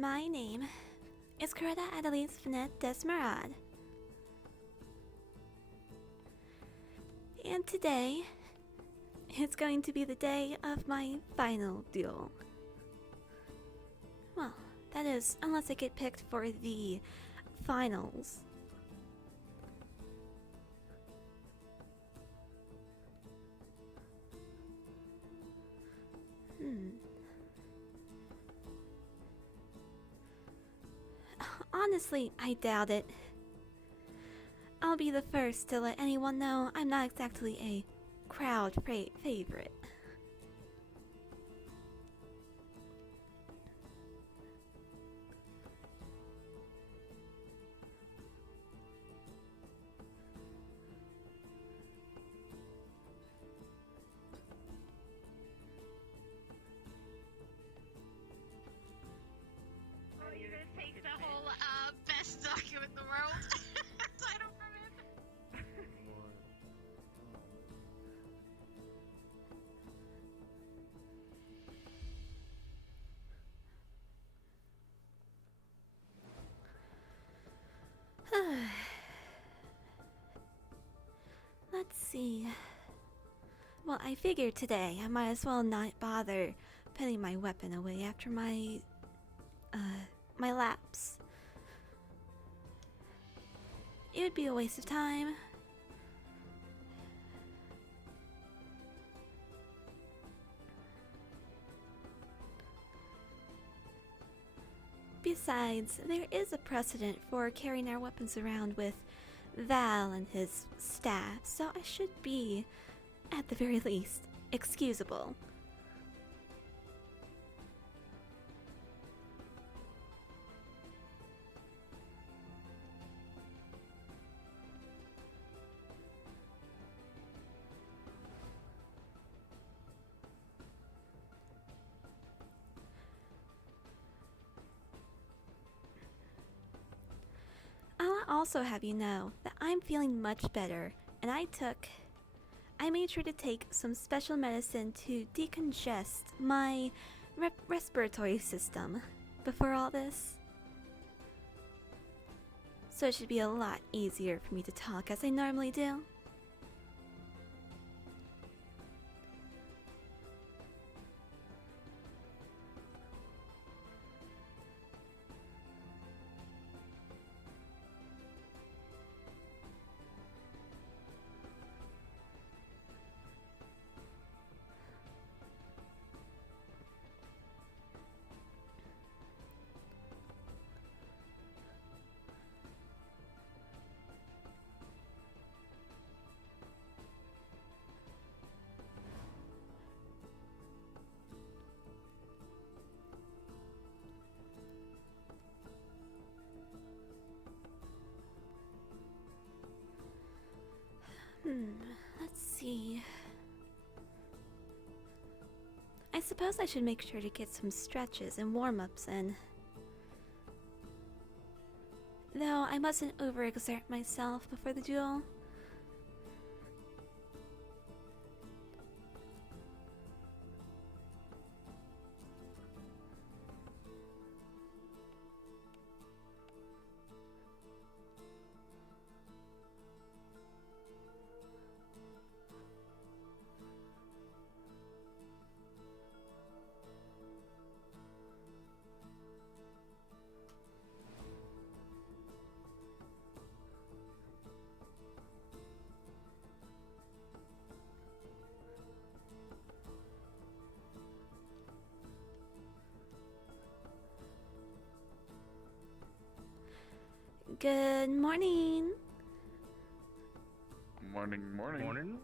My name is Coretta Adelise Finette Desmerad. And today, it's going to be the day of my final duel. Well, that is, unless I get picked for the finals. Honestly, I doubt it. I'll be the first to let anyone know I'm not exactly a crowd favorite. Oh, you're gonna take the whole best document in the world title from him? Let's see. Well, I figured today I might as well not bother putting my weapon away after my lapse. It would be a waste of time. Besides, there is a precedent for carrying our weapons around with Val and his staff, so I should be, at the very least, excusable. I'll also have you know that I'm feeling much better, and I made sure to take some special medicine to decongest my respiratory system before all this. So it should be a lot easier for me to talk as I normally do. Let's see. I suppose I should make sure to get some stretches and warm-ups in. Though I mustn't overexert myself before the duel. Good morning. Morning, morning. Morning.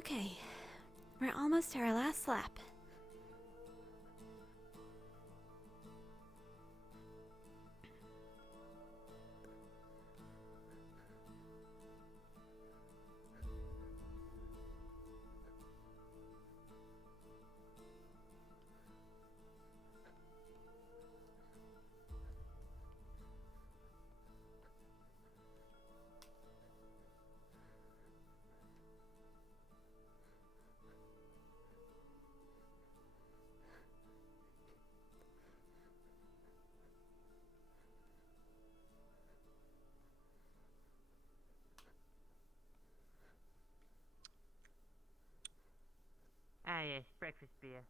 Okay, we're almost to our last lap. Ah, yes, breakfast beer.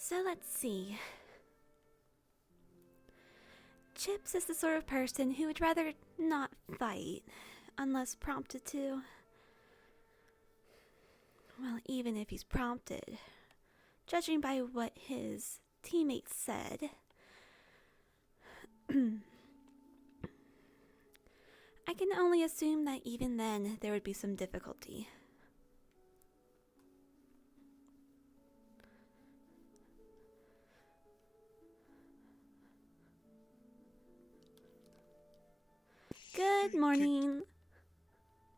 So let's see. Chips is the sort of person who would rather not fight unless prompted to. Well, even if he's prompted, judging by what his teammates said, I can only assume that even then there would be some difficulty. Good morning.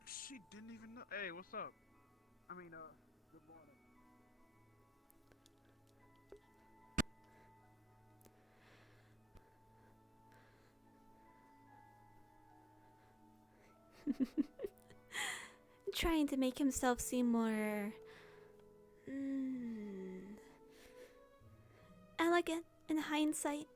She didn't even know. Hey, what's up? I mean, good morning. Trying to make himself seem more elegant in hindsight.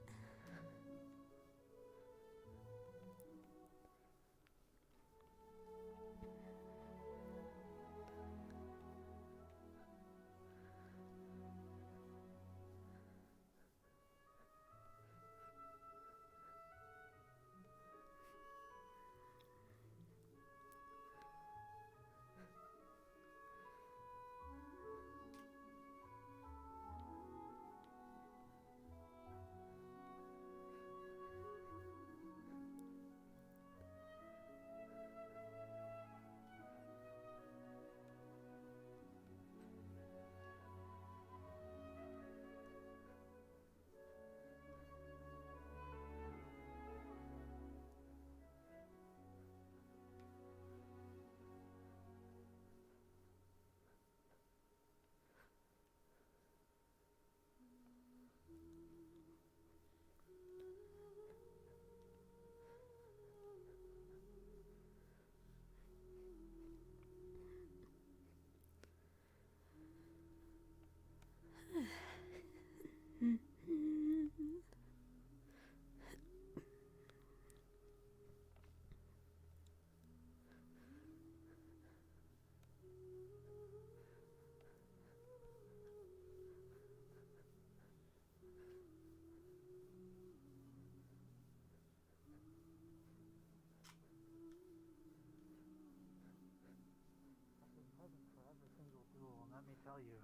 me tell you,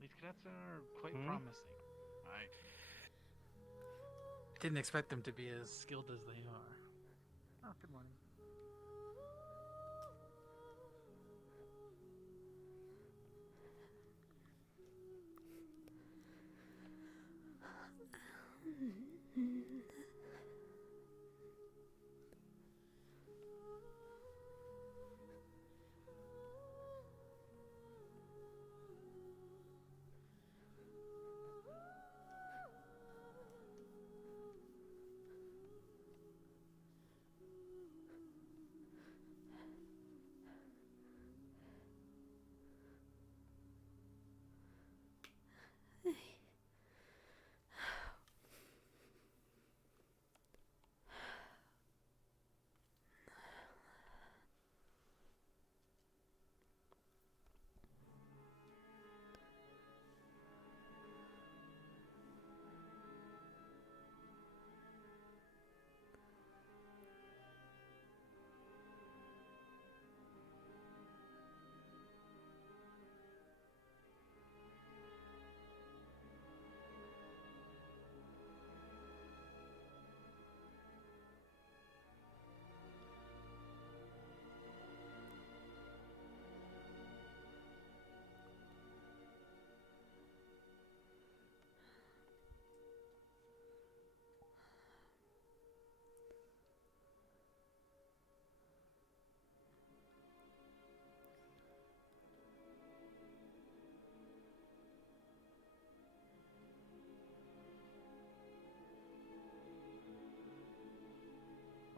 these cadets are quite Hmm? promising. I Didn't expect them to be as skilled as they are. Oh, good morning.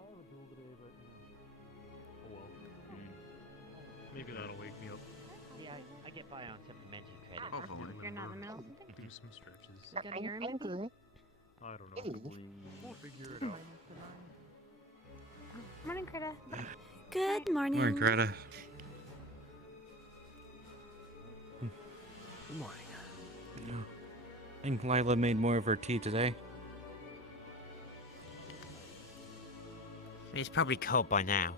Oh well. Maybe that'll wake me up. Yeah, I get by on supplementary credit. Hopefully. You're not in the middle of Do some stretches. something? Go to your room, maybe? I don't know. We'll figure it out. Morning, Coretta. Good morning. Morning, Greta. Good morning. I think Lila made more of her tea today. It's probably cold by now.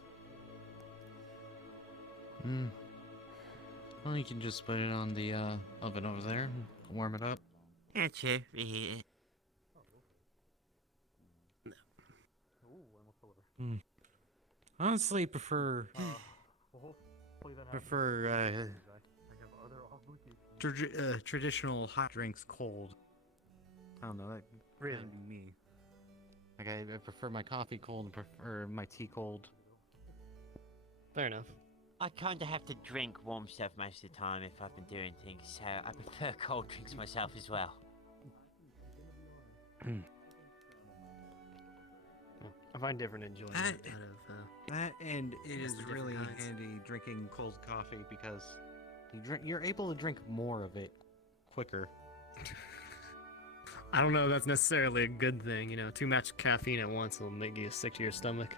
Well, you can just put it on the oven over there, and warm it up. Yeah, true. Yeah. Honestly, prefer traditional hot drinks cold. I don't know. That Really? would be me. Like I prefer my coffee cold and prefer my tea cold. Fair enough. I kinda have to drink warm stuff most of the time if I've been doing things, so I prefer cold drinks myself as well. I find different enjoyment out of That and it is Just the different really kinds. handy drinking cold coffee because you're able to drink more of it quicker. I don't know if that's necessarily a good thing, you know. Too much caffeine at once will make you sick to your stomach.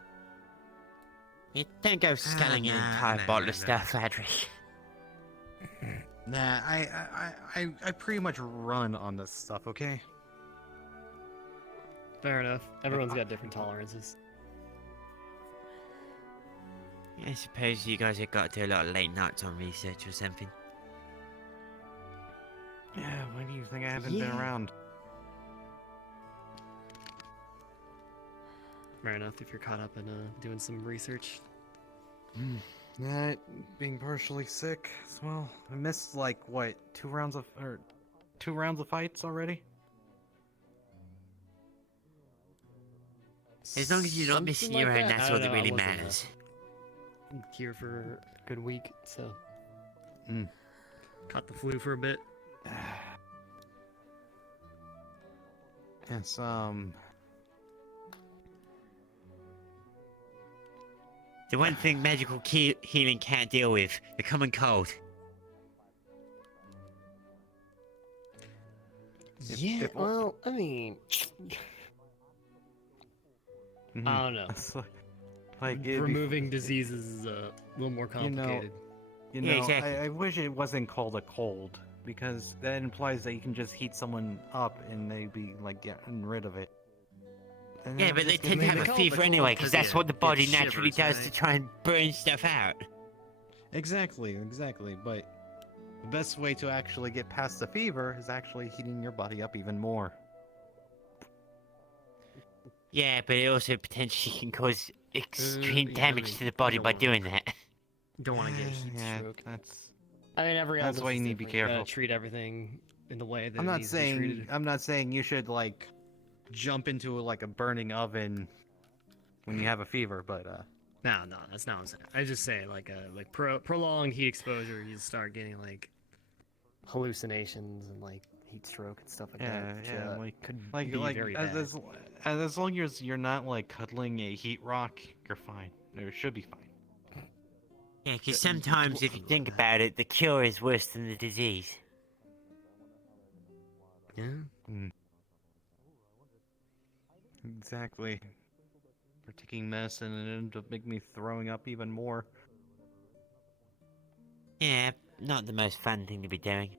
You don't go sculling an entire bottle of stuff, Adric. Nah, I pretty much run on this stuff, okay? Fair enough. Everyone's got different tolerances. I suppose you guys have got to do a lot of late nights on research or something. Yeah, why do you think I haven't been around? Fair enough if you're caught up in doing some research. That being partially sick as well. I missed like what, two rounds of fights already? As long as you're not missing Something your like own, that. that's I all don't that know, I really wasn't, matters. Here for a good week, so Mm. caught the flu for a bit. Yes, The one thing magical healing can't deal with, the common cold. Yeah, well, I mean, I don't know. like it'd be- Removing diseases is a little more You know, complicated. You Yeah, know, exactly. I wish it wasn't called a cold, because that implies that you can just heat someone up and they'd be like getting rid of it. And Yeah, I'm but they just tend to gonna- have they a call it the fever cold anyway, because 'cause that's you what the get body naturally shivers, does to right? try and burn stuff out. Exactly, but the best way to actually get past the fever is actually heating your body up even more. Yeah, but it also potentially can cause extreme yeah, I damage mean, to the you body don't by wanna- doing that. Don't want to get a heat Yeah, stroke. that's. I mean, every That's illness why you is need to be different. You gotta careful. treat everything in the way that I'm it not needs to be saying. treated. I'm not saying you should like jump into like a burning oven when you have a fever, but No, that's not what I'm saying. I just say like prolonged heat exposure, you start getting like hallucinations and like heat stroke and stuff like that. Which, could be very bad. as long as you're not like cuddling a heat rock, you're fine. Or should be fine. Yeah, because sometimes if you think about it, the cure is worse than the disease. Yeah. Exactly. For taking medicine and it ended up making me throwing up even more. Yeah, not the most fun thing to be doing.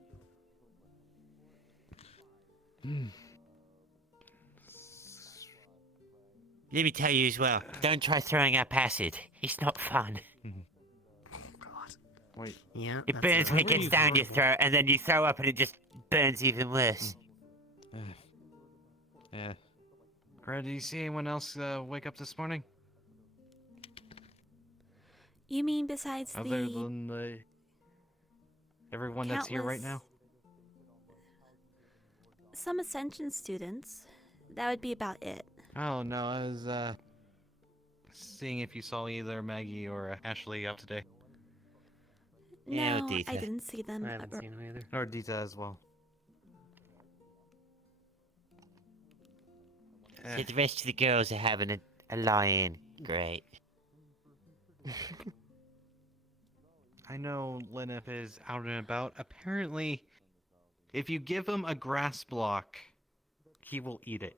Let me tell you as well, don't try throwing up acid. It's not fun. God. Wait. Yeah. It that's burns when it Really gets down your horrible. throat, and then you throw up and it just burns even worse. Yeah. Coretta, did you see anyone else wake up this morning? You mean besides Other the than the everyone that's here right now? some Ascension students? That would be about it. Oh no, I was seeing if you saw either Maggie or Ashley up today. Yeah, No, I Dita. didn't see them. I haven't seen him either. Or Dita as well. So the rest of the girls are having a lie-in. Great. I know Linif is out and about. Apparently, if you give him a grass block, he will eat it.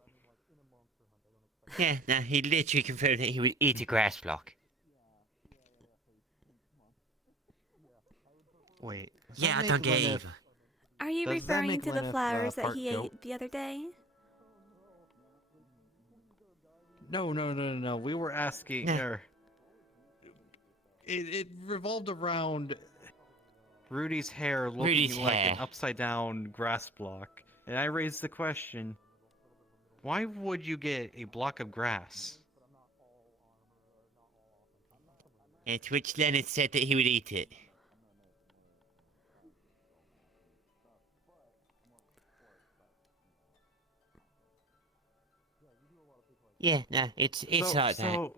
Yeah, no, he literally confirmed that he would eat a grass block. Wait. does Yeah, that I make don't get Linif- either. Are you Does that referring make to the Lenif, flowers that part he goat? ate the other day? No. We were asking. Nah. It revolved around Rudy's hair looking Rudy's like hair. an upside down grass block, and I raised the question: why would you get a block of grass? And to which Leonard said that he would eat it. Yeah, no, it's like that.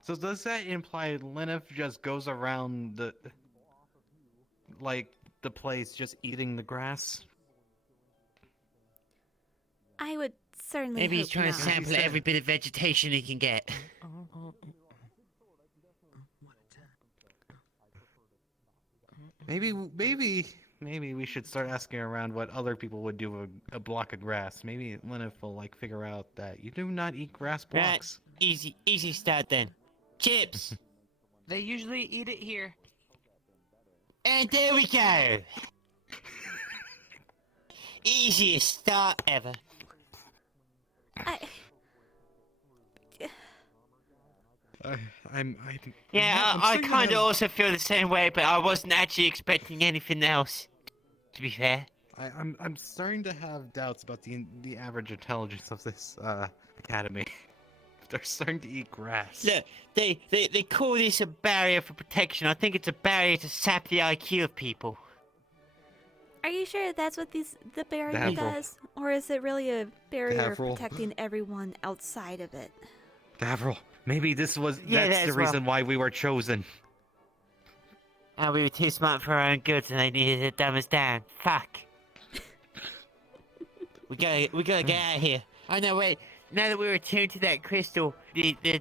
So does that imply Linif just goes around the place just eating the grass? I would certainly Maybe he's hope trying not. to sample said- every bit of vegetation he can get. Maybe we should start asking around what other people would do with a block of grass. Maybe Linif will like figure out that you do not eat grass Right, blocks. easy start then. Chips! They usually eat it here. And there we go! Easiest start ever. Yeah, I kind of also feel the same way, but I wasn't actually expecting anything else. To be fair. I'm starting to have doubts about the average intelligence of this academy. They're starting to eat grass. Look, they call this a barrier for protection. I think it's a barrier to sap the IQ of people. Are you sure that's what the barrier Davril. does? Or is it really a barrier Davril. protecting everyone outside of it? Davril, maybe that's Yeah, the as well. reason why we were chosen. And we were too smart for our own goods and they needed to dumb us down. Fuck. we gotta get out of here. Oh no, wait. Now that we're attuned to that crystal, the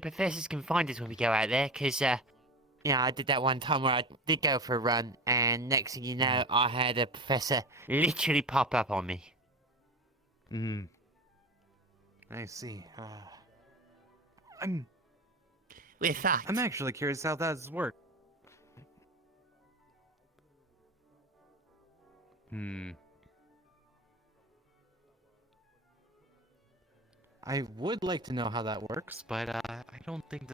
professors can find us when we go out there, cause I did that one time where I did go for a run, and next thing you know, I had a professor literally pop up on me. I see. We're fucked. I'm actually curious how that's worked. I would like to know how that works, but I don't think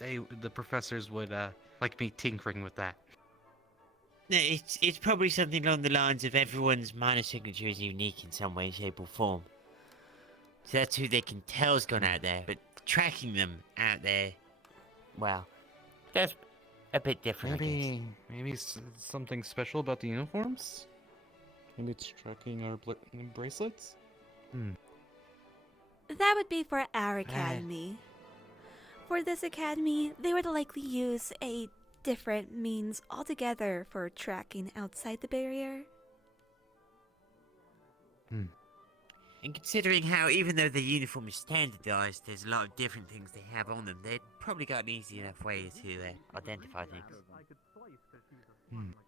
the professors would like me tinkering with that. No, it's probably something along the lines of everyone's minor signature is unique in some way, shape, or form. So that's who they can tell's gone out there, but tracking them out there, well, that's a bit different, I guess. Maybe something special about the uniforms? Maybe it's tracking our bracelets? That would be for our academy. For this academy, they would likely use a different means altogether for tracking outside the barrier. And considering how, even though the uniform is standardized, there's a lot of different things they have on them, they've probably got an easy enough way to identify things.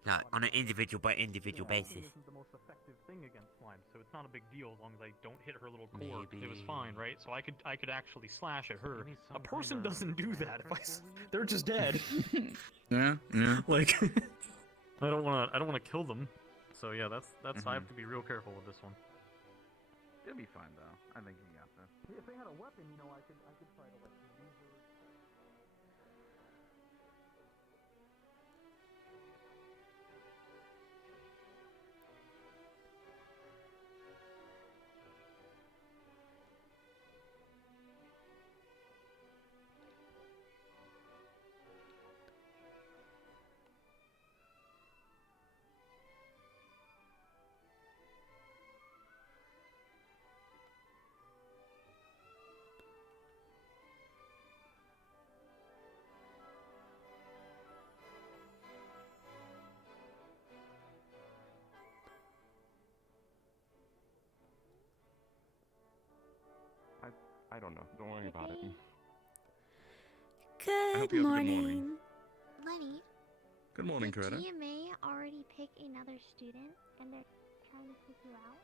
Like, on an individual by individual basis. Isn't the most effective thing against slime, so it's not a big deal as long as I don't hit her little core. It was fine, right? So I could actually slash at her. A person doesn't do that. They're just dead. Yeah. Like, I don't wanna kill them. So yeah, that's I have to be real careful with this one. You'll be fine though. I think you got this. If they had a weapon, you know, I could try to like use her. I don't know. Don't worry about it. Good morning. Lenny, Good morning, did Coretta. GMA already pick another student and they're trying to pick you out?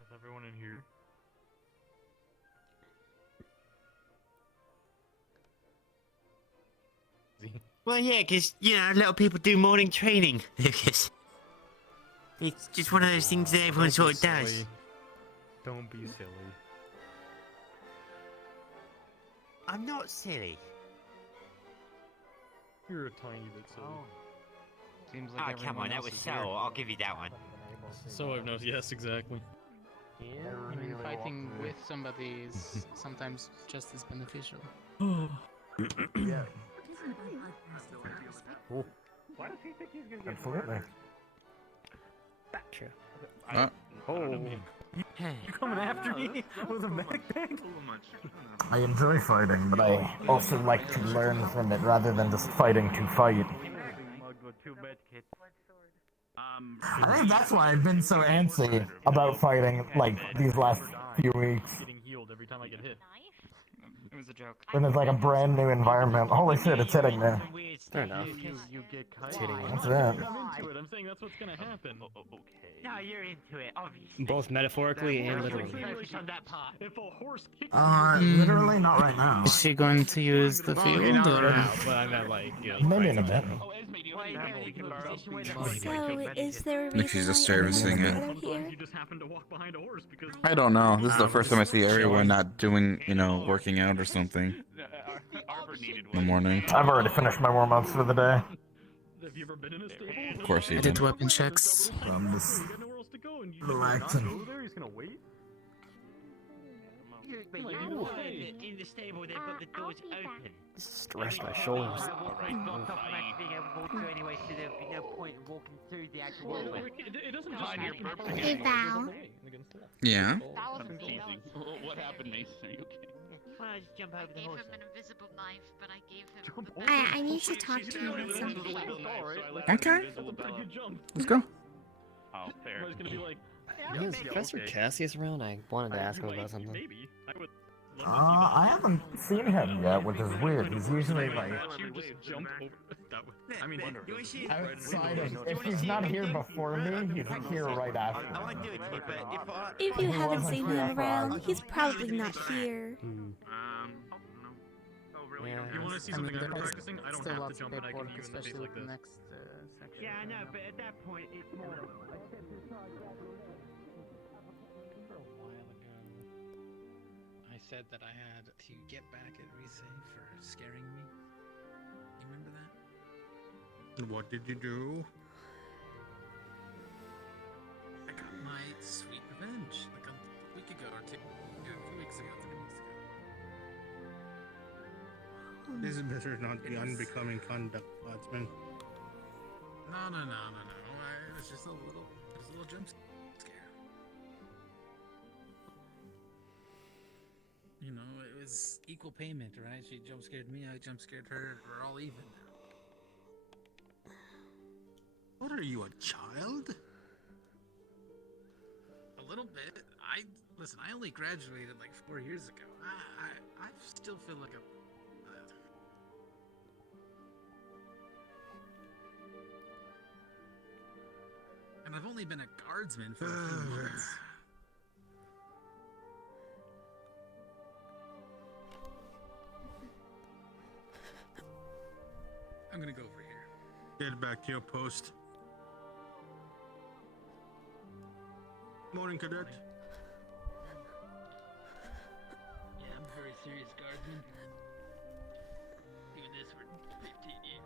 Is everyone in here? Well, yeah, because, you know, a lot of people do morning training, Lucas. It's just one of those things that everyone sort of does. Don't be silly. I'm not silly. You're a tiny bit silly. Seems like Oh, come on, that was so. I'll give you that one. So I've noticed. Yes, exactly. I mean, fighting with somebody is sometimes just as beneficial. Yeah. Why does he think he's gonna get Absolutely. You coming after me with a backpack? I enjoy fighting, but I also like to learn from it rather than just fighting to fight. I think that's why I've been so antsy about fighting, like, these last few weeks. Getting healed every time I get hit. It was a joke. When it's like a brand new environment. Holy shit, it's hitting me. Fair enough. You get cut. It's hitting me. That's it. I'm into it. I'm saying that's what's gonna happen. Okay. No, you're into it, obviously. Both metaphorically and literally. On that part. If a horse kicks Literally not right now. Is she going to use the field or? But I meant like, you know, Maybe in a bit. So, is there a reason Like she's just why everyone servicing is it. gathered here? You just happen to walk behind a horse because I don't know. This is the first time I see everyone not doing, you know, working out or something in the morning. I've already finished my warm-ups for the day. have you ever been in a stable? Of course I you did did. weapon checks. So I'm just You got nowhere else to go and you relaxing. go there, he's gonna wait. But you understand that in the stable they've got the doors open. just rest my shoulders. Blocked off from actually being able to walk through anyway, so there'd be no point in walking through the actual doorway. It doesn't just happen. Hey, Val. Yeah. That wasn't me. What happened, Mason? Are you okay? Why don't I just jump over the Gave horse? him an invisible knife, but I gave him. I need to talk to you about something. Okay. That's a pretty good jump. Let's go. Oh, fair. I was gonna be like, Yo, is Professor Cassius around? I wanted to ask him about something. maybe. I would. I haven't seen him yet, which is weird. He's usually like You just jump over. I mean, outside of. If he's not here before me, he's here right after. I won't do it to you, but If you He haven't wasn't seen here him for around, ours. he's probably not here. Oh, no. Oh, really? Yeah. You want to see I mean, something I'm there's practicing? I don't still have lots to of jump, and I can paperwork, use the face especially like with the this. next section. yeah, I know, but at that point, it's more. A while ago, I said that I had to get back at Rise for scaring me. You remember that? What did you do? I got my sweet revenge like a week ago or two. Yeah, a few weeks ago, 3 weeks ago. This is better not be unbecoming conduct, Guardsman. No. It was just a little jump scare. You know, it was equal payment, right? She jump scared me, I jump scared her. We're all even now. What are you, a child? A little bit. Listen. I only graduated like 4 years ago. I still feel like a. And I've only been a guardsman for a few months. I'm gonna go over here. Get back to your post. Morning, Cadet. Yeah, I'm a very serious guardsman. Doing this for 15 years.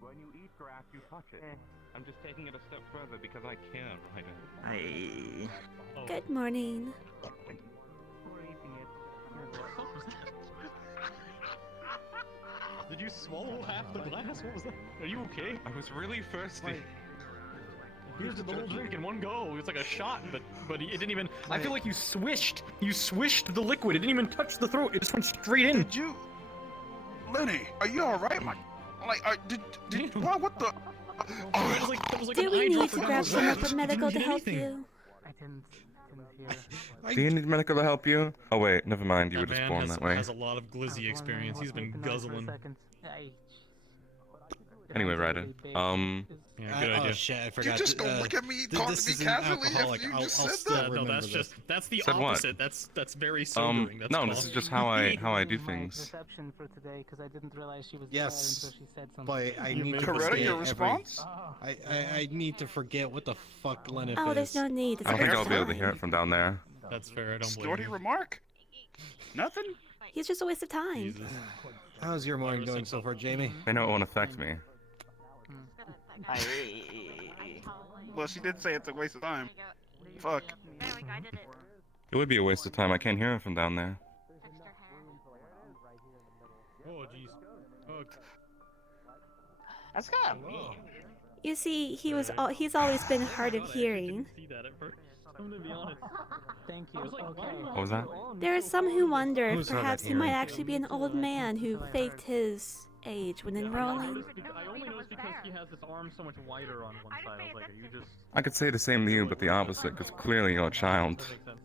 When you eat grass, you touch it. I'm just taking it a step further because I can, right? Good morning. Did you swallow half the glass? What was that? Are you okay? I was really thirsty. Here's the whole drink in one go. It's like a shot, but it didn't even. I feel like you swished the liquid. It didn't even touch the throat. It just went straight in. Did you, Lenny? Are you all right, my? Like, did what the? That was like Do an we eye need drop to for grab God's some sake. upper medical to Didn't help get anything. you? I didn't hear. Do you need medical to help you? Oh wait, never mind. You were That just man born has, that way. has a lot of glizzy experience. He's been guzzling. Anyway, Ryder. Yeah, good idea. Oh shit, I forgot. You just gonna look at me, talk to me casually after you just said that? No, that's the Said what? opposite. That's very sobering. That's no, all. this is just how I do things. Reception for today because I didn't realize she was Yes, there until she said something. but I need to Coretta, forget your response? I need to forget what the fuck Lenif Oh, is. there's no need. It's I don't think first I'll be able to time. hear it from down there. That's fair. I don't blame Snorty you. remark? Nothing? He's just a waste of time. Jesus. How's your morning going so far, Jamie? I know it won't affect me. Well, she did say it's a waste of time. Fuck. It would be a waste of time. I can't hear it from down there. Oh jeez. Oh, That's kind of mean. You see, he's always been hard of hearing. see that at first. I'm gonna be honest. Thank you. Okay. What was that? There are some who wonder if Who's hard of perhaps he might hearing? actually be an old man who faked his age when enrolling. I only noticed because he has his arm so much wider on one side. I was like, are you just? I could say the same to you, but the opposite, because clearly you're a child. That makes sense.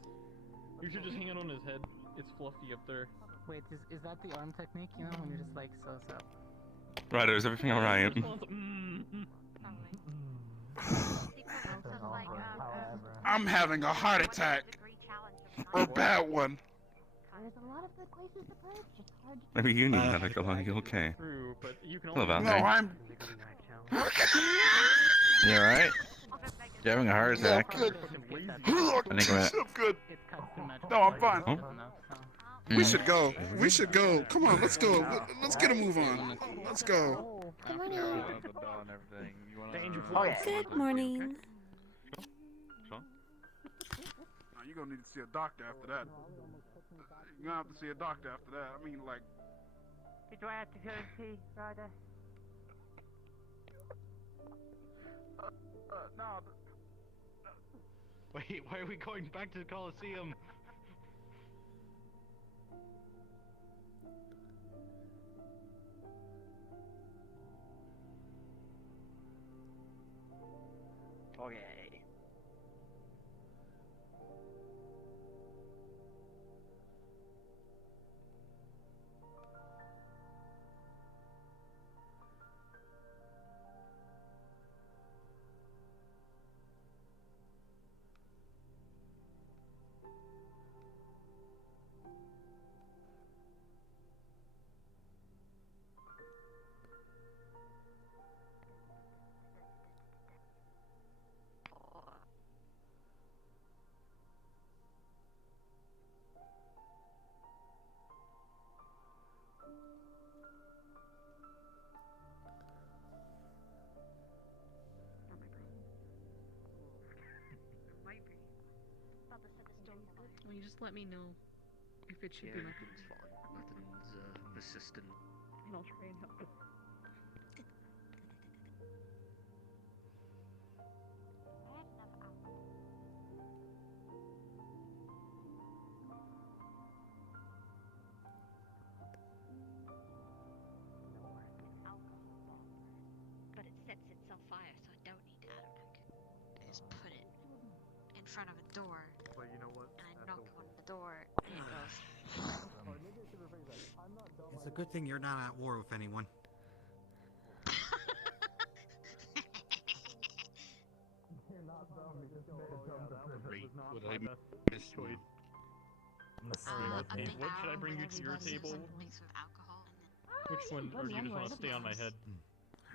You should just hang it on his head. It's fluffy up there. Wait, is that the arm technique? You know, when you're just like so. Ryder, is everything alright? I'm having a heart attack. Or a bad one. There's a lot of good places to purge. It's hard to Maybe you need medical. Are you okay? True, but you can Hello, only. Valkyrie. No, I'm. You alright? You're having a heart attack. Good. I think I'm good. No, I'm fine. Huh? We should go. We should go. Come on, let's go. Let's get a move on. Let's go. Good morning. Good morning. Now, you're gonna need to see a doctor after that. You're gonna have to see a doctor after that. I mean, like. Do I have to go and see Ryder? No. Wait, why are we going back to the Coliseum? Okay. Will you just let me know if it should be my Everything's fine. Nothing's persistent. and I'll try and help. But it sets itself fire, so I don't need to add it. I just put it in front of a door. Well, you know what? And I knock on the door, and it goes. It's a good thing you're not at war with anyone. What I missed choice. What should I bring you to your table? Which one, or do you just want to stay on my head?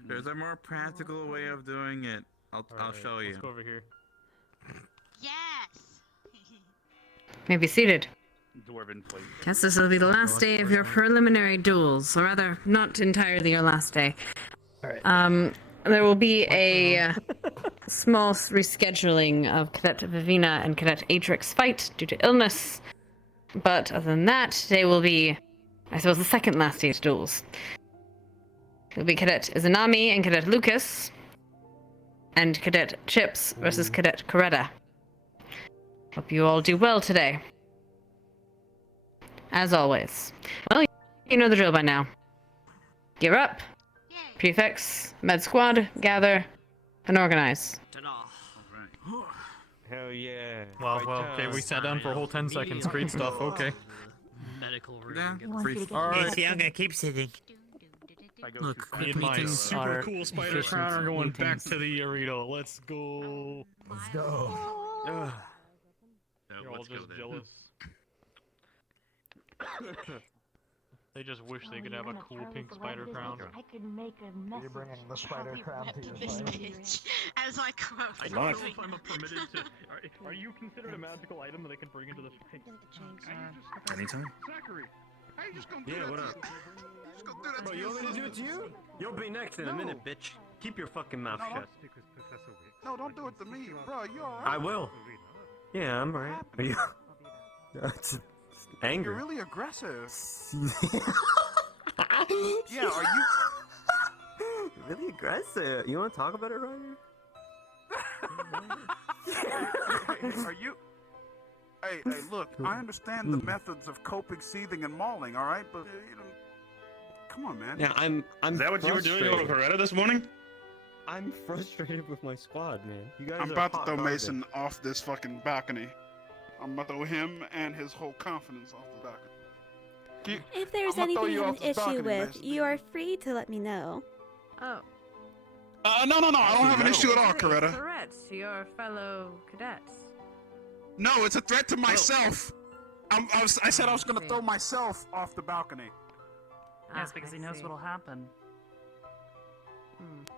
There's a more practical way of doing it. I'll show you. Let's go over here. Yes! May be seated. Dwarven plate. Yes, this will be the last day of your preliminary duels, or rather, not entirely your last day. There will be a small rescheduling of Cadet Vivina and Cadet Atrix fight due to illness. But other than that, today will be, I suppose, the second last day of duels. It'll be Cadet Izanami and Cadet Lucas, and Cadet Chips versus Cadet Coretta. Hope you all do well today. As always. Well, you know the drill by now. Gear up. Prefix, med squad, gather, and organize. Hell yeah. Well, okay, we sat down for a whole 10 seconds. Great stuff, okay. Medical Yeah, Alright, see, I'm gonna keep sitting. Look, Me quick and my meetings super are cool spider crown are going back to the arena. Let's go. Let's go. You're all just jealous. They just wish they could have a cool pink spider crown. I could make a mess. You're bringing the spider crown to your This fight. bitch, as I quote. I don't know if I'm permitted to. Are you considered a magical item that I can bring into this fight? Anytime. Zachary, how you just gonna do Yeah, that what to up? me? You just gonna do that Bro, to you your want me to do it to sister? you? You'll be next in a No. minute, bitch. Keep your fucking mouth No. shut. No, don't do it to me, bro. You alright? I will. Yeah, I'm alright. Are you? It's You're angry. really aggressive. Yeah, are you? Really aggressive. You want to talk about it, Ryder? Are you? Hey, look. I understand the methods of coping, seething, and mauling. All right, but you know, come on, man. Yeah, I'm. Is that what you were doing over Coretta this morning? I'm frustrated with my squad, man. You guys I'm are about to hot throw garbage. Mason off this fucking balcony. I'm about to throw him and his whole confidence off the balcony. If there's I'ma throw anything you you have off an this balcony, issue with, Mason. you are free to let me know. Oh. No. I don't have an issue at all, Coretta. Threats to your fellow cadets. No, it's a threat to myself. I said I was gonna throw myself off the balcony. Yes, because he knows what'll happen.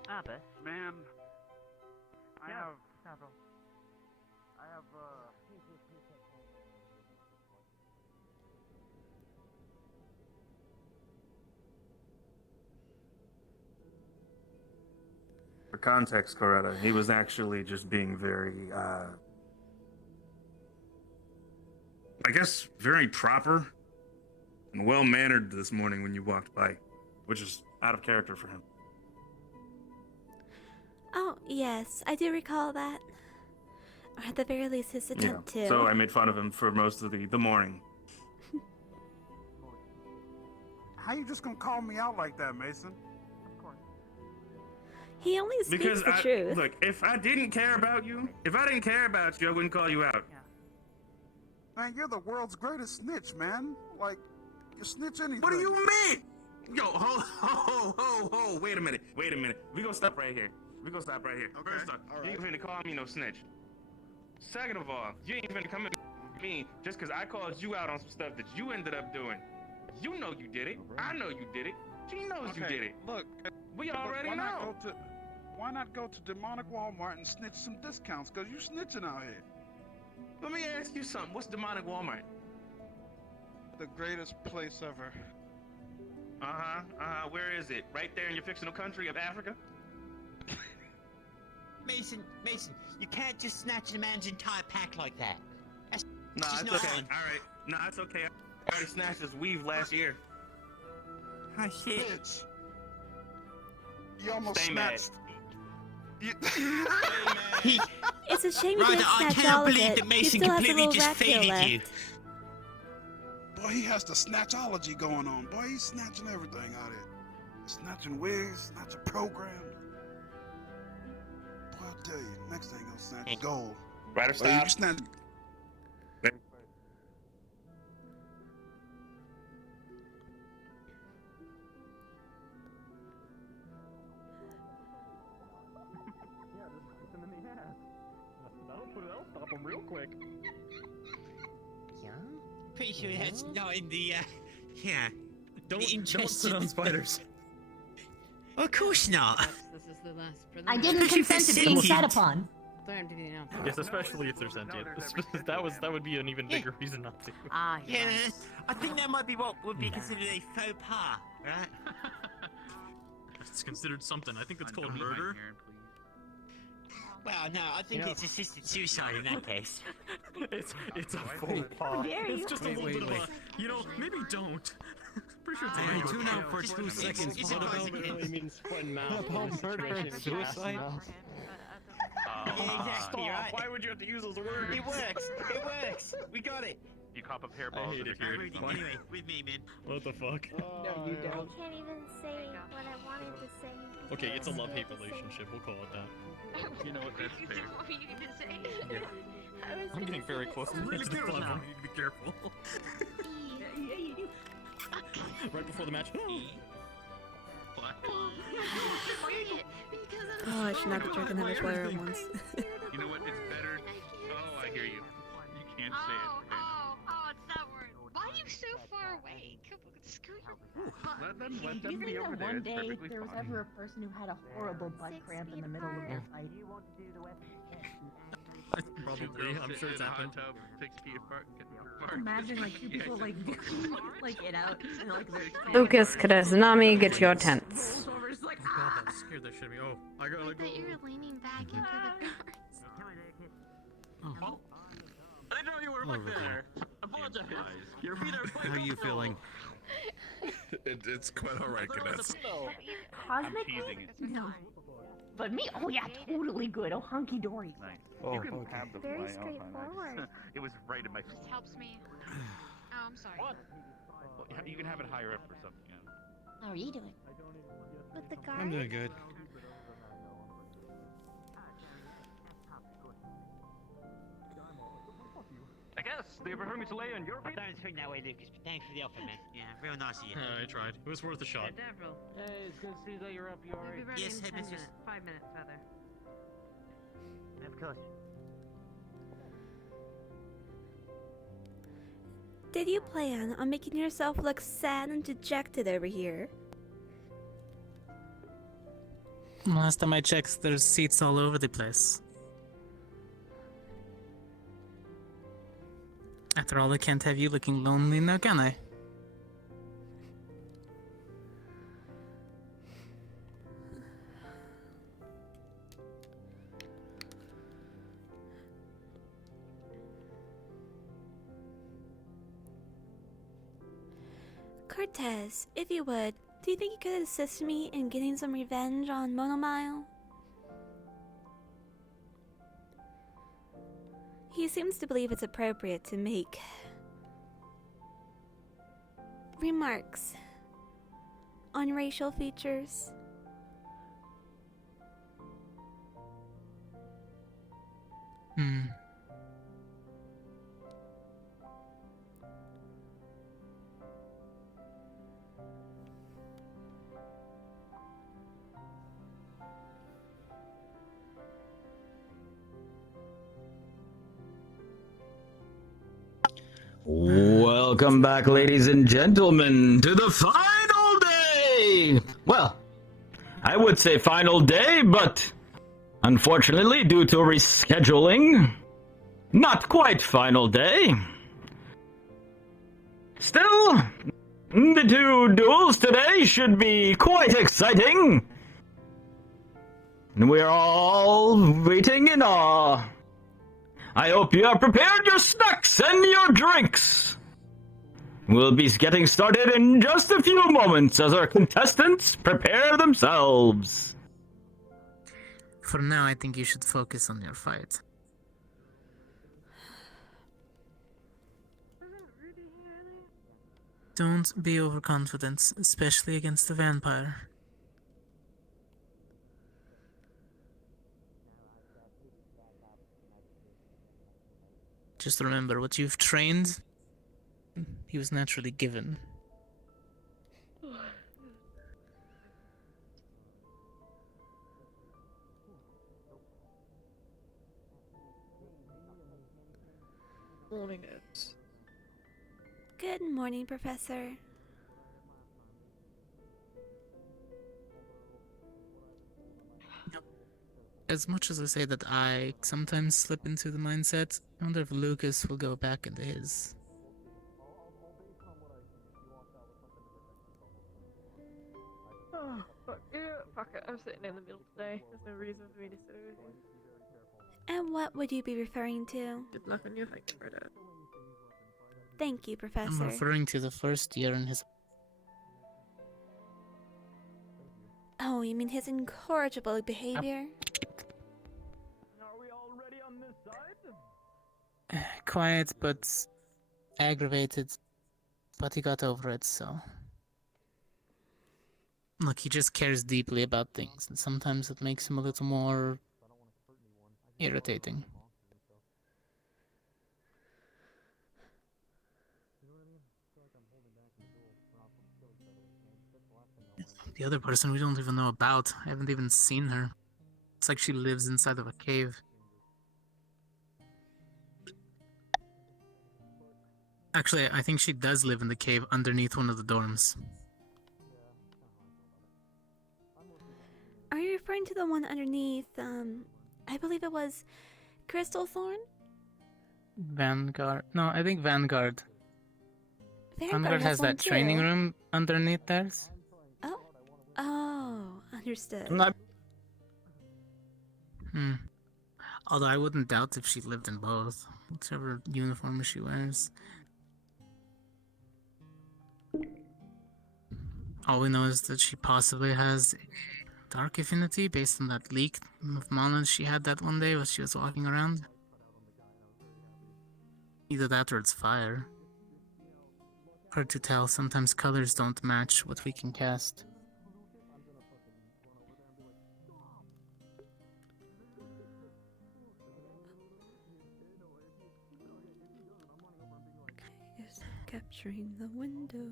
Abba. Man, I have For context, Coretta, he was actually just being very, I guess, very proper and well-mannered this morning when you walked by, which is out of character for him. Oh, yes, I do recall that. Or at the very least, his attempt to. So I made fun of him for most of the morning. How you just gonna call me out like that, Mason? He only speaks Because the truth. Look, if I didn't care about you, I wouldn't call you out. Man, you're the world's greatest snitch, man. Like, you snitch anything. What do you mean? Yo, hold, wait a minute. We gonna stop right here. Okay, First off, all you ain't finna call me no snitch. Second of all, you ain't finna come at me just because I called you out on some stuff that you ended up doing. You know you did it. I know you did it. She knows you did it. Look, We already know. Why not go to demonic Walmart and snitch some discounts? Cause you snitching out here. Let me ask you something. What's demonic Walmart? The greatest place ever. Where is it? Right there in your fictional country of Africa? Mason, you can't just snatch a man's entire pack like that. That's Nah, just it's not okay. on. All right. Nah, it's okay. I already snatched his weave last year. Oh, shit. Bitch. You almost Stay mad. snatched. It's a shame you Ryder, didn't I snatch cannot all of believe it. that He Mason still has a completely little just rat tail faded left. you. Boy, he has the snatchology going on. Boy, he's snatching everything out here. Snatching wigs, snatching programs. Boy, I'll tell you, next thing he'll snatch gold. Ryder, Boy, you stop. snatch. That'll stop him real quick. Yeah? Pretty sure that's not in the, yeah. Don't interest sit on in- spiders. Of course not. This is the last I didn't consent to being sat upon. Yes, especially if they're sentient. That would be an even bigger reason not to. Ah, Yeah, I think that might be what would be considered a faux pas, right? It's considered something. I think it's called murder. Well, no, I think it's assisted suicide in that case. It's a faux pas. Very It's just a little bit of a, maybe don't. Pretty sure it's Hey, illegal. tune out for 2 seconds. It's What a about consequence. means foot and mouth? About murder and suicide? Yeah, exactly, right? Why would you have to use those words? It works! We got it! You cop up I hairballs. hate it here. Anyway, with me, man. What the fuck? No, you don't. I can't even say what I wanted to say. Okay, it's a because love-hate I was relationship. We'll call it that. You know what? That's fair. What were you gonna say? I was I'm gonna getting very say close to something. the edge of the platform. You need to be careful. Right before the match. Oh, I should not be drinking that much water at once. You know what? It's better. Oh, I hear you. You can't say it. Oh, it's that word. Why are you so far away? Come on, screw your butt. Let Do you think that one day there was ever a person who had a horrible butt cramp in the middle of their fight? Probably. I'm sure it's happened. 6 feet apart. Imagine like two people like like get out and like they're Lucas, Izanami, get your tents. over. It's like God, that scared the shit out of me. Oh, I gotta I go. thought you were leaning back into the Oh. I didn't know you were back there. Apologize. Your feet are quite How are you comfortable. feeling? It's quite alright, There was a Vanessa. spell. cosmically? No. But me, oh yeah, totally good. Oh, hunky dory. Nice. Oh, You can okay. have the Very fly. Oh, straightforward. It was right in my. This helps me. Oh, I'm sorry. Well, you can have it higher up or something. How are you doing? With the guard? I'm doing good. I guess they prefer me to lay on your feet. Don't swing that way, Lucas, but thanks for the offer, man. Yeah, real nice of you. I tried. It was worth a shot. Hey, it's good to see that you're up. You alright? Yes, hey, mistress. 5 minutes, rather. Of course. Did you plan on making yourself look sad and dejected over here? Last time I checked, there's seats all over the place. After all, I can't have you looking lonely now, can I? Cortez, if you would, do you think you could assist me in getting some revenge on Monomile? He seems to believe it's appropriate to make remarks on racial features. Welcome back, ladies and gentlemen, to the final day! Well, I would say final day, but unfortunately, due to rescheduling, not quite final day. Still, the two duels today should be quite exciting. And we're all waiting in awe. I hope you have prepared your snacks and your drinks. We'll be getting started in just a few moments as our contestants prepare themselves. For now, I think you should focus on your fight. Don't be overconfident, especially against the vampire. Just remember, what you've trained, he was naturally given. Morning, Eds. Good morning, Professor. As much as I say that I sometimes slip into the mindset, I wonder if Lucas will go back into his. Oh, fuck yeah, fuck it. I'm sitting in the middle today. There's no reason for me to sit over here. And what would you be referring to? Good luck on your fight, Coretta. Thank you, Professor. I'm referring to the first year in his. Oh, you mean his incorrigible behavior? Quiet, but aggravated. But he got over it, so. Look, he just cares deeply about things, and sometimes it makes him a little more irritating. The other person we don't even know about. I haven't even seen her. It's like she lives inside of a cave. Actually, I think she does live in the cave underneath one of the dorms. Are you referring to the one underneath, I believe it was Crystal Thorn? Vanguard. No, I think Vanguard. Vanguard has one that training too. room underneath theirs. Oh, understood. Although I wouldn't doubt if she lived in both, whichever uniform she wears. All we know is that she possibly has dark affinity based on that leak of knowledge she had that one day as she was walking around. Either that or it's fire. Hard to tell, sometimes colors don't match what we can cast. Is capturing the window.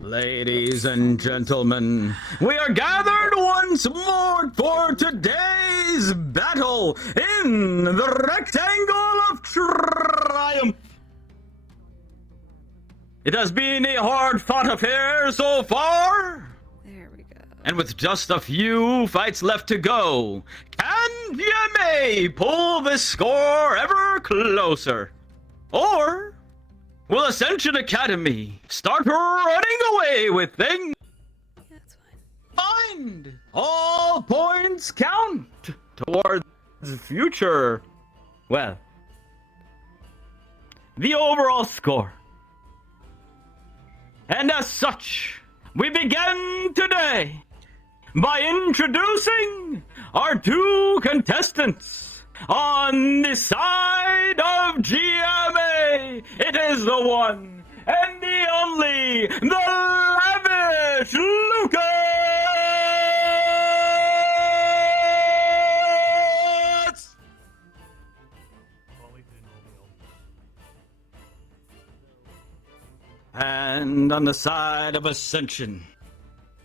Ladies and gentlemen, we are gathered once more for today's battle in the Rectangle of Triumph. It has been a hard-fought affair so far. There we go. And with just a few fights left to go, can GMA we pull this score ever closer? Or will Ascension Academy start running away with things? Mind! All points count towards future. Well, the overall score. And as such, we begin today by introducing our two contestants on the side of GMA. It is the one and the only, the lavish Lucas! And on the side of Ascension,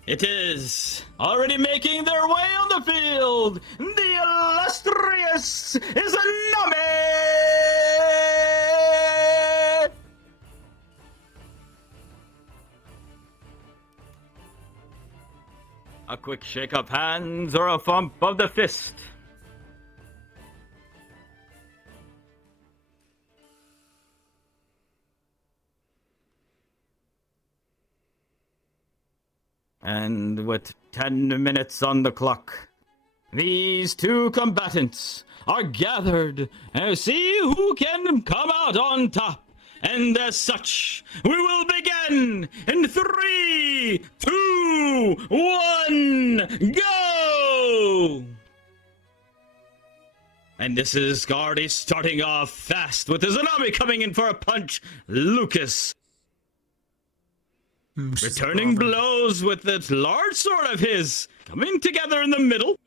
it is already making their way on the field, the illustrious Izanami! A quick shake of hands or a thump of the fist. And with 10 minutes on the clock, these two combatants are gathered to see who can come out on top. And as such, we will begin in 3, 2, 1, go! And this is already starting off fast with Izanami coming in for a punch. Lucas returning blows with that large sword of his, coming together in the middle.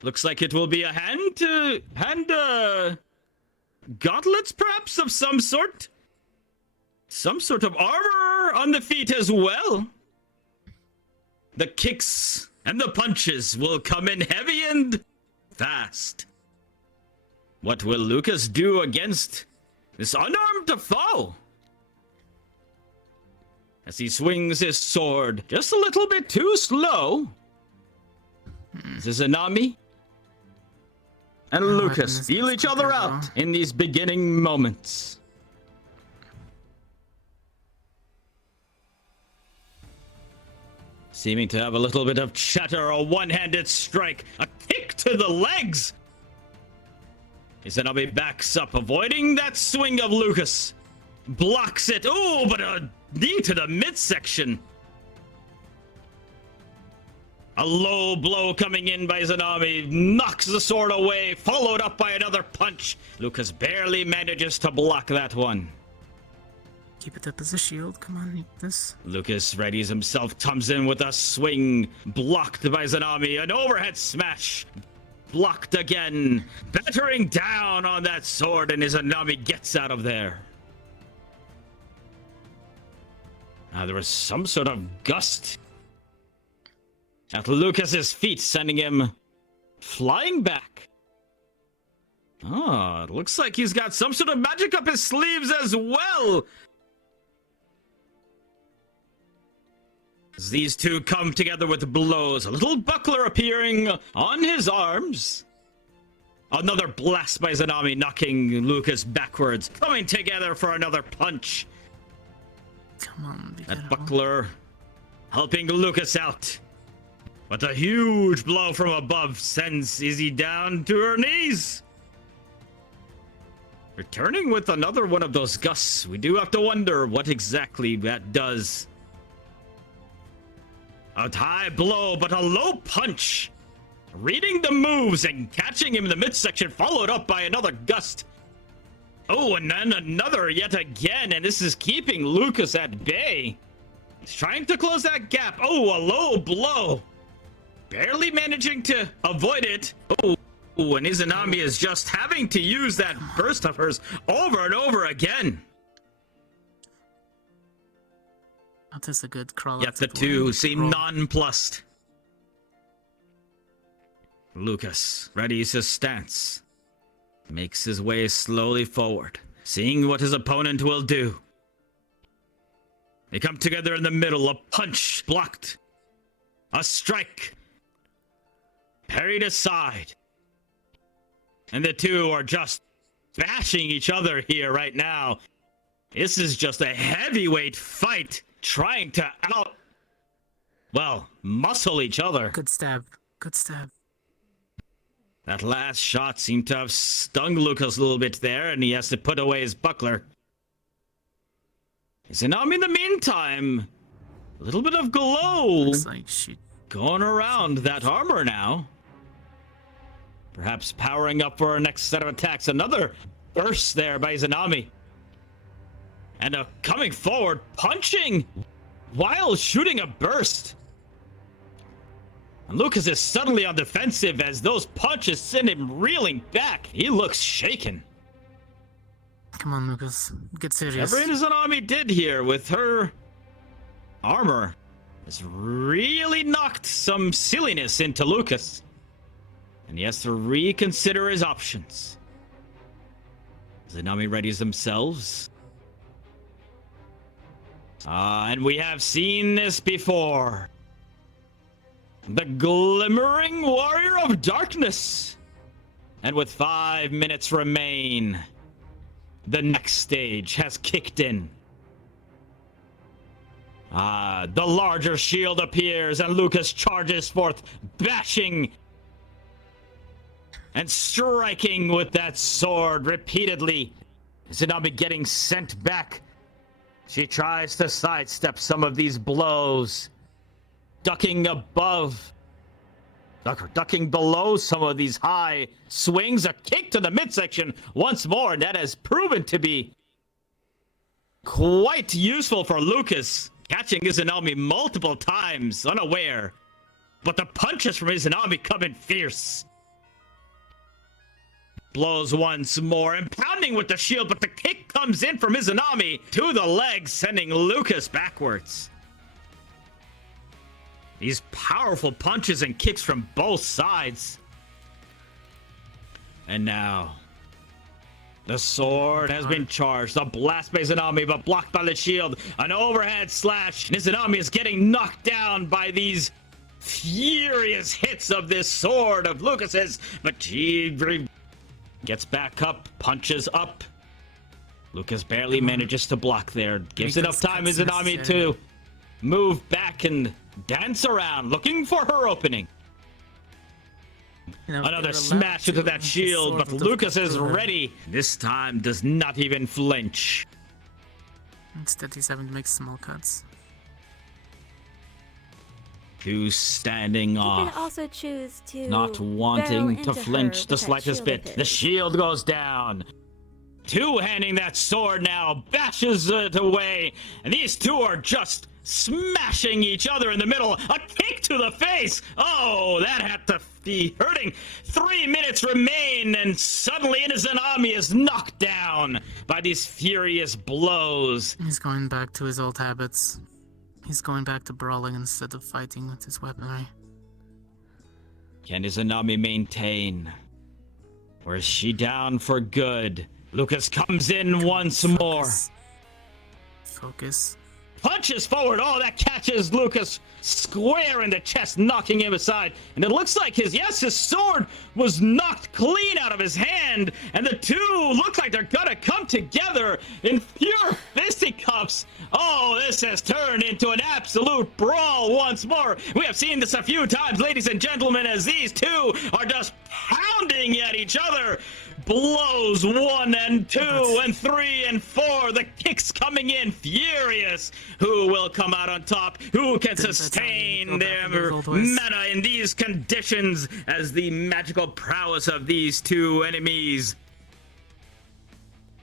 Looks like it will be a hand gauntlets, perhaps, of some sort. Some sort of armor on the feet as well. The kicks and the punches will come in heavy and fast. What will Lucas do against this unarmed foe? As he swings his sword just a little bit too slow. Izanami and Lucas feel each other out in these beginning moments. Seeming to have a little bit of chatter, a one-handed strike, a kick to the legs. Izanami backs up, avoiding that swing of Lucas. Blocks it. Oh, but a knee to the midsection. A low blow coming in by Izanami knocks the sword away, followed up by another punch. Lucas barely manages to block that one. Keep it up as a shield. Come on, eat this. Lucas readies himself, comes in with a swing, blocked by Izanami. An overhead smash, blocked again, battering down on that sword, and Izanami gets out of there. There was some sort of gust at Lucas's feet, sending him flying back. Oh, it looks like he's got some sort of magic up his sleeves as well. As these two come together with blows, a little buckler appearing on his arms. Another blast by Izanami, knocking Lucas backwards, coming together for another punch. Come on, that buckler helping Lucas out. But a huge blow from above sends Izzy down to her knees. Returning with another one of those gusts. We do have to wonder what exactly that does. A high blow, but a low punch. Reading the moves and catching him in the midsection, followed up by another gust. Oh, and then another yet again, and this is keeping Lucas at bay. He's trying to close that gap. Oh, a low blow. Barely managing to avoid it. Oh, and Izanami is just having to use that burst of hers over and over again. That is a good crawl. Yet the two seem nonplussed. Lucas readies his stance. Makes his way slowly forward, seeing what his opponent will do. They come together in the middle, a punch blocked. A strike parried aside. And the two are just bashing each other here right now. This is just a heavyweight fight, trying to muscle each other. Good stab. Good stab. That last shot seemed to have stung Lucas a little bit there, and he has to put away his buckler. Izanami, in the meantime, a little bit of glow Looks like she going around that armor now. Perhaps powering up for our next set of attacks. Another burst there by Izanami. And coming forward, punching while shooting a burst. And Lucas is suddenly on defensive as those punches send him reeling back. He looks shaken. Come on, Lucas. Get serious. Everything Izanami did here with her armor has really knocked some silliness into Lucas. And he has to reconsider his options. Izanami readies themselves. And we have seen this before. The glimmering warrior of darkness. And with 5 minutes remain, the next stage has kicked in. The larger shield appears and Lucas charges forth, bashing and striking with that sword repeatedly. Izanami getting sent back. She tries to sidestep some of these blows, ducking below some of these high swings. A kick to the midsection once more, and that has proven to be quite useful for Lucas, catching Izanami multiple times unaware. But the punches from Izanami come in fierce. Blows once more and pounding with the shield, but the kick comes in from Izanami to the leg, sending Lucas backwards. These powerful punches and kicks from both sides. And now, the sword has been charged. The blast by Izanami, but blocked by the shield. An overhead slash. Izanami is getting knocked down by these furious hits of this sword of Lucas's, but she gets back up, punches up. Lucas barely manages to block there. Gives enough time Izanami to move back and dance around, looking for her opening. Another smash into that shield, but Lucas is ready. This time does not even flinch. Instead, he's having to make small cuts. Two standing off. You could also choose to not wanting to flinch the slightest bit. The shield goes down. Two-handing that sword now, bashes it away, and these two are just smashing each other in the middle. A kick to the face. Oh, that had to be hurting. 3 minutes remain, and suddenly Izanami is knocked down by these furious blows. He's going back to his old habits. He's going back to brawling instead of fighting with his weaponry. Can Izanami maintain? Or is she down for good? Lucas comes in once more. Focus. Punches forward. Oh, that catches Lucas square in the chest, knocking him aside. And it looks like his sword was knocked clean out of his hand. And the two look like they're gonna come together in pure fisticuffs. Oh, this has turned into an absolute brawl once more. We have seen this a few times, ladies and gentlemen, as these two are just pounding at each other. Blows 1 and 2 and 3 and 4. The kicks coming in furious. Who will come out on top? Who can sustain their mana in these conditions as the magical prowess of these two enemies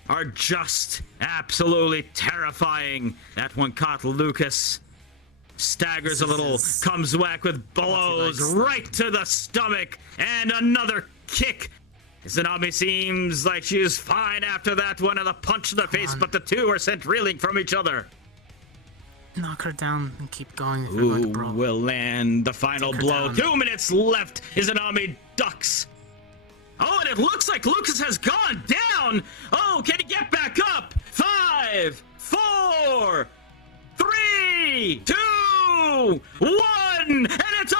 are just absolutely terrifying. That one caught Lucas. Staggers a little, comes whack with blows right to the stomach, and another kick. Izanami seems like she is fine after that one and a punch in the face, but the two are sent reeling from each other. Knock her down and keep going. If you're going to brawl. Who will land the final blow? Down. 2 minutes left. Izanami ducks. Oh, and it looks like Lucas has gone down. Oh, can he get back up? 5, 4, 3, 2, 1, and it's over!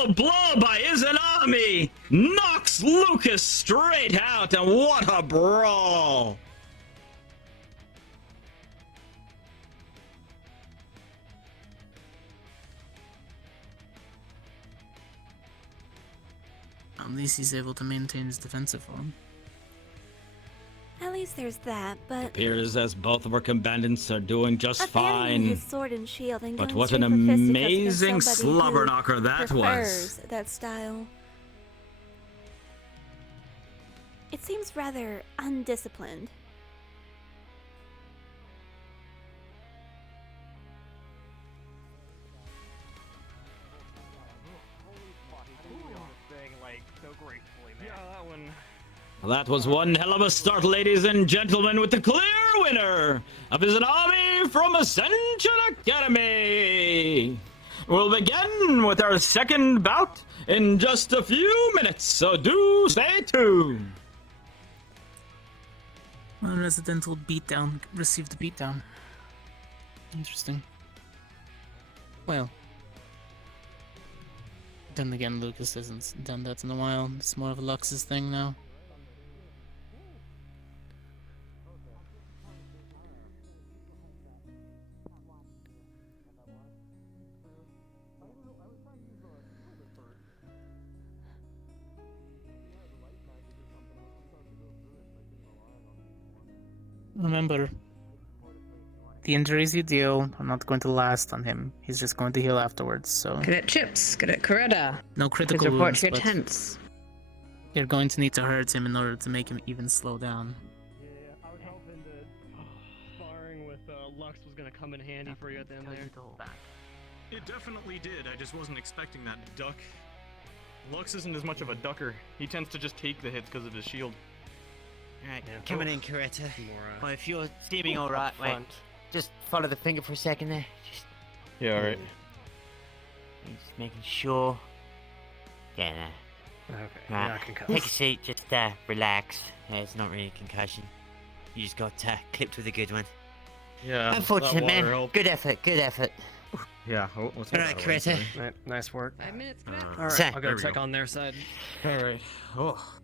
Low blow by Izanami knocks Lucas straight out, and what a brawl! At least he's able to maintain his defensive form. At least there's that, but Appears as both of our combatants are doing just abandoning fine. his sword and shield and But going what an straight for fisticuffs against amazing somebody slobber who knocker that prefers was. that style. It seems rather undisciplined. That was one hell of a start, ladies and gentlemen, with the clear winner of Izanami from Ascension Academy. We'll begin with our second bout in just a few minutes, so do stay tuned. Residential beatdown received a beatdown. Interesting. Well. Then again, Lucas hasn't done that in a while. It's more of a Lux's thing now. Remember, the injuries you deal are not going to last on him. He's just going to heal afterwards, so... Cadet Chips, Cadet Coretta. No critical Please report wounds, to your but tents. you're going to need to hurt him in order to make him even slow down. I was hoping that sparring with Lux was gonna come in handy for you at the end there. It definitely did. I just wasn't expecting that duck. Lux isn't as much of a ducker. He tends to just take the hits because of his shield. Alright, coming in, Coretta. Well, if you're seeming alright, wait. Just follow the finger for a second there. Just... Yeah, alright. Just making sure. Yeah, no. Okay, Right. not concussed. Take a seat, just relax. It's not really a concussion. You just got clipped with a good one. Yeah. Unfortunate, that man. water helped. Good effort, good effort. Yeah. Alright, Coretta. Nice work. 5 minutes, Alright, Sir. I'll go check on their side. Alright. Oh.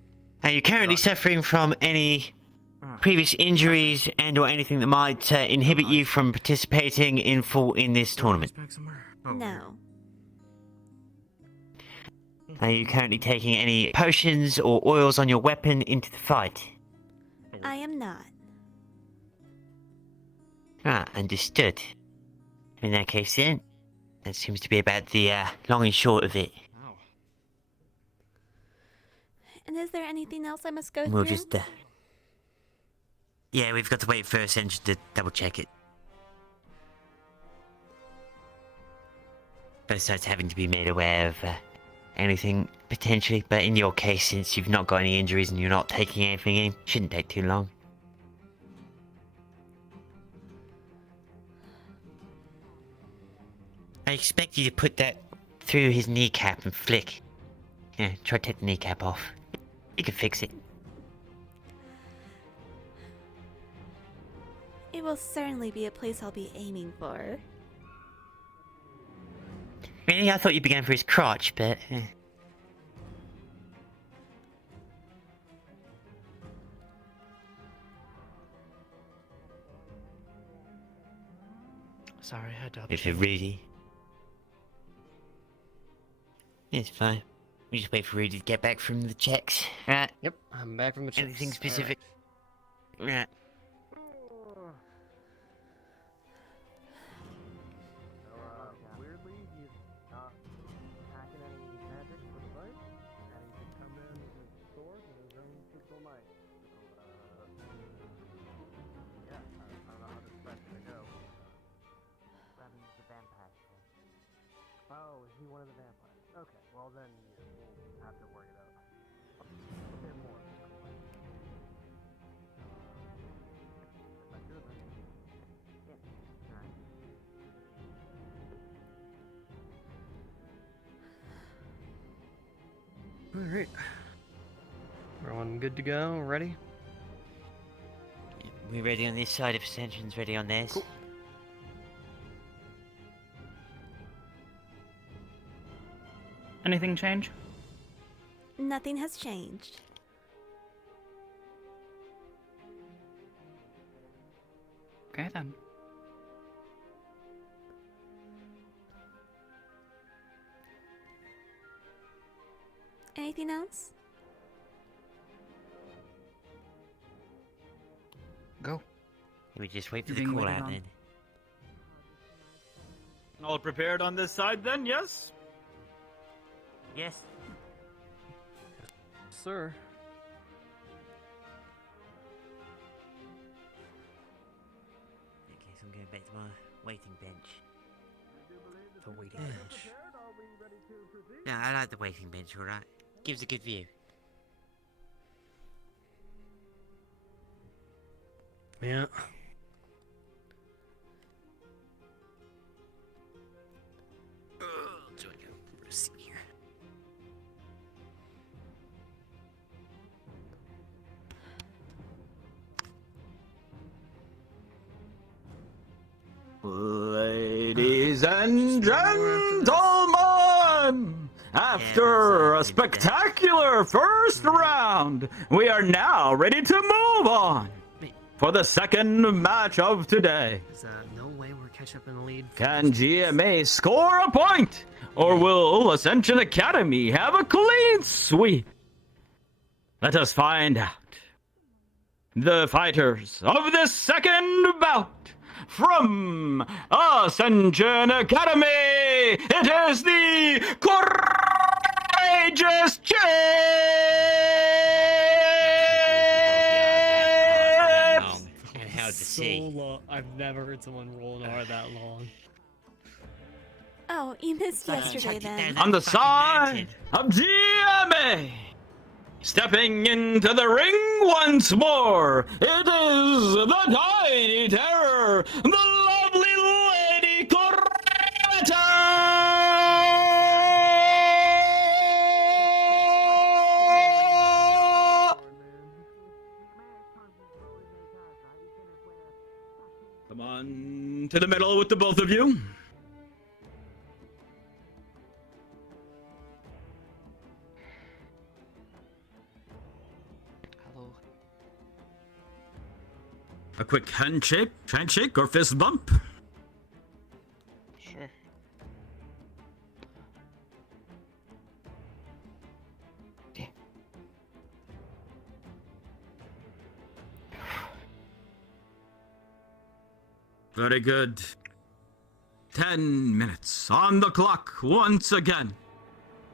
Are you currently suffering from any previous injuries and or anything that might inhibit you from participating in full in this tournament? No. Are you currently taking any potions or oils on your weapon into the fight? I am not. Ah, understood. In that case then, that seems to be about the long and short of it. And is there anything else I must go We'll through? just yeah, we've got to wait for Ascension to double check it. Besides having to be made aware of anything potentially, but in your case, since you've not got any injuries and you're not taking anything in, shouldn't take too long. I expect you to put that through his kneecap and flick. Yeah, try to take the kneecap off. You can fix it. It will certainly be a place I'll be aiming for. Really? I thought you began for his crotch, but... Sorry, I doubt If it really... It's fine. We just wait for Rudy to get back from the checks. Right. Yep, I'm back from the checks. Anything specific? Right. Weirdly, he's not hacking any magic for the fight, and he can come in with his sword and his own physical might. Yeah, I don't know how this fight's gonna go. Oh, is he one of the vampires? Okay, well then we'll have to work it out. A bit more. If I could, then. Yeah. Alright. Alright. Everyone good to go? Ready? We're ready on this side if Ascension's ready on theirs. Cool. Anything change? Nothing has changed. Okay then. Anything else? Go. We just wait for the Being call waited out on. then. All prepared on this side then, yes? Yes. Sir. Okay, so I'm going back to my waiting bench. The waiting bench. No, I like the waiting bench, alright. Gives a good view. Yeah. So I go for a seat here. Ladies and gentlemen, after a spectacular first round, we are now ready to move on for the second match of today. Is no way we're catching up in the lead? Can GMA score a point, or will Ascension Academy have a clean sweep? Let us find out. The fighters of this second bout, from Ascension Academy, it is the Courageous Chips! And how to So see. long. I've never heard someone roll an R that long. Oh, you missed yesterday then. On the side of GMA, stepping into the ring once more, it is the Tiny Terror, the lovely Lady Coretta! Come on to the middle with the both of you. A quick handshake or fist bump. Sure. Very good. 10 minutes on the clock once again.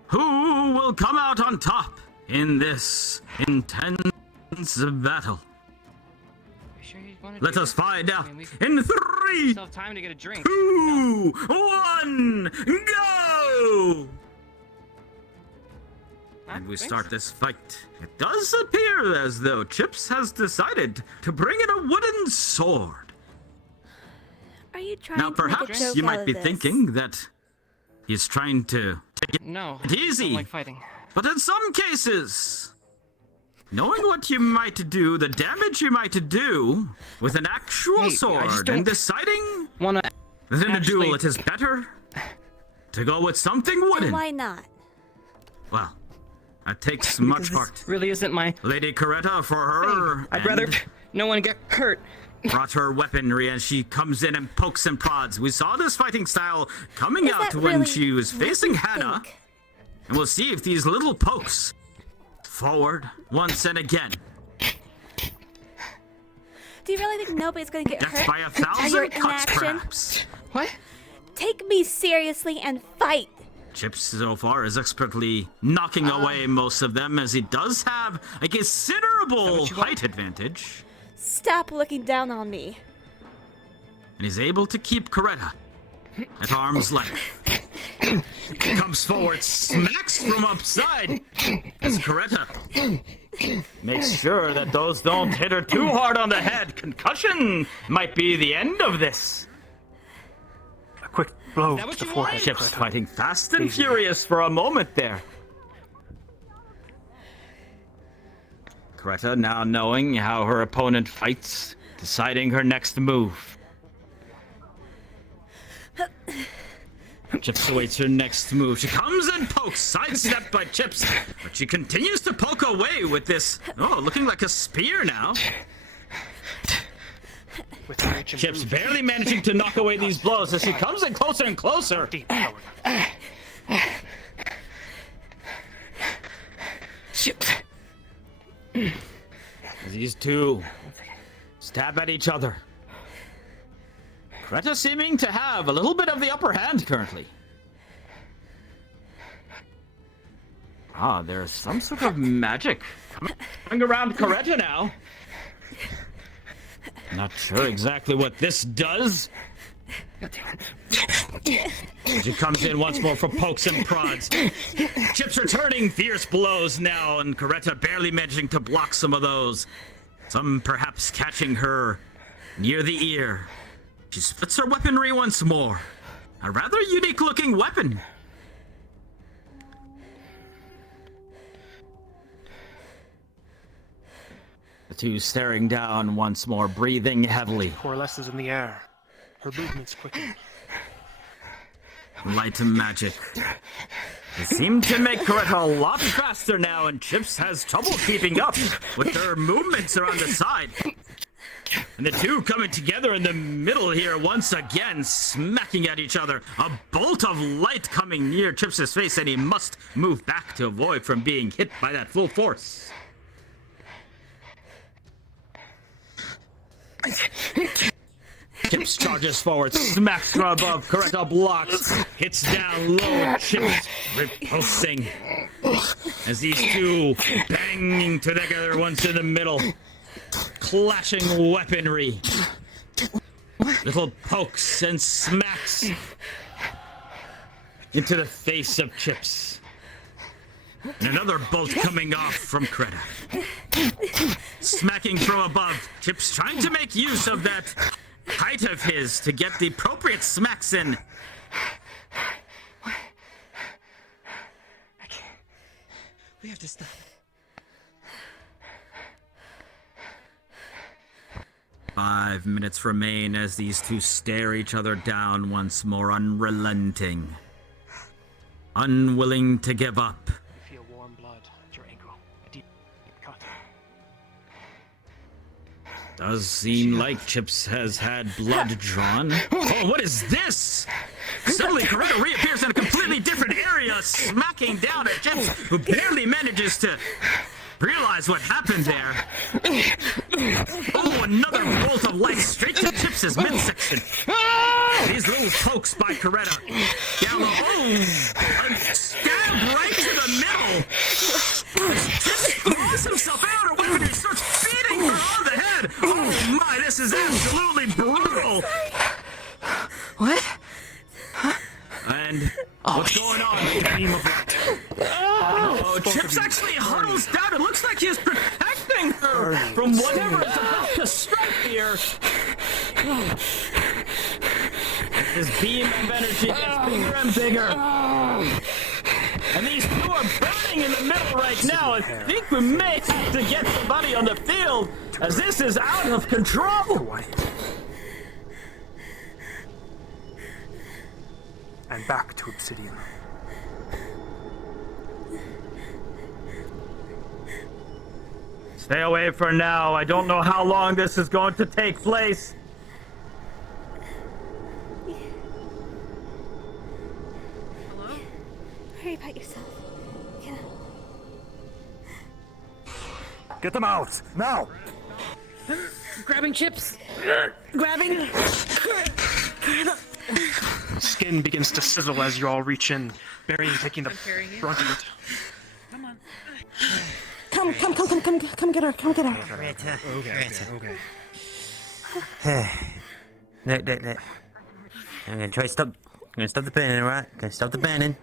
Who will come out on top in this intense battle? Let us find out in 3, Time to get a drink. 2, 1, go! And we start this fight. It does appear as though Chips has decided to bring in a wooden sword. Are you trying Now, to make a perhaps joke you out might of be this? thinking that he's trying to take it easy. Don't like fighting. But in some cases, knowing what you might do, the damage you might do with an actual Hey, I just sword, don't and deciding wanna that in a actually- duel it is better to go with something wooden. And why not? Well, that takes much heart. Really isn't my Lady Coretta, for her, I'd rather end, no one get hurt. brought her weaponry and she comes in and pokes and prods. We saw this fighting style coming Is out that when really she was what facing you Hannah. think? And we'll see if these little pokes forward once and again. Do you really think nobody's gonna get Death hurt by a by your thousand cuts, inaction? perhaps. What? Take me seriously and fight. Chips so far is expertly knocking away most of them, as he does have a considerable height advantage. Stop looking down on me. And he's able to keep Coretta at arm's length. Comes forward, smacks from upside as Coretta makes sure that those don't hit her too hard on the head. Concussion might be the end of this. A quick blow to the forehead. Chips fighting fast and furious for a moment there. Coretta now knowing how her opponent fights, deciding her next move. Chips awaits her next move. She comes and pokes, sidestepped by Chips, but she continues to poke away with this. Oh, looking like a spear now. Chips barely managing to knock away these blows as she comes in closer and closer. These two stab at each other. Coretta seeming to have a little bit of the upper hand currently. Ah, there's some sort of magic coming around Coretta now. Not sure exactly what this does. She comes in once more for pokes and prods. Chips returning fierce blows now, and Coretta barely managing to block some of those. Some perhaps catching her near the ear. She splits her weaponry once more. A rather unique looking weapon. The two staring down once more, breathing heavily. Coretta is in the air. Her movements quicken. Light magic. They seem to make Coretta a lot faster now, and Chips has trouble keeping up with her movements around the side. And the two coming together in the middle here once again, smacking at each other. A bolt of light coming near Chips' face, and he must move back to avoid from being hit by that full force. Chips charges forward, smacks from above, Coretta blocks, hits down low, Chips repulsing. As these two banging together once in the middle, clashing weaponry. Little pokes and smacks into the face of Chips. And another bolt coming off from Coretta. Smacking from above, Chips trying to make use of that height of his to get the appropriate smacks in. We have to stop. Five minutes remain as these two stare each other down once more, unrelenting. Unwilling to give up. You feel warm blood at your ankle. A deep cut. Does seem like Chips has had blood drawn. Oh, what is this? Suddenly, Coretta reappears in a completely different area, smacking down at Chips, who barely manages to realize what happened there. Oh, another bolt of light straight to Chips' midsection. These little pokes by Coretta. Down the a stab right to the middle. Chips throws himself out her weapon and starts beating her on the head. Oh my, this is absolutely brutal. What? And what's going on? Oh, Chips actually huddles down. It looks like he's protecting her from whatever is about to strike here. This beam of energy gets bigger and bigger. And these two are burning in the middle right now. I think we may have to get somebody on the field, as this is out of control. And back to Obsidian. Stay away for now. I don't know how long this is going to take place. Hello? Worry about yourself. Yeah. Get them out! Now! Grabbing Chips. Grabbing. Skin begins to sizzle as you all reach in, burying, taking the brunt of it. Come on. Come get her. Okay. Look. I'm gonna try stop. I'm gonna stop the burning, alright? Gonna stop the burning.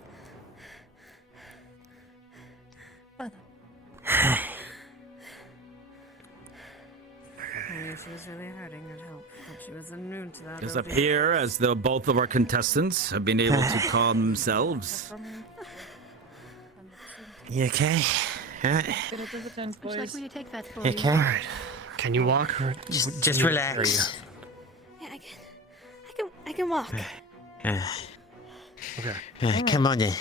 She was really hurting. I'd hope she was immune to that. It does appear as though both of our contestants have been able to calm themselves. You okay? Alright. Would you like me to take that for You okay? Can you walk? Or Just relax. Yeah, I can walk. Okay. Come on then.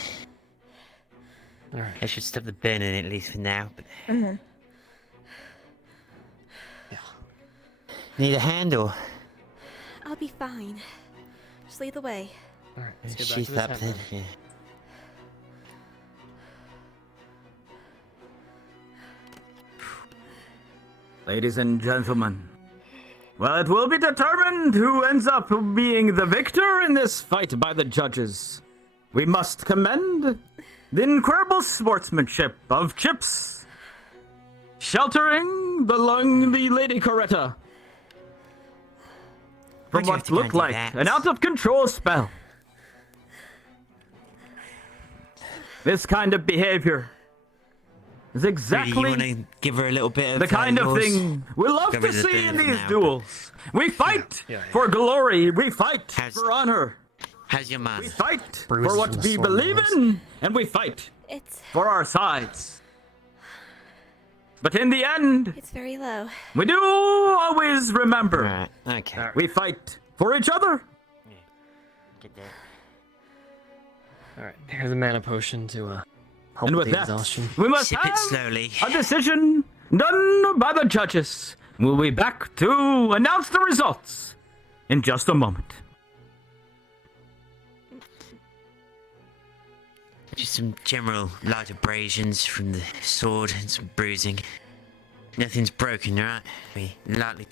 Alright. I should stop the burning at least for now. But... Yeah. Need a handle. I'll be fine. Just lead the way. Alright, let's get back to Sheath this up hand then. then. Yeah. Ladies and gentlemen, well, it will be determined who ends up being the victor in this fight by the judges. We must commend the incredible sportsmanship of Chips, sheltering the Lady Coretta from what looked like an out-of-control spell. This kind of behavior is exactly You want to give her a little bit of the kind of yours? thing we love Go to with the see in bit these now. duels. We fight for glory. We fight for honor. How's your mom? We fight Bruises for what from the we sword believe wounds. in, and we fight It's for our sides. But in the end, it's very low. we do always remember. Right. Okay. We fight for each other. Get that. Alright, here's a mana potion to help And with with the that, exhaustion. we must Sip have it slowly. a decision done by the judges. We'll be back to announce the results in just a moment. Just some general light abrasions from the sword and some bruising. Nothing's broken, right? We lightly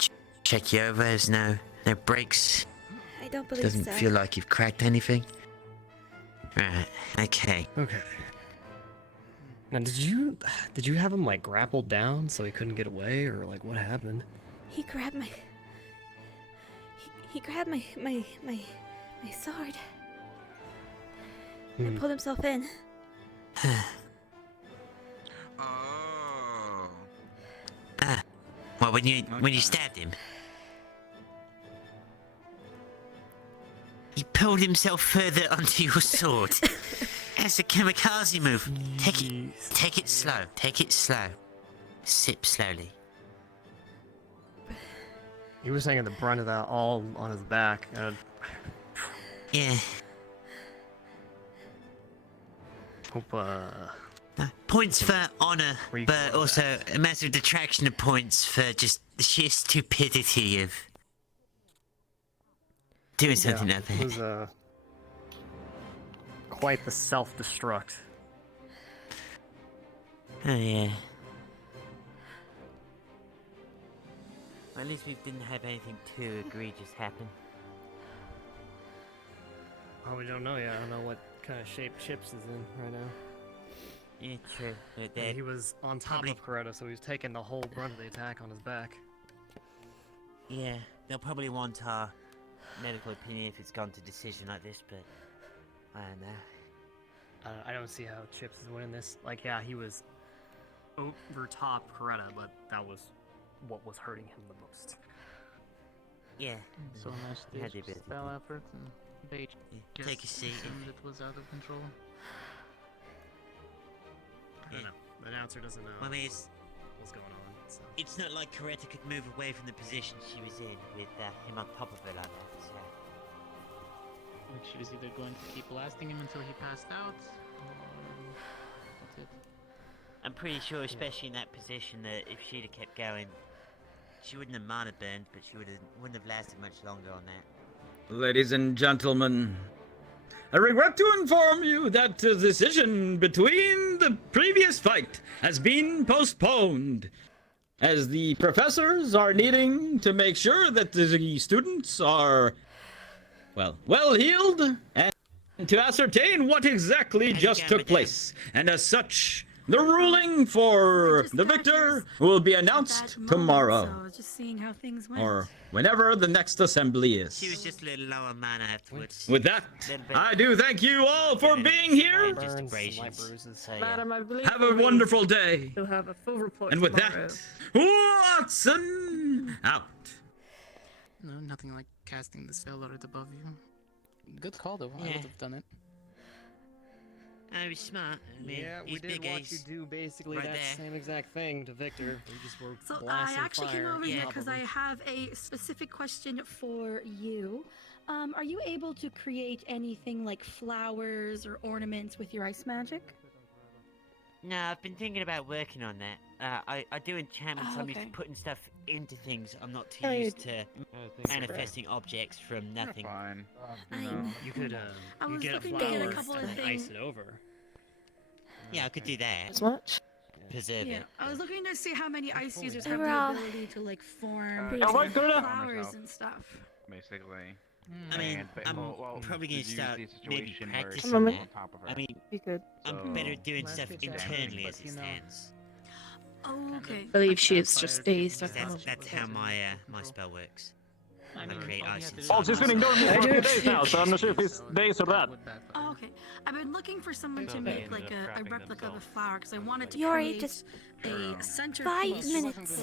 check you over. There's no breaks. I don't believe Doesn't so. feel like you've cracked anything. Right. Okay. Okay. Now, did you have him like grappled down so he couldn't get away, or like what happened? He grabbed my. He grabbed my sword and pulled himself in. Oh. Well, when you stabbed him, he pulled himself further onto your sword. That's a kamikaze move. Take it slow. Take it slow. Sip slowly. He was hanging the brunt of that all on his back. Yeah. Hope Points for honor, but also a massive detraction of points for just the sheer stupidity of doing something like It that. was quite the self-destruct. Oh yeah. Well, at least we didn't have anything too egregious happen. Oh, we don't know yet. I don't know what kind of shape Chips is in right now. Yeah, true. And he was on top of Coretta, so he was taking the whole brunt of the attack on his back. Yeah, they'll probably want our medical opinion if it's gone to decision like this, but I don't know. I don't see how Chips is winning this. Like, yeah, he was over top Coretta, but that was what was hurting him the most. Yeah. So nice Had stage a bit. spell effort and they Take a seat. assumed it was out of control. I don't know. The announcer doesn't know Well, I mean, what's going on. So. it's not like Coretta could move away from the position she was in with him on top of her like that, so... Like she was either going to keep blasting him until he passed out, or that's it. I'm pretty sure, especially in that position, that if she'd have kept going, she wouldn't have mana burned, but she wouldn't have lasted much longer on that. Ladies and gentlemen, I regret to inform you that the decision between the previous fight has been postponed, as the professors are needing to make sure that the students are, well healed, and to ascertain what exactly just took place. And as such, the ruling for the victor will be announced tomorrow, So just seeing how things went. or whenever the next assembly is. She was just a little low on mana afterwards. With that, I do thank you all for being here. Just abrasions. So, yeah. Madam, I believe Have a wonderful day. You'll have a full report And with tomorrow. that, Watson out. No, nothing like casting the spell right above you. Good call though. I Yeah. would have done it. I was smart. I mean, Yeah, we he's did big watch ace. you do basically right that there. same exact thing to Victor. We just were So I blasting actually fire came over on here top because of I him. have a specific question for you. Are you able to create anything like flowers or ornaments with your ice magic? No, I've been thinking about working on that. I do enchantments. Oh, I'm used to okay. putting stuff into things. I'm not too Oh, used you- to manifesting objects from nothing. Fine. You could I you was get a looking to get a flower couple and of then ice things. it over. Yeah, I could do that. As much? Preserve Yeah, it. I was looking to see how many ice users have Overall, the ability to like form Oh, what, Coretta? flowers and stuff. Basically. I mean, And- I'm well, probably gonna did you start see a maybe situation where practicing someone that. on top of her? I mean, Be good. I'm better So- doing Last stuff example, internally but as it you know- stands. Oh, okay. I believe she is just dazed at the That's, moment. that's how my spell works. I create ice and Oh, she's been doing this for a few days now, so I'm not sure if it's days or that. Oh, okay. I've been looking for someone to make like a replica of a flower because I wanted to Yori, create just a centerpiece 5 minutes.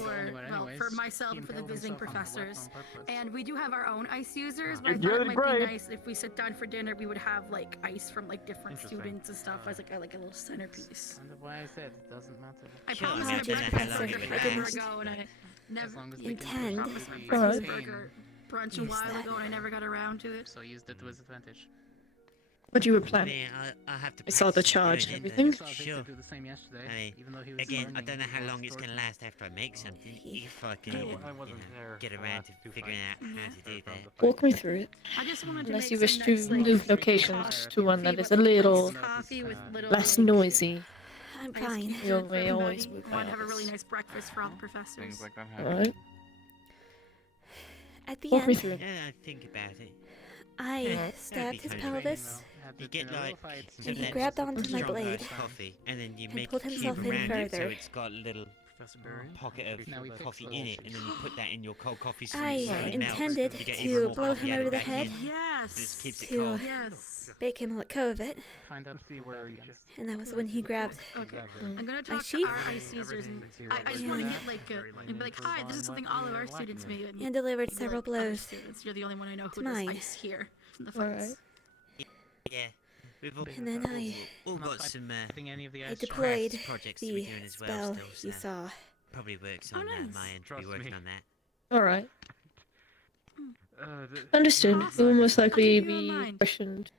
for myself and for the visiting professors. And we do have our own ice users, but I You're thought it might great. be nice if we sit down for dinner, we would have like ice from like different students and stuff as like a little centerpiece. Kind of why I said it doesn't matter. I Sure, promised I him a don't know how breakfast long burger it a would year last, ago, and I never long as they Intend. promised him a Alright. breakfast burger brunch a Use while that. ago, and I never got around to it. So use that to his advantage. What you were I planning? mean, I have to I saw the practice charge doing and it, everything. but Sure. Do the same yesterday, I mean, even though he was again, I learning don't know how the long it's story. gonna last after I make something. If I can, I you know, wasn't there get for the around last to two figuring out fights. how to do that. Walk me through it. I just wanted to Unless make you wish some to nice, like, move locations to one that is a little coffee with little, less like, noisy. I'm ice fine. cubes You in it for may always everybody. move I by want to have a really others. nice breakfast for all the professors. Things like that happen. Alright. At the Walk me end, through it. Yeah, I think about it. I stabbed his pelvis. You get like some And he of that grabbed onto my strong blade iced coffee, and then you and make pulled a himself cube in around it, so further. it's got a little pocket of Now we fix coffee the in it, and then you put that in your cold coffee sweet I so it melts. intended You get to even more blow coffee him out over of the that head in, and it just keeps it to cold. Yes. bake him let go of it, Find out See where you just. and that was when he grabbed. Okay. I'm gonna My talk to sheath? our ice users, and I just want to get like and be like, hi, this is something all of our students made. And delivered you'd be several like, "Other blows students, you're the only one I know to who does mine. ice here from the Alright. fights. Yeah, we've all, And then I all got some any of the ice deployed crafts projects to the be doing as well spell still, you so saw. probably works Oh, on nice. my end to be Trust working me. on that. Alright. Uh, Understood. It will most likely I'll keep you in be mind. questioned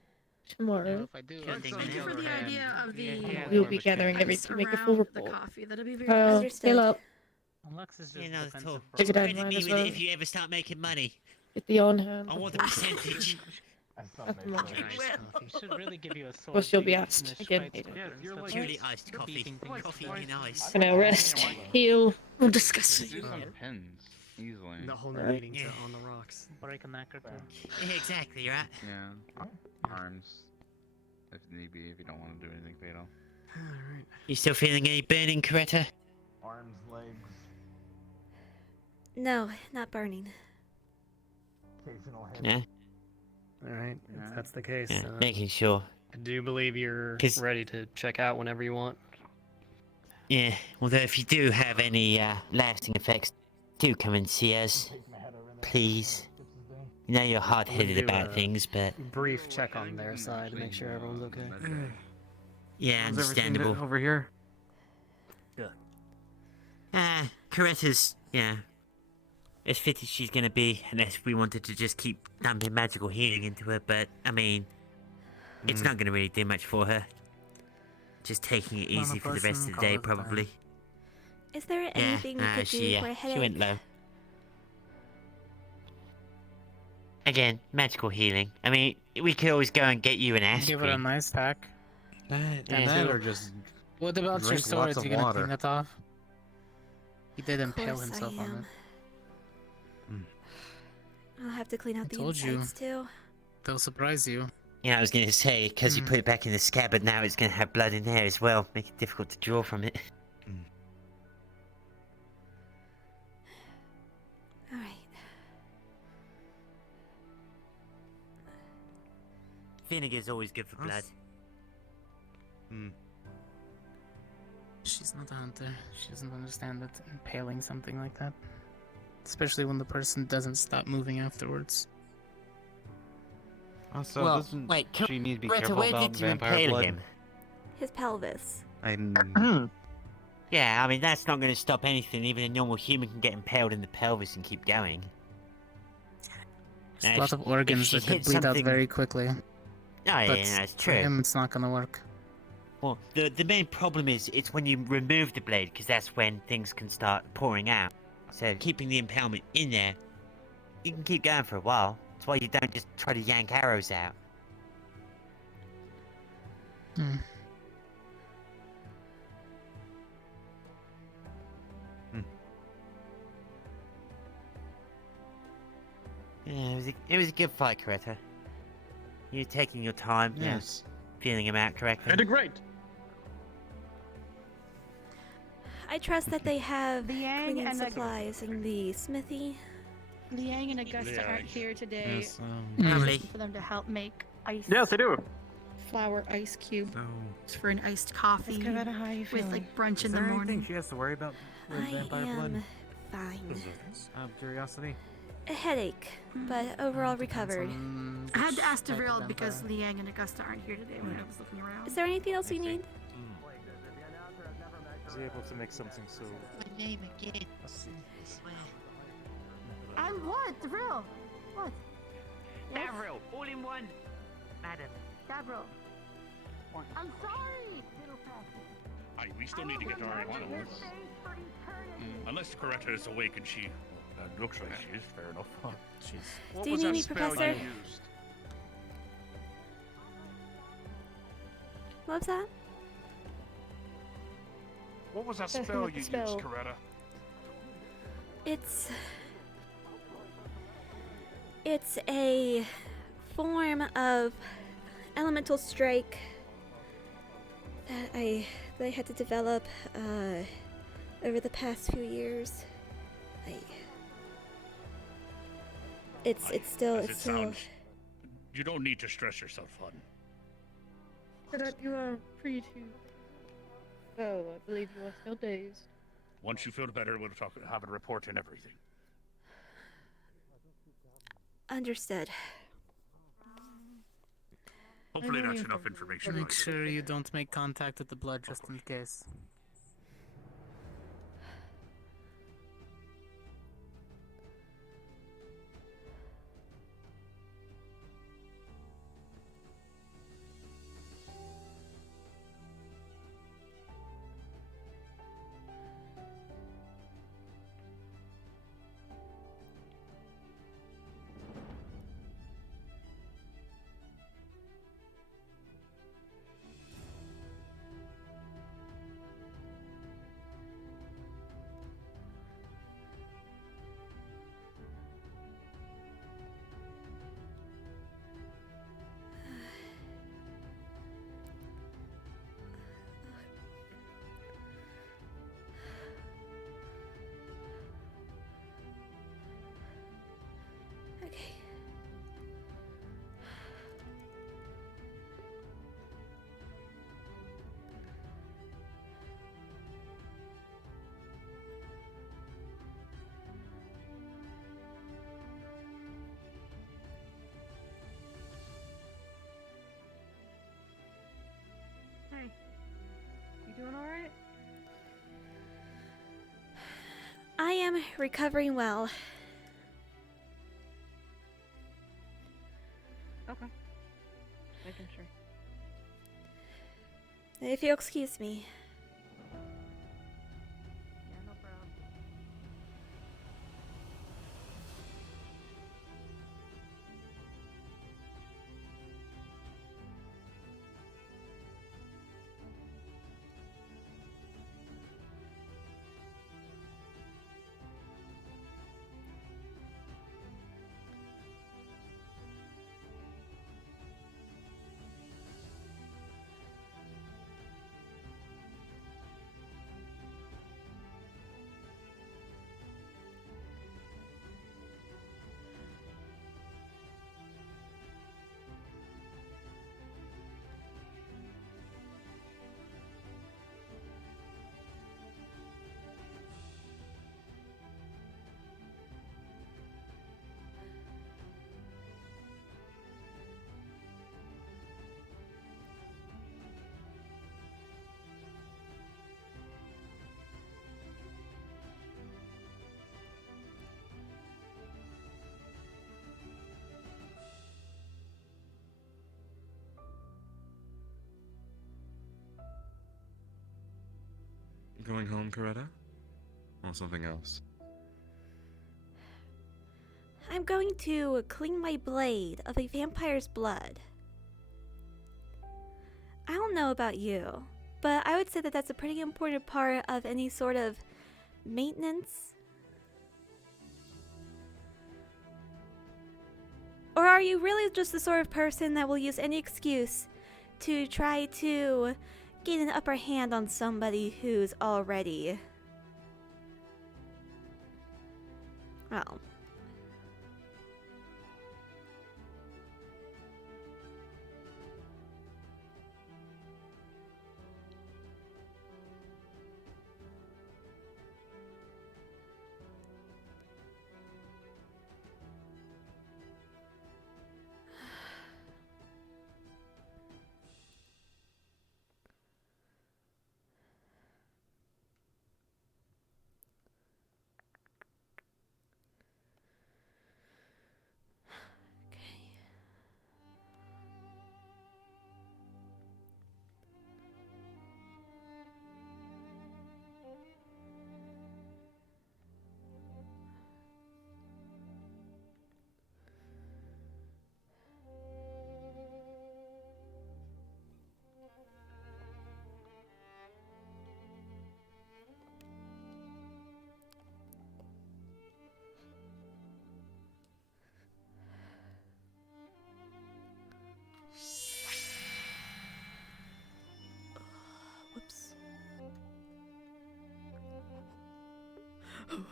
tomorrow. If I do, Good thing Thank to you for know. the idea of the We will be gathering ice everything to make a around full the report. coffee. That'll be very Kyle, Understood. scale up. Lux is just You know, defensive talk. for Take it Credit down me as with it well. if you ever start making money. Get the on hand. I want a percentage. At the moment. He should really give you a sword. course, you'll be to use in asked this again fight, later. so Yeah, instead you're of like- Purely iced coffee. beating things Coffee to in death. ice. For now, rest, heal. We'll discuss Just it. do some pins easily. The whole Alright. meeting to Yeah. on the rocks. Break a neck or two. Yeah, exactly, right? Yeah. Arms. If need be, if you don't want to do anything fatal. Alright. You still feeling any burning, Coretta? Arms, legs, No, not burning. occasional head. Yeah, Alright, Yeah. if that's the case. yeah. Making sure. I do believe you're 'Cause- ready to check out whenever you want. Yeah, although if you do have any lasting effects, do come and see us. Please. You know you're hard-headed do about a- things, but Brief check on their side to make sure everyone's okay. yeah, how's everything understandable. over here? Coretta's, yeah. As fit as she's gonna be, unless we wanted to just keep dumping magical healing into her, but, I mean, it's not gonna really do much for her. Just taking it Normal easy for the rest person, of the day, call it a time. probably. Is there Yeah, anything we could do she for a headache? went low. Again, magical healing. I mean, we could always go and get you an Give it a aspirin. nice pack. And Yeah. that or just What about your drink sword? lots of You gonna water. clean that off? He did Of impale course I himself on am. it. I'll have to clean out the told you. insides too. They'll surprise you. Yeah, I was gonna say, because you put it back in the scabbard, now it's gonna have blood in there as well. Make it difficult to draw from it. Alright. Vinegar's always good for blood. She's not a hunter. She doesn't understand that impaling something like that. Especially when the person doesn't stop moving afterwards. Also, Well, doesn't wait, she need to be Greta, careful where about did you vampire impale blood? him? His pelvis. Yeah, I mean, that's not gonna stop anything. Even a normal human can get impaled in the pelvis and keep going. a lot of organs that could bleed out very quickly. Oh, yeah, But that's for true. him, it's not gonna work. Well, the main problem is it's when you remove the blade, because that's when things can start pouring out. So keeping the impalement in there, you can keep going for a while. That's why you don't just try to yank arrows out. Hmm. Yeah, it was a good fight, Coretta. You're taking your time. Yes. Feeling him out correctly. You did great. I trust that they have Liang cleaning and supplies in the smithy. Liang and Augusta Yeah. aren't here today. Yes, I'm for them to help make ice. Yes, I do. Flour ice cube So, for an iced coffee Coretta, how you with feeling? like brunch is in the there anything morning. she has to worry about with I vampire blood? am fine. Out of curiosity. A headache, but overall recovered. I had to ask DeVille because Liang and Augusta aren't here today when I was looking around. Is there anything else you need? Was he able to make something so? My name again. I'm what? DeVille? What? Yes? Several, all in one. Madam. Gabriel. I'm sorry! We still need to get to our animals. Unless Coretta is awake and she looks like she is, fair enough. Do you need me, Professor? What was that? What was that That's spell not you the spell. used, Coretta? It's a form of elemental strike that I had to develop over the past few years. It's still. You don't need to stress yourself, hon. But you are free to go. I believe you are still dazed. Once you feel better, we'll have a report and everything. Understood. Hopefully that's enough information. Make sure you don't make contact with the blood just in case. Okay. Hey, you doing alright? I am recovering well. Okay. Making sure. If you'll excuse me. Yeah, no problem. Going home, Coretta? Or something else? I'm going to clean my blade of a vampire's blood. I don't know about you, but I would say that that's a pretty important part of any sort of maintenance. Or are you really just the sort of person that will use any excuse to try to get an upper hand on somebody who's already... well... Whoops.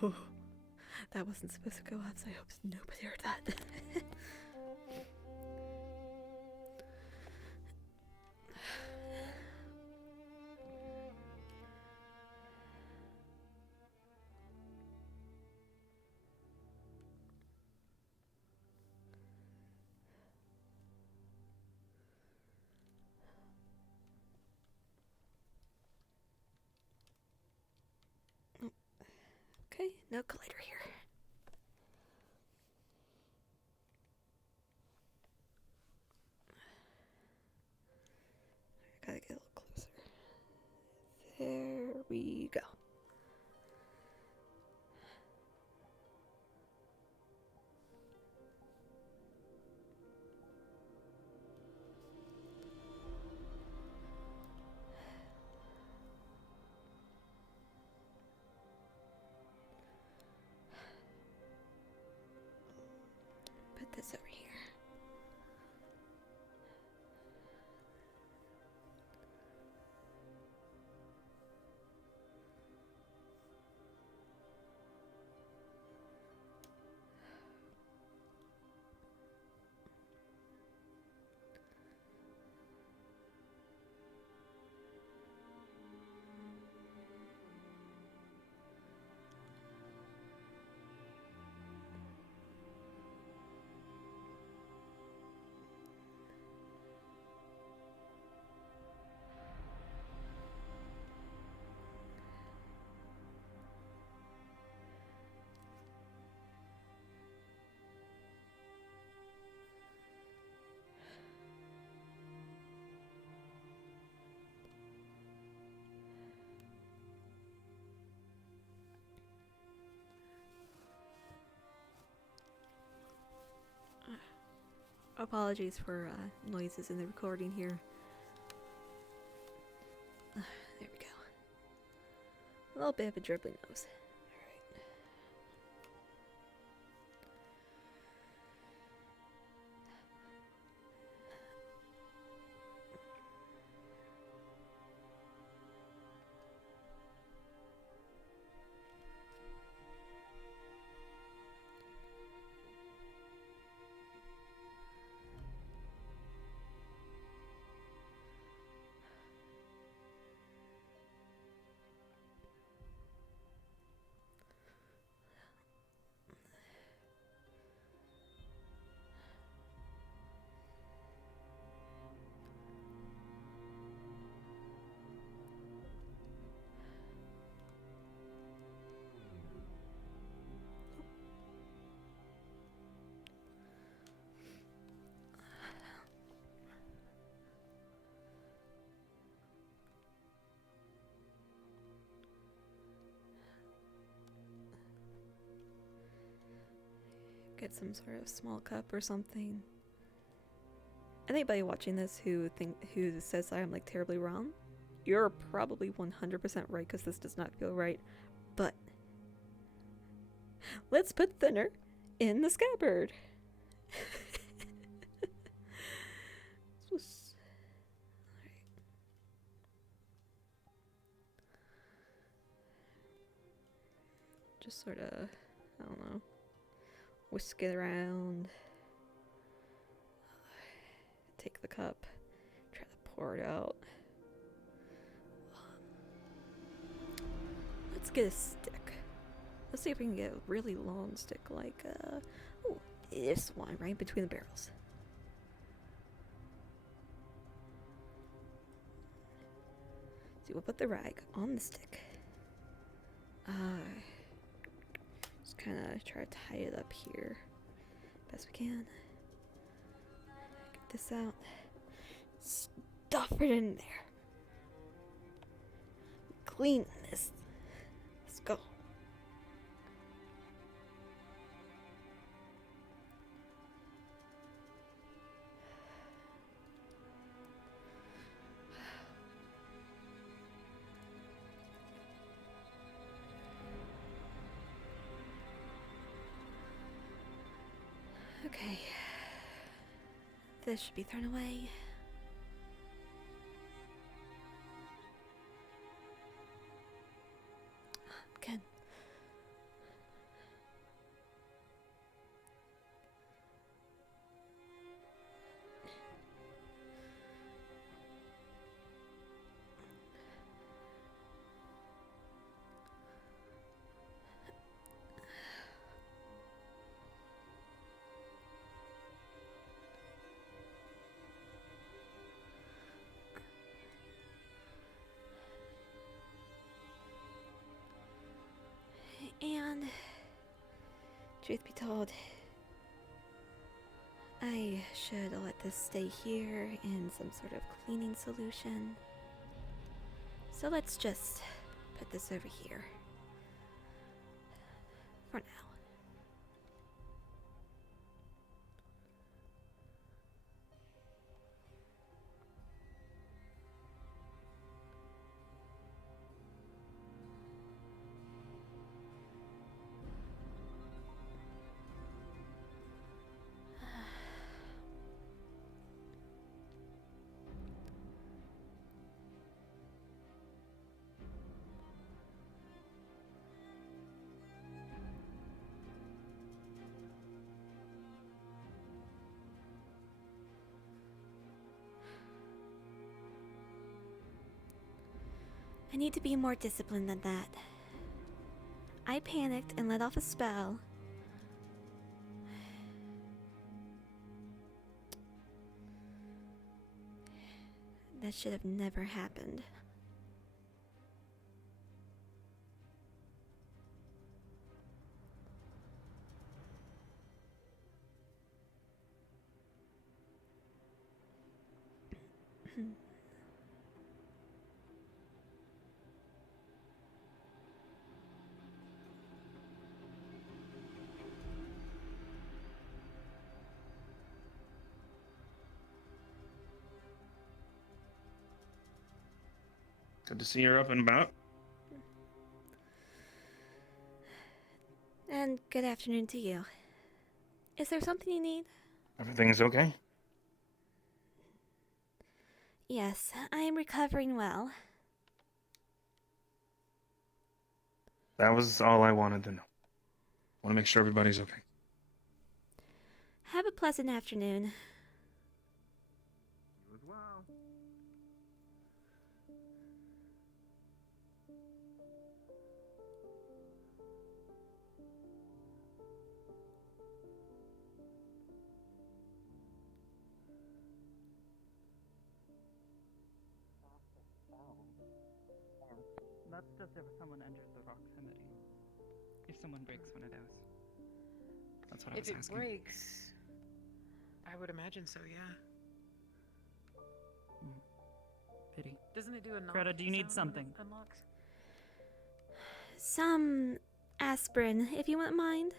Oh, that wasn't supposed to go off, so I hope nobody heard that. Okay, no collider here. Gotta get a little closer. There we go. Put this over here. Apologies for noises in the recording here. There we go. A little bit of a dribbling nose. get some sort of small cup or something. Anybody watching this who says I'm like terribly wrong, you're probably 100% right because this does not feel right. But let's put thinner in the scabbard. Just sort of, I don't know, whisk it around. Take the cup, try to pour it out. Let's get a stick. Let's see if we can get a really long stick like, oh, this one right between the barrels. So we'll put the rag on the stick. Just kind of try to tie it up here best we can. Get this out. Stuff it in there. Clean this. Let's go. Okay. This should be thrown away. Good. And truth be told, I should let this stay here in some sort of cleaning solution. So let's just put this over here for now. I need to be more disciplined than that. I panicked and let off a spell. That should have never happened. Good to see you're up and about. And good afternoon to you. Is there something you need? Everything's okay? Yes, I am recovering well. That was all I wanted to know. Want to make sure everybody's okay. Have a pleasant afternoon. You as well. That's just if someone enters the proximity. If someone breaks one of those. That's what I was asking. If it breaks, I would imagine so, yeah. Pity. Doesn't it do a knock? Coretta, do you need sound when something? it unlocks? Some aspirin, if you wouldn't mind.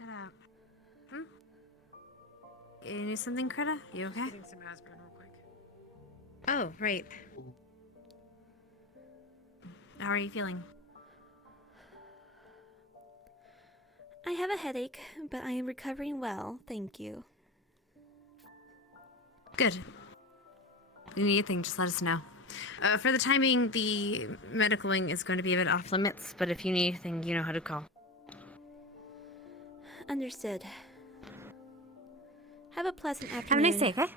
it out. You need something, Coretta? You okay? Getting some aspirin real quick. Oh, right. How are you feeling? I have a headache, but I am recovering well, thank you. Good. If you need anything, just let us know. For the timing, the medical wing is going to be a bit off limits, but if you need anything, you know how to call. Understood. Have a pleasant afternoon. Have a nice day, okay?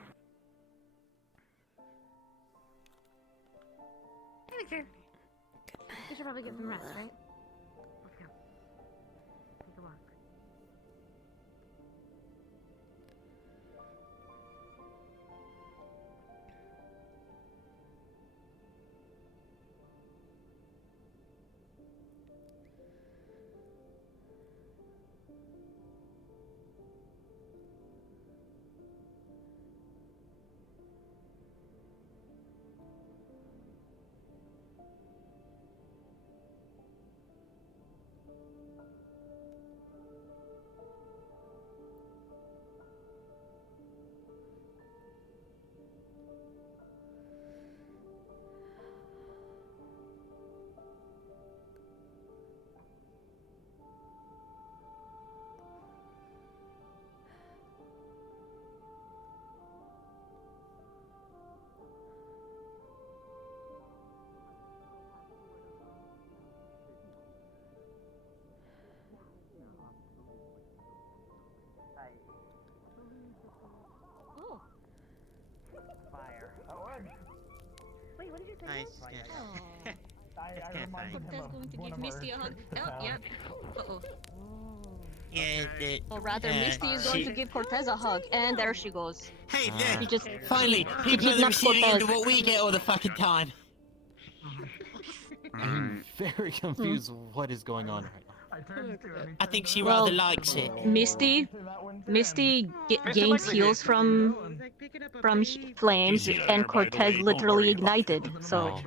You should probably get some rest, right? Let's go. Take a walk. Oh. Fire. Wait, what did you say? Nice. Oh. I reminded him Cortez of going to one give of Misty our a hug. good Oh, yeah. pals. Uh-oh. Yeah, Or rather, Misty is going to give Cortez a hug, and there she goes. Hey, He just finally, people are the kidnapped receiving end of Cortez. what we get all the fucking time. I'm very confused what is going on right now. I think she rather likes it. Misty gains heals from flames, and Cortez literally ignited. So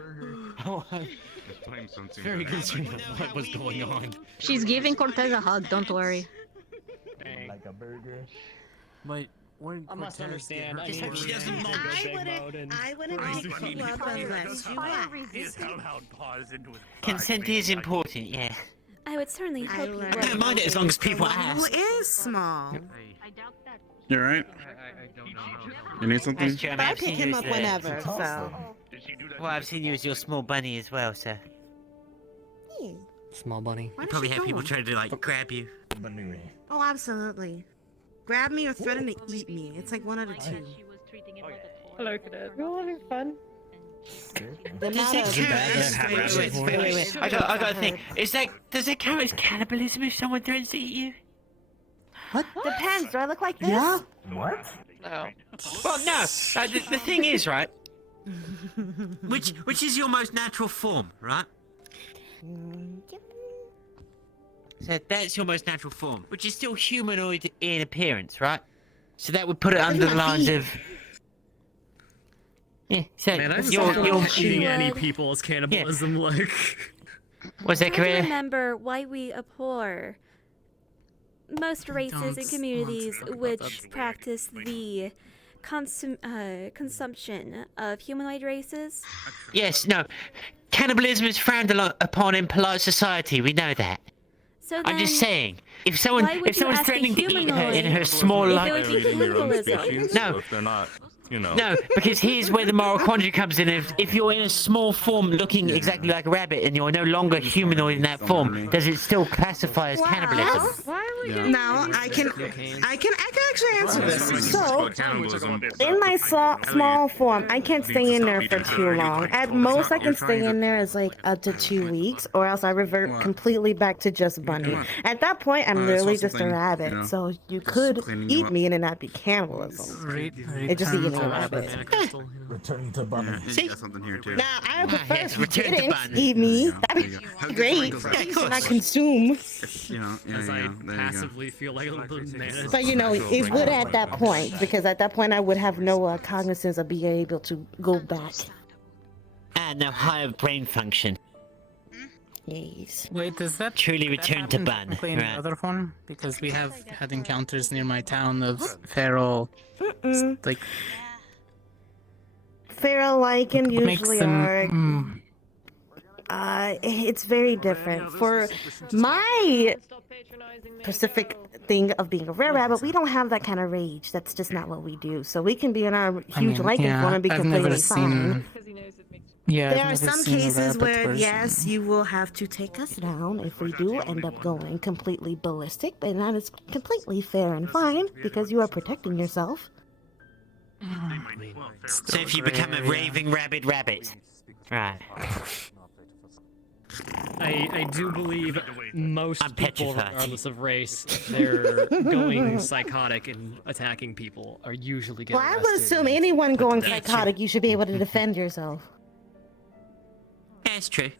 Very concerned with what was going on. she's giving Cortez a hug. Don't worry. Like a burger. I must understand. I Just mean, hope she doesn't go moan. big mode and I wouldn't pick you up unless you asked. Consent is important, yeah. I would certainly hope you I would. don't mind it as long as people Who ask. is small? You alright? You need something? That's true, I mean, I I've pick seen him you up as whenever, so. Well, I've seen you as your small bunny as well, so. Yeah. Small bunny. Why You does probably she have people go? trying to, like, grab you. Oh, absolutely. Grab me or threaten to eat me. It's like one out of two. Hello, Cadet. We're all having fun. The Does that count? Wait. I got to think. Does that count as cannibalism if someone threatens to eat you? What? Depends. Do I look like this? Yeah. What? No. Well, no. The thing is, right? Which is your most natural form, right? So that's your most natural form, which is still humanoid in appearance, right? So that would put it under the lines of. Yeah. So Man, I just you're eating any people as cannibalism, like. What's that, Try to Coretta? remember why we abhor most races and communities which practice the consumption of humanoid races. Yes. No. Cannibalism is frowned upon in polite society. We know that. So I'm just then, saying, if someone's why would you ask a threatening to eat her in her humanoid small if life, it would be cannibalism? no, If they're not, you know. no, because here's where the moral quandary comes in. If you're in a small form looking exactly like a rabbit and you're no longer humanoid in that form, does it still classify as cannibalism? Now I can actually answer this. So, in my small form, I can't stay in there for too long. At most, I can stay in there as like up to 2 weeks, or else I revert completely back to just bunny. At that point, I'm literally just a rabbit. So you could eat me and it not be cannibalism. It just eating a rabbit. Return to bunny. See? Something here too. Now I would prefer if you return to didn't bunny. eat me. That'd be great. And I consume. You know, As I there you go. passively feel like a little banana. But you know, it would at that point, because at that point I would have no cognizance of being able to go back. And no higher brain function. Yes. Wait, does that Truly return to ban. technically in the Right. other form? Because we have had encounters near my town of feral, like Feral lichen what makes usually them. are. It's very different. For my specific thing of being a rare rabbit, we don't have that kind of rage. That's just not what we do. So we can be in our huge lichen form and be I've completely never fine. Yeah, There I've are never some seen a cases rabbit where, version. yes, you will have to take us down if we do end up going completely ballistic, but that is completely fair and fine because you are protecting yourself. So if you become a raving rabid rabbit. Right. I do believe most I'm people, petrified. regardless of race, they're going psychotic and attacking people are usually getting Well, I would arrested. assume anyone going Yeah, psychotic, you should be able to defend yourself. That's true.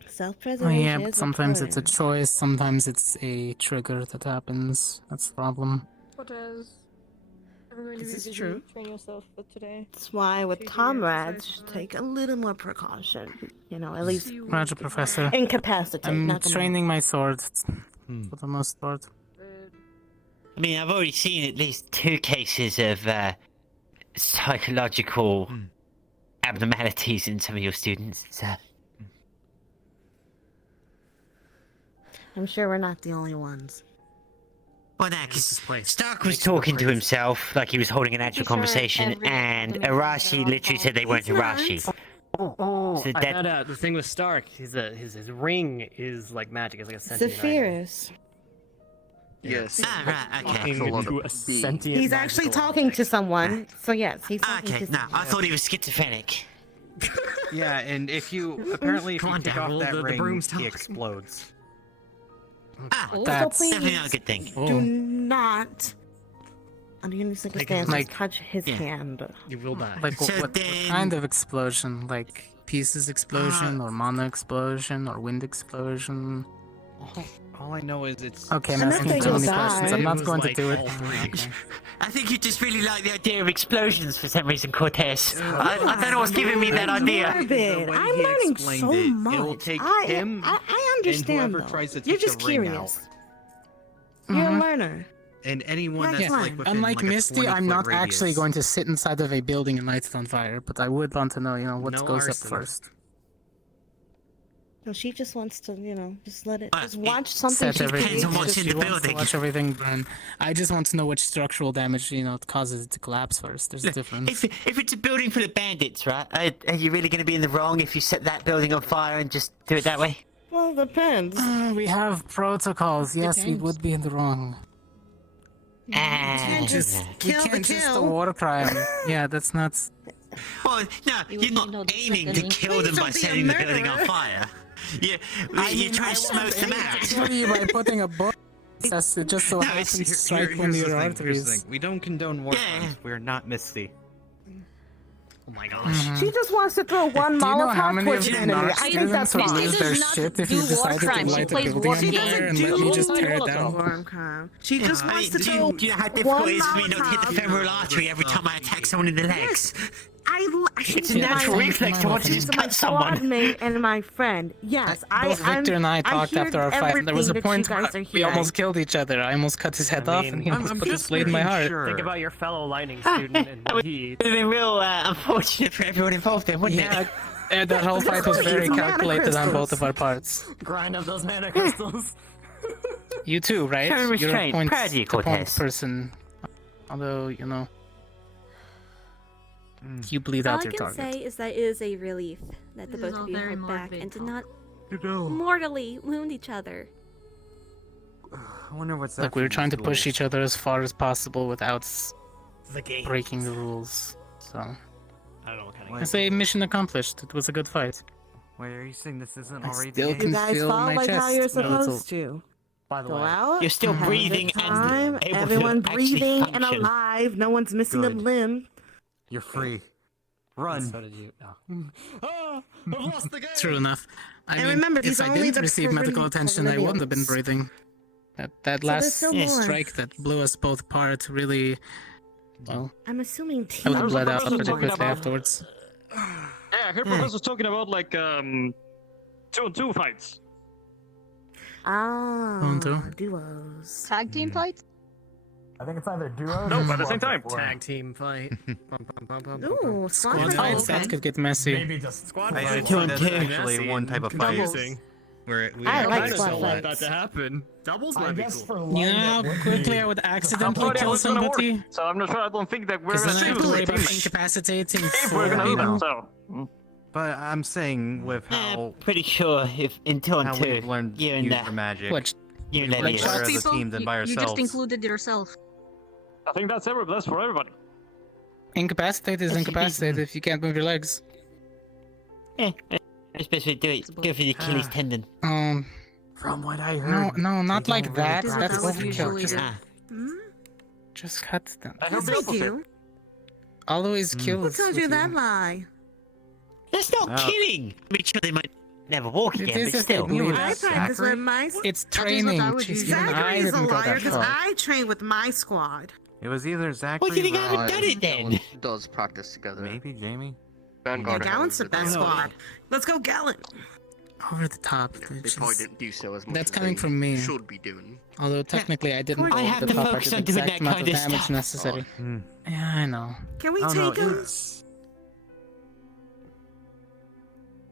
Oh Self-preservation yeah, is but sometimes it's a important. choice, sometimes it's a trigger that happens. That's the problem. What is? I'm going to This be is busy. true. Train yourself for today. That's why with Tuesday comrades, exercise take a little more precaution. You know, at least Roger, Professor. incapacitate. I'm knock 'em out. training my sword for the most part. I mean, I've already seen at least 2 cases of psychological abnormalities in some of your students. So. I'm sure we're not the only ones. Well, no, because Stark was talking to himself like he was holding an actual conversation, and Arashi literally said they weren't Arashi. Oh, So I that- found out the thing with Stark, his ring is like magic. It's like a sentient item. Zephyrus. Yes. Ah, right, okay. Talking into a sentient He's actually magical talking to someone. So yes, he's talking Okay, to no, someone. I thought he was schizophrenic. Yeah, and if you apparently if Come you on, take Daryl, off that the ring, broom's he talking. explodes. Ah, That's definitely not a good thing. Do not, under any circumstances, like- touch his yeah. hand. You will die. Like what kind of explosion? Like pieces explosion, or mono explosion, or wind explosion? All I know is it's. Okay, I'm I'm not asking saying too you'll many die. questions. I'm It not was going like to do it. all three. Okay. I think you just really like the idea of explosions for some reason, Cortez. I don't know what's giving me that idea. Morbid. way I'm he learning explained so it, much. it'll take I him understand and whoever though. tries to You're take just the ring curious. You're a Mhm. learner. And anyone Yeah, that's fine. like within Unlike like a Misty, 20 I'm foot not radius. actually going to sit inside of a building and light it on fire, but I would want to know, what No goes arson. up first. No, she just wants to, just let it. Ah, Just it watch something. Set she everything. depends on creates. what's in She the wants to building. watch everything burn. I just want to know which structural damage, causes it to collapse first. There's a difference. If it's a building full of bandits, right? Are you really going to be in the wrong if you set that building on fire and just do it that way? Well, it depends. We have protocols. Yes, we Depends. would be in the wrong. can't just We kill the can't just a kill. war crime. Yeah, that's not. Well, no, you're not aiming to kill them by don't be a setting the building on murderer. fire. You're trying to smoke them out. Kill you by putting a bullet. That's just so No, happens it's- to strike one of your Here's the arteries. thing. We don't condone war Yeah. crimes. We're not Misty. Oh my gosh. She just wants to throw one Do you know how Molotov many towards of the the enemy. narc I think that's students would fine. lose their shit if you decided to light a building on fire and let me just tear it down? War crime. She just wants to do throw you know how difficult one it is for me not to hit the Molotov. femoral artery every time I attack someone in the legs? It's a natural reflex to want to just cut someone. Squad mate and my friend. Yes, Both Victor and I talked hear after our fight, and there was a everything point that you where guys are we hearing. almost killed each other. I almost cut his head off, and he almost put his just blade in my making heart. sure. Think about your fellow lightning student and what he It would have been real unfortunate for everyone involved then, wouldn't Yeah, it? that whole fight was very Mana calculated on both crystals. of our parts. grind up those mana crystals. You too, right? Show You're a restraint. point, Proud of you, a point Cortez. person. Although, you bleed All out I your can target. say is that it is a relief that the This is both all of you very held back morbid and did talk. not mortally wound each other. I wonder what's Like, we were trying to push each other as far as possible without The game. breaking the rules. So, I don't know what kind of I say mission accomplished. It was a good fight. Wait, are you saying this isn't I already still the can You game? guys feel fall my like how chest. you're No, it's a- supposed to. By the Go way, out. You're still have a breathing good and time. able to Everyone actually breathing and function. alive. No one's missing a Good. limb. You're free. Run. so did you. Oh. Ah, I've lost the game. True enough. I And mean, remember, if these I are only didn't the receive medical periphery attention, I wouldn't have been civilians. breathing. That there's last still more. strike that blew us both apart really, well, I'm assuming I would have team bled out Professor pretty talking quickly about- afterwards. Yeah, I heard Professor's talking about 2-on-2 fights. Ah, Two. duos. Tag team fights? I think it's either duos No, or but at the same squad time. before. Tag team fight. Ooh, Squad fights. fights, that could get messy. Maybe just Squad I fights. think Two that's and two. actually one type of fight. Confusing. Where we I like just squad don't want fights. that to happen. Doubles I might be guess cool. for You one know how that would quickly be- I would I'm accidentally sorry, kill it's gonna work. somebody? So I'm not sure. I don't think that we're Because gonna then I have to choose worry a about teammate. incapacitating If we're gonna do four that, people. so. But I'm saying with how Pretty sure if in two on how two, we've learned you and use the magic, What? you and we work Elias. better as a People, team than by you just ourselves. included yourself. I think that's for everybody. Incapacitated is incapacitated if you can't move your legs. Especially do it. Go for the Achilles tendon. From what I No, heard. no, not they like don't that. really That's practice overkill. anymore. Just, Hmm? just cut them. I hope Yes, the I opposite. do. Always Who kills. told with you that lie? That's not killing. Make sure they might never walk It again, is but if they still. bleed. I practice with my. It's That is what training. I would Jeez, do. even I Zachary is a didn't go liar that because far. I train with my squad. It was either Zachary. Well, you think I haven't or done it then? Does practice together. Maybe Jamie. Vanguard. Gallant's the best squad. Let's go, Gallant. Over the top. They which probably is- didn't do so as much That's as coming they from me. should be doing. Although technically I didn't go I over have the to top. I focus did on the doing exact that amount kind of of damage stuff. necessary. Yeah, I know. Can we Oh, no, take him? it's-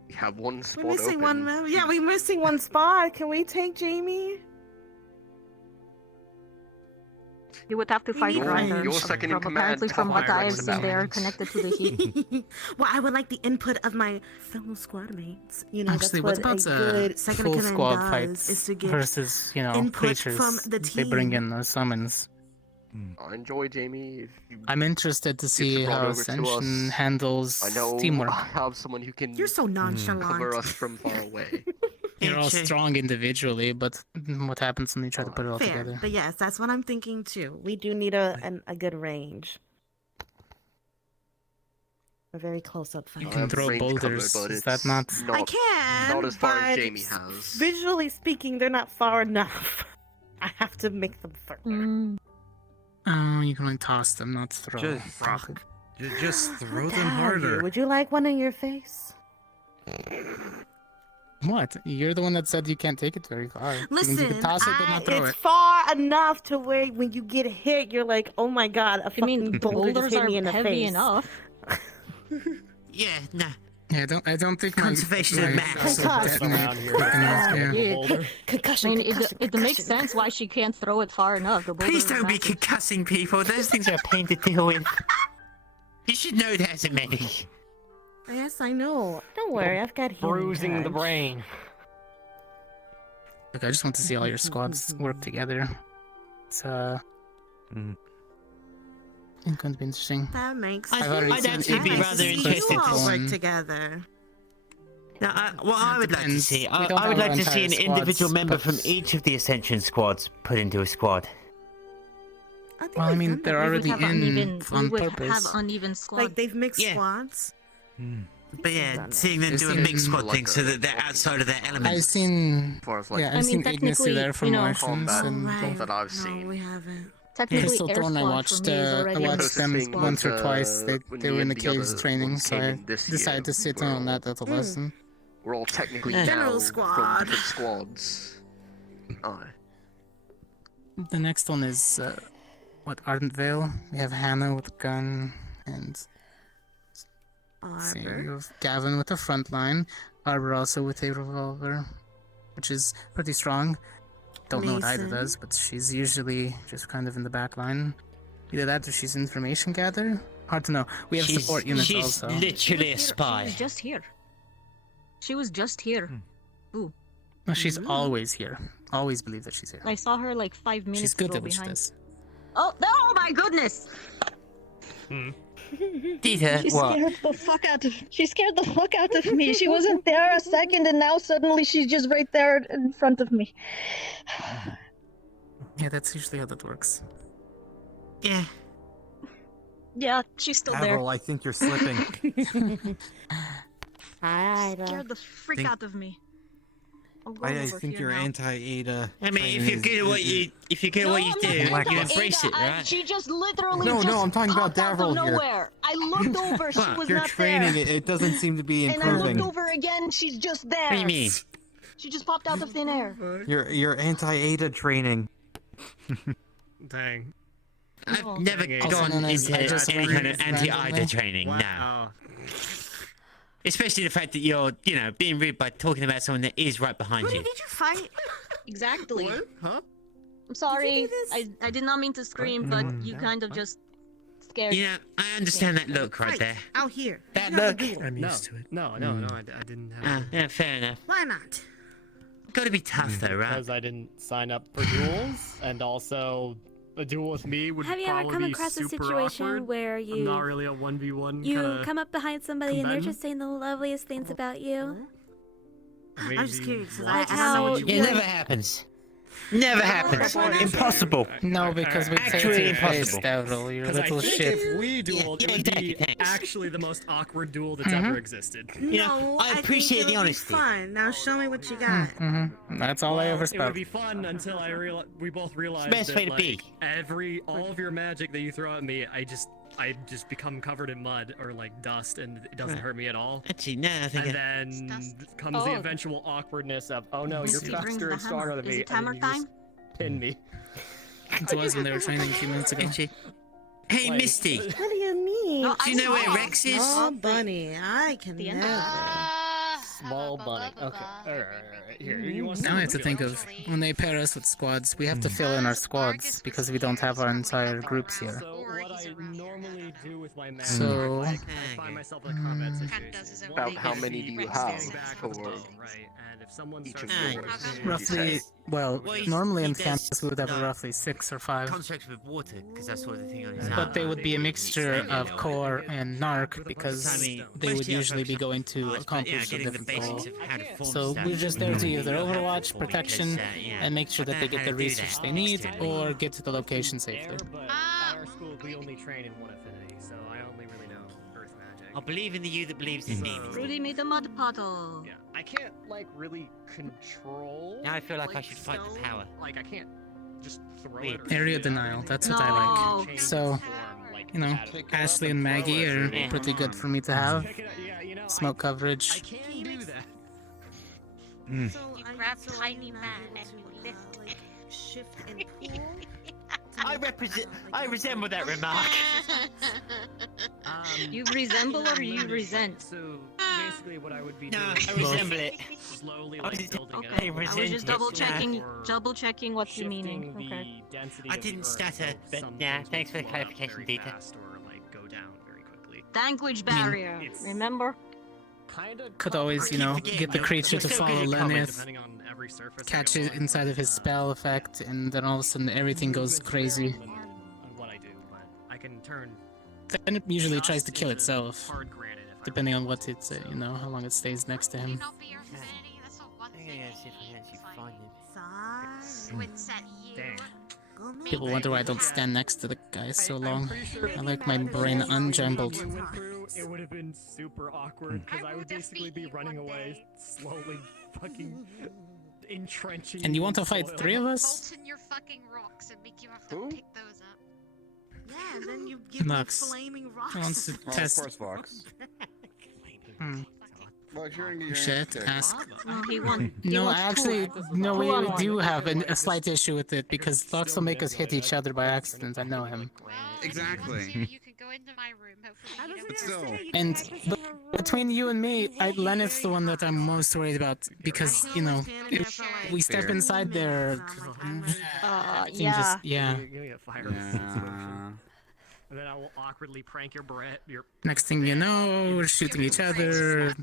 We have one spot We're missing open. one member. Yeah, we're missing one spot. Can we take Jamie? You would have to fight need Ryder. your second in Apparently, command, from what fire I've seen, they are connected to the heat. Well, I would like the input of my fellow squad mates. You know, Actually, that's what what about a good second in full command squad does, fights is to get versus, you know, input creatures? from the They bring team. in the summons. I enjoy Jamie. If you I'm interested to see brought how over to Ascension us, handles I know teamwork. I have someone who can You're so nonchalant. cover us from far away. You're all strong individually, but what happens when you try to put it all Fair, together? but yes, that's what I'm thinking too. We do need a good range. A very close up fight. You can throw range cover, boulders. but Is that it's not? I can. Not as far as but Jamie has. Visually speaking, they're not far enough. I have to make them further. Oh, you can only toss them, not throw. Just throw How them dare you. harder. Would you like one in your face? What? You're the one that said you can't take it very far. It means you Listen, can toss it but not throw it's it. far enough to where when you get hit, you're like, oh my god, a fucking boulder just Boulders hit are me in the heavy face. enough. Yeah, nah. Yeah, I don't think Conservation my of mass. Concussion, I mean, concussion, it makes sense why she can't throw it far enough. The Please boulders don't be massive. concussing people. Those things are a pain to deal with. You should know that as a medic. Yes, I know. Don't worry, I've got healing Bruising the touch. brain. Look, I just want to see all your squads work together. It's it's going to be interesting. That makes I've sense. already I'd seen actually be Nice to rather see interested you all to work see. together. Now, what I would like to depends. see, We I don't would have like to our see an entire individual squads, member but- from each of the Ascension squads put into a squad. Well, I mean, they're We would already have in uneven, on we would purpose. have uneven squads. Like they've mixed Yeah. squads. But yeah, seeing them I've do a seen- mixed squad Like thing a- so that they're outside of their I've elements. seen, As far as like yeah, I've I mean, seen Ignis technically, there you from know, Martians combat and Right. that I've No, seen. we haven't. Technically, Crystal Air Thorn. I Squad for watched, me is I already watched Closest them thing once or was, twice. They when they me were in and the the other caves training, ones so came I in this decided year, to sit we're in on all- that little lesson. We're all technically General now squad. from different squads. Aye. The next one is what, Ardent Vale. We have Hannah with a gun and see, we have Gavin with a front line. Arbor also with a revolver, which is pretty strong. Don't know what Ida Mason. does, but she's usually just kind of in the back line. Either that or she's information gatherer. Hard to know. We have She's- support units she's also. literally a She spy. was just here. She was just here. Ooh. No, she's always here. Always believe that she's here. I saw her like 5 minutes She's good ago at what she behind. does. Oh my goodness! Dita, She what? scared the fuck out of. She scared the fuck out of me. She wasn't there a second, and now suddenly she's just right there in front of me. Yeah, that's usually how that works. Yeah. Yeah, she's still there. Avril, I think you're slipping. Scared the freak Think- out of me. I'll go I over think here you're now. anti-Ada. I mean, if you're good at what you, if you're good at what you do, you embrace it, right? She just literally No, just no, I'm talking about popped out of Davril here. nowhere. I looked over, she was You're not training there. it. It doesn't seem to be And I improving. looked over again, she's just there. What do you mean? She just popped out of thin air. You're anti-Ada training. Dang. I've never gone into any kind of anti-Ida training, no. Especially the fact that you're, being rude by talking about someone that is right behind you. Did you fight? Exactly. What? Huh? I'm sorry. I did not mean to scream, but you kind of just scared. Yeah, I understand that look right there. Out here. That look. I'm used to it. No, I didn't have Yeah, fair enough. Why not? Gotta be tough though, right? Because I didn't sign up for duels, and also a duel with me would Have you ever probably come be across a super situation awkward. where I'm not really a 1v1 you kinda come up behind somebody and they're combatant. just saying the loveliest things about you? I'm just curious. 'Cause Like I how don't know what It never happens. Never happens. Impossible. No, because we say it to Actually your face, impossible. Daryl, you Because I little think shit. if we dueled, it would exactly, be thanks. actually the most awkward duel that's ever existed. No, I appreciate think the it'll be honesty. Fun. Now show me what you got. That's all I ever It would spoke. be fun until we both realized best that way to be. all of your magic that you throw at me, I just become covered in mud or like dust, and it doesn't hurt me at all. Actually, no, I think. And then comes the eventual awkwardness of, oh no, you're faster and stronger than me, and then you just pin me. It was when they were training a few minutes ago. Hey, Like- Misty. What do you mean? Do you know where Rex is? Oh, bunny, I can never. Small bunny. Okay. Alright. Here, you want Now I have to think of when they pair us with squads, we have to fill in our squads because we don't have our entire groups here. So what I normally do with my magic, So- I find myself in a combat situation. About how many do you have for Right, and if someone each of starts yours? Roughly, well, normally in campus we would have roughly 6 or 5. Constructs with water, because that's sort of thing on his arm. But they would be a mixture of core and narc because they would usually be going to accomplish a different goal. So we're just there to either overwatch, protection, and make sure that they get the research they need, or get to the location safely. But at our school, we only train in one affinity, so I only really know earth magic. I believe in the you that believes in me. Rudy made a mud puddle. Yeah, I can't like really control. Now I feel like I should fight the power. Like I can't just throw it. Or Area shoot it. denial, that's what I like. So, Ashley and Maggie are pretty good for me to have. Smoke coverage. Can do that. You grab tiny man and you lift it. Shift and pull. I resemble that remark. You resemble or you resent? So basically, what I would be No, doing I resemble it. slowly like building Okay, up. I was just double checking what you meaning. Okay. I didn't stutter, but yeah, thanks for the clarification, Dita. Or like go down very quickly. Language barrier. Remember? Could always, get the creature to follow Lenneth, catch it inside of his spell effect, and then all of a sudden everything goes crazy. On what I do, but I can turn. Then it usually tries to kill itself, depending on what it's, how long it stays next to him. People wonder why I don't stand next to the guy so long. I like my brain unjumbled. It would have been super awkward because I would basically be running away, slowly fucking entrenching. And you want to fight 3 of us? Molten your fucking rocks and make you have to pick those up. Yeah, and then you give me Lux flaming rocks. wants to Oh, test. of course, Vox. Vox, you're gonna get your Shit, ass ask. He won. No, actually, no, we do have a slight issue with it because Lux will make us hit each other by accident. I know him. Exactly. You can go into my room. Hopefully, you But still. And between you and me, Lenneth's the one that I'm most worried about because, if we step inside there, things yeah. just, yeah. Give me a fire resistance. And then I will awkwardly prank your Next thing you know, we're shooting each other.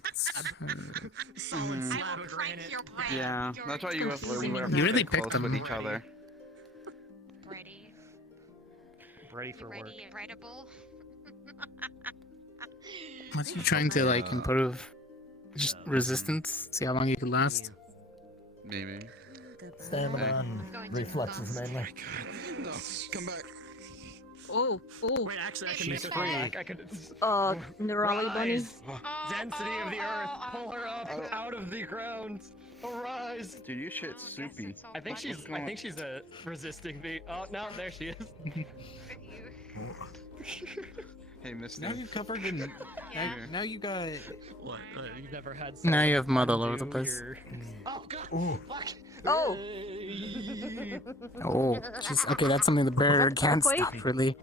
Yeah, that's why you have to You really stay picked close them. with each other. ready. Ready for work. Ready and writable. What are you trying to, improve? Just resistance? See how long you can last? Maybe. Stamina and reflexes mainly. No, come back. Oh. Wait, actually, I can make it back. I could. Nerali bunny. Rise. Density of the earth. Pull her up out of the ground. Arise. Dude, you shit soupy. I think she's resisting me. Oh no, there she is. Hey, Mister. Now you've covered in. Now you got. What? You've never had. Now you have mud all over the undo place. your- Oh God! Fuck! Oh! Oh, just okay. That's something the barrier can't stop, really.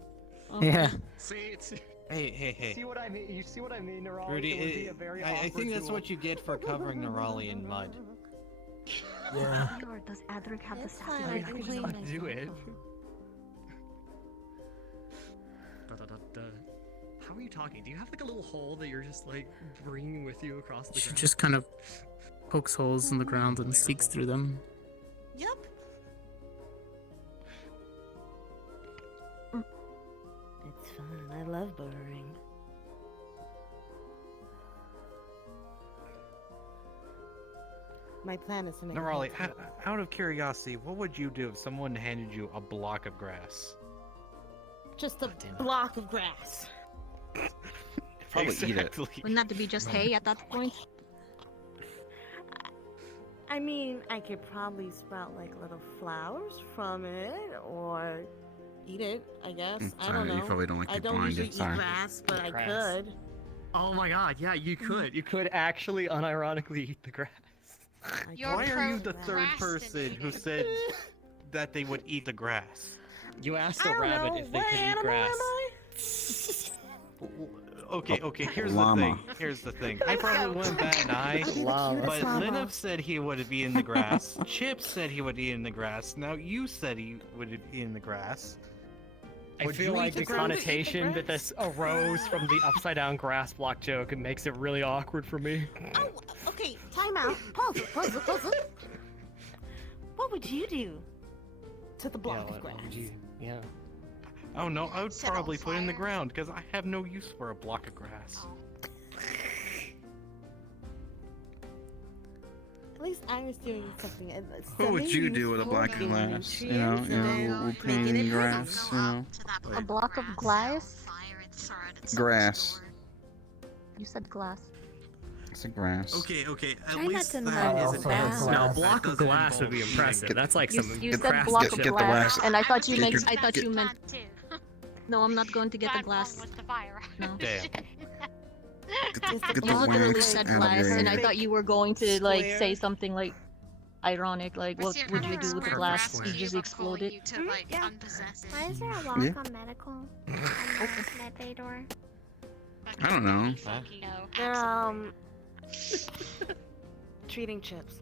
Yeah. See, it's. Hey. See what I mean? You see what I mean, Nerali? Rudy, It would be a very I awkward think that's duel. what you get for covering Nerali in mud. Yeah. Or does Adric have the It's sassy fine, I I mean, can I clean just myself. undo it. Da. How are you talking? Do you have like a little hole that you're just like bringing with you across the She ground? just kind of pokes holes in the ground and seeks through them. Yep. It's fun. I love burrowing. My plan is to make. Nerali, out of curiosity, what would you do if someone handed you a block of grass? Just a block of grass. Probably eat it. Wouldn't that be just hay at that point? I mean, I could probably sprout like little flowers from it, or eat it. I guess. I don't Sorry, know. you probably don't like I get don't blinded, usually sorry. eat grass, but I Grass. could. Oh my god, yeah, you could. You could actually unironically eat the grass. Why are you the third person who said that they would eat the grass? You asked I a don't rabbit know. if they What could eat animal grass. am Okay, here's Llama. the thing. Here's the thing. I probably wouldn't bat an eye, Llama. but Llama. Linov said he would have eaten the grass. Chip said he would eat in the grass. Now you said he would have eaten the grass. I Would feel you like eat the grass? connotation that this arose from the upside down grass block joke and makes it really awkward for me. Oh, okay. Time out. Pause it. What would you do to the block of grass? Yeah. Oh no, I would Set probably on put it in the fire. ground because I have no use for a block of grass. At least I was doing something. What would you do with a block of glass? You know, we'll paint in grass. You know, A block of glass? grass. You said glass. It's a grass. Okay. At Try not least to that mud isn't down. bad. No, a block That of doesn't glass would be involve impressive. eating. That's like some You good said craft block shit. of Get the glass, wax. and I thought you Get meant. your- I thought get- you meant. No, I'm not going to get the Bad glass. one was the fire. No. Damn. Get You the literally wax said out of glass, your and I ear. thought you were going to like Square. say something like ironic, like what would you do with the glass? square. You just explode it. To like unpossess it. Why is there a lock Yeah. on medical on the medbay door? I don't know. They're treating chips.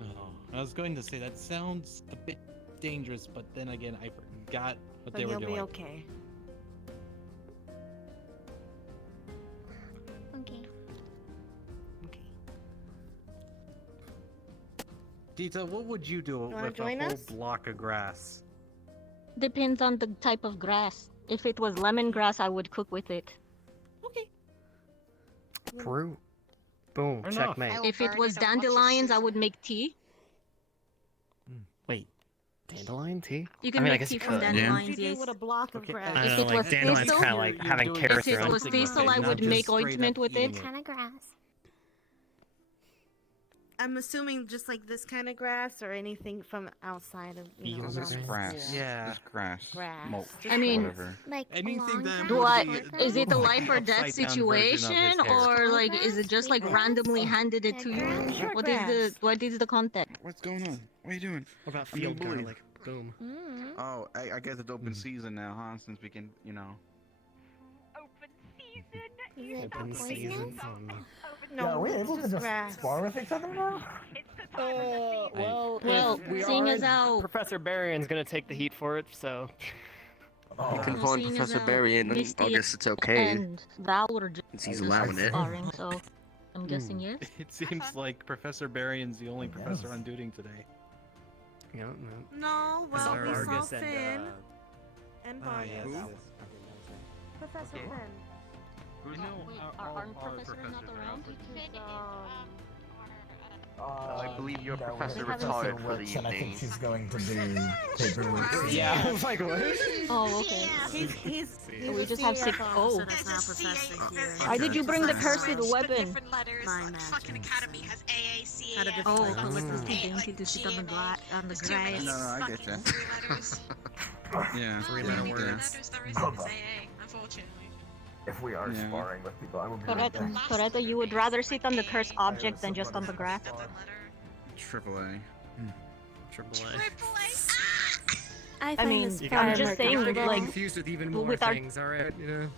Oh, I was going to say that sounds a bit dangerous, but then again, I forgot what But they were you'll doing. be okay. Okay. Dita, what would you do wanna with a join whole us? block of grass? Depends on the type of grass. If it was lemongrass, I would cook with it. Okay. Fruit. Boom. Enough. Checkmate. If it was dandelions, I would make tea. Wait. Dandelion tea? You can I mean, I make guess tea you from could. What dandelions, would you yes. do with a block of Okay, grass? I If don't know, it like was dandelions thistle- kind of like You're having doing carrots If it around. was something with thistle, I not would just make straight up ointment with eating it. Kind of grass. I'm assuming just like this kind of grass or anything from outside of Fields around of the grass. school. Yeah. Just grass. Grass. Mulch. I mean, whatever. like Anything that Do would I? be Is it a like life the or death upside down version of his situation, hair. or like is it just like randomly handed it to you? Short What is grass. what is the context? What's going on? What are you doing? What about I'm being field bullied. garlic? Boom. Oh, I guess it's open season now, huh? Since we can, you know. Open season. Open season. No, Yeah, are we it's able to just just grass. spar with each other now? It's the time of the season. Well, we seeing are- as how Professor Barion's gonna take the heat for it, so. You can well, find seeing as Professor how Barry and I Misty guess it's okay. and Val were just Since he's allowing it. sparring, so I'm guessing yes. It seems like Professor Barion's the only professor on duty today. Yeah, No, well, Sorry. we saw Vargas Finn and, and Ah, Vargas. yes. Professor Okay. Finn. Who's Aren't professor not around? I believe your no, professor Professor retired for the works, and I think evening. she's going to do paperwork. Yeah, I was like, what? Oh, okay. He's We just have six. Oh, that's not professor here. why did you bring the cursed Switch weapon? Different letters. My Like, fucking academy has A, A, C, Had a F. different Oh, title. it was too Like dainty to sit on the GMA. on the There's too many grass. No, I get fucking ya. 3 letters. Yeah. Three-letter How many words. letters there is in this AA, unfortunately. if we are Yeah. sparring with people. I will be right back. Coretta, you would rather sit on the cursed object than just on the grass? AAA. AAA. I I find mean, this You far I'm gotta, just more saying, you gotta get like, confused with even more with our- things, alright? You know?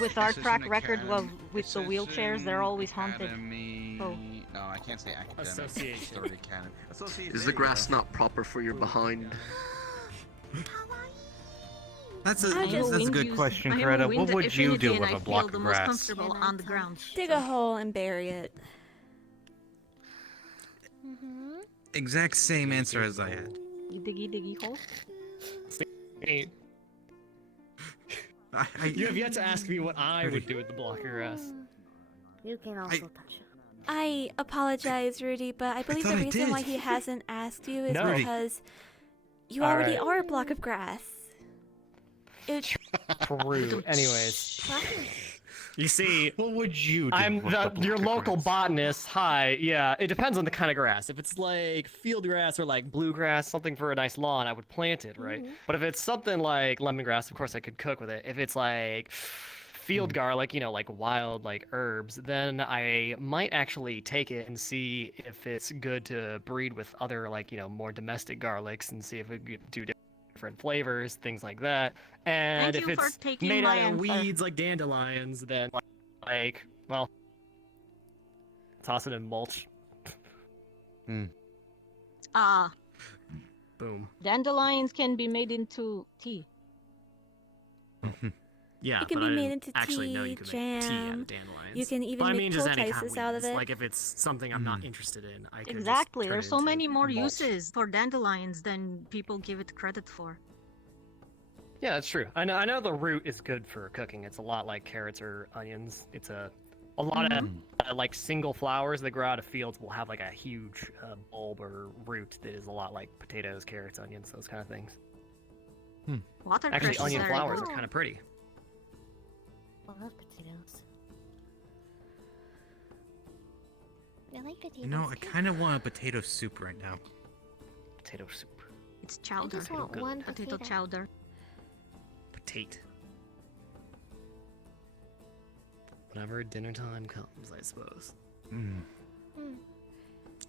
With our track record with the wheelchairs, they're always haunted. So. No, I can't say academic. Association. It's already canon. Association. Is the grass not proper for your behind? That's a I just- that's a good question, Coretta. What would you do with a block of grass? Comfortable on the ground. Dig a hole and bury it. Exact same answer as I had. You diggy hole? Hey, you have yet to ask me what I would do with the block of grass. You can also touch it. I apologize, Rudy, but I believe the thought I reason why did. he hasn't asked you is No. because you All already right. are a block of grass. It, True. Anyways. You see, What would you do? I'm with a block your of local grass? botanist. Hi. Yeah, it depends on the kind of grass. If it's like field grass or like bluegrass, something for a nice lawn, I would plant it, right? But if it's something like lemongrass, of course I could cook with it. If it's like field garlic, you know, like wild like herbs, then I might actually take it and see if it's good to breed with other like, you know, more domestic garlics and see if it could do different flavors, things like that. And Thank if you for it's taking made my out of answer. weeds like dandelions, then like, well, toss it in mulch. Boom. Dandelions can be made into tea. Yeah, It can but be I made didn't into actually know you tea, could make tea out jam. of dandelions. You can even But I make mean, just any kind of poultices out of weeds. it. Like if it's something I'm not interested in, I could Exactly. Just There's turn so it into many more mulch. uses for dandelions than people give it credit for. Yeah, that's true. I know the root is good for cooking. It's a lot like carrots or onions. It's a lot of like single flowers that grow out of fields will have like a huge bulb or root that is a lot like potatoes, carrots, onions, those kind of things. Watercress Actually, is onion very flowers good. are kind of pretty. I love potatoes. I like potatoes. You know, I kind of want a potato soup right now. Potato soup. It's chowder. just want one Potato potato. chowder. Potato. Whenever dinner time comes, I suppose.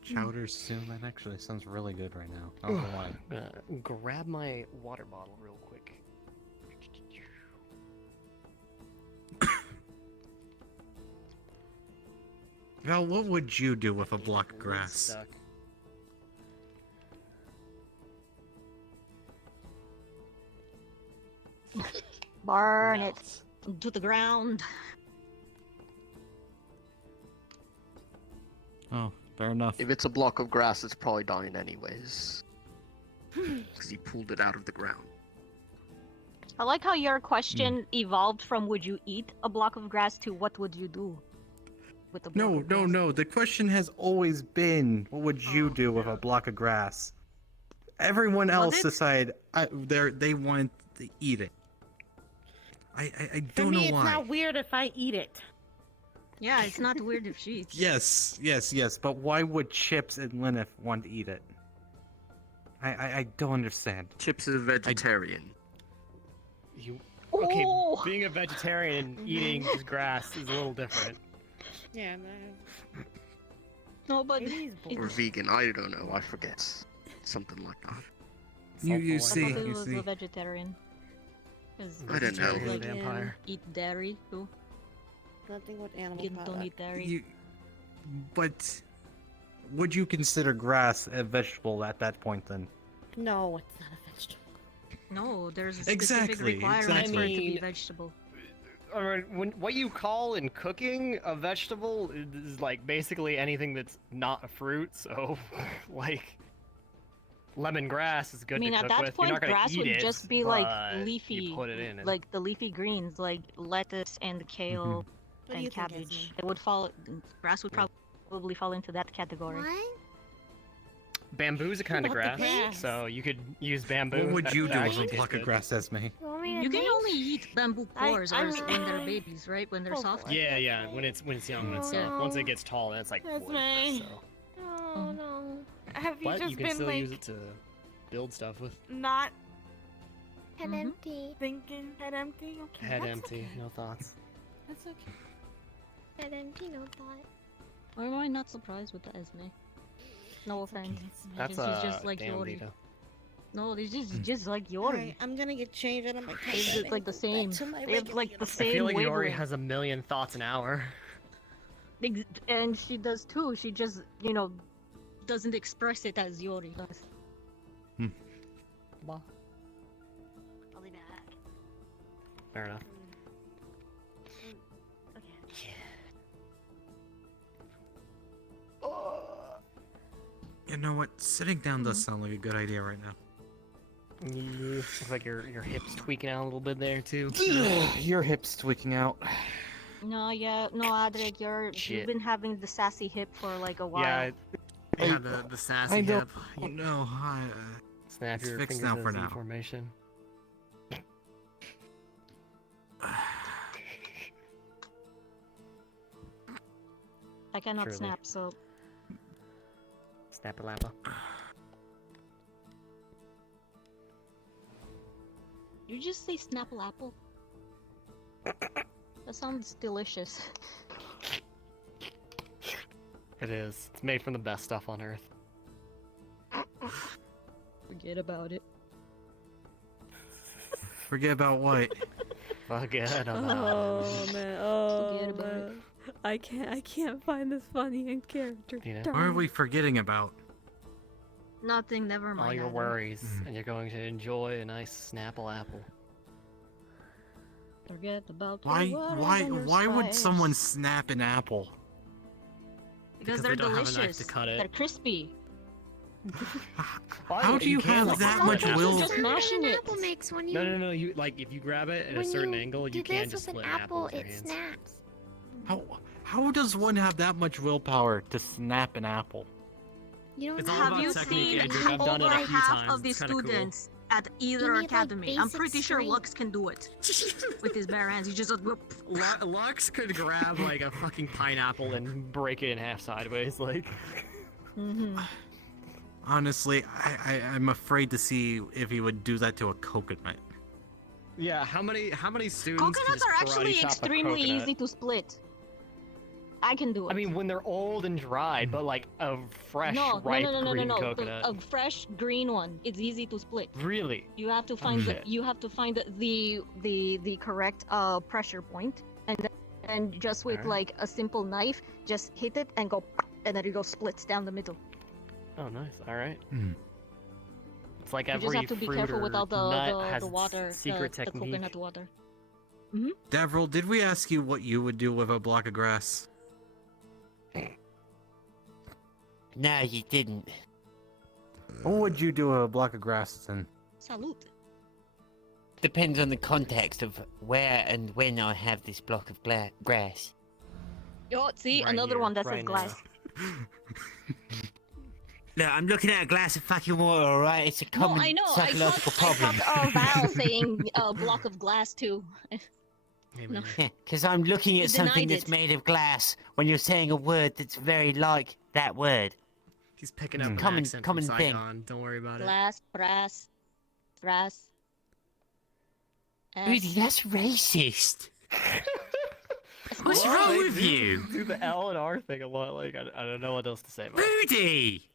Chowder soon. That actually sounds really good right now. I don't know why. I'm gonna grab my water bottle real quick. Val, what would you do with a block of grass? Stuck. Burn it to the ground. Oh, fair enough. If it's a block of grass, it's probably dying anyways. Because he pulled it out of the ground. I like how your question evolved from would you eat a block of grass to what would you do with a block No, of no, grass? no. The question has always been, what would you do with a block of grass? Everyone else decided they wanted to eat it. I For don't me, know it's why. not weird if I eat it. Yeah, it's not weird if she eats. Yes. But why would Chips and Lineth want to eat it? I don't understand. Chips is a vegetarian. Okay, Oh! being a vegetarian and eating just grass is a little different. Yeah, No, but Or vegan, I don't know, I forget. Something like that. You I see, thought it you was see. a vegetarian. 'Cause I don't know. vegetarians, like, Vampire. eat dairy too. nothing with animal Kids don't eat dairy. But would you consider grass a vegetable at that point then? No, it's not a vegetable. No, there's a specific Exactly, requirement for it to be exactly. vegetable. When what you call in cooking a vegetable is like basically anything that's not a fruit. So, like lemongrass is good I mean, to at cook that with. You're point, not gonna grass eat would it, just be like but leafy, You put it in. And... like the leafy greens, like lettuce and kale What do and you think, cabbage. Esme? It would fall. Grass would probably fall into that category. Bamboo's a kind of What the grass, grass? so you could use bamboo. What would That you do with actually a tastes block of good. grass, Esme? You can only eat bamboo cores I- when they're babies, right? When they're soft. Yeah, when it's young and stuff. Once it gets tall, then it's like That's wood, me. so. Oh no. Have you But just you can been still like use it to build stuff with. not head Mhm. empty? Thinking head empty? Okay. Head that's empty, okay. no thoughts. That's okay. I didn't, thought. Why am I not surprised with the Esme? No offense. That's she's just like damn Yori. Vito. No, they're just like Yori. Alright, I'm gonna get changed out of my It's just like the same. They have like the same I feel like Yori wavelength. has a million thoughts an hour. And she does too. She just, doesn't express it as Yori does. Bah. I'll be back. Fair enough. You know what? Sitting down does sound like a good idea right now. Looks like your hips tweaking out a little bit there too. Your hips tweaking out. No, Adric, you've been having the sassy hip for like a while. Yeah, the sassy hip. No, Snap it's your fixed fingers now for in Z now. formation. I cannot Truly. snap, so Snap a lappa. you just say Snapple Apple. That sounds delicious. It is. It's made from the best stuff on earth. Forget about it. Forget about what? Forget about Oh it. man, oh Forget about man. I can't find this funny in character. Tina. What are we forgetting about? Nothing, never mind. All your Adam. worries, and you're going to enjoy a nice Snapple apple. Forget about Why would someone snap an apple? Because they they're don't have a knife delicious. to cut it. They're crispy. How do you have that much will? Just mashing it. Apple makes when you. No. You if you grab it at a when certain you angle, do you can't this just with split an an apple apple, with your it hands. snaps. How does one have that much willpower to snap an apple? You don't It's all know. Have about you technique, seen Andrew. I've done it over a few half times. of the It's kinda cool. students at You either need, like, academy? I'm basic pretty sure strength. Lux can do it with his bare hands. He just Lux could grab like a fucking pineapple and break it in half sideways, like. Honestly, I'm afraid to see if he would do that to a coconut. Yeah, how many students? can Coconuts just are actually karate chop a extremely coconut? easy to split. I can do it. I mean, when they're old and dried, but like a fresh, no, ripe no, green The- coconut. a fresh green one. It's easy to split. Really? You have to find shit. the correct pressure point, and just with Alright. like a simple knife, just hit it and go, and then it goes splits down the middle. Oh, nice. All right. It's like You every just have to be fruit careful or with all nut has the its water, secret the technique. coconut water. Devril, did we ask you what you would do with a block of grass? No, you didn't. What would you do with a block of grass then? Salute. Depends on the context of where and when I have this block of grass. Oh, see, Right another here, one that right says glass. Look, I'm looking at a glass of fucking water, alright? It's a common No, I know. psychological I problem. caught Val saying a block of glass too. No. Because I'm looking You at something denied that's it. made of glass when you're saying a word that's very like that word. He's picking up an Common- accent common from thing. Saigon. Don't worry about it. Glass, brass. Rudy, that's racist. What's Well, wrong they with do- you? Do the L and R thing a lot. Like I don't know what else to say about it. Rudy!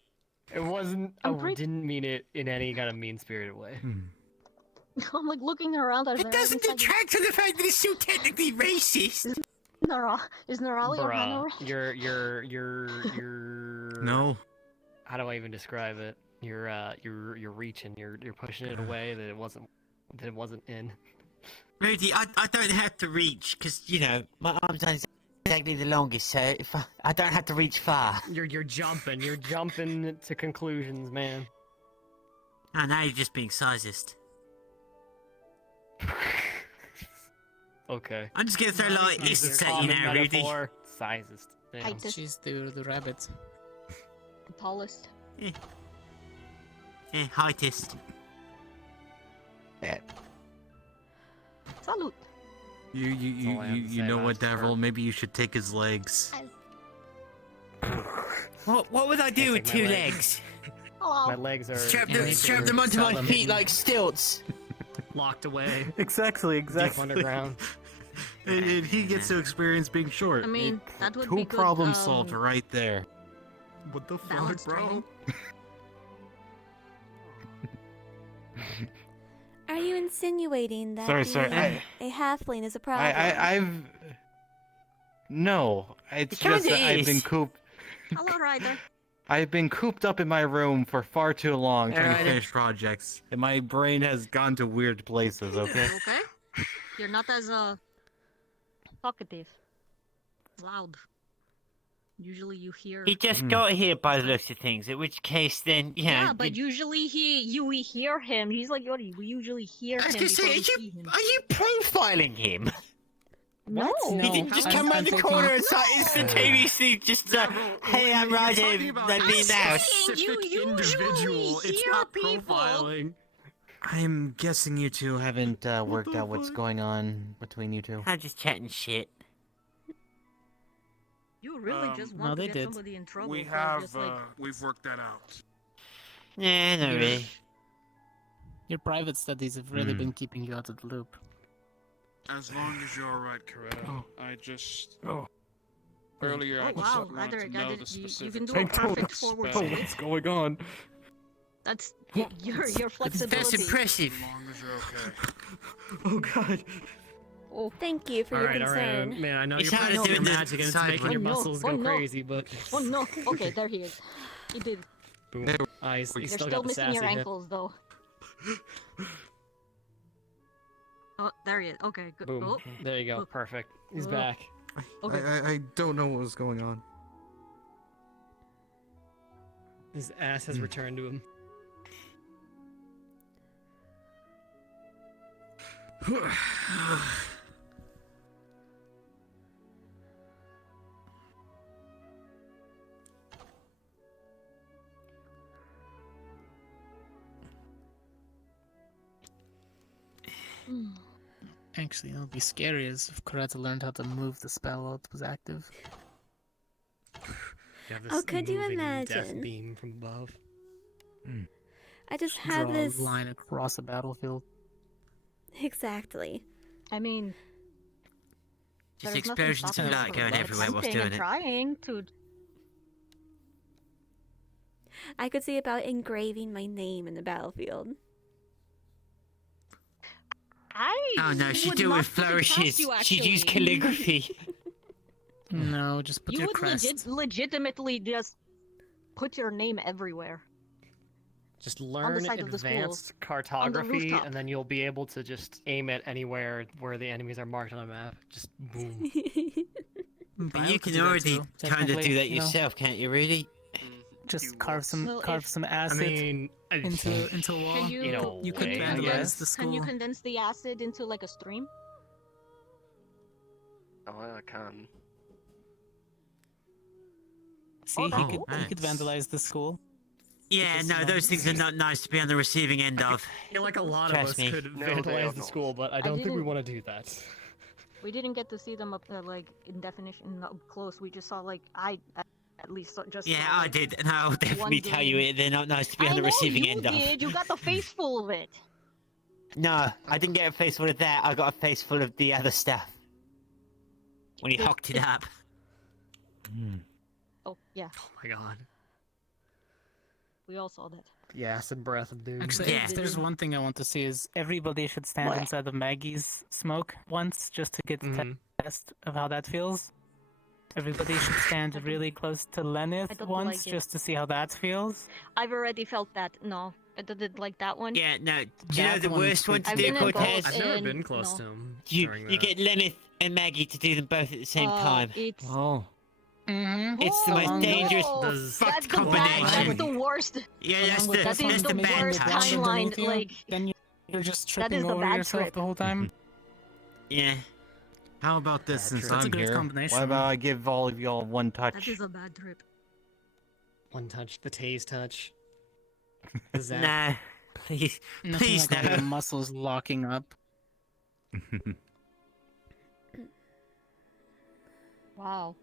It wasn't. I didn't mean it in any kind of mean-spirited way. I'm like looking around at It doesn't detract from the fact that it's so technically racist. Is Nerali your Bruh, hand you're. No. How do I even describe it? You're reaching. You're pushing it away that it wasn't in. Rudy, I don't have to reach, because, you know, my arms aren't exactly the longest, so if I don't have to reach far. You're jumping to conclusions, man. Oh, now you're just being sizist. Okay. I'm just gonna throw like this at you now, Rudy. Sizest. Damn. Heightest. She's the rabbit. The tallest. Yeah, heightest. Salute. You know what, Devril? Maybe you should take his legs. What would I do with take my two legs. legs? My legs are Strap them onto my feet like stilts. locked away Exactly. deep underground. And he gets to experience being short. I mean, that would Two be good. problems solved right there. What the balance fuck, bro? training. Are you insinuating that Sorry, being a halfling is a problem? I've no. It's just that I've been cooped. Hello, Ryder. I've been cooped up in my room for far too long trying to Alright. finish projects, and my brain has gone to weird places. Okay. Okay. You're not as talkative, loud. Usually you hear. He just got here by the looks of things. In which case, then Yeah, but usually we hear him. He's like, we usually hear him. I was gonna say, are you profiling him? No. He didn't just come around the corner and start instantaneously just hey, I'm Roger, let me in the house. You usually It's hear not people. profiling. I'm guessing you two haven't worked out what's going on between you two. I'm just chatting shit. You really just no, want to they get did. somebody in trouble. We for have, just, like, we've worked that out. Yeah, not really. Your private studies have really been keeping you out of the loop. As long as you're alright, Coretta. I just... Earlier, Oh, I just wow, wanted Ryder, to know the you specifics. can do a perfect forward Oh, switch. what's going on? That's your flexibility. That's impressive. As long as you're okay. Oh god. Oh, thank you for your concern. Man, I know It's you're hard to practicing do your it magic and it's side making one. your Oh, no. muscles Oh, go no. crazy, but... Oh no! Okay, there he is. He did. Boom. Eyes, you You're still still got the missing sassy your hip. ankles, though. Oh, there he is. Okay, good. Boom. Oh. There you go. Oh. Perfect. He's Oh. back. Okay. I don't know what was going on. His ass has returned to him. Actually, it would be scary as if Coretta learned how to move the spell while it was active. You have this Oh, could you moving death imagine? beam from above. I just Draw had this. a line across a battlefield. Exactly. I mean, Just there's nothing explosions stopping of us light from going everywhere whilst attempting doing and it. trying to. I could see about engraving my name in the battlefield. Oh no, she'd would do it not with put it past flourishes. you, She'd use actually. calligraphy. No, just put You your would crest. legitimately just put your name everywhere. Just On the learn side of the school. advanced cartography, rooftop. and then you'll be able to just aim it anywhere where the enemies are marked on a map. Just boom. But you can already kind of do that yourself, can't you? Really? Just carve some Well, some acid into a wall. Can you, you could way, I vandalize guess. the Can you school. condense the acid into like a stream? Oh, I can. See, Oh, he could vandalize the school. Yeah, no, those things are not nice to be on the receiving end of. I feel like a lot Trust of us me. could No, they vandalize are the not. school, but I don't think we didn't- want to do that. We didn't get to see them up like in definition up close. We just saw like at least just. Yeah, saw, I like, did, and I'll definitely tell you doing- it. They're not nice to be on I the know receiving you end of. did. You got the face full of it. No, I didn't get a face full of that. I got a face full of the other stuff. When he hocked it up. Oh yeah, Oh my god. we all saw that. The acid breath of doom. Actually, Yeah. if there's one thing I want to see is everybody should stand What? inside of Maggie's smoke once just to get the Mhm. test of how that feels. Everybody should stand really close to I Lenneth don't once like it. just to see how that feels. I've already felt that. No, I didn't like that one. Yeah, no. Do you know That the one worst one to I've do, been in both. Cortez? I've never and been close no. to him. You during you that. get Lenneth and Maggie to do them both at the same time. It's Oh. Mm-hmm. It's the most Oh, dangerous no. Does- fucked That's the combination. That's the worst. Yeah, that's the, Along with that's that is the the bad worst touch. timeline, underneath you, like- then you're just That tripping is the over bad yourself trip. the whole time. Yeah. How about this since That's a I'm good here? combination. Why about I give all of y'all one touch? That is a bad trip. One touch, the tase touch. The zap. Nah. Please. Nothing Please, like no. your muscles locking up. Wow.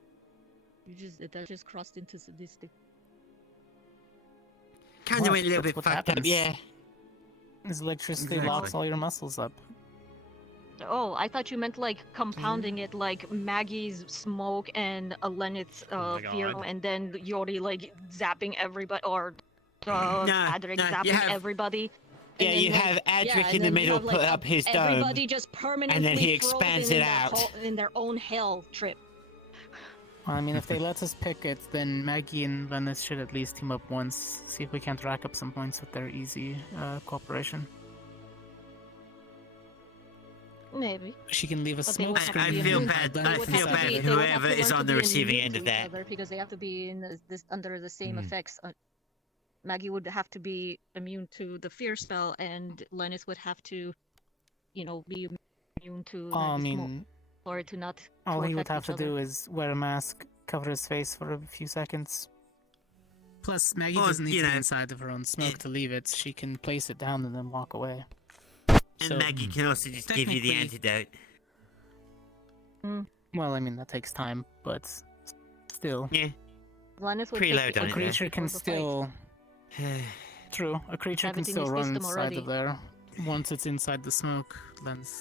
That just crossed into sadistic. Kind of What? went a little That's bit what fucked up, happens. yeah. This electricity Exactly. locks all your muscles up. Oh, I thought you meant like compounding it, like Maggie's smoke and Lenith's my fear, God. and then Yori like zapping everybody, or No, Adric no, you zapping have- everybody. Yeah, And then, you like, have yeah, Adric and in the then you middle have, like, put up his dome, everybody just permanently and then he frozen expands in it their out. in their own hell trip. Well, I mean, if they let us pick it, then Maggie and Venice should at least team up once. See if we can't rack up some points with their easy cooperation. Maybe. She can leave a But they smoke would have to screen. be immune. and They Venice would can have to stab be- it. they would have whoever to is learn on to the be receiving immune end to of each that. other, because they have to be in under the same Hmm. effects. Maggie would have to be immune to the fear spell, and Lennis would have to, be immune to I Maggie's smoke, mean, for it to not all to he would affect have each to other. do is wear a mask, cover his face for a few seconds. Plus, Maggie Well, doesn't need you to be know, inside of her own smoke to leave it. She can place it down and then walk away. And Maggie can also just give you the technically- antidote. Well, I mean, that takes time, but still. Yeah. Lennis would Preload take on A it, creature can for the fight. still... True, a creature Have can it in still his run system inside already. of there. Once it's inside the smoke, Lens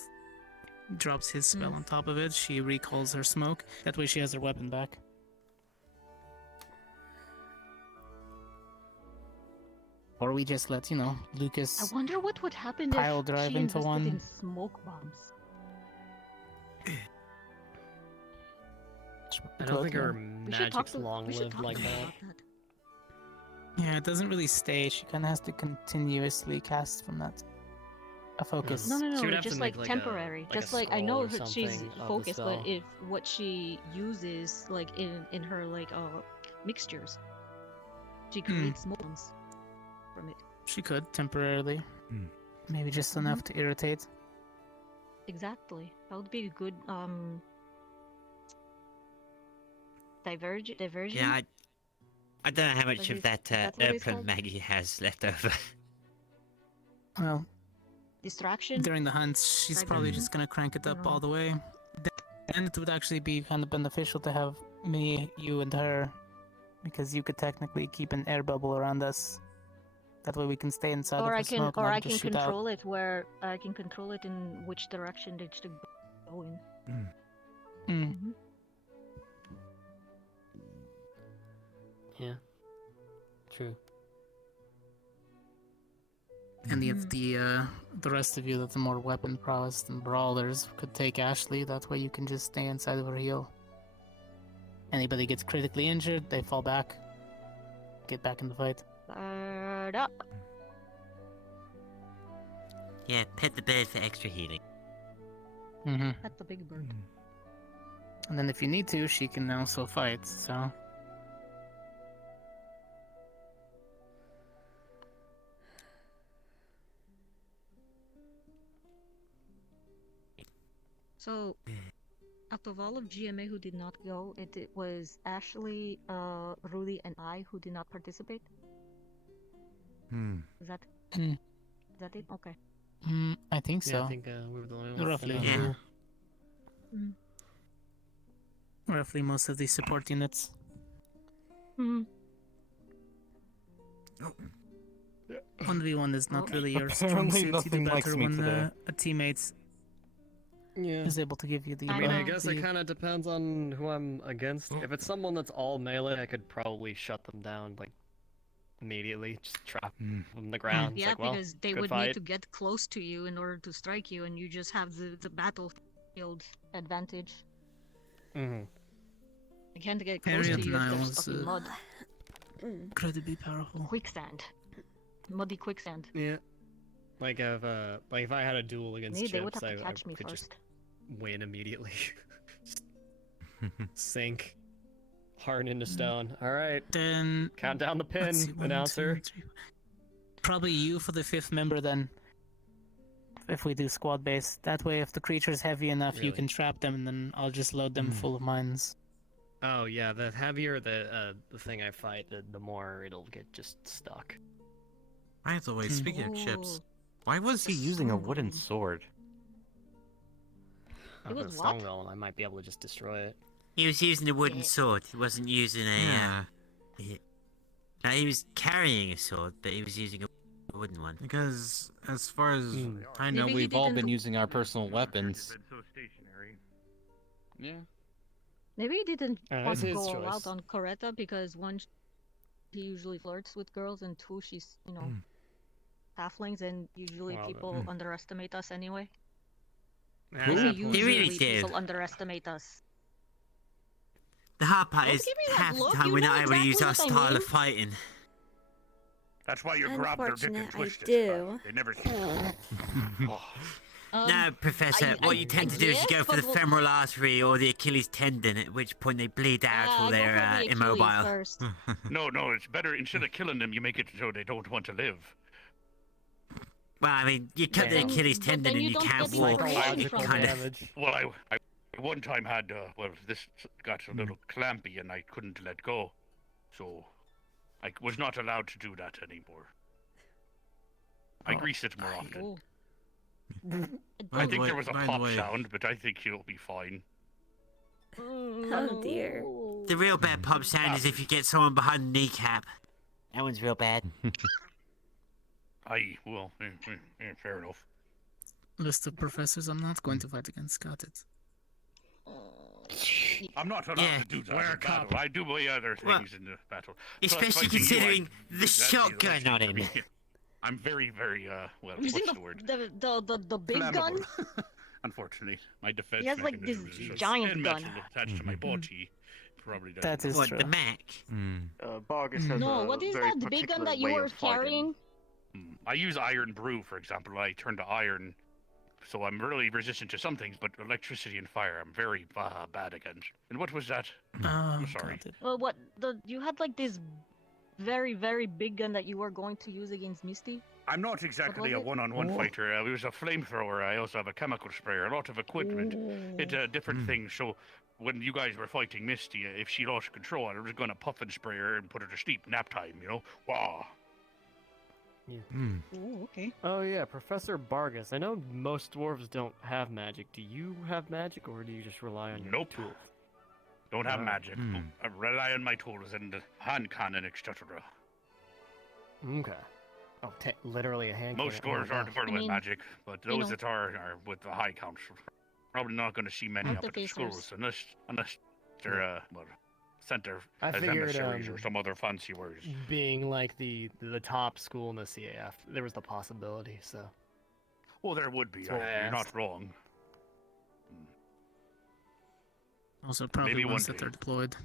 drops his spell on top of it. She recalls her smoke. That way she has her weapon back. Or we just let, Lucas I wonder what would happen pile if drive she into invested one. in smoke bombs. I don't think her We should talk magic's to- long we should lived talk like to her that. about that. Yeah, it doesn't really stay. She kind of has to continuously cast from that. A focus. No, She would no, have just to like make, like, temporary. a Just like I scroll know or that she's something of the focused, but spell. if what she uses, like in her like mixtures, she creates smoke bombs from it. She could, temporarily. Maybe just enough to irritate. Exactly. That would be a good diversion. Yeah, I don't know how much of that that's what it's Erpin called? Maggie has left over. Well, Distraction. during the hunt, she's probably just gonna crank it up all the way. Then it would actually be kind of beneficial to have me, you, and her, because you could technically keep an air bubble around us. That way we can stay inside Or of I the can, smoke and or not I just can shoot out. control it where I can control it in which direction it should go in. Yeah. True. Any of the rest of you that are more weapon prowess than brawlers could take Ashley. That way you can just stay inside of her heal. Anybody gets critically injured, they fall back. Get back in the fight. Start up. Yeah, pet the bird for extra healing. Mm-hmm. That's the big bird. And then if you need to, she can also fight, so... So, out of all of GMA who did not go, it was Ashley, Rudy, and I who did not participate. Is that? Is that it? Okay. I think so. Yeah, I think we were the only ones. Roughly. that Yeah. Mm. Roughly most of the support units. Mm. 1v1 is not really your strong Apparently suit. You do nothing likes better me when today. a teammate Yeah. is able to give you the... I mean, I the- guess it kind of depends on who I'm against. If it's someone that's all melee, I could probably shut them down, like, immediately. Just trap them on the ground. It's Yeah, like, well, because they good would fight. need to get close to you in order to strike you, and you just have the battlefield advantage. Mm-hmm. You can't get close Area to you if denial there's is, fucking mud. incredibly powerful. Quicksand. Muddy quicksand. Yeah. Like if I had a duel against Maybe they would Chips, have to I catch me could first. just win immediately. Just sink. Harden into stone. All right. Then count down the pin, let's see, 1, announcer. 2, 3. Probably you for the 5th member then. If we do squad base. That way if the creature's heavy enough you Really? can trap them and then I'll just load them full of mines. Oh yeah, the heavier the thing I fight, the more it'll get just stuck. By the way, speaking of Oh. chips, why was he using a wooden sword? I've got a was stone what? golem, I might be able to just destroy it. He was using a wooden sword. He wasn't using a. No, he was carrying a sword, but he was using a wooden wouldn't one? Because as far as I know, Maybe he We've all been didn't- using our personal weapons. Yeah. Maybe he didn't Alright, want it's to his go all choice. out on Coretta because one, he usually flirts with girls, and two, she's, you know, halflings, and usually Well, people underestimate us anyway. At I say that point- usually people underestimate us. The hard part Don't is give me that half the look, time you we're know not able to use exactly our what I style mean. of fighting. That's why you grab their dick and Unfortunate, I twist it. do. They never. No, Professor, what you tend to do is you go for the femoral artery or the Achilles tendon, at which point they bleed out I or go they're for the Achilles immobile. first. No, it's better instead of killing them, you make it so they don't want to live. Well, I mean, you cut the Then- Achilles but tendon then and you you don't can't get the walk. information from Kind it. of. Well, I one time had this got a little clampy and I couldn't let go, so I was not allowed to do that anymore. I grease it more often. I think there was a by the pop way- sound, but I think you'll be fine. Oh dear. The real bad pop sound is if you get someone behind the kneecap. That one's real bad. Well, fair enough. List of professors I'm not going to fight against. Got it. I'm not allowed to do that in battle. I do my other Well, things in the battle. Plus, especially fighting you, considering the that'd be shotgun worst on thing for him. me. I'm very, very, well, You what's see the word? the big gun? Flammable. Unfortunately, my defense He has, like, this mechanism is just giant skin gun. metal attached to my body. Probably doesn't That is What, true. the Mac? Bargus has No, a what is very that big gun particular that you way were of fighting. carrying? I use iron brew, for example. I turn to iron, so I'm really resistant to some things, but electricity and fire I'm very bad against. And what was that? I'm sorry. Well, what you had like this very very big gun that you were going to use against Misty? I'm not exactly was a it? one-on-one Oh. fighter. It was a flamethrower. I also have a chemical sprayer, a lot of equipment. It's different things. So when you guys were fighting Misty, if she lost control, I was going to puff and spray her and put her to sleep. Nap time, you know? Wow. Oh, okay. Oh yeah, Professor Bargus. I know most dwarves don't have magic. Do you have magic, or do you just rely on your Nope. tools? Don't have Ah. magic. I rely on my tools and hand cannon, etc. Okay. Oh, literally a hand Most cannon. dwarves aren't gosh. born with magic, but you those know- that are with the High Council. Probably not going to see many up at the Artificers. schools unless they're well, center I as figured, emissaries or some other fancy words. Being like the top school in the CAF, there was the possibility. So. Well, there would be. That's what I You're not asked. wrong. Also, probably Maybe ones one that are day. deployed.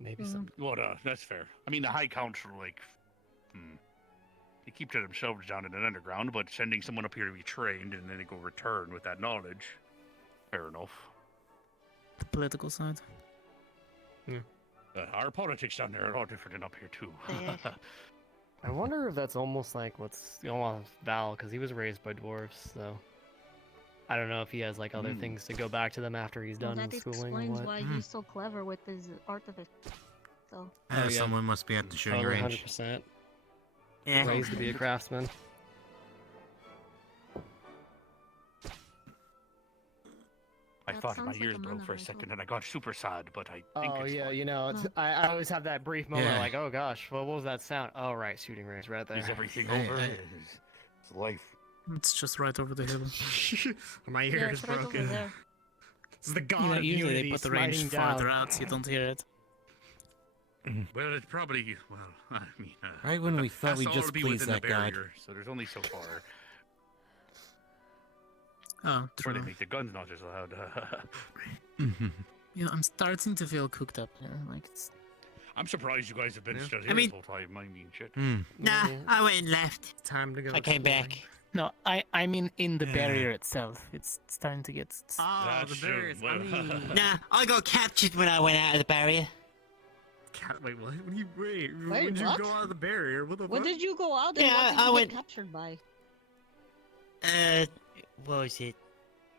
Maybe Mm. some. Well, that's fair. I mean, the High Council, like, they keep to themselves down in an underground, but sending someone up here to be trained and then they go return with that knowledge, fair enough. The political side. Our politics down there are a lot different than up here too. I wonder if that's almost like what's going on with Val, because he was raised by dwarves, so I don't know if he has like other things to go back to them after he's Well, done that schooling or explains what. why he's so clever with his artifice. So. Yeah, someone must be at the shooting Totally, range. 100%. Yeah. Raised to be a craftsman. I That thought my sounds like ears a broke for a monorail. second and I got super sad, but I think Oh it's yeah, fine. you know, I always have that brief moment Yeah. like, oh gosh, well, what was that sound? Oh right, shooting range right there. Is everything Hey, over? hey. It's life. It's just right over the hill. My Yeah, ear is it's right over broken. there. This is the god You know, of usually unity they put the range smiting farther down. out so you don't hear it. Well, it's probably, well, I mean... Right when we thought has we to all just be pleased within the that guy. barrier, so there's only so far. Oh, Where they true. make the guns not as loud. Yeah, I'm starting to feel cooked up here. Like, it's... I'm surprised you guys have been Yeah. still I here mean- the whole time. I mean, shit. Hmm. Nah, I went and left. Time to go. I came back. No, I mean in the barrier itself. It's starting to get... Ah, That's the true. barriers. Well, I mean, Nah, I got captured when I went out of the barrier. wait, what? When you wait, Wait, when did you what? go out of the barrier? What the When fuck? did you go out and Yeah, what did I you went- get captured by? What was it?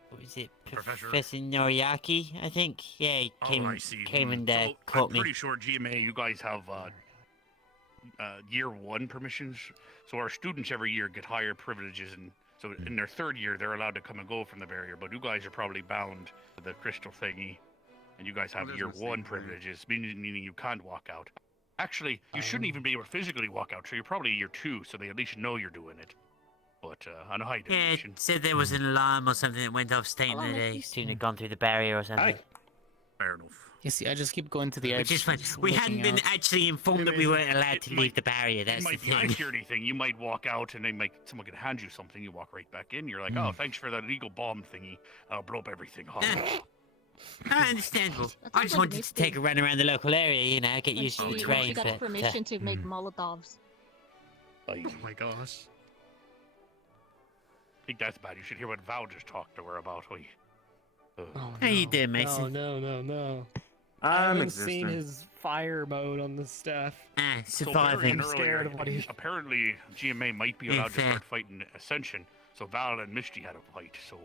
What was it? Professor- Professor Noriaki, I think. Yeah, he came, Oh, I see. came and So, caught I'm me. pretty sure GMA, you guys have year one permissions. So our students every year get higher privileges, and so in their third year they're allowed to come and go from the barrier. But you guys are probably bound to the crystal thingy, and you guys have What is year this one thing for you? privileges, meaning you can't walk out. Actually, you shouldn't even be able to physically walk out. So you're probably year 2, so they at least know you're doing it. But on a high Yeah, definition. it said there was an alarm or something that went off stating that a student had gone through the barrier or something. Fair enough. You see, I just keep going to the edge. Which is fine. We hadn't been actually informed that we weren't allowed to leave the barrier. That's the It might be a thing. security thing. You might walk out and someone can hand you something. You walk right back in. You're like, oh, thanks for that illegal bomb thingy. I'll blow up everything. Understandable. I just wanted to take a run around the local area, you know, get used to the terrain. We got permission to make Molotovs. Oh my gosh. I think that's bad. You should hear what Val just talked to her about. How you doing, Mason? No. I I'm haven't existing. seen his fire mode on the staff. Surviving. So apparently, GMA might be allowed to start fighting Ascension. So Val and Misty had a fight. So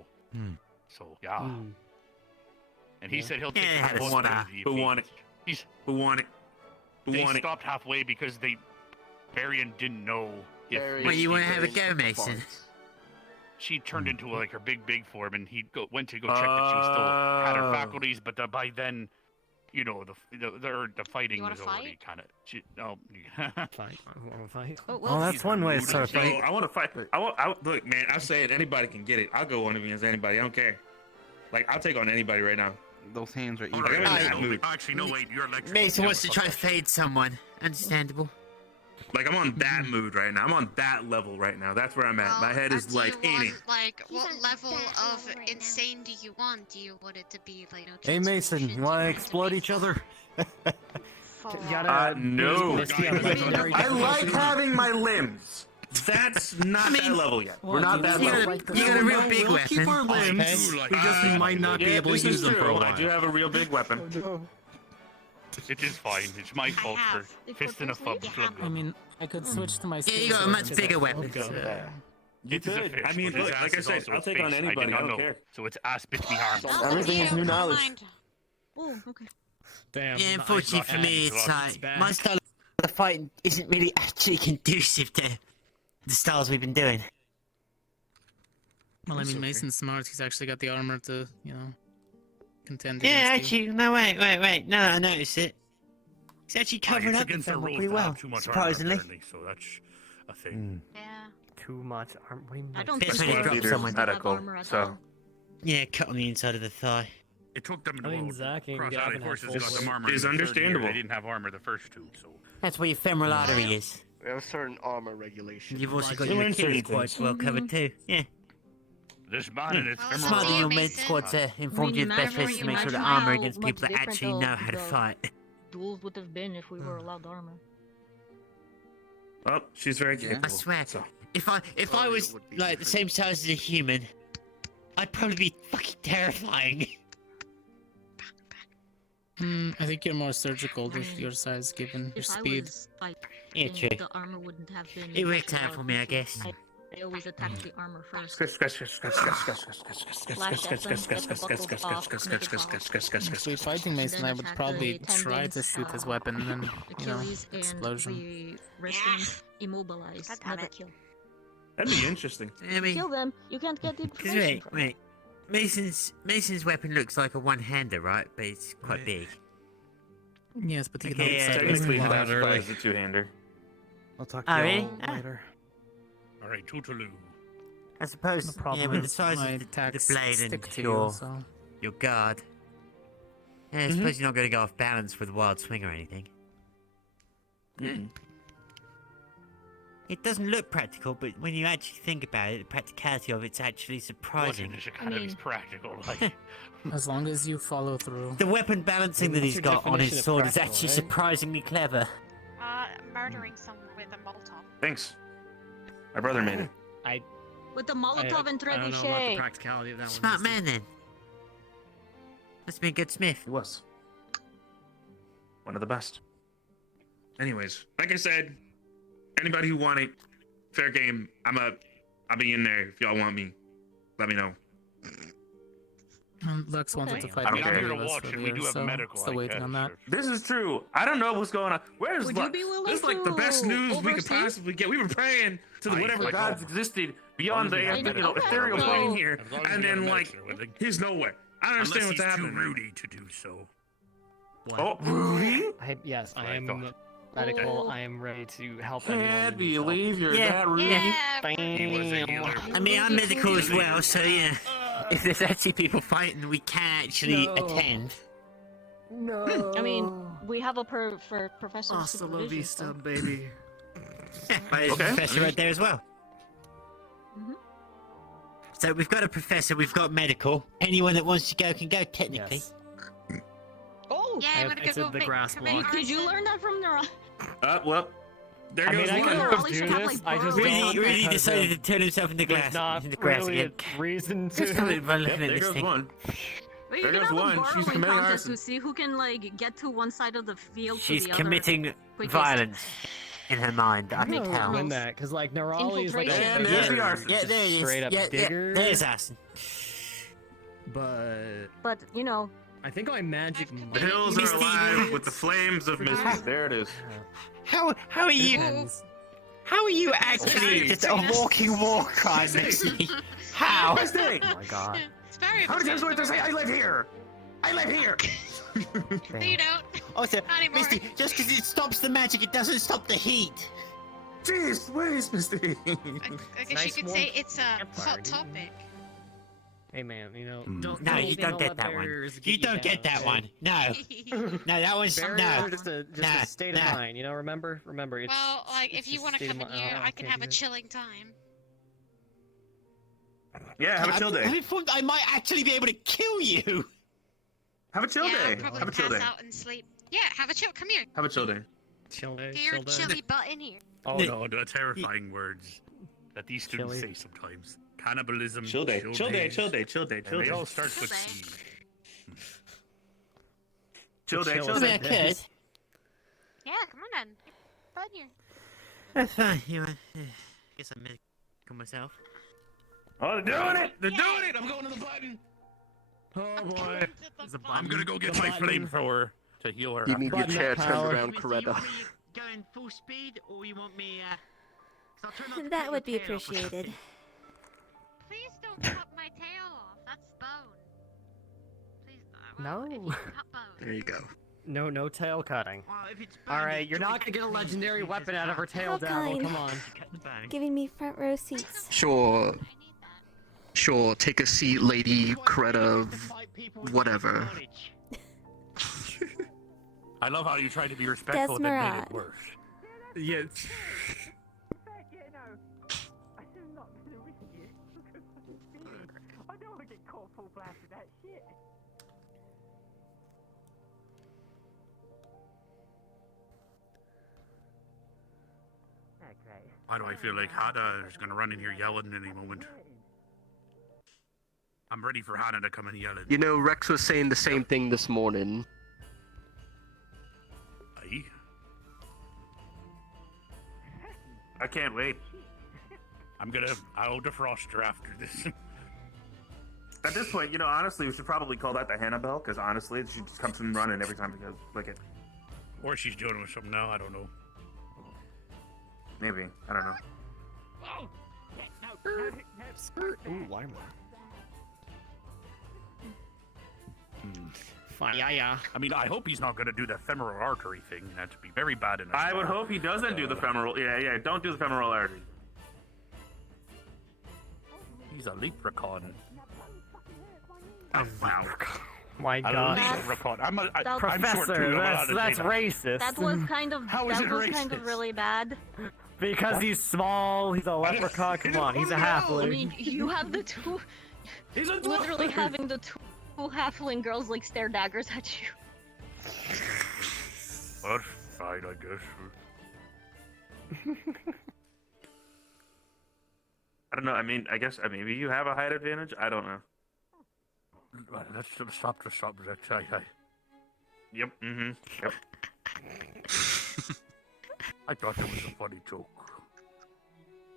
yeah. And he said he'll take had a one spot. of the Who won it? Who won it? They stopped halfway because Varian didn't know if. Well, you want to have a go, Mason? She turned into like her big form, and he went to go check that she still had her faculties, but by then, you know, the fighting was already kind of. Fight. I want to fight. Oh, that's one way to start a fight. I want to fight. Look, man. I'm saying anybody can get it. I'll go one against anybody. I don't care. Like, I'll take on anybody right now. Those hands are Like, I'm in that mood. Actually, no, wait. You're like. Mason wants to try to fade someone. Understandable. Like, I'm on that mood right now. I'm on that level right now. That's where I'm at. My head is like in it. Like, what level of insane do you want? Do you want it to be like, Hey Mason, you want to explode each other? No. I like having my limbs. That's not that level yet. We're not that level. You got a real big We'll keep our weapon. limbs. We just might not be able to use them for a while. I do have a real big weapon. It is fine. It's my fault for fisting a thumb. I mean, I could switch to my. Yeah, you got a much bigger weapon. You could. I mean, look, like I said, I'll take on anybody. I don't care. So it's ass bits me harm. Everything is new knowledge. Oh, okay. Damn. Yeah, unfortunately for me, it's like my style of fighting isn't really actually conducive to the styles we've been doing. Well, I mean, Mason's smart. He's actually got the armor to, you know, contend. Yeah, against you. actually, no, wait. No, I noticed it. He's actually covering up the against the film rules pretty to well, have too much surprisingly. armor, apparently, so that's a thing. Yeah. Too much armor. What do you mean? I don't Best think way to drop leaders someone. have armor at all. Yeah, cut on the inside of the thigh. It took them I mean, Zach and cross Gavin alley have horses full got weight. some armor. Is in the third understandable. year. They didn't have armor the first two, so. That's where your femoral artery is. We have certain armor regulations. You've also got your Achilles quite well covered too. Yeah. This man and its Smart that your med squad's informed you of the best ways to make sure to armor against people that actually know how to fight. Duels would have been if we were allowed armor. Well, she's very capable. I swear, So. if I was like the same size as a human, I'd probably be fucking terrifying. I think you're more surgical with your size, given your If I speed. was like, Yeah, true. the armor wouldn't have been. It worked out for me, I guess. I always attack the armor first. Actually, fighting Mason, I would probably try to shoot his weapon and then, you know, Achilles explosion. and the rest immobilize, not a kill. That'd be interesting. I mean, Kill them. You can't get the because information from wait. Mason's weapon looks like a one-hander, right? But it's quite big. Yes, but he can Okay, hold yeah, sideways. Technically, and that's fly. probably the two-hander. I'll talk Oh, to really? y'all later. All right, Tootaloo. I suppose. The problem Yeah, with the is size my of the attacks blade stick and to your you, so. your guard. Yeah, I suppose you're not going to go off balance with a wild swing or anything. It doesn't look practical, but when you actually think about it, the practicality of it's actually surprising. What in this academy's practical? Like, As long as you follow through. The weapon balancing that What's he's your got on his definition of sword is practical, actually right? surprisingly clever. Murdering someone with a Molotov. Thanks. My brother made it. With the Molotov and I don't know about the trebuchet. practicality of that Smart one. man then. Must be a good smith. He was. One of the best. Anyways, like I said, anybody who want it, fair game. I'll be in there if y'all want me. Let me know. Lux wanted to fight I don't with care. all I'm of here to us watch it. earlier, We do have so medical, still I waiting guess, on that. This is true. I don't know what's going on. Where's Would you Lux? be willing This is like the best to news we could oversee? possibly get. We were praying to the whatever like, gods existed beyond the ethereal plane here, and then like he's nowhere. I don't understand what's happening. Too Rudy to do so. Oh, Rudy? Yes, I am medical. I am ready to help anyone. Can't believe you're Yeah, that rude. I mean, I'm medical as well, so yeah. If there's actually people fighting, we can actually attend. No. I mean, we have a for professor. Hasta la vista, baby. Yeah, but there's a professor right there as well. So we've got a professor, we've got medical. Anyone that wants to go can go, technically. Yes. Oh! Yeah, I'm gonna go the grass block. Did you learn that from Nora? Well, there goes I one. could always do this. I just don't Really because decided to turn himself into there's glass. not into grass really again. a reason to. Just by looking at There this goes thing. one. But you There can goes have one. a She's borrowing committing contest arson. to see who can like get to one side of the field. She's to the other committing quickest. violence in her mind. I can I tell. win that because like Nerali is like Infiltration. a And there's the digger, arson. Yeah, there it is. straight up yeah, digger. there's arson. But you know, I think my magic. The hills are alive with the flames of mystery. There it is. How are you? Depends. How are you actually just a walking war crime next to me? How? Misty! Oh my god. It's very How many times do I have to say I live here? I live here! No, you don't. Also, Not anymore. Misty, just because it stops the magic, it doesn't stop the heat. Jeez, where's Misty? I guess you could say it's a hot topic. Hey man, you know, Hmm. don't. No, you don't get that one. You don't get that one. No. No, that one's no. Just a Nah, state of nah. mind, you know. Remember, it's. Well, like if it's you a want to state of come in mind. here, Oh, I can okay, have a good. chilling time. Yeah, have a chill I'm day. informed I might actually be able to kill you. Have a chill Yeah, I'll day. probably Have a chill pass day. out and sleep. Yeah, have a chill. Come here. Have a chill day. Chill day. Get your Chill day. chilly butt in here. Oh no, the terrifying words that these students Chilly. say sometimes. Cannibalism. Chill day. Chill day. Chill day. Chill day. And Chill they day. all start with Chill C. Chill day. Chill Chill I mean, I day. could. Yeah, come on then. Get butt in here. That's fine. You know, guess I'm medical myself. Oh, they're doing it. They're doing it! I'm going to the button! Oh boy. I'm gonna go get my flamethrower to heal her. You need your Button chair up turned power. around, You Coretta. want me going full speed, or you want me? 'Cause I'll turn off the That would be tail off or something. appreciated. Please don't cut my tail off. That's bone. Please. No. If you cut bone. There you go. No tail cutting. Well, if it's All bone, right, it's you're not joint gonna get a clean, legendary it's weapon just out of her fine. tail, How Devil. kind. Come on. Cut the bone. Giving me front row seats. Sure. I need that. Sure, take a seat, lady Coretta. Whatever. I love how you try to be respectful and then made Desmerad. it worse. Yeah. I don't want to get caught full blast with that shit. Okay. Why do I feel like Hada is gonna run in here yelling any moment? I'm ready for Hana to come and yell at You know, Rex was saying the same thing this morning. me. I can't wait. I'll defrost her after this. At this point, you know, honestly, we should probably call that the Hannibal, because honestly, she just comes from running every time because, like it. Or she's dealing with something now, I don't know. Maybe. I don't know. Ooh, Lima. Fine. Yeah. I mean, I hope he's not gonna do the femoral artery thing. That'd be very bad in a I would hope he doesn't do the femoral. Yeah, don't do the femoral artery. He's a leprechaun. Oh, wow. My A God. leprechaun. I'm short too. Professor, I'm allowed to that's say that. racist. That was kind of How is that it was kind of racist? really bad. Because he's small, he's a leprechaun. Come on, he's a halfling. I mean, you have the two. He's a literally dwarf. having the two halfling girls like stare daggers at you. Well, fine, I guess. I don't know. I mean, I guess maybe you have a height advantage. I don't know. Let's stop the subject. Yep. Yep. I thought that was a funny joke.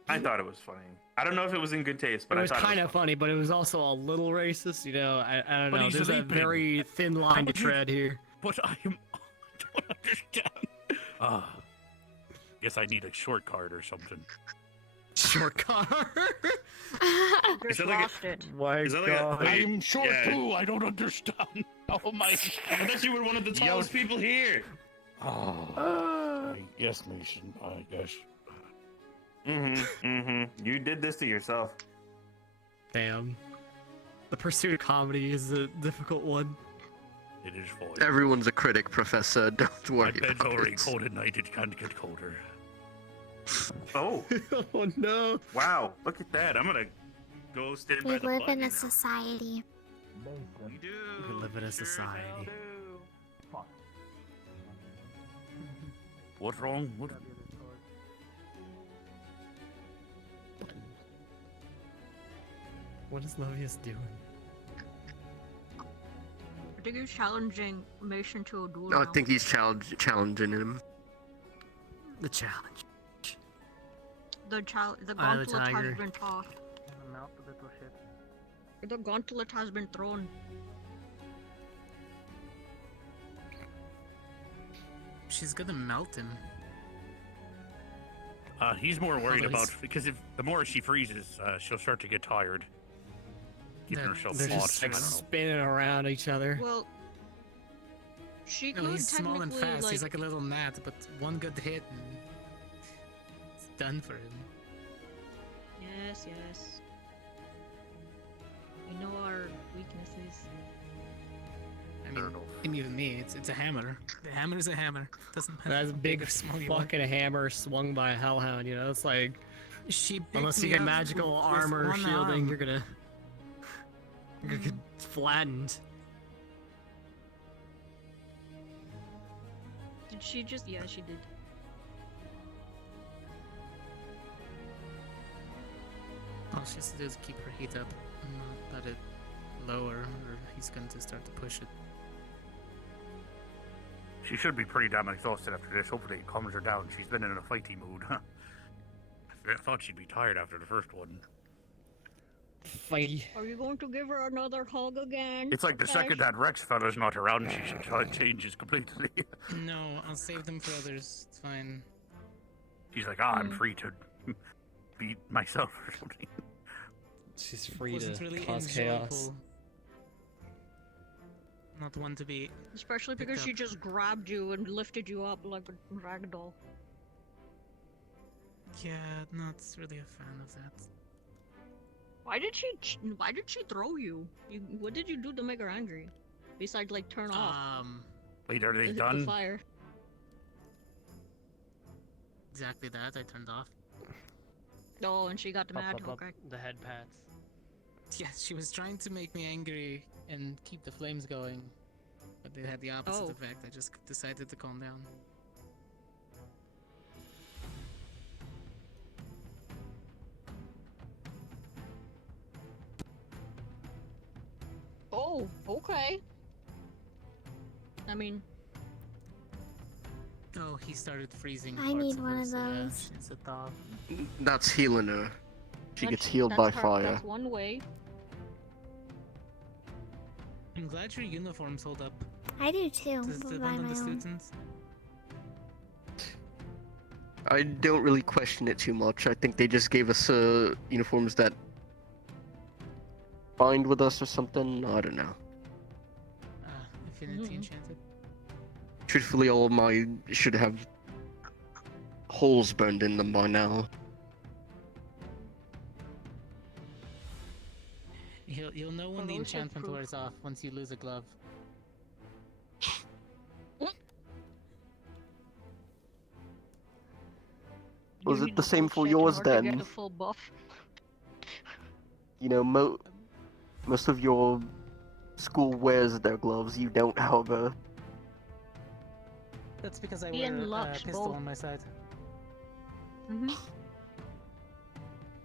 I thought it was funny. I don't know if it was in good taste, but It I was thought kind of funny, but it was also a little racist. You know, I don't But know. he's There's a sleeping. very thin line to tread here. But I don't understand. Guess I need a short card or something. Short card. Is that like My is that like God. wait, I'm short yeah. too. I don't understand. Oh my! I thought you were one of the tallest people here. Oh, Yes, Mason, I guess. You did this to yourself. Damn. The pursuit of comedy is a difficult one. It is fine. Everyone's a critic, Professor. Don't worry My bed's about already it. cold at night. It can't get colder. Oh. Oh no. Wow. Look at that. I'm gonna go stand We by the live in button a now. society. We do. We live in a society. What's wrong? What? What is Lovius doing? I think he's challenging Mason to a duel. I now. think he's challenging him. The challenge. The Eye of the gauntlet tiger. has been tossed. Mouth the little shit. The gauntlet has been thrown. She's gonna melt him. He's more worried Although about he's- because if the more she freezes, she'll start to get tired. Keeping herself They're hot. just I like don't know. spinning around each other. Well, she No, could he's small and technically, fast. He's like a little gnat, but one good hit and it's done for him. Yes, yes. We know our weaknesses. I mean, even me, it's a hammer. The hammer is a hammer. Doesn't matter. That's a how big or small you are. fucking hammer swung by a hellhound, you know? It's like, She picked unless you me get up magical with armor or one shielding, arm. you're gonna get flattened. Did she just? Yeah, she did. All she has to do is keep her heat up and not let it lower, or he's going to start to push it. She should be pretty damn exhausted after this. Hopefully it calms her down. She's been in a fighty mood. I thought she'd be tired after the first one. Fighty. Are you going to give her another hug again? It's like the second that Rex fella's not around, she changes completely. No, I'll save them for others. It's fine. She's like, I'm free to beat myself or something. She's free Wasn't to really cause chaos. enjoyable. Not one to be. Especially picked because she up. just grabbed you and lifted you up like a ragdoll. Yeah, not really a fan of that. Why did she throw you? What did you do to make her angry? Besides, like, turn off. Wait, are they hit the done? fire. Exactly that. I turned off. Oh, and she got mad. Okay. The head pats. Yeah, she was trying to make me angry and keep the flames going, but they had the opposite Oh. effect. I just decided to calm down. Oh, okay. I mean, Oh, he started freezing. I parts need of one her, of so yeah, those. she's a dog. That's healing her. She that's- gets healed by that's her- fire. That's one way. I'm glad your uniforms hold up. I do too. Does but the by one on my the own. students? I don't really question it too much. I think they just gave us uniforms that bind with us or something. I don't know. Affinity enchanted. Truthfully, all of my should have holes burned in them by now. You'll know when the enchantment wears off once you lose a glove. Was You it need the the same full for set in yours order to get then? the full buff. You know, most of your school wears their gloves. You don't, however. That's because I Me wear and a Lux pistol both. on my side. Mm-hmm.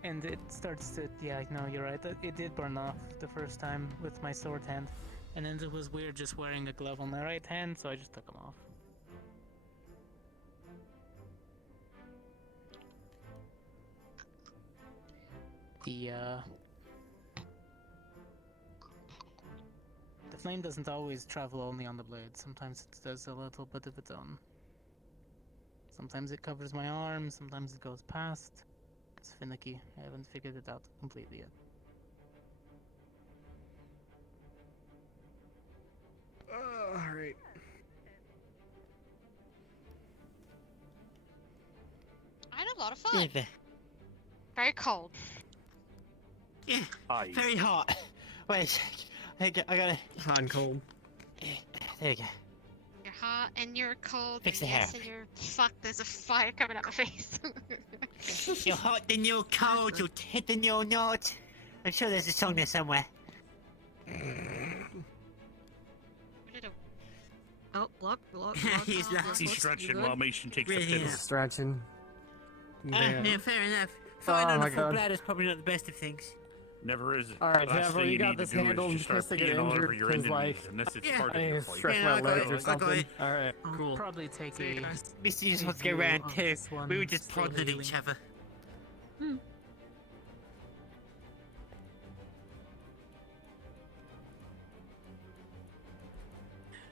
And it starts to, yeah, no, you're right. It did burn off the first time with my sword hand. And then it was weird just wearing a glove on my right hand, so I just took them off. The flame doesn't always travel only on the blade. Sometimes it does a little bit of its own. Sometimes it covers my arm, sometimes it goes past. It's finicky. I haven't figured it out completely yet. Alright. a lot of fun. Very cold. Yeah, very hot. Wait a sec. I gotta... Hot and cold. There you go. You're hot and you're cold. Fix and the hair. yes, and you're... Fuck, there's a fire coming out my face. You're hot and you're cold, you're tit and you're not. I'm sure there's a song there somewhere. Oh, look. He's He's stretching while Mason takes the Really pill. is. Stretching. Yeah, fair enough. Fine Oh on my a full God. bladder is probably not the best of things. Never is. All right, The last Trevor, thing you got need this to do is handled in just start case I get peeing all over injured, your 'cause, enemies, like, unless it's Yeah. part I of your need to fight. stretch Yeah, my I got legs it, or I got something. it. All right, I'll cool. probably take a. Misty just wants to go round too. We were just prodding at each other.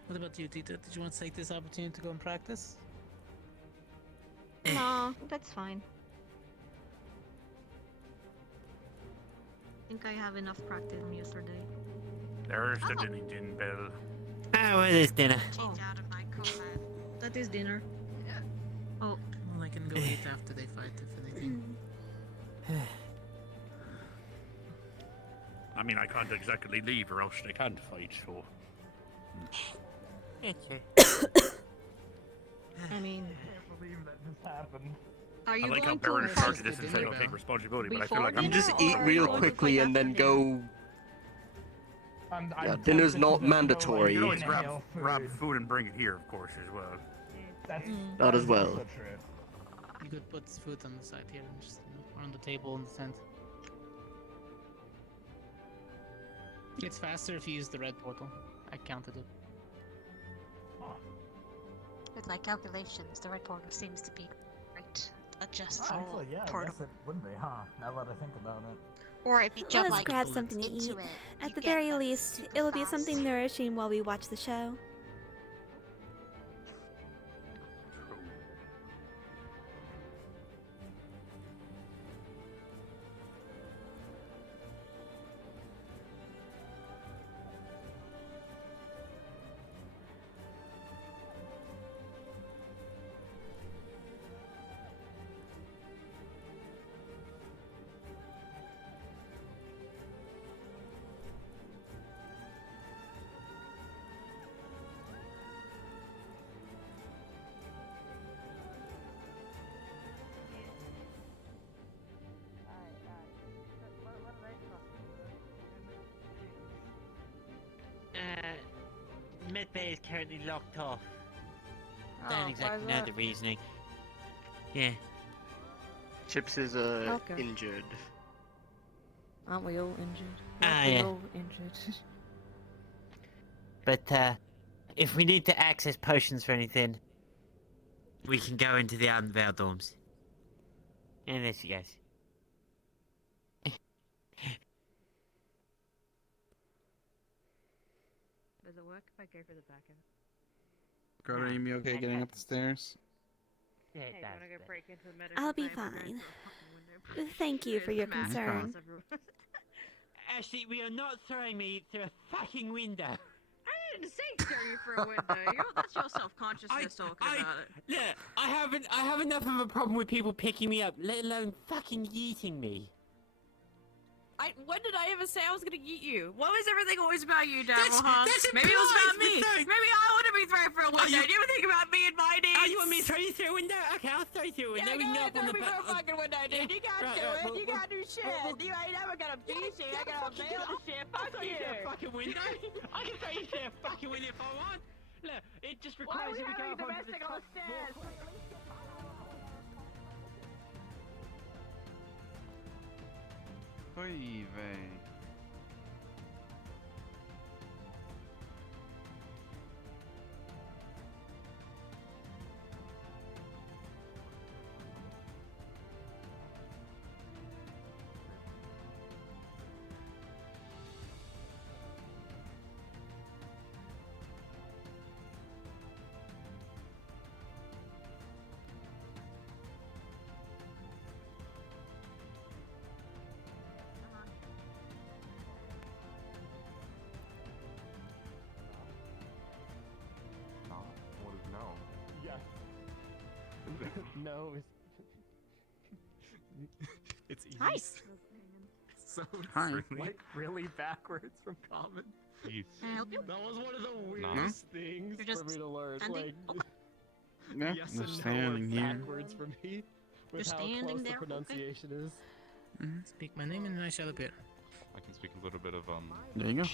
What about you, Tita? Did you want to take this opportunity to go and practice? No, that's fine. I think I have enough practice from yesterday. There's the din bell. Ah, well, there's dinner. Change out of my combat. That is dinner. Oh. Well, I can go eat after they fight, if anything. I mean, I can't exactly leave or else they can't fight, so... Okay. I mean... can't believe that just happened. Are you I like how going Baron to started this and said he'll take responsibility, but I feel like You I'm just eat real quickly and then go. Yeah, dinner's not mandatory. You can always grab food and bring it here, of course, as well. Not as well. You could put food on the side here and just on the table in the tent. It's faster if you use the red portal. I counted it. With my calculations, the red portal seems to be right. Adjust Actually, yeah, I portal. guess it would be, huh? Now that I think about it. Or if you Let jump us like grab something to into eat. it, At you the get very least, super it will be fast. something nourishing while we watch the show. Medbay is currently locked off. Oh, Don't why exactly is know that? the reasoning. Yeah. Chips is Okay. injured. Aren't we all injured? Ah, Aren't we yeah. all injured? But, if we need to access potions for anything, we can go into the Unveiled dorms. And there she goes. Does it work if I go for the back end? Carter, you okay getting up the stairs? Yeah, Hey, wanna go break into the medical I'll be science fine. window? Thank you for your Smash concern. across everyone. Ashley, we are not throwing me through a fucking window. I didn't say throw you through a window. That's your self-consciousness talking about it. Look, I have enough of a problem with people picking me up, let alone fucking yeeting me. When did I ever say I was gonna eat you? What was everything always about you, Devil, That's- huh? that's Maybe it was about implied, me. but don't- Maybe I want to be thrown for a window. you- Do you ever think about me and my needs? Oh, you want me to throw you through a window? Okay, I'll throw you through a window. Yeah, We can go go ahead, up on throw the me through a back. fucking window, dude. You can't Right, do right, it. we'll- You can't do shit. we'll- You ain't never gonna do shit. I gotta bail the shit. Fuck I'll throw you through a you. fucking window. I can throw you through a fucking window if I want. Look, it just Why are requires we that we go having up onto the domestic on top the stairs? walkway. Oy vey. What is no? Yes. No. It's Hi. East. So Hi. like really backwards from common. Can I help you? That was one of the No. weirdest things You're just for me to learn. standing? Like, Yeah, yes I'm and just no are standing here. backwards for me. With Just how standing close there, the okay. pronunciation is. Speak my name and I shall appear. I can speak a little bit of There you go.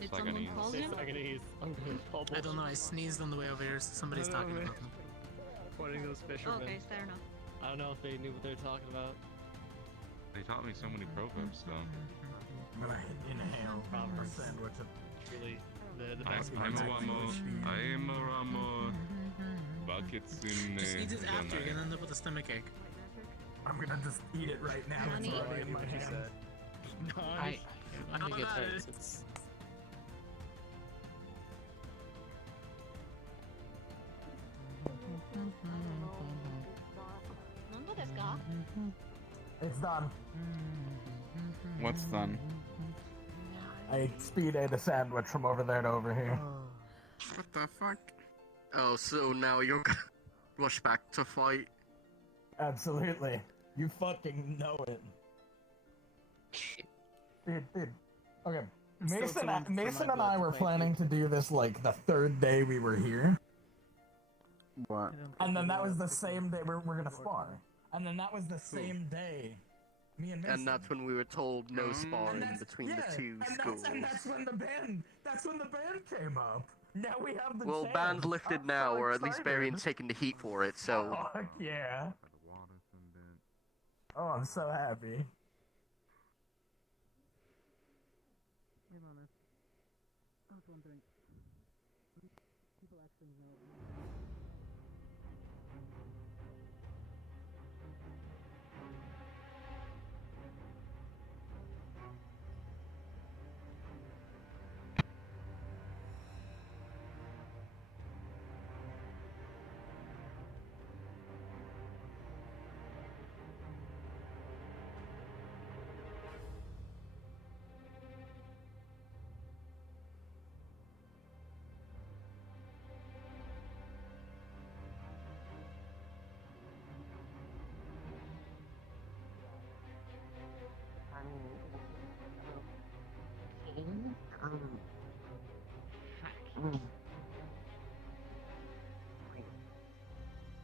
Did someone call him? Saganese. I'm gonna bubble. I don't know, I sneezed on the way over here, so somebody's I don't talking know, about me. Quoting those fishermen. Okay, fair enough. I don't know if they knew what they're talking about. They taught me so many proverbs, though. I'm gonna inhale a sandwich. Really, the I'm best a part. Ramo. I am a Ramo. Buckets in Just eat it after, you're the gonna end up with a stomach ache. I'm gonna just eat it right now. It's Nani? already in my hand. I think it hurts. It's... Nando desu ka? It's done. What's done? I speed ate a sandwich from over there to over here. What the fuck? Oh, so now you're gonna rush back to fight? Absolutely. You fucking know it. Dude. Okay. Mason and I were planning to do this like the third day we were here. What? And then that was the same day we're gonna spar. And then that was the same day. Me and Mason. And that's when we were told no sparring between the two schools. And that's when the ban came up. Now we have the Well, chance. ban's lifted I'm now, so or at least excited. Varian's taking the heat for it, so... Fuck yeah. Oh, I'm so happy. Wait a minute. I was wondering. People actually know.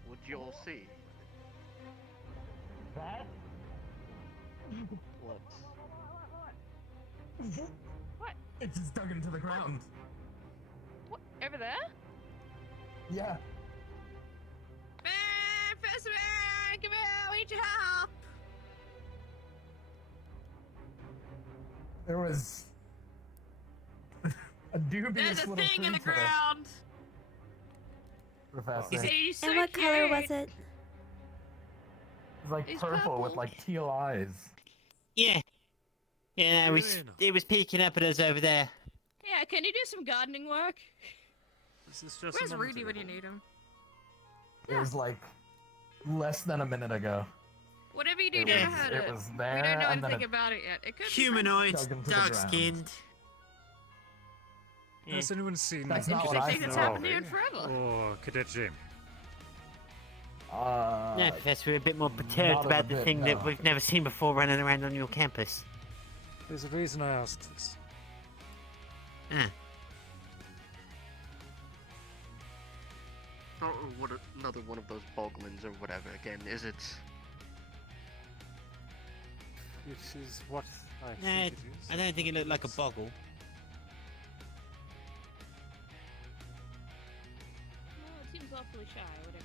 Would you all see? That? What? What? It just dug into the ground. What? Over there? Yeah. Professor, come here, we need your help. There was a dubious There's a little thing in the creature, ground. Professor. He's so And what color was cute. it? It's like It's purple with purple. like teal eyes. Yeah. Yeah, it was peeking up at us over there. Yeah, can you do some gardening work? This is just Where's a moment Rudy when ago. you need him? It was like less than a minute ago. Whatever you do, It never was- heard it it. was We there, don't know and then anything it about it yet. It could be Humanoid, dug into the dark ground. skinned. Has anyone seen That's this? not what I thing that's thought. happened here in forever. Oh, Cadet Jim. No, Professor, we're a bit more perturbed not a about the bit, thing that no. we've never seen before running around on your campus. There's a reason I asked this. Ah. Or what, another one of those boglins or whatever again, is it? It is what I No, think it is. I don't think it looked like a boggle. No, it seems awfully shy, whatever.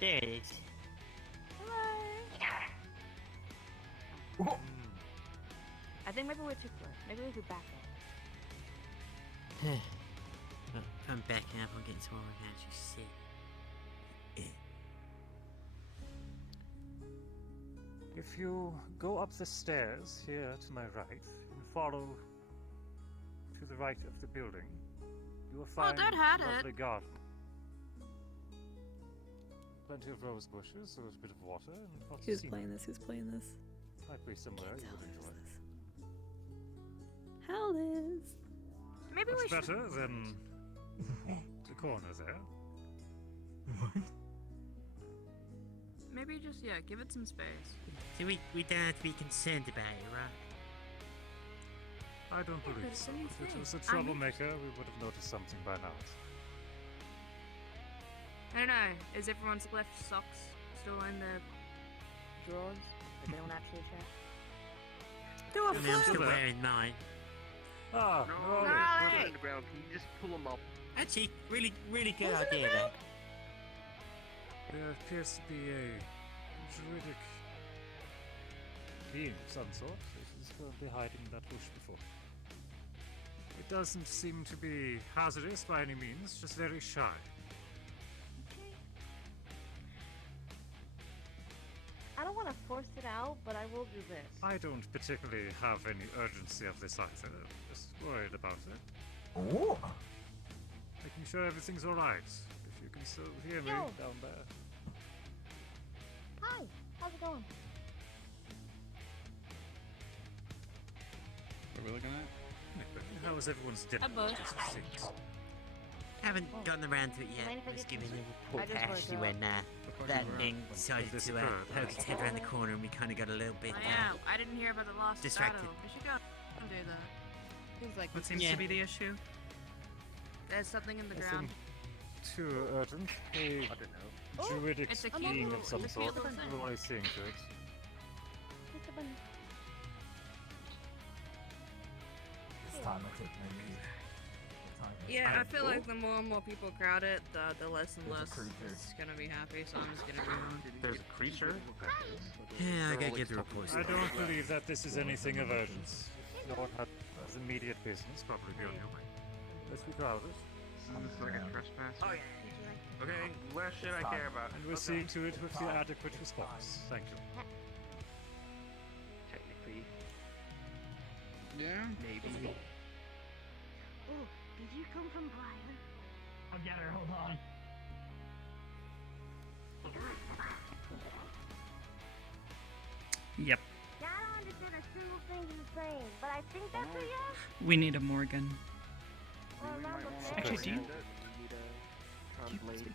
There it is. I think maybe we're too close. Maybe we could back up. Well, I'm backing up, I'm getting somewhere we can actually sit. If you go up the stairs here to my right and follow to the right of the building, you will find Dad had a lovely it. garden. Plenty of rose bushes, a little bit of water, and lots Who's of scenery. playing this? Who's playing this? Might be somewhere you would enjoy. How Liz? Maybe Much we should. better than corner there. Maybe just, give it some space. So we don't have to be concerned about it, right? I don't believe so. If it was a troublemaker, we would have noticed something by now. I don't know. Is everyone's left socks still in the drawers? They don't actually check. Do a I mean, I'm still wearing mine. Ah, No, no. put it in the ground. Can you just pull them up? Actually, really good idea there. There appears to be a druidic being of some sort. It is currently hiding in that bush before. It doesn't seem to be hazardous by any means, just very shy. I don't want to force it out, but I will do this. I don't particularly have any urgency of this either. Just worried about it. Oh. Making sure everything's alright. If you can still hear me Yo. down there. Hi, how's it going? What are we looking at? How was everyone's dinner? Haven't gotten around to it yet. Mind if I I was get giving some a soup? report I to just wanna Ashley go. when that thing decided This to occurred, poke its head around the corner and we kind of got a little bit Yeah, I didn't hear about the lost distracted. battle. We should go and do that. Seems like What seems to be the issue? there's something in the ground. Nothing too urgent. A druidic It's a cute being little- of some it's a cute sort. little thing. We're only seeing to it. It's time to take maybe. Yeah, I feel like the more and more people crowd it, the less and There's a less creature. it's gonna be happy, so I'm just gonna go on. There's a creature? Yeah, I gotta give the report. I don't believe that this is anything of urgence. If no one has immediate business, probably be on your way. Let's be crowded. Oh, yeah. Okay, less shit I care about. And we're seeing to it with the adequate response. Thank you. Technically. Yeah? Maybe. Oh, did you come from Brian? I'll get her, hold on. Yep. Yeah, I don't understand a single thing you're saying, but I think that's a yes. We need a Morgan. Or around the Actually, bend. do you? Translate.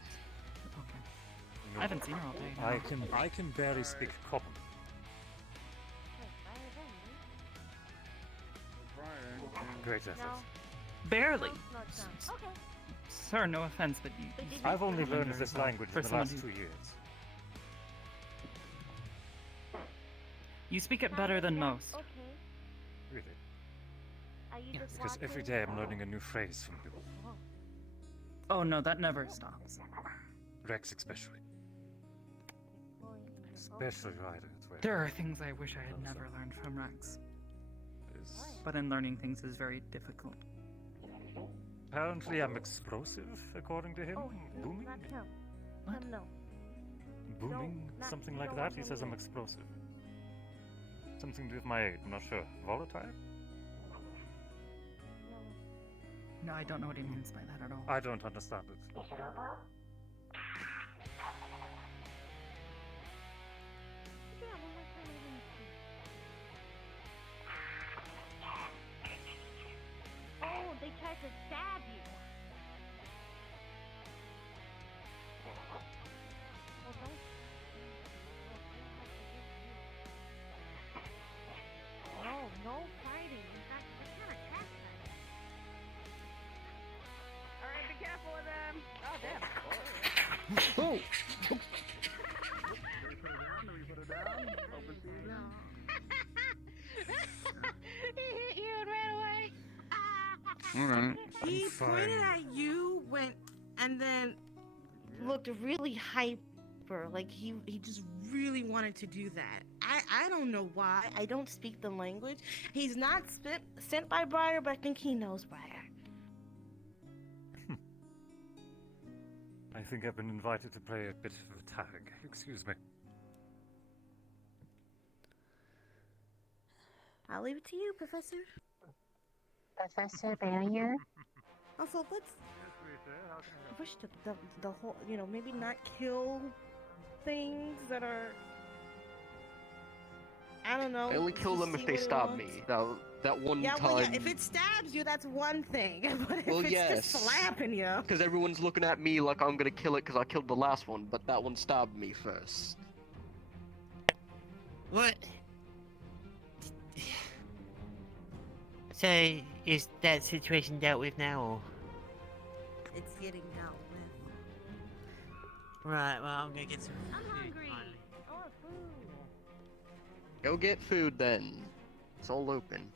I haven't seen her all day. I can barely speak common. Great effort. Barely. No, it's not. Okay. Sir, no offense, but you. I've only learned this language For in the someone last who- 2 years. You speak it better than most. Okay. Really. Are you just Because every watching? day I'm learning a new phrase from you. Oh no, that never stops. Rex especially. Especially right at where. There are things I wish I had never learned from Rex. But in learning things is very difficult. Apparently I'm explosive, according to him. Oh, no, Booming? not him. Him, no. Booming? not- Something you like don't that? want He him says I'm to- explosive. Something to do with my age, I'm not sure. Volatile? No, I don't know what he means by that at all. I don't understand it. Oh, they tried to stab you. Well, don't. No, no fighting. In fact, they kind of attack that. Alright, be careful with them! Oh, damn. Oh! He hit you and ran away. Alright. He I'm fine. pointed at you, went, and then looked really hyper. Like he just really wanted to do that. I don't know why. I don't speak the language. He's not sent by Briar, but I think he knows Briar. I think I've been invited to play a bit of a tag. Excuse me. I'll leave it to you, Professor. Professor Barrier? Also, let's push the whole, maybe not kill things that are. I don't know. I only kill just them see if they what it stop wants. me. Now, that one Yeah, time. well, yeah, if it stabs you, that's one thing. But if Well, it's yes. just slapping you. Because everyone's looking at me like I'm gonna kill it because I killed the last one, but that one stabbed me first. What? So, is that situation dealt with now, or? It's getting dealt with. Right, well, I'm gonna get some I'm food hungry. finally. Oh, food. Go get food then. It's all open.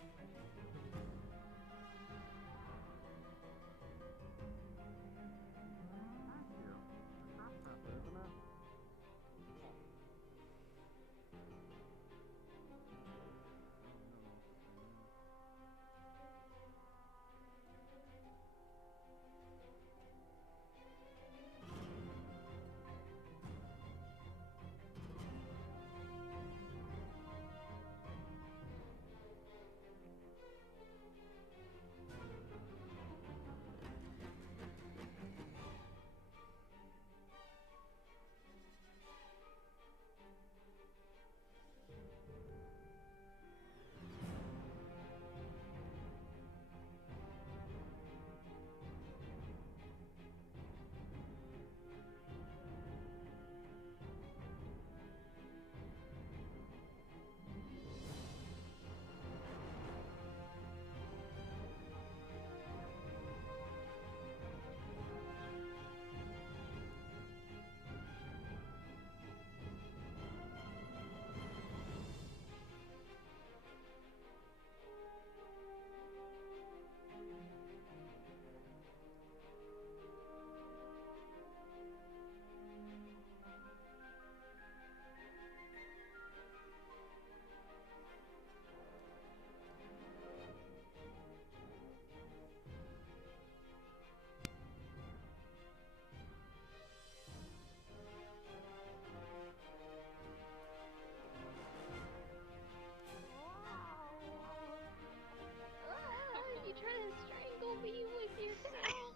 You trying to strangle me with your tail?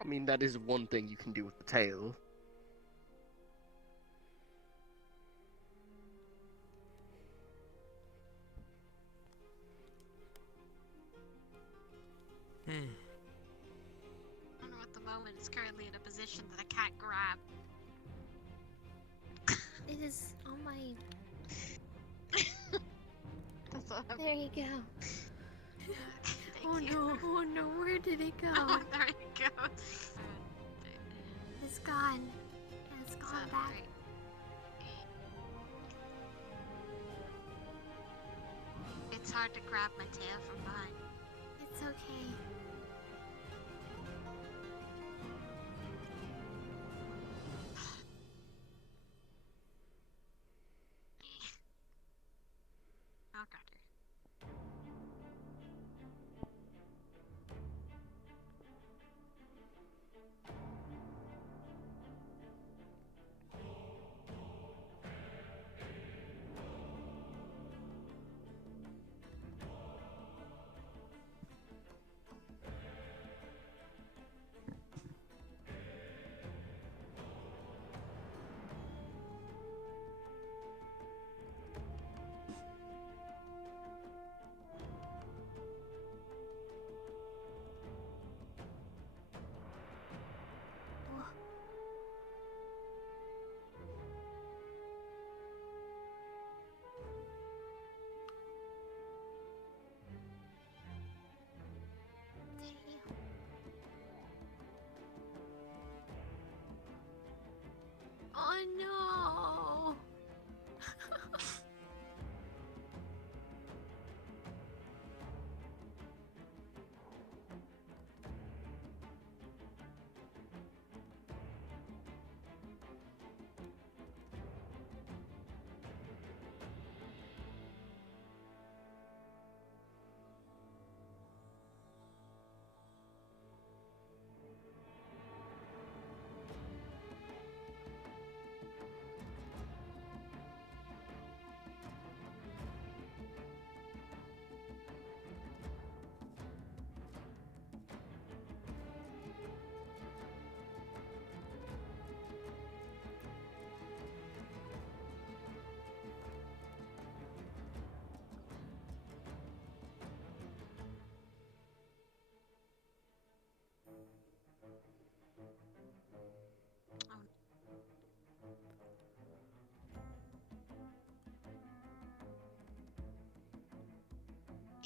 I mean, that is one thing you can do with the tail. I don't know at the moment it's currently in a position that I can't grab. It is on my. That's what I'm... There you go. Oh no! Oh no! Where did it go? Oh, there it goes. It's gone. It's gone back. It's hard to grab my tail from behind. It's okay. I'll grab her.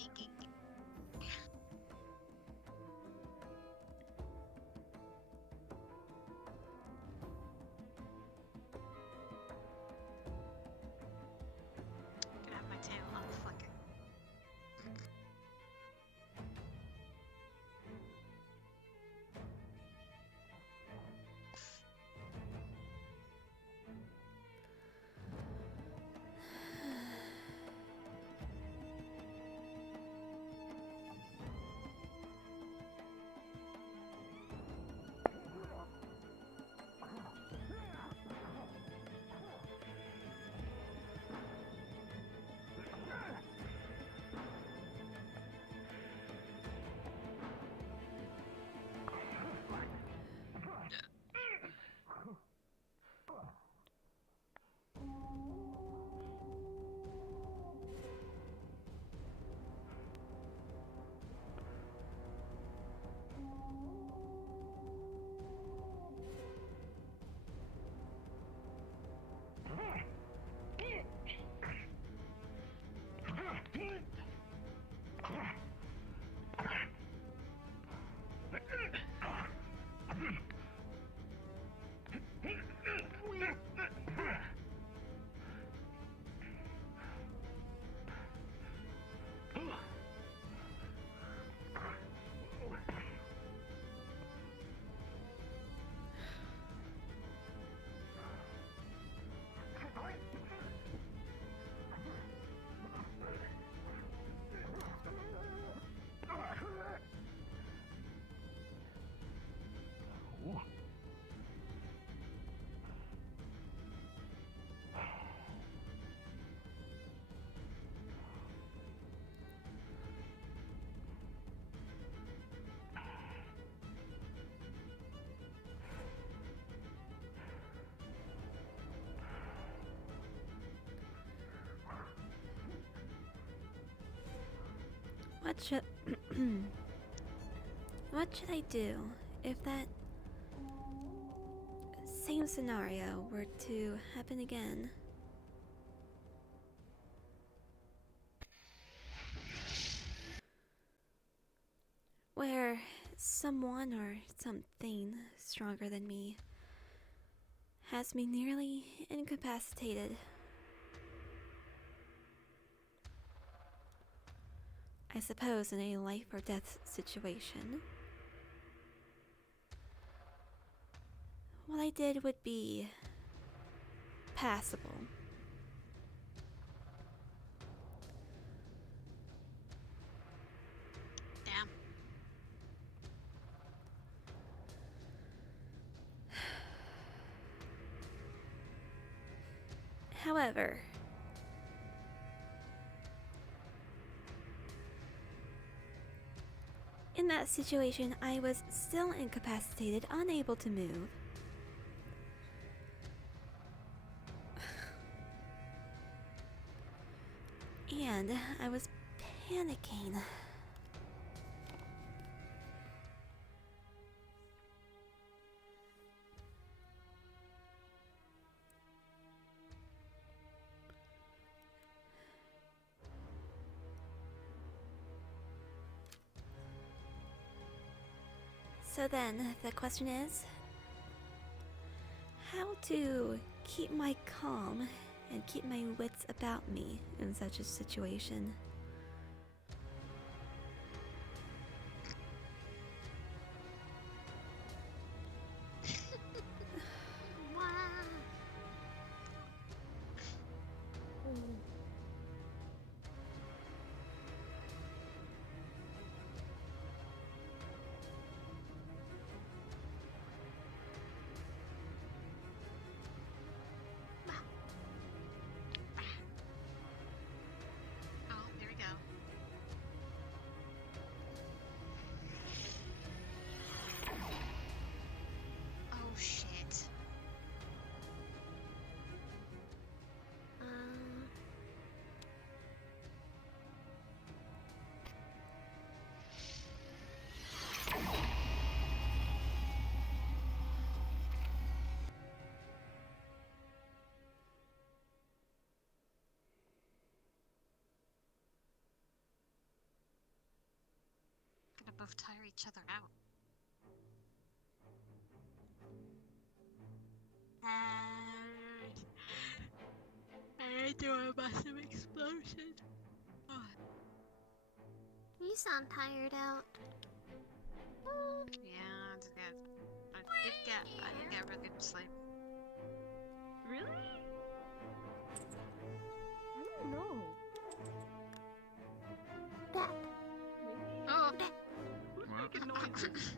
Can have my tail, motherfucker. What should what should I do if that same scenario were to happen again? Where someone or something stronger than me has me nearly incapacitated. I suppose in a life or death situation, what I did would be passable. Damn. However, in that situation, I was still incapacitated, unable to move. And I was panicking. So then, the question is, how to keep my calm and keep my wits about me in such a situation? Oh, there both tire each other out. I do a massive explosion. Oh. You sound tired out. Yeah, I did get really good sleep. Really? I don't know. Oh! Who's making noises?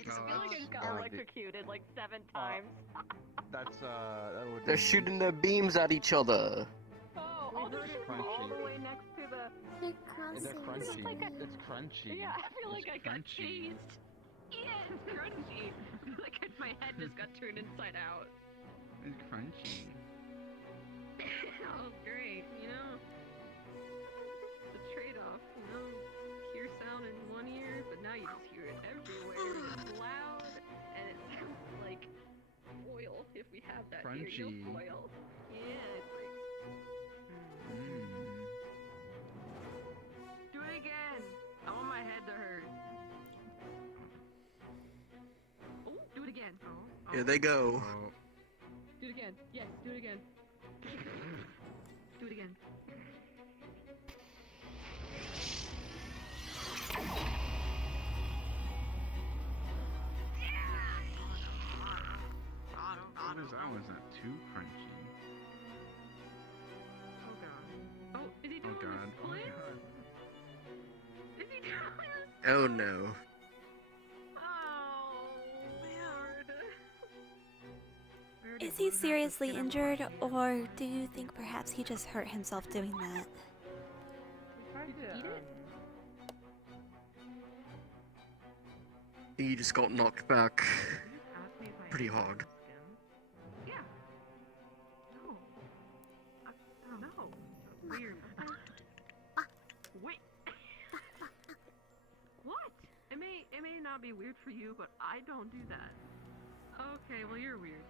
I feel like I just got electrocuted like 7 times. That would They're shooting their beams at each other. Oh, all the shit from all the way next to the... They're crunchy. Like It's crunchy. Yeah, I feel like I got crunchy. chased. Yeah, it's crunchy. I feel like my head just got turned inside out. It's crunchy. Oh, great, you know? The trade-off, you know? Hear sound in one ear, but now you just hear it everywhere. It's loud, and it sounds like foil if we have that here. Crunchy. Foil. Yeah, it's like... Do it again! I want my head to hurt. Oh, do it again. Oh. Here they go. Do it again. Yes, do it again. Do it again. That was not too crunchy. Oh god. Oh, is he doing God. this split? Is he doing this? Oh no. Oh, weird. Is he seriously injured, or do you think perhaps he just hurt himself doing that? Did you eat it? He just got knocked back pretty hard. Yeah. No. No. Weird. Wait. What? It may not be weird for you, but I don't do that. Okay, well you're weird.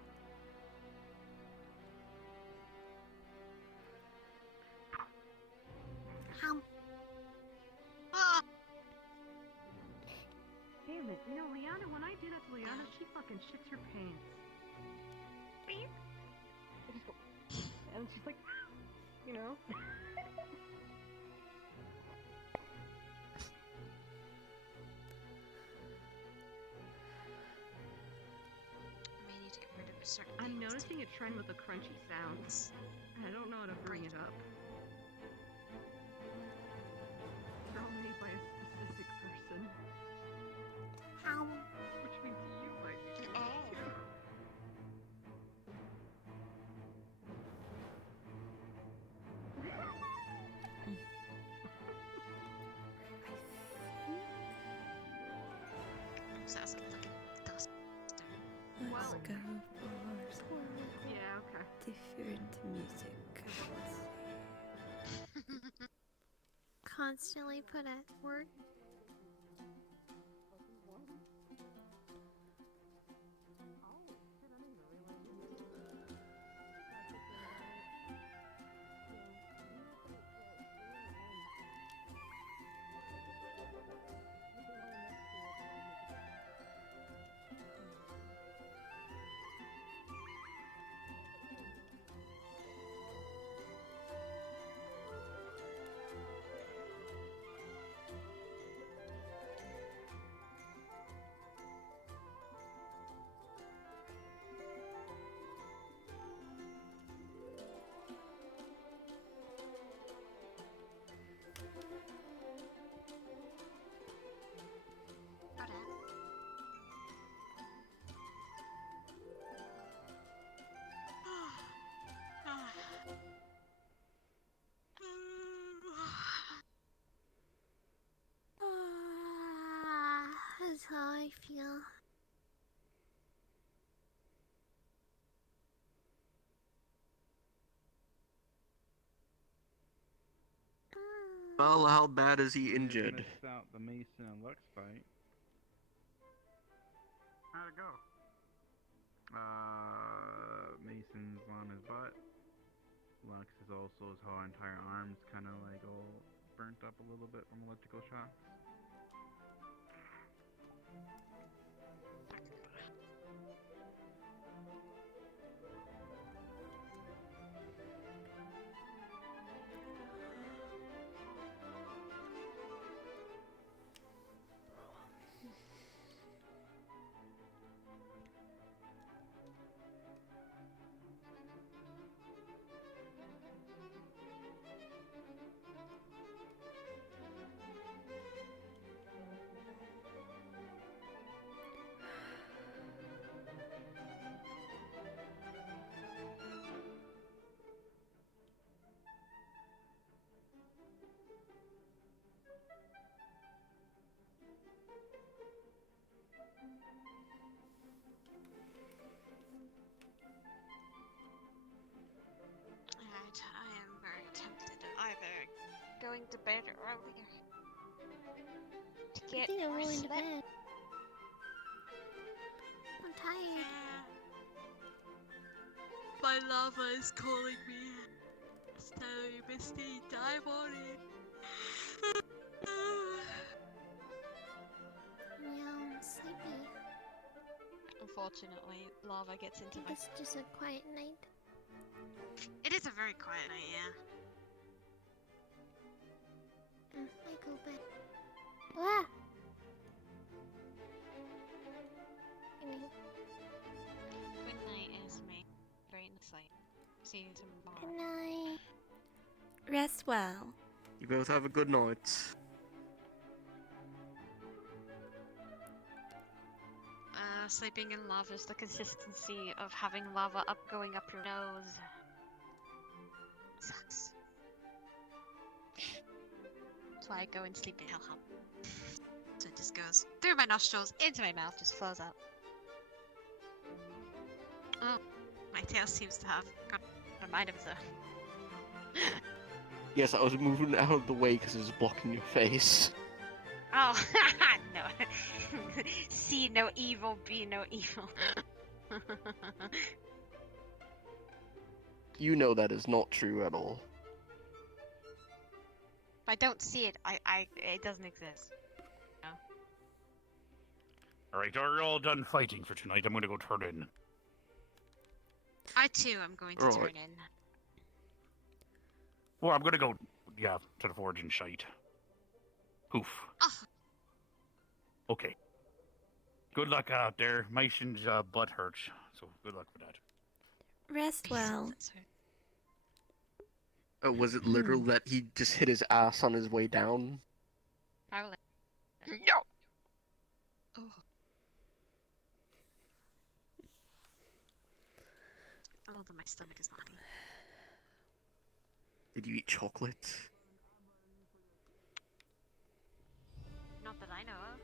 Ah! Damn it. You know, Liana, when I do that to Liana, she fucking shits her pants. Beep. I just go, and she's like, you know? I may need to get rid of a certain I'm thing. noticing a trend with the crunchy sounds, and I don't know how to bring it up. They're all made by a specific person. Which means you might be doing it too. Sounds like fucking dust. Let's go for Yeah, okay. different music. Constantly put at work. That's how I feel. Well, how bad is he injured? Missed out the Mason and Lux fight. How'd it go? Mason's on his butt. Lux is also his whole entire arm's kind of like all burnt up a little bit from electrical shocks. going to bed earlier. To I get think I'm more going to sleep. bed. I'm tired. My lava is calling me. So, Misty, dive on it. Yeah, I'm sleepy. Unfortunately, lava gets into my. It's just a quiet night. It is a very quiet night, yeah. I go bed. Ah! Good night, Esme. Great night. See you tomorrow. Good night. Rest well. You both have a good night. Sleeping in lava is the consistency of having lava going up your nose. Sucks. That's why I go and sleep in hellhole. So it just goes through my nostrils, into my mouth, just flows out. Oh, my tail seems to have got a mind of its own. Yes, I was moving out of the way because it was blocking your face. Oh, no. See no evil, be no evil. You know that is not true at all. If I don't see it, it doesn't exist. No. Alright, are you all done fighting for tonight? I'm gonna go turn in. I too am going to turn in. Well, I'm gonna go, yeah, to the forge and shite. Poof. Oh. Okay. Good luck out there. Mason's butt hurts, so good luck with that. Rest well. Oh, was it literal that he just hit his ass on his way down? Probably. No! Oh. Oh, my stomach is naughty. Did you eat chocolate? Not that I know of.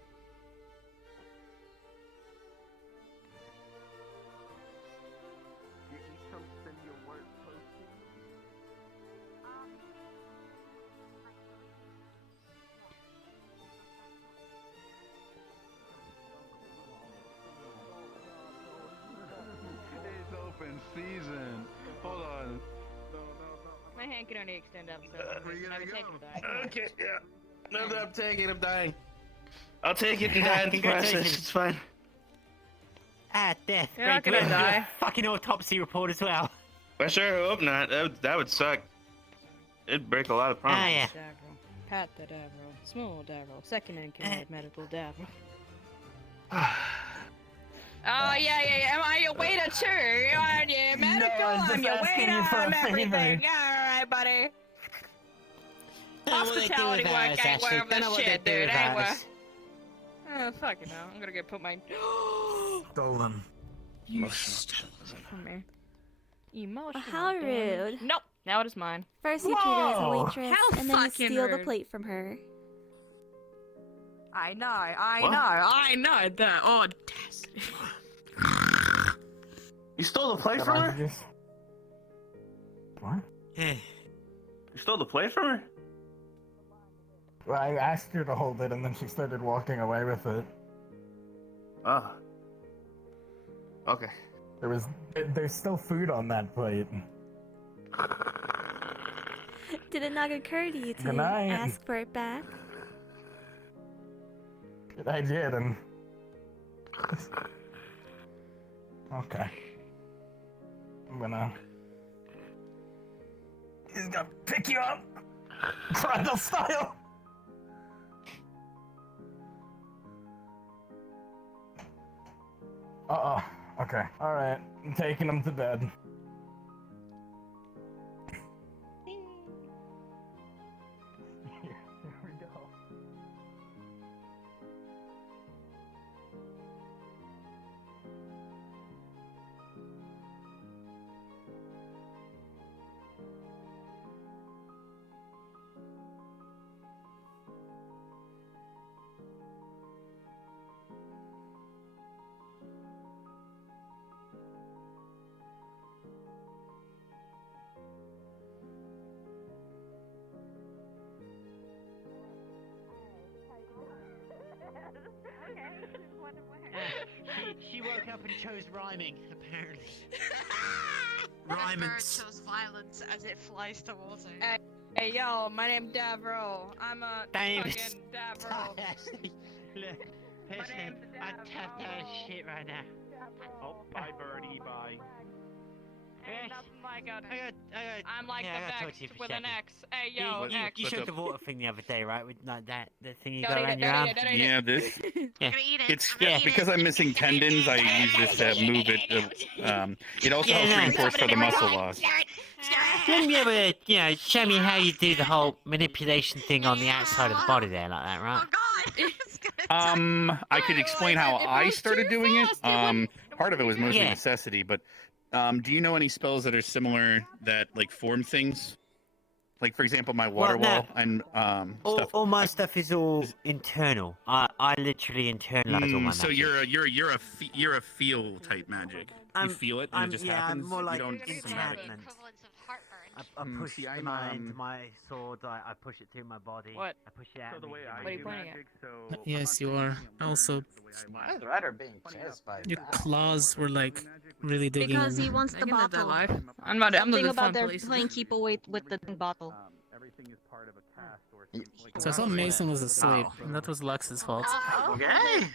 Did you eat something you weren't posting? It's open season. Hold on. My hand can only extend up so Where you never gonna take go? it back. Okay, yeah. No, I'm taking. I'm dying. I'll take it and die in the process. It's fine. Ah, death. You're not gonna die. Fucking autopsy report as well. I sure hope not. That would suck. It'd break a lot of promises. Ah, yeah. Davro. Pat the Davro. Small Davro. Second in command medical Davro. Oh, yeah. Am I your waiter too? On your medical, No, I'm your asking waiter, you for a I'm favor. everything. Alright, buddy. Hospitality work ain't worth the shit, dude. Ain't worth. Oh, fuck it now. I'm gonna get put my. Stolen. You stole from me. Emotional. How damn. rude. Nope. Now it is mine. First you treat her as a Whoa. waitress, How and then you fucking steal the rude. plate from her. I know. What? I know. The audacity. You stole the plate from her? What? You stole the plate from her? Well, I asked her to hold it, and then she started walking away with it. Oh. Okay. There's still food on that plate. Did it not occur to you Good to night. ask for it back? I did, and... Okay. He's gonna pick you up! Crandall style! Uh-oh. Okay. Alright. I'm taking him to bed. Here we go. She woke up and chose rhyming, apparently. That bird Rhymance. shows violence as it flies towards her. Hey, yo, my name's Davro. I'm a Davis. fucking Davro. Look, listen, I tapped out of shit right now. Oh, bye, birdie, bye. Ain't nothing like a... I'm like yeah, I the gotta talk to you Vex for a with an second. X. Hey, yo, X. You showed the water thing the other day, right? With like that, the thing you Don't got eat around it, your don't arm. eat it, don't eat Yeah, this. Yeah. It's because I'm missing tendons. I use this to move it. It also Yeah, helps no. reinforce for the muscle loss. Wouldn't you ever, show me how you do the whole manipulation thing on the outside of the body there, like that, right? I could explain how I started doing it. Part of it was mostly Yeah. necessity, but do you know any spells that are similar that like form things? Like for example, my water Well, no. wall and stuff. All my stuff is all internal. I literally internalize all my magic. So you're a feel type magic. You feel it and it just happens. I'm more like you don't enchantment. I push see, into my sword. I push it through my body. What? I push it out. What are you pointing at? Yes, you are. Also, I'd rather being chased by your claws were like really digging Because he in. wants the bottle. I'm the Something about fun their police. playing keep away with the bottle. Everything is part of a cast or So I thought Mason was asleep, and that was Lux's fault. Okay.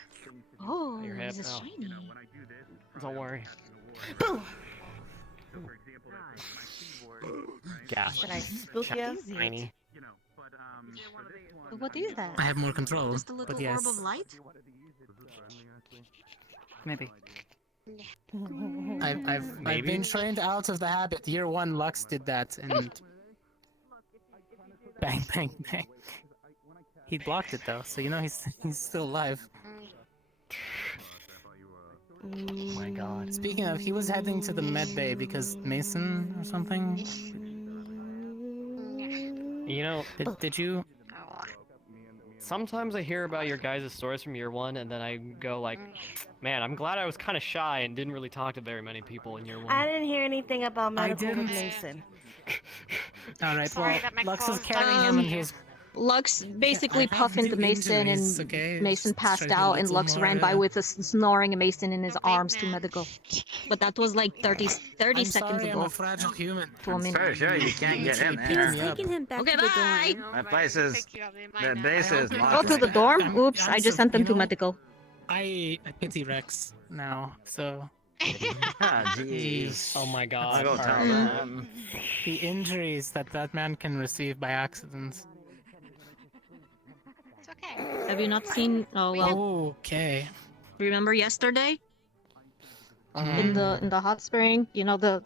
Oh, Your head this is fell. shiny. Don't worry. Boom. Gas. Did I spook you? Tiny. What is that? I have more control, Just a little but yes. orb of light? Maybe. I've Maybe. been trained out of the habit. Year 1 Lux did that, and bang, bang, bang. He blocked it though, so you know he's still alive. Oh my god. Speaking of, he was heading to the med bay because Mason or something. You know, Did you? sometimes I hear about your guys' stories from year 1, and then I go like, man, I'm glad I was kind of shy and didn't really talk to very many people in year 1. I didn't hear anything about medical with didn't. Mason. All right, Sorry well, that my Lux is claws carrying him, and he's Lux basically I have puffed into new Mason injuries, and okay? Mason Just passed try to out be a and little Lux more, ran by with a snoring Mason in his arms to medical. But that was like 30 I'm seconds sorry, I'm ago. a fragile human. To a minute. Sure, you can't get in He was there. taking him back Okay, to the bye! dorm. That place is. That base is Go locked. to the dorm? Oops, I'm I just so- sent them you to know, medical. I pity Rex now, so Ah, jeez. Oh my I'll god. go tell Mm. them. the injuries that man can receive by accident. It's okay. Have you not seen? Oh well. Okay. Remember yesterday Mhm. in the hot spring? You know the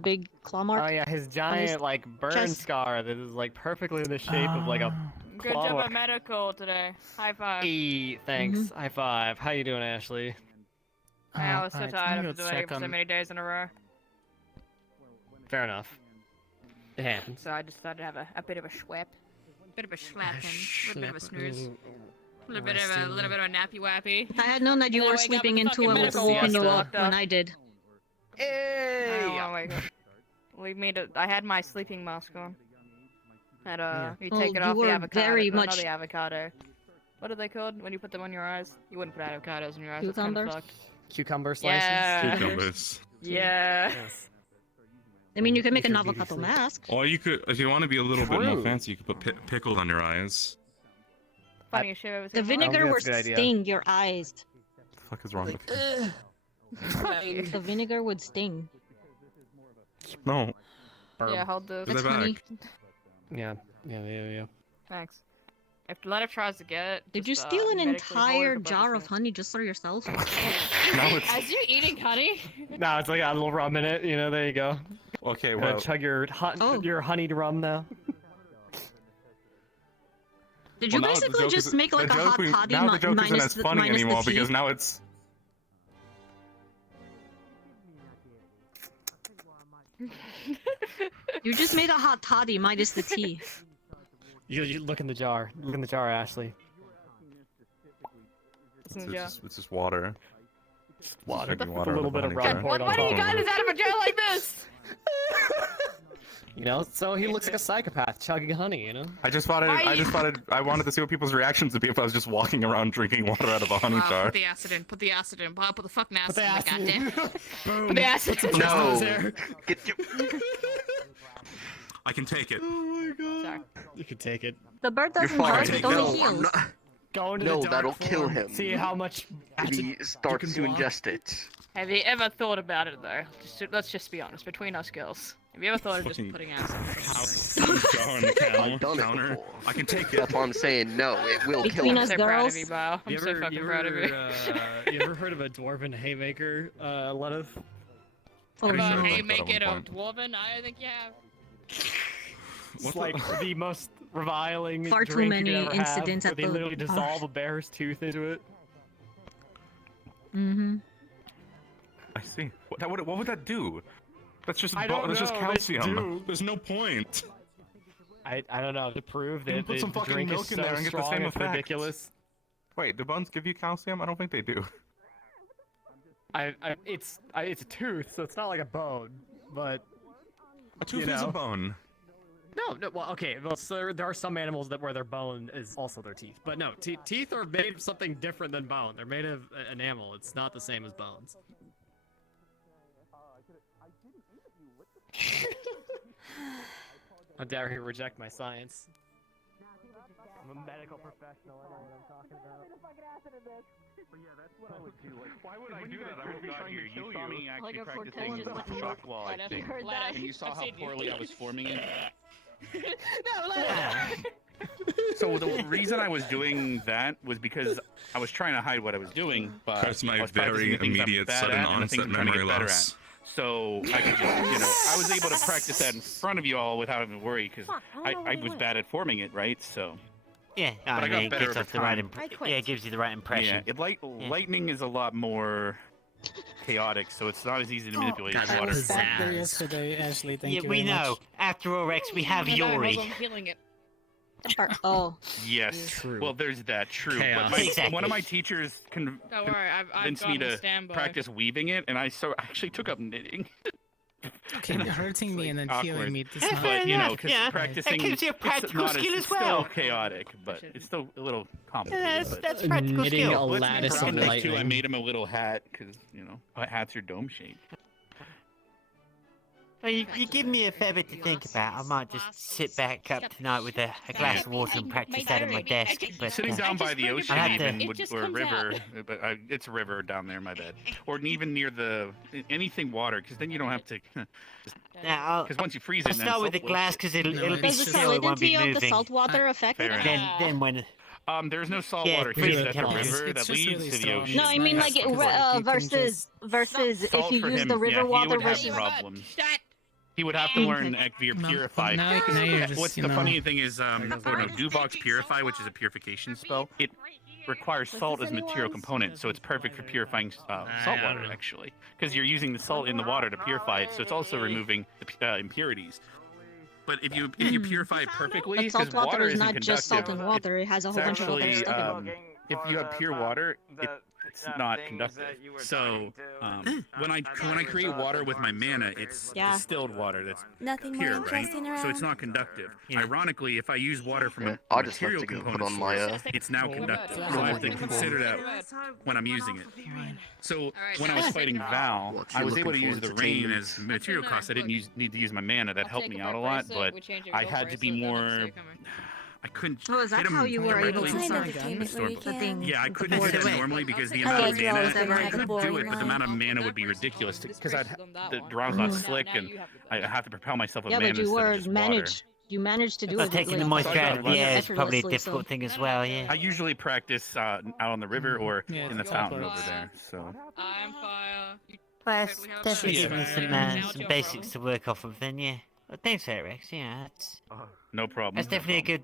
big claw mark. Oh yeah, his giant like burn chest. scar that is like perfectly in the shape of like a Good claw job mark. at medical today. High five. Hey, thanks. High five. How you doing, Ashley? I was so alright, tired I'm after gonna doing check it for so on- many days in a row. Fair enough. It happens. So I decided to have a bit of a schwap. Bit of a schlapping. A little bit of a snooze. A little bit of a nappy wappy. If I had known that you And then were wake up sleeping in into fucking a medical when you ward when I did. I don't wanna wake up. We made a. I had my sleeping mask on. And you Oh, take it you off were the avocado. very no, much- not the avocado. What are they called when you put them on your eyes? You wouldn't put avocados on your eyes. That's kind of Cucumbers? fucked. Cucumber slices. Yeah. Cucumbers. Yeah. I mean, you can make If an you're avocado beautiful. mask. Or you could, if you want to be a little bit more True. fancy, you could put pickles on your eyes. Funny shit. I was The thinking about. vinegar that's would a good idea. sting your eyes. What the fuck is wrong with you? The vinegar would sting. No. Yeah, hold those. Put That's that funny. back. Yeah. Thanks. If the letter tries to get it, Did you just, steal an medically hold it entire above his jar of head. honey just for yourself? No, it's, As you eating honey? no, it's like a little rum in it. You know, there you go. Okay, Gonna well, chug your Oh. your honeyed rum now. Did you well, now the basically joke just is- make like the a hot joke- toddy now the joke isn't minus as the funny minus anymore the tea? because now it's. You just made a hot toddy minus the tea. You look in the jar. Look in the jar, Ashley. It's in the jar. It's just water. Water. Drinking With water a little with bit of honey rum jar. poured on What do you top. got is out of a jar like this? You know, so he looks like a psychopath chugging honey. You know. I wanted to see what people's reactions would be if I was just walking around drinking water out of a honey jar. Put the acid in. Put the acid in. Put the fucking acid in. acid Goddamn. Boom. Put the acid in. No. I can take it. Oh my god. Sorry. You can take it. The bird You're doesn't fine. hurt, it only heals. Go into No, the dark that'll kill form, him. See how much If he acid starts you to can block. ingest it. Have you ever thought about it though? Let's just be honest, between us girls. Have you ever thought of just Fucking putting acid? I've done it before. I can take it. That's why I'm saying no. It will kill Between him. us I'm so proud of girls. you, Bao. I'm so fucking proud of you. You ever heard of a dwarven haymaker, Lenith? Oh, Pretty sure no. I Hey, looked make at it a one point. dwarven? I think you have. It's like the most reviling Far too drink many you could ever incidents have, at where they the literally bar. dissolve a bear's tooth into it. Mm-hmm. I see. What would that do? That's just I don't that's just know, calcium. There's no point. I don't know, to prove You can that put some the fucking drink milk is in so there and get the strong, same it's effect. ridiculous. Wait, do bones give you calcium? I don't think they do. It's a tooth, so it's not like a bone, but A tooth you is a know. bone. No, well, okay, well, so there are some animals that where their bone is also their teeth, but no, teeth are made of something different than bone. They're made of enamel. It's not the same as bones. How dare he reject my science? I'm a medical professional. I know what I'm talking about. But yeah, that's what I would do. Like, why would I do that? I First would be got trying here, to you kill saw you. me actually Like a practicing fortune. shock wall, I think. And you saw how poorly I was forming it. No, let it. So the reason I was doing that was because I was trying to hide what I was doing, but That's my I was very practicing the things I'm immediate bad sudden at and the things onset I'm trying to memory get better loss. at. So I could just, I was able to practice that in front of you all without having to worry because I was bad at forming it, right? So. Yeah, But I got it better gives over off the right time. it gives you the right impression. Yeah, lightning is a lot more chaotic, so it's not as easy to manipulate as I water. was back there yesterday, Ashley. Thank Yeah, you we very know. much. After all, Rex, we have Yori. I'm healing it. Oh. Yes. True. Well, there's that. True. Chaos. But Exactly. one of my teachers Don't worry, I've convinced got me on to standby. practice weaving it, and I actually took up knitting. Okay, hurting me and then healing awkward. me does Yeah, not. fair But you know, enough, because yeah. practicing That gives you a it's practical not skill it's as well. still chaotic, but it's still a little complicated. Yeah, but- that's practical Knitting skill. a Well, lattice it's of in Nick too. I lightning. made him a little hat because hats are dome shaped. Well, you give me a fair bit to think about. I might just sit back up tonight with a glass of water and practice that at my desk. But Sitting down by the ocean, I'll have to- even or a river, but it's a river down there. My bad. Or even near anything water, because then you don't have to. Because once you freeze it, I'll start with the glass because it'll be Does the still. It won't be salinity of the moving. salt water affect it? Fair Then when there's no salt Yeah, water really here. That's a chemicals. river It's that just leads really to the strong. ocean. No, I mean That's like because, like, you can versus if Salt you for use him, the river he water would have versus. problems. He would have to learn Purify. now you're just, What's the funny thing is, Duvox Purify, which is a purification spell, it requires salt as a material component, so it's perfect for purifying salt water, actually. Because you're using the salt in the water to purify it, so it's also removing the impurities. But if you purify it perfectly, But salt because water water is isn't not just salt and conductive, water, it has a whole bunch of other actually, stuff. if you have pure water, it's not conductive. So when I create water with my mana, it's distilled water that's Nothing more pure, right? interesting around. So it's not conductive. Ironically, if I use water from a I just have material to go put component on my source, it's now conductive. So I have to consider that when I'm using it. So when I was fighting Val, What I you're was able to looking use for, the rain entertainment. as material cost. I didn't need to use my mana. That helped me out a lot, but I had to be more. I couldn't. Oh, is that hit him how you were able directly. to Kind of find entertainment where you the can. thing? Yeah, I couldn't By hit the it way, normally because the I amount of like you always mana. gonna I have a could do boring it, but the amount of life. mana would be ridiculous because the draw's not slick and I have to propel myself with Yeah, mana but you instead were of just water. You managed to do Well, it. taking the like, moisture out of the air is probably a effortlessly, difficult so- thing as well. Yeah. I usually practice out on the river or Yeah, in the it's fountain all over there. So I'm fire. Well, that's definitely Yeah. giving us some, Now it's some your basics to work off of. Then yeah. Well, thanks for that, Rex. Yeah, no problem. that's definitely a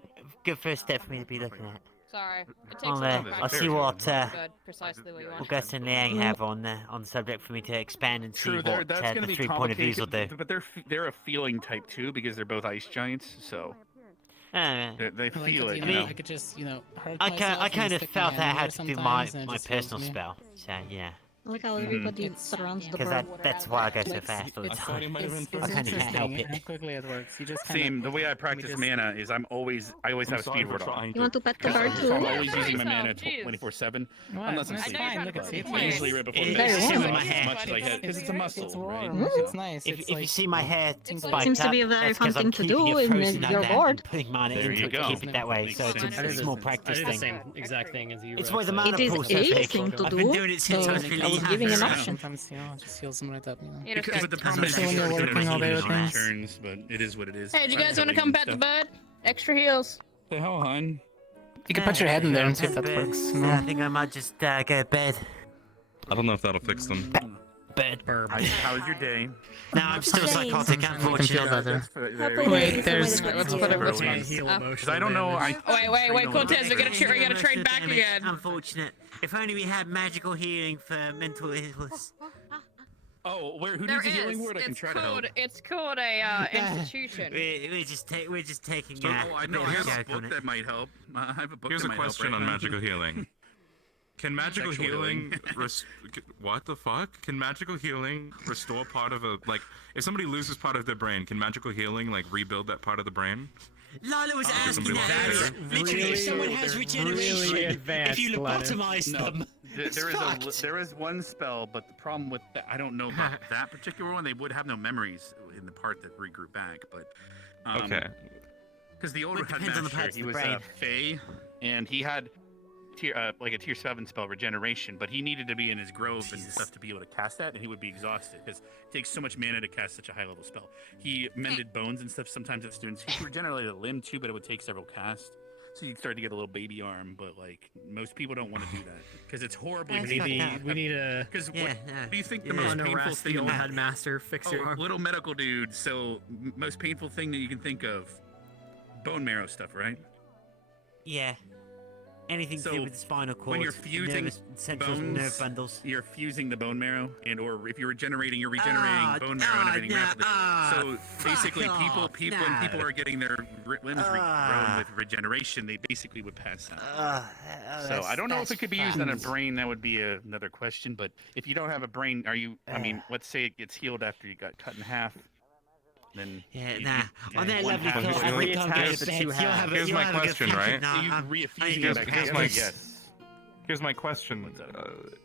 good first step for me to be looking at. Sorry. It takes I'll, a lot of I'll practice see to what good, precisely what you want. Gus and Liang have on the subject for me to expand and see True, what that's going to the be 3 point of views will do. complicated, but they're a feeling type too because they're both ice giants. So they Like, feel it. you You know, know. I could just, hurt I myself kind and of stick felt my I hand had there to do my sometimes and it my just heals personal me. spell. So yeah. I like how everybody surrounds the Because bird. that's why I go so fast all the It's, time. it's I kind of can't help interesting it. how quickly it works. You just kind Same. of The way I practice mana is I always have a speed word on. You want to pet the So bird too? I'm always using my mana 24/7, What? unless I'm That's sleeping. fine. Look, it's But usually right before It's bed. very warm. As much as I can, because it's a muscle, It's right? warm. It's nice. If It's you like, see my hair spiked Seems to up, be a very that's fun 'cause I'm thing to keeping do it in frozen your like that board. and putting mana There into you it to go. keep it that way. So it's I did a the- small I practice did the thing. same exact thing as you. It's Rex. why the mana It is pool's so a big. thing to I've do. been doing it since I was So really I was giving an young. option. sometimes, it just feels some right up, Because with the problem is Especially when you're working all day with things. turns, but it is what it is. Hey, do you guys want to come pet the bud? Extra heals. The hell, hon? You can put your head in there and see if that works. No. I think I might just go to bed. I don't know if that'll fix them. Bed. How's your day? No, I'm still psychotic, You can feel unfortunately. better. Wait, there's. Let's put it. Let's Because I don't know. Wait, Cortez, we gotta trade back again. Unfortunate. If only we had magical healing for mental illness. Oh, who There needs a healing is. word? I can try to help. It's called a institution. We're just taking. So, I know I have a book that might help. I have a book Here's that a might question help, on right? magical healing. Can magical Sexual healing what the fuck? Can magical healing restore part of a if somebody loses part of their brain, can magical healing rebuild that part of the brain? Lila was asking that that. earlier. Literally, if someone has regeneration, if you advanced, lobotomize them, There is one spell, but the problem with that, I don't know about that particular one. They would have no memories in the part that regroup back, but Okay. Because the old Well, it depends headmaster, on the parts he of the was brain. Fey, and he had a tier 7 spell, regeneration, but he needed to be in his grove and stuff to be able to cast that, and he would be exhausted because it takes so much mana to cast such a high level spell. He mended bones and stuff sometimes with students. He could regenerate a limb too, but it would take several casts. So you'd start to get a little baby arm, but most people don't want to do that because it's horribly painful. We need a. Because what do you think the most to painful arrest thing the in old the headmaster, fix your arm. little medical dude? So most painful thing that you can think of, bone marrow stuff, right? yeah. Anything to So, do with the spinal cord, when you're fusing nervous, central bones, nerve bundles. you're fusing the bone marrow, or if you're regenerating, bone marrow and everything rapidly. So basically, when people are getting their limbs regrown with regeneration, they basically would pass out. So I don't know if it could be used on a brain. That would be another question. But if you don't have a brain, let's say it gets healed after you got cut in half. Then On that lovely thought, I think I'll go to bed. You'll have Here's you'll my have a good question, packet right? now. Here's my question.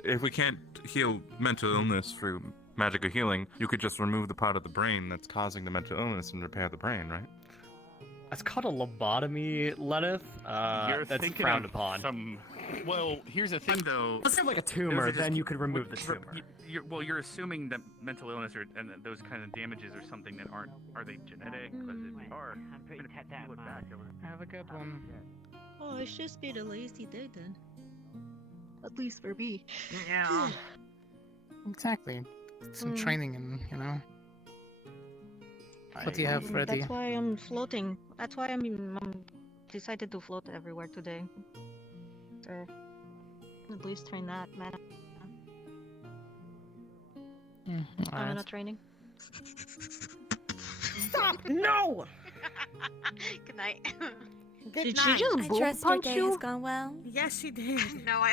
If we can't heal mental illness through magical healing, you could just remove the part of the brain that's causing the mental illness and repair the brain, right? That's called a lobotomy, Lenith. That's thinking frowned of upon. Well, here's the thing, though. Let's have like a tumor, then you could remove the tumor. You're assuming that mental illness and those kind of damages are something that are they genetic? Because if they are, I'm pretty tapped out, man. Have a good one. Oh, it's just been a lazy day then. At least for me. Yeah. Exactly. Some training and. What do you have ready? That's why I'm floating. That's why I'm decided to float everywhere today. So at least train that, man. I'm not training. Stop! No! Good night. Did she just I boob trust your punch day you? has gone well. Yes, she did. No,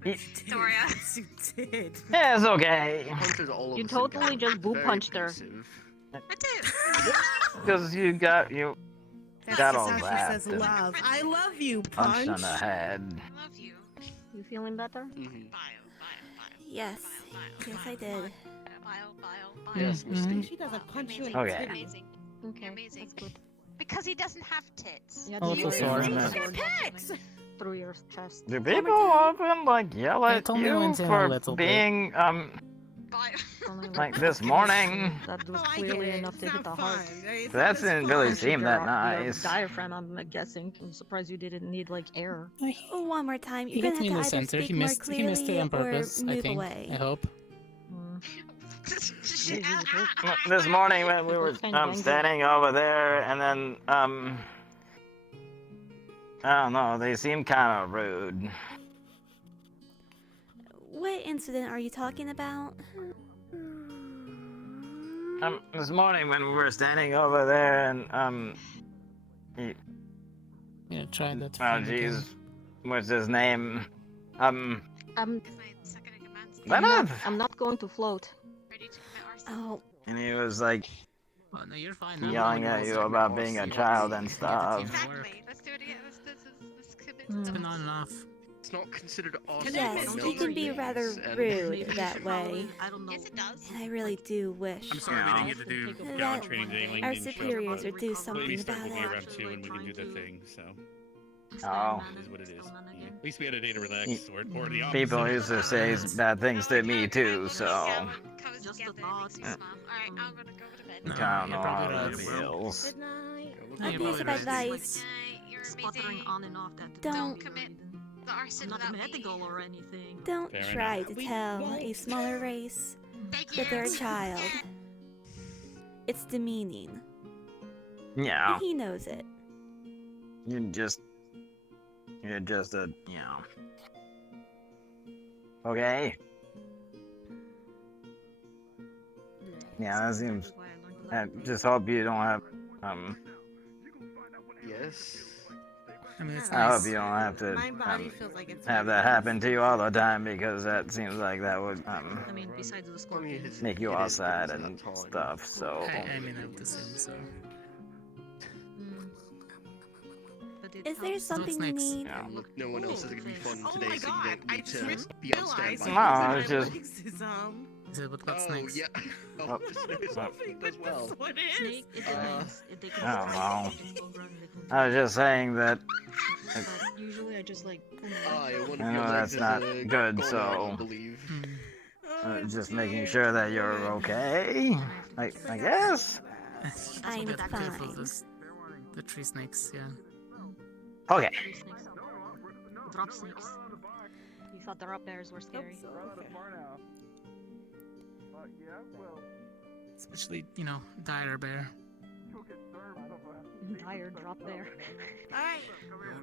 Victoria. Yes, you did. Yeah, it's okay. You totally just boob punched her. I did. Because you got all how that. she says love. I love you, Punch Punch. on the head. I love you. You feeling better? Yes. Yes, I did. Bile. Yes, she doesn't punch you in the Okay. titty. Amazing. Okay, Amazing. that's good. Because he doesn't have tits. Yeah, Oh, you it's a sore. These are pets. through your chest. Do people often yell Yeah, at tell me you when to a for little bit. being Only like this morning? That was Oh, I clearly get it. enough It's to hit not the heart. fun. It's That not didn't fun. really Punched seem your- that your nice. diaphragm, I'm guessing. I'm surprised you didn't need air. One more time. He You're hit gonna me in the have to either center. speak He more missed. clearly He missed it on or purpose. I move think. away. I hope. This morning when we were standing over there, and then I don't know, they seemed kind of rude. What incident are you talking about? This morning when we were standing over there, and Yeah, try that. oh jeez, what's his name? Second I'm not going to float. Oh. And he was like Oh, no, you're fine. yelling at you about being a child and stuff. Exactly. Let's do it again. Let's commit It's been on and off. It's not considered awesome. Yes, he can be rather rude that way. I don't know. Yes, it does. And I really do wish I'm sorry we didn't get to do that God training today. Lane our didn't show up, superiors but would do Maybe something start about will be it. around 2 and we can do the thing, so. Oh. It is what it is. Yeah. At least we had a day to relax, or the opposite. People used to say bad things to me too, so. Just the thoughts. Alright, I'm gonna go to bed. Count all the bills. A piece of advice: Sputtering on and off that. don't commit the arson not without me. ethical or anything. don't Fair try enough. to tell a smaller race that they're a child. It's demeaning. Yeah. And he knows it. You're just a, you know. Okay. Yeah, that seems. I just hope you don't have. Yes. I mean, it's I nice. hope you don't have to My body feels like it's have that happen to you all the time because that seems like that would I mean, besides the scorpions. make you all sad and stuff. So. I mean, I would assume so. Is there something we need? Yeah, look, no one else is gonna be fun Oh today, my so you god, don't I need just to be on realized standby. No, it's just. Is it what got Oh, snakes? yeah. Oh, something as well. What is? Snake, it depends. If they can I don't know. just go run with them. I was just saying that. But usually I just like. One I of know your legs that's is not a good, goal, I so. believe. Just making sure that you're okay. I guess. I'm Be careful of fine. the tree snakes, yeah. Okay. Drop snakes. You thought the drop bears were scary. Especially, you know, dire bear. Dire drop bear.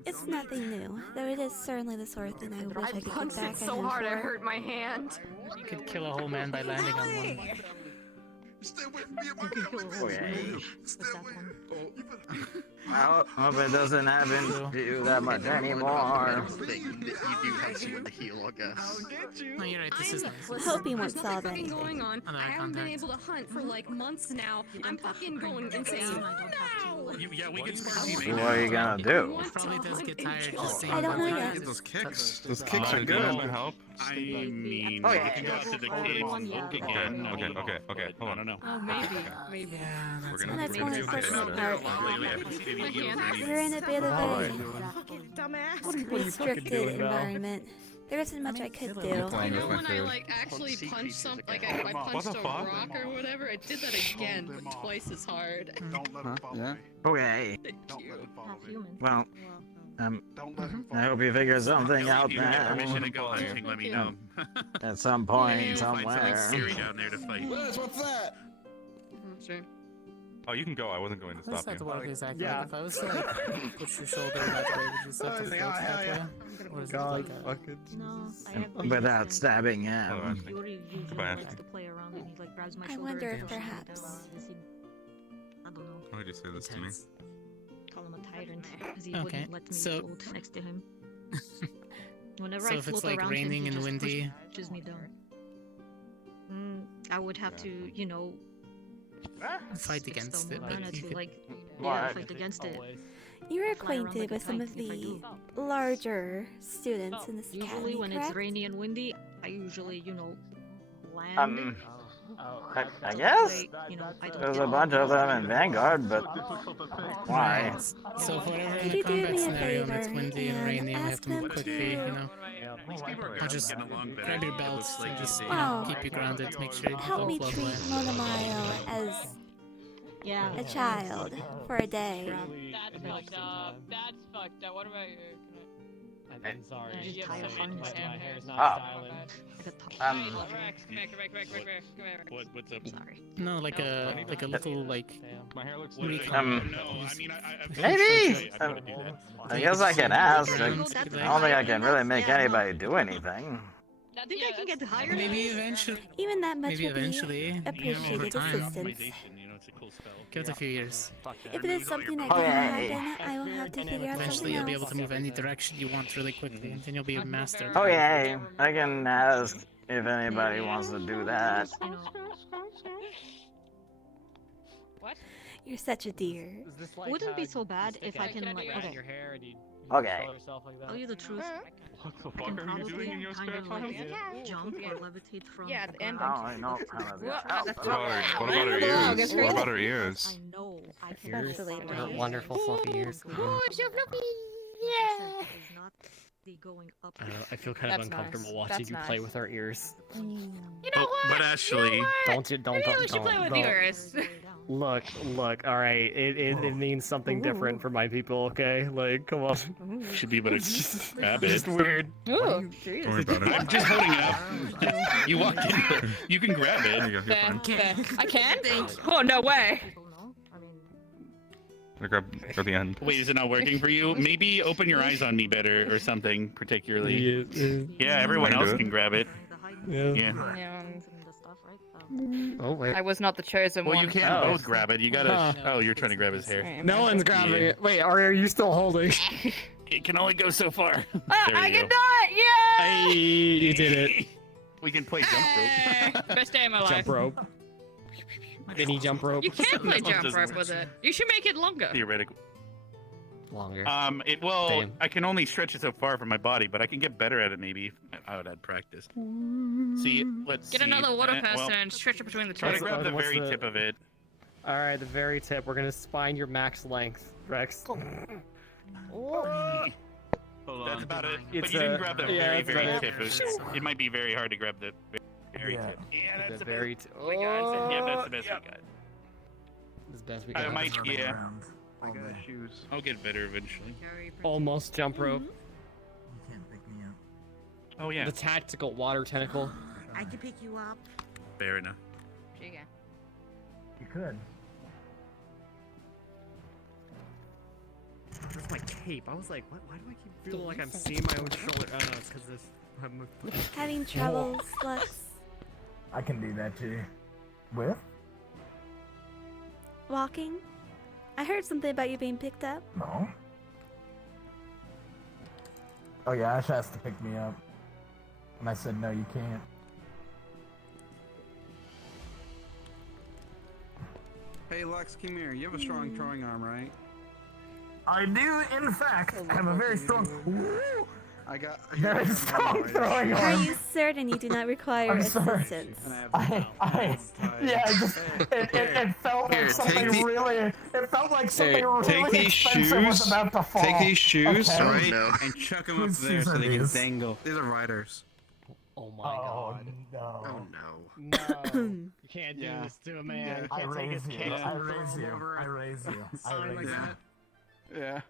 It's nothing new, though it is certainly the sort of thing I wish I could get punched back it so at him hard I for. hurt my hand. You could kill a whole man by landing on one. Stay away from me and my Okay. What's that one? I hope it doesn't happen to you that much anymore. You do have someone to heal, I guess. No, you're right, this is nice. I hope he won't There's nothing solve fucking anything. going on. Other I eye haven't been contact. able to hunt for like months now. I'm fucking going insane. Yeah, we can start So teaming. what are you gonna do? Probably does get tired just seeing I don't know how yet. hard Those kicks. Those kicks are good. That help? I mean, Oh, we yeah. can go out to the cave and look again. Okay. Hold I on. don't know. Oh, maybe. Yeah, We're that's gonna And that's do one it. unfortunate part. Lately, I haven't seen any heals or anything. We're in a bit of a Dumbass. restricted environment. There isn't much I could do. Playing You with know my when I food. like actually Sea punched creatures some, again. like I punched the a fuck? rock or whatever? I did that again, but twice as hard. Don't let him follow Yeah. me. Okay. Don't let him follow Half me. human. Well, Don't let him I follow hope you figure something Now, out if you have permission to then. go hunting, let me know. At some point, You'll find something somewhere. scary down there to fight. Liz, what's that? Sure. Oh, you can go. I wasn't going to How does stop that you. work exactly? Yeah. Like, if I was to like push your shoulder that way, would you still have to Oh, float yeah, that yeah. way? Or is it God, like a... fucking No, Jesus. I have Without stabbing him. Yuri usually Goodbye, likes Ashley. to play around and he like grabs my I shoulder wonder and if pushes me perhaps- down. I don't know. Why did you say this to me? Call him a tyrant because he Okay, wouldn't let me so- float next to him. Whenever So I if it's, float like, around raining him, and he just windy- pushes me down. I would have to, you know, Fight against it, but Mana you to could... like, yeah, What? fight against it. You're Fly around acquainted like a with some kite of if I the do. larger students in this Usually academy, when correct? it's rainy and windy, I usually, you know, land. I guess? You know, I don't There's get a bunch of them in Vanguard, but why? Right. So if whatever in Could a you do combat me a scenario and it's favor windy and and rainy and we have ask to move them quickly, to- you know? I'll just Getting along better. grab your It belts looks like and you just did. Wow. keep you grounded, make sure you Help don't me float treat away. Monomile as Yeah. a child for a day. That's fucked up. That's fucked up. What about you? I'm sorry. You Just have tie a something harness to to my my hair. hair's not not styling. Rex, come here, come here. What's up? Sorry. No, like a little like. My hair looks recon. No, I mean, I've Maybe. I'm gonna do that. I guess I can ask. I Ground, don't like- think I can really make anybody do anything. I think I can get higher. Maybe eventually. Even that much Maybe would be eventually. You know, over appreciated time. assistance. You know, it's a cool spell. Give it a few years. If it is something that Okay. can happen, I will have to figure out Eventually, something you'll be able else. to move any direction you want really quickly, and then you'll be a master. Okay, I can ask If anybody wants to do that. What? You're such a dear. Wouldn't be so bad if I can like. Okay. Your hair and you Okay. color yourself like that. Tell you the truth. What the I fuck can are you doing in your probably spare kind of time? like jump or levitate from. Yeah, the end. I don't know how to What about her ears? What about her ears? I know. I can Ears? Especially Her mine. wonderful fluffy ears. Oh, so fluffy. Yeah. Is not the going up. I don't know, I feel kind of That's uncomfortable nice. watching That's you play nice. with our ears. You know what? But actually, Don't you don't Maybe don't we should play with don't. yours. Look, all right. It means something different for my people. Okay, like come on. should be able to grab it. Just weird. Ooh, Don't worry about it. I'm just holding it up. You walk in, you can grab There it. you go. You're fine. I can? Oh, no way. Grab the end. Wait, is it not working for you? Maybe open your eyes on me better or something particularly. Yeah, everyone I can do else it. can grab it. Yeah. Yeah. Oh wait. I was not the chosen Well, one. you can't both grab it. You gotta. Oh, you're trying to grab his hair. No one's grabbing it. Wait, are you still holding? It can only go so far. There I you go. cannot! Yeah! Hey, you did it. We can play jump rope. Best day of my life. Jump rope. Mini jump rope. You can't play No, it jump doesn't rope work. with it. You should make it longer. Theoretical. Longer. Well, Damn. I can only stretch it so far from my body, but I can get better at it maybe. I would add practice. See, let's Get see. another water person Well, and stretch it between the try to two. grab the What's very the- tip of it. All right, the very tip. We're gonna spine your max length, Rex. That's about it. It's But you didn't a- grab the yeah, very, it's very about tip. It might be very hard to grab the very tip. Yeah, that's The the very. best. Yeah, that's the best we got. As best we I got. might, yeah. I got shoes. I'll get better eventually. Almost jump rope. You can't pick me up. Oh yeah, The tactical water tentacle. I can pick you up. fair enough. There you go. You could. Where's my cape? I was like, what? Why do I keep feeling like I'm seeing my own shoulder? Oh no, it's because this. Having troubles, Lux. I can do that too. With? Walking? I heard something about you being picked up. No. Oh yeah, Ash has to pick me up. And I said, no, you can't. Hey, Lux, come here. You have a strong throwing arm, right? I do, in fact, have a very strong. I got. Very strong throwing Are arm. you certain you do not require I'm sorry. assistance? Yeah, it felt like Here, something take the- really. It felt like something really take these expensive was shoes. about to fall. Take these shoes, Okay. right, and chuck them up Whose there shoes so are they can these? dangle. These are riders. Oh my god. No. Oh no. No. You can't do Yeah. this to a man. I You can't take raise his you. cape I and throw raise him you. over I a raise you. I sign like raise you. that. Yeah.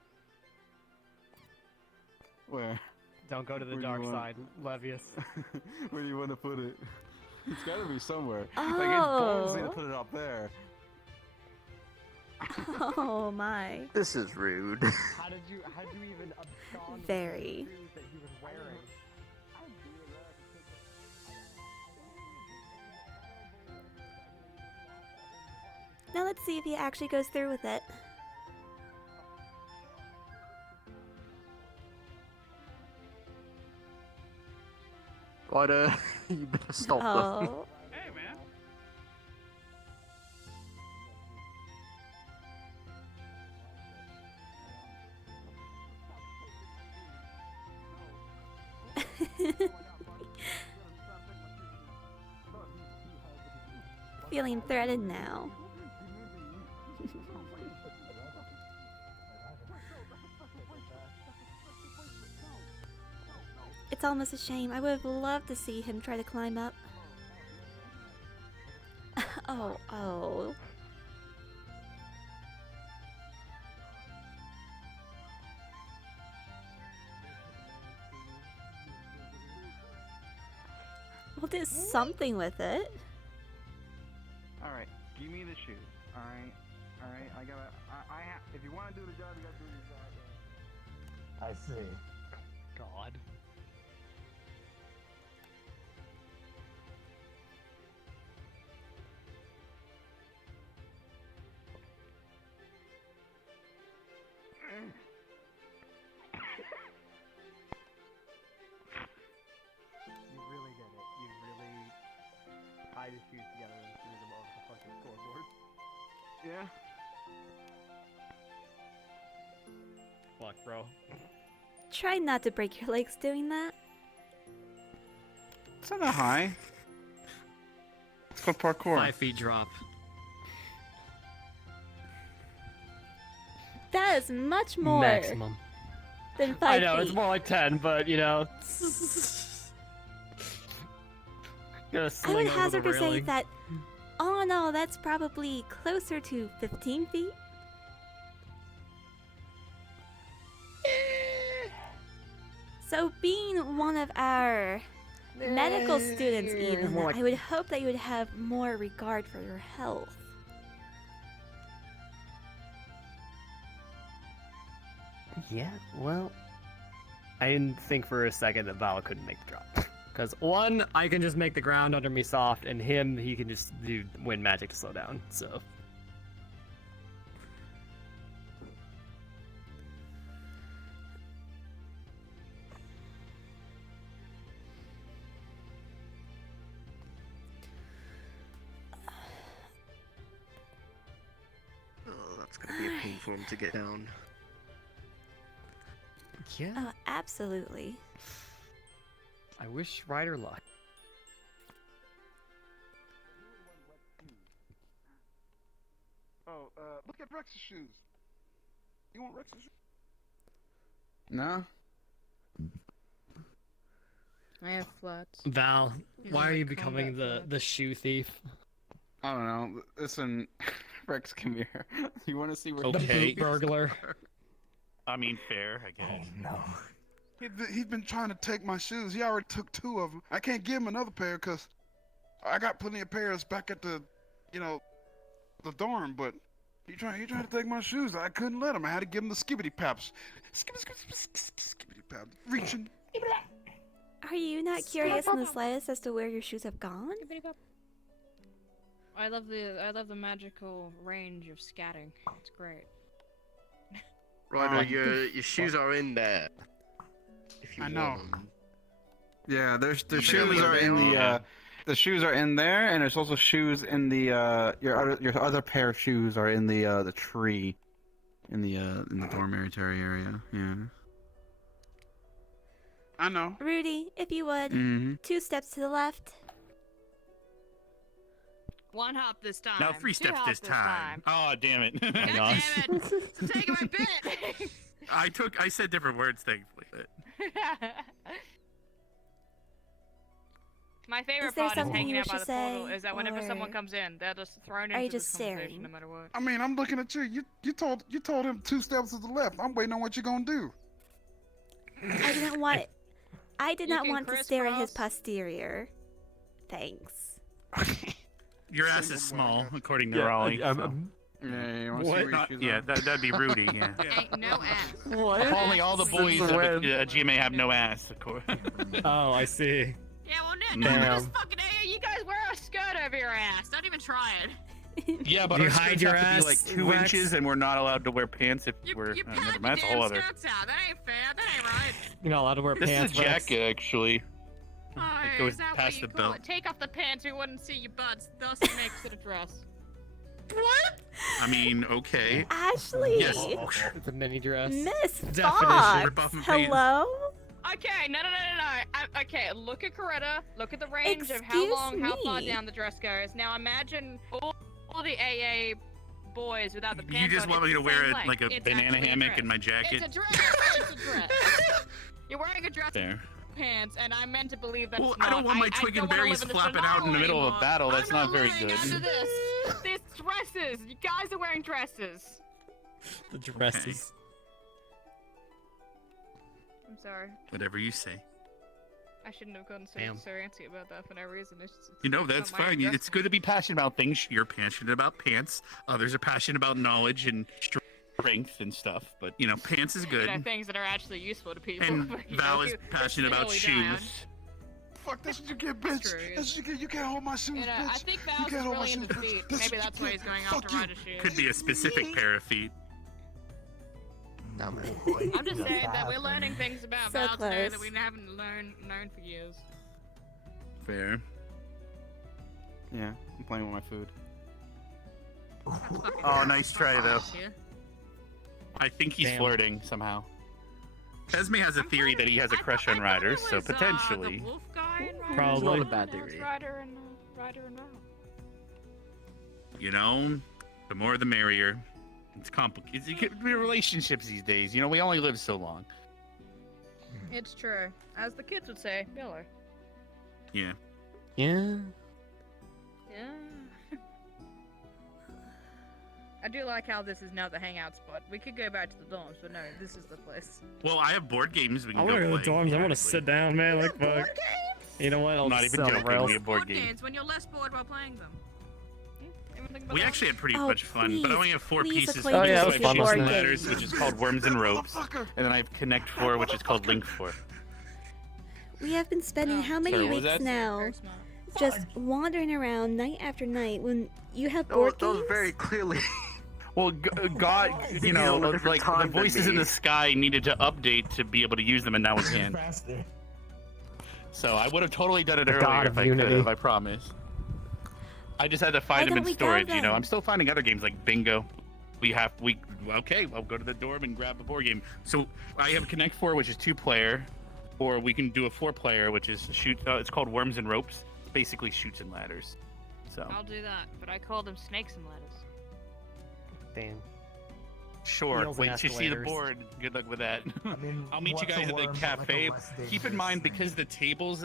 Where? Don't go to the Where do you dark want- side, Levius. Where do you want to put it? It's got to be somewhere. Oh. Like it's ballsy to put it up there. Oh my. This is rude. How did you even abscond Very. the shoes that he was wearing? Now let's see if he actually goes through with it. But you better stop them. Oh. Hey man. Feeling threatened now. It's almost a shame. I would have loved to see him try to climb up. Oh. We'll do something with it. All right, give me the shoes. All right. I gotta. If you want to do the job, you gotta do the job. I see. God. You really did it. You Yeah. Fuck, bro. Try not to break your legs doing that. It's not that high. It's called parkour. 5 feet drop. That is much more Maximum. than 5 I know, feet. it's more like 10, but you know. Gonna I sling would over hazard the to say railing. that, all in all, that's probably closer to 15 feet. So being one of our medical students even, more like- I would hope that you would have more regard for your health. Yeah, well, I didn't think for a second that Val couldn't make the drop. Because one, I can just make the ground under me soft, and him, he can just do wind magic to slow down. So. Oh, that's gonna be a pain for him to get down. Yeah. Oh, absolutely. I wish Ryder luck. Oh, look at Rex's shoes. You want Rex's shoes? No. I have flats. Val, why are you like becoming the shoe thief? I don't know. Listen, Rex, come here. You want to see where? Okay. The boot burglar. I mean, fair, I guess. No. He's been trying to take my shoes. He already took 2 of them. I can't give him another pair because I got plenty of pairs back at the, the dorm. But he tried to take my shoes. I couldn't let him. I had to give him the skibbity paps. Skibbity pap. Reaching. Are you not curious in the slightest as to where your shoes have gone? I love the magical range of scatting. It's great. Ryder, your shoes are in there. If you I know. want them. Yeah, there's the You shoes really are in do? the shoes are in there, and there's also shoes in the your other pair of shoes are in the tree, in the dormitory area. Yeah. I know. Rudy, if you would, Mhm. 2 steps to the left. 1 hop this time. Now 3 2 steps hop this time. Oh, damn it. God damn it! Stop taking my bit! I said different words, thankfully. But... My favorite Is there part is something hanging you out by wish the to portal say, is that whenever someone or comes in, they're just thrown are you into just this conversation staring? no matter what. I mean, I'm looking at you. You told him 2 steps to the left. I'm waiting on what you're gonna do. I didn't want I did You not can want to stare at his crisscross. posterior. Thanks. Your ass is small, according to Raleigh. Yeah, you want to see where your Not- shoes yeah, are? that'd be Rudy, yeah. Ain't no ass. What? Apparently all the boys Since of when? GMA have no ass, of course. Oh, I see. Yeah, well, no, Damn. this fucking you guys wear a skirt over your ass. Don't even try it. Yeah, but You our hide skirts your have to be ass, like 2 Rex? inches, and we're not allowed to wear pants if we're. You never pad mind, that's a your whole damn other. skirts out. That ain't fair. That ain't right. You're not allowed to wear This pants. is a Rex. jacket, actually. Oh, It goes is that past what the you call belt. it? Take off the pants, we wouldn't see your butts. Thus it makes it a dress. What? I mean, okay. Ashley! Yes. It's a mini dress. Miss Definition. Fox! Rip off my pants. Hello? Okay, no. Okay, look at Coretta. Look at the range of how far me. down the dress goes. Now imagine all the AA boys without the pants You just on. want me It's to the wear same length. like a It's banana actually a hammock dress. in my jacket? It's a dress. It's a dress. You're wearing a dress There. pants, and I'm meant to believe that Well, it's not. I don't want my twig and berries flapping out in the middle of a battle. That's not very good. After this, there's dresses. You guys are wearing dresses. The dresses. I'm sorry. Whatever you say. I shouldn't have gotten so Damn. antsy about that for no reason. It's You know, that's not my fine. dress. It's good to be passionate about things. You're passionate about pants. Others are passionate about knowledge and strength and stuff. But, you know, pants is good. You know, things that are actually useful to people. And but, you Val know, is you- passionate it's about really down. shoes. Fuck, that's what you get, bitch. true, yeah. That's what you get. You can't hold my shoes, You know, bitch. I think You Val's can't hold my really shoes, into bitch. feet. That's Maybe what that's you why get. he's going Fuck after you. Ryder's shoes. Could be a specific pair of feet. I'm just saying that we're learning things about So Val today that close. we haven't known for years. Fair. Yeah, I'm playing with my food. Oh, nice try though. Yeah. I think he's Damn. flirting somehow. Esme has a theory that he has a crush on riders, so potentially. The wolf guy and Probably. Not a bad theory. Rider and Val. You know, the more the merrier. It's complicated. It could be relationships these days. You know, we only live so long. It's true. As the kids would say, Miller. Yeah. Yeah. Yeah. I do like how this is now the hangout spot. We could go back to the dorms, but no, this is the place. Well, I have board games we I can want to go go to play. the dorms. I want to sit down, man. Like, fuck. You know what? I'll I'm not just even sit on the joking. rails. We have board games. Games when you're less bored while playing them. We actually had pretty Oh, much fun, but I only have 4 please pieces. acquaint Oh, yeah, us it with was your fun board listening. Ladders, which is called Worms and Ropes, and then I have Connect 4, which is called Link 4. We have been spending how many Sorry, what was weeks that? now just wandering around night after night when you have Oh, board those games? very clearly. Well, God, you know, on a different like the time than voices in me. the sky needed to update to be able to use them, and now we can. So I would have totally done it The God earlier of if I could unity. have, I promise. I just had to find them don't in we go storage, you know. then? I'm still finding other games like Bingo. Okay, I'll go to the dorm and grab the board game. So I have Connect 4, which is 2-player, or we can do a 4-player, which is it's called Worms and Ropes. It's basically shoots and ladders. So I'll do that, but I call them snakes and ladders. Damn. sure, Wheels and wait till you see the escalators. board. Good luck with that. I mean, I'll meet you what's a guys at the worm but like a cafe. less Keep in dangerous mind thing? because the tables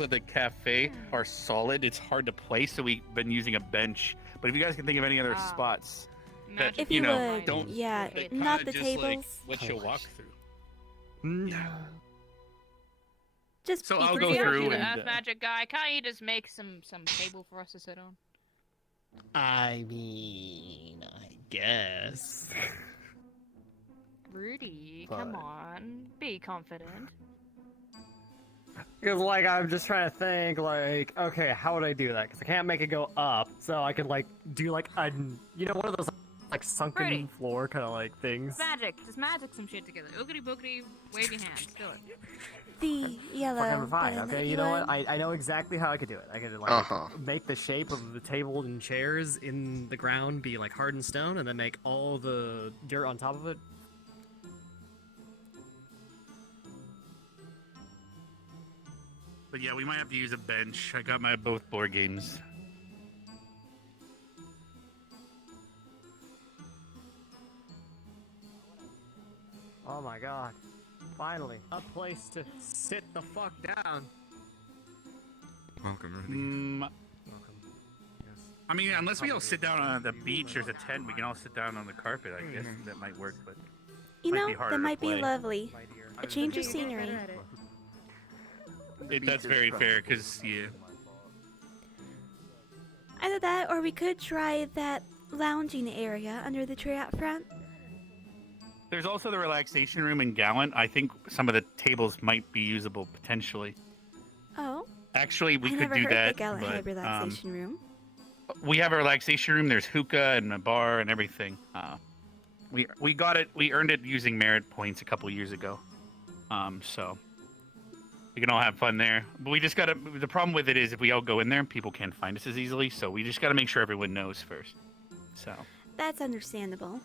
at the cafe are solid. It's hard to play, so we've been using a bench. But if you guys can think of any other spots that Magic If you you know would, don't yeah, that not kinda the just, like, tables. let you walk through. Just So be I'll go Pretty prepared. through actually, the and, Earth Magic guy, can't you just make some table for us to sit on? I mean, I guess. Rudy, But- come on, be confident. Because, like, I'm just trying to think, like, okay, how would I do that? Because I can't make it go up, so I could, like, do, like, a, you know, one of those, like, sunken Pretty. floor kind of, like, things. Magic, just magic some shit together. Oogity boogity, wave your hands, do it. The yellow. Fucking fine, button that okay, you know what? would- I know exactly how I could do it. I could, like, Uh-huh. make the shape of the table and chairs in the ground be, like, hardened stone, and then make all the dirt on top of it. But yeah, we might have to use a bench. I got my both board games. Oh my god. Finally, a place to sit the fuck down. Welcome, Rudy. Welcome. I mean, unless we all sit down on the beach, there's a tent. We can all sit down on the carpet. I guess that might work, but You might know, be harder that to might be play. lovely. A change of scenery. that's very fair. Cause yeah, Either that, or we could try that lounging area under the tree out front. there's also the relaxation room in Gallant. I think some of the tables might be usable potentially. Oh, Actually, we I could never do heard that. the Gallant had but, relaxation room. we have a relaxation room. There's hookah and a bar and everything. We got it. We earned it using merit points a couple years ago. So we can all have fun there. But we just gotta. The problem with it is if we all go in there, people can't find us as easily. So we just gotta make sure everyone knows first. So That's understandable.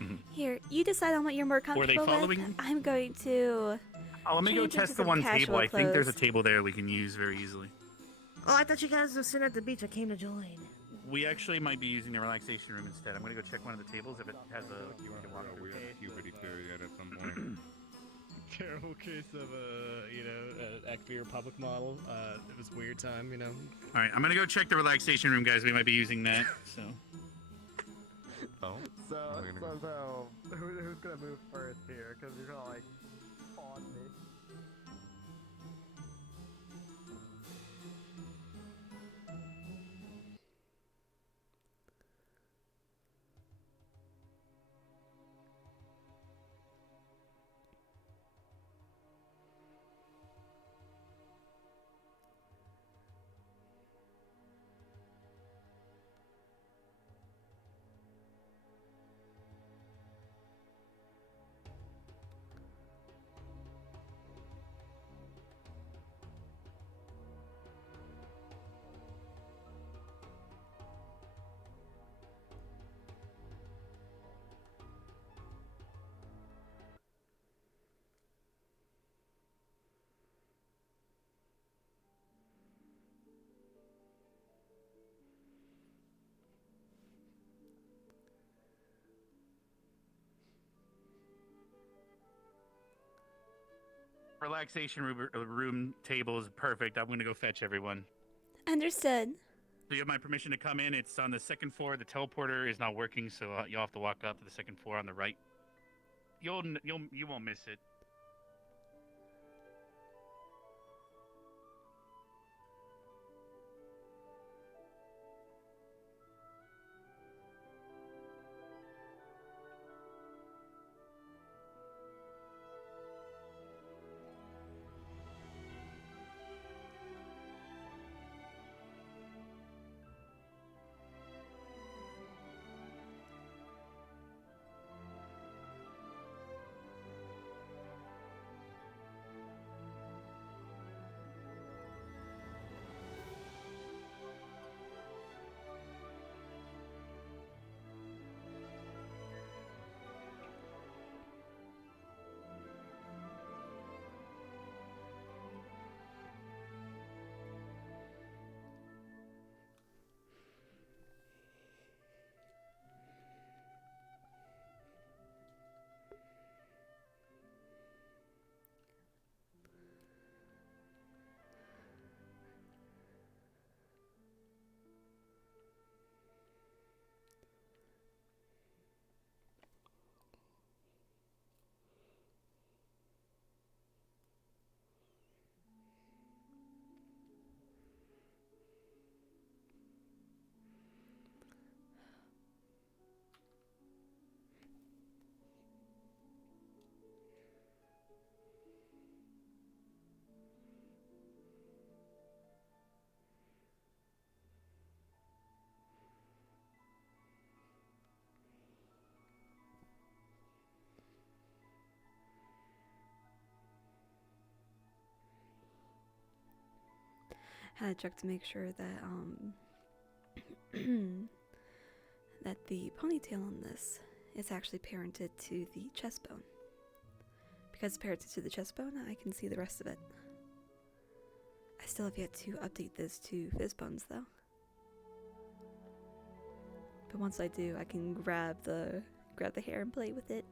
Mhm. Here, you decide on what you're more Were they comfortable following with. you? I'm going to. oh, let me go change into test the some one table. casual I think there's a clothes. table there we can use very easily. Oh, I thought you guys were sitting at the beach. I came to join. We actually might be using the relaxation room instead. I'm gonna go check one of the tables if it has a. You can walk through. Puberty period at some point. Terrible case of Ekby public model. It was a weird time, you know. All right, I'm gonna go check the relaxation room, guys. We might be using that. So. Oh. So who's gonna move first here? Because you're gonna like on me. Relaxation room table is perfect. I'm gonna go fetch everyone. Understood. So you have my permission to come in. It's on the second floor. The teleporter is not working, so you'll have to walk up to the second floor on the right. You won't miss it. Had to check to make sure that that the ponytail on this is actually parented to the chest bone. Because it's parented to the chest bone, I can see the rest of it. I still have yet to update this to fizz bones though. But once I do, I can grab the hair and play with it.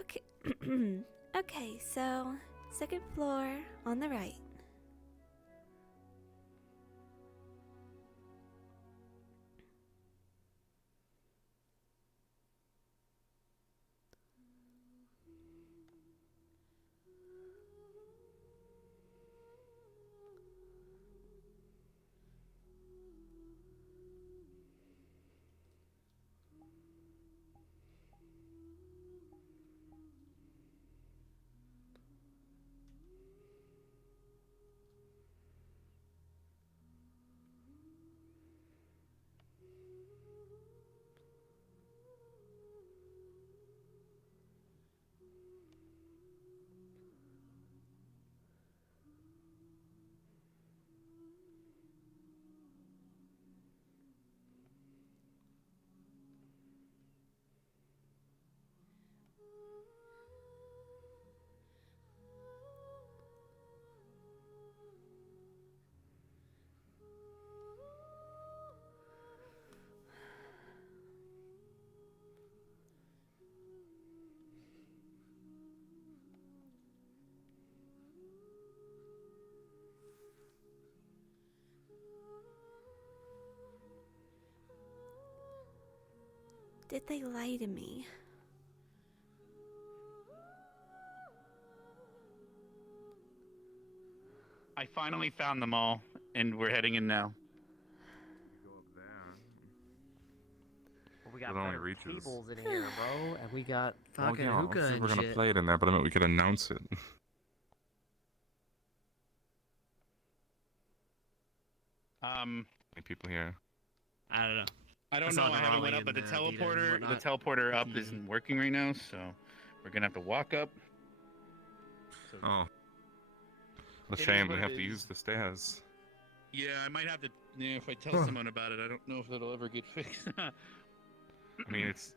Okay. Okay, so second floor on the right. Did they lie to me? I finally found them all, and we're heading in now. Well, we got It only better reaches. tables in here, bro, and we got Well, fucking yeah, hookah obviously and we're gonna shit. play it in there, but I meant we could announce it. Many people here. I don't know. I don't saw know. I haven't went Raleigh up, but the and, Vita and teleporter whatnot. up isn't working right now, so we're gonna have to walk up. So Oh. A It is shame we what have it to is. use the stairs. yeah, I might have to. Yeah, if I tell someone about it, I don't know if it'll ever get fixed. I mean, it's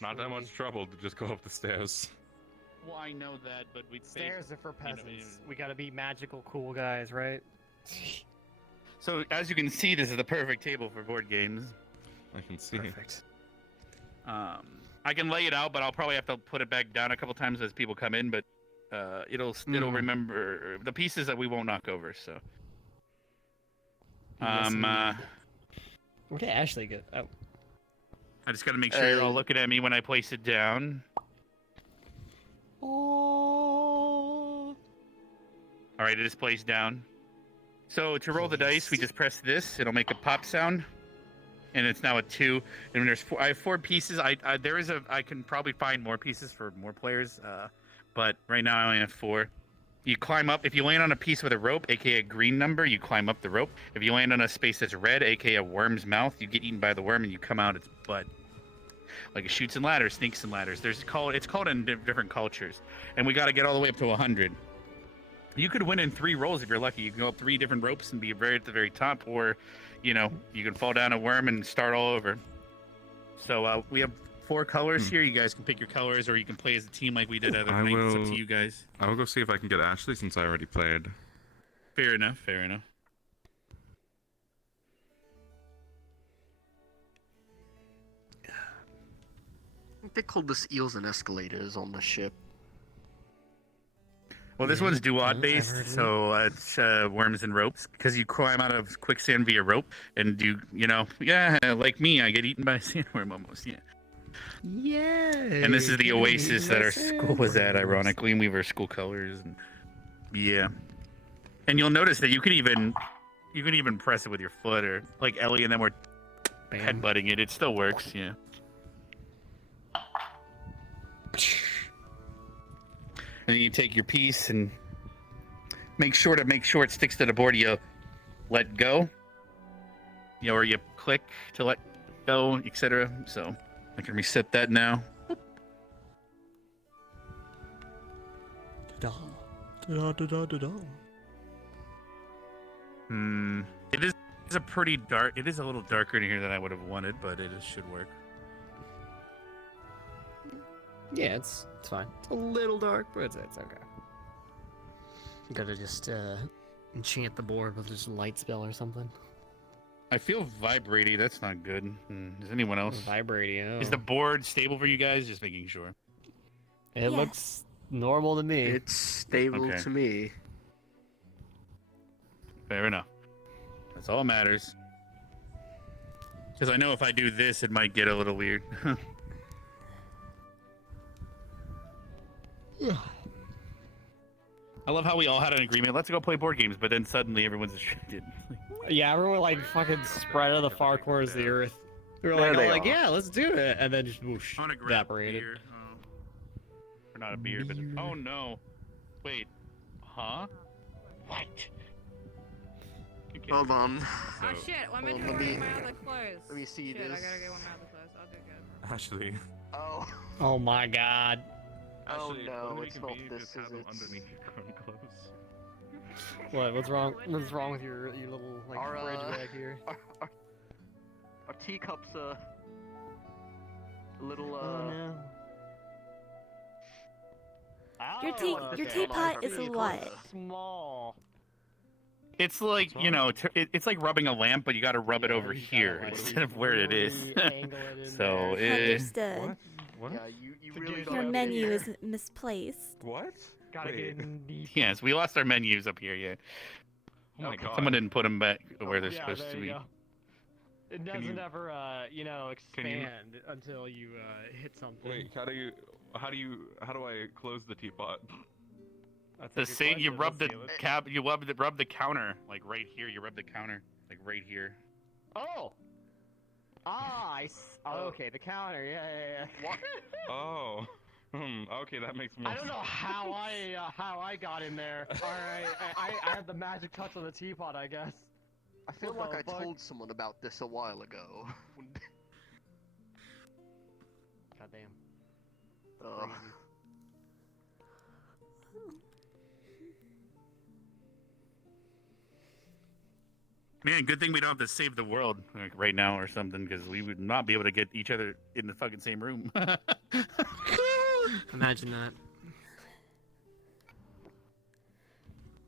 not that much trouble to just go up the stairs. Well, I know that, but we Stairs are for you know, peasants. We gotta be magical, cool guys, right? So as you can see, this is the perfect table for board games. I can see. Perfect. I can lay it out, but I'll probably have to put it back down a couple times as people come in. But it'll remember the pieces that we won't knock over. So. Yes, indeed. Where did Ashley go? Oh. I just got to make sure you're all looking at me when I place it down. Oh. All right, it is placed down. So to roll the dice, we just press this. It'll make a pop sound, and it's now a 2. And there's I have 4 pieces. I can probably find more pieces for more players, but right now I only have 4. You climb up. If you land on a piece with a rope, aka a green number, you climb up the rope. If you land on a space that's red, aka a worm's mouth, you get eaten by the worm and you come out its butt. Like it shoots and ladders, sneaks and ladders. It's called in different cultures, and we got to get all the way up to 100. You could win in 3 rolls if you're lucky. You can go up 3 different ropes and be right at the very top, or you can fall down a worm and start all over. So we have 4 colors here. You guys can pick your colors, or you can play as a team like we did other night. It's up to you guys. I will go see if I can get Ashley since I already played. Fair enough. Fair enough. I think they called this eels and escalators on the ship. Well, this one's Duel based, so it's worms and ropes, because you climb out of quicksand via rope, and like me, I get eaten by a sandworm almost, yeah. Yay! And this is the oasis that our school was at, ironically, and we were school colors, and yeah. And you'll notice that you could even press it with your foot, or like Ellie and them were headbutting it. It still works, yeah. And then you take your piece and make sure it sticks to the board. You let go, or you click to let go, etc. So I can reset that now. It is a pretty dark. It is a little darker in here than I would have wanted, but it should work. Yeah, it's fine. It's a little dark, but it's okay. You gotta just enchant the board with just a light spell or something. I feel vibrating. That's not good. Is anyone else? Vibrating. Oh. Is the board stable for you guys? Just making sure. It looks normal to me. It's stable to me. Fair enough. That's all that matters. Because I know if I do this, it might get a little weird. I love how we all had an agreement. Let's go play board games, but then suddenly everyone's distracted. Yeah, everyone like fucking spread to the far corners of the earth. We were like, yeah, let's do it, and then just whoosh, evaporated. Or not a beard, but oh no, wait, huh? What? Okay. Hold on. Oh shit, let me Well, get my other clothes. Let me see Shit, this. I gotta get one of my other clothes. I'll do good. Ashley. Oh. Oh my god. Oh Ashley, no, wouldn't it it's be not convenient to this, just have is them it? underneath your current clothes? What? What's wrong? What's wrong with your little like Our, fridge back here? Our teacups a little Oh no. Your teapot is a what? Small. It's like it's like rubbing a lamp, but you got to rub it over here instead of where it is. So Understood. What? Yeah, you really Your menu is misplaced. What? Gotta get in deep. Yes, we lost our menus up here. Yeah. Oh my god. Someone didn't put them back where they're Yeah, supposed there to you be. go. It doesn't ever, expand until you hit something. Wait, how do I close the teapot? That's The a good same, you question. rub the Let's see. cap, you rub the counter like right here. You rub the counter like right here. Oh. Okay, the counter. Yeah. What? Oh. Okay, that makes more I don't know how I got in there. All right, I had the magic touch on the teapot, I guess. I feel What like the I fuck? told someone about this a while ago. Goddamn. Man, good thing we don't have to save the world like, right now or something, because we would not be able to get each other in the fucking same room. Imagine that.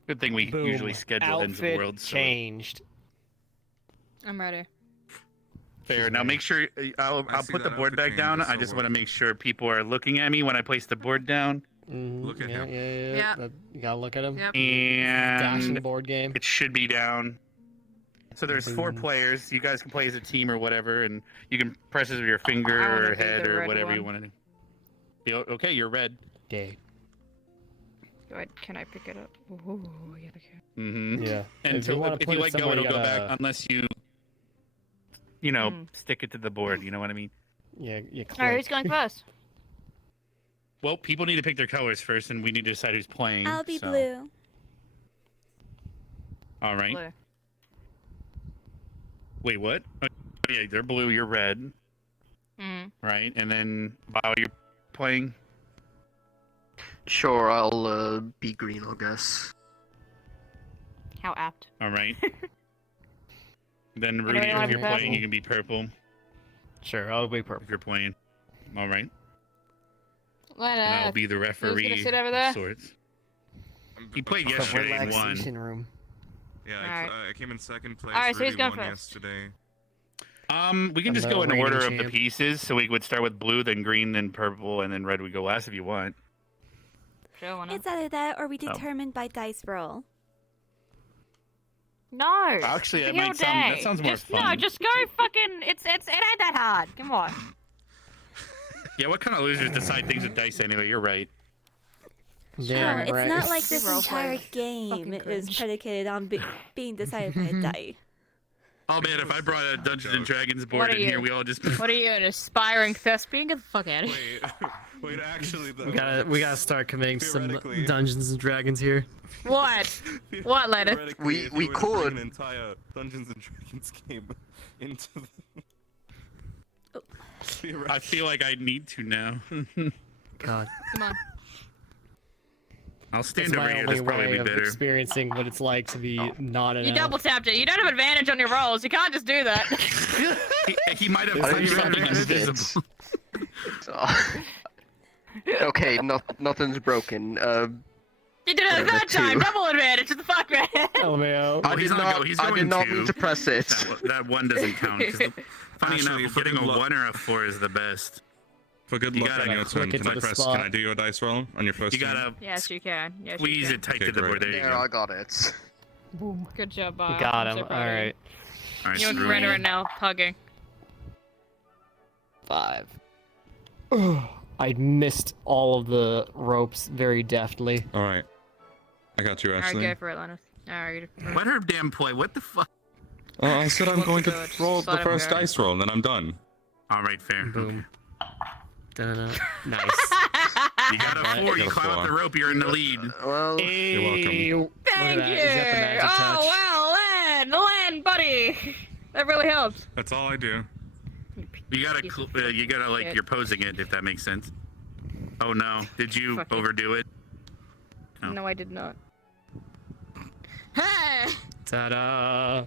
Good thing we Boom. usually schedule ends of Outfit world. So. changed. I'm ready. Fair. Now make sure I'll put the board back down. I just want to make sure people are looking at me when I place the board down. Look at him. Yeah. Yeah. You gotta look at him. Yep. Dash in the And board game. it should be down. So there's 4 Boom. players. You guys can play as a team or whatever, and you can press it with your I finger wanna or be the head or red whatever you one. want to do. Okay, you're red. Day. Can I pick it up? Ooh, yeah, okay. Mm-hmm. Yeah. And If you wanna if put you it let go, somewhere, it'll you go gotta- back unless you stick it to the board. You know what I mean? Yeah, you click. Alright, who's going first? Well, people need to pick their colors first, and we need to decide who's playing. I'll be so. blue. All right. Blue. Wait, what? Oh, yeah, they're blue. You're red. Mm. Right, and then while you're playing, Sure, I'll be green, I guess. How apt. all right. Then Anybody Rudy, wanna if be you're playing, purple? you can be purple. Sure, I'll be purple. If you're playing, all right. What And I'll up? be the Who's referee. gonna sit over of there? sorts. He played The yesterday and relaxation won. room. Yeah, Alright. I came in second place. Alright, so who's Rudy going won first? yesterday. We can I'm just the go in reigning order of the champ. pieces. So we would start with blue, then green, then purple, and then red would go last if you want. Sure, why not? It's either that or we Oh. determine by dice roll. No. Actually, It's that the whole might sound- that day. sounds more just, fun. No, just go fucking. It ain't that hard. Come on. Yeah, what kind of losers decide things with dice anyway? You're right. Yeah, It's right. not like this Role entire play. game Fucking is cringe. predicated on being decided by a die. Oh man, if I brought a Dungeons and Dragons board What are in here, you? we all just. What are you, an aspiring thespian? Get the fuck out of here. Wait, actually, though. We gotta start committing some Theoretically. Dungeons and Dragons here. What? What, later? Theoretically, We- if we you were to could. bring an entire Dungeons and Dragons game into the... I feel like I need to now. God. Come on. I'll That's stand over my here. only That's probably way be of better. experiencing what it's like to be not an You elf. double tapped it. You don't have advantage on your rolls. You can't just do that. He might have I touched didn't something even invisible. Okay, nothing's broken. You did it a Whatever, third time. 2. Double advantage. What the fuck, man? LMAO. Oh, I he's did not not. go- he's I going did not to. mean to press it. That one doesn't count. 'cause funny Actually, enough, for getting good a luck- 1 or a 4 is the best. For good You luck gotta on your turn, click it can to I the press? spot. Can I do your dice roll on your first You turn? gotta Yes, you can. Yes, you squeeze can. it tight Okay, to the board. great. There you There, go. I got it. Boom. Good job, Bob. Got I'm him. so proud of you. Alright. All right, You and screw Coretta it. are now hugging. 5. I missed all of the ropes very deftly. All right, I got you, Alright, Ashley. go for it, Linus. Alright. Let her damn play. What the fuck? Oh, I said I'm Look going at to that, roll the side of first her. dice roll, and then I'm done. All right, fair. Boom. Da-da-da. Nice. You got a 4. You got a climb up 4. the rope. You're in the lead. Well, You're welcome. Hey, look at Thank that. you! He's got the magic touch. Oh, wow, Len, buddy! That really helps. That's all I do. You gotta, you gotta like, shit. you're posing it if that makes sense. Oh no! Did you Fuck it. overdo it? No. No, I did not. Hey! Ta-da.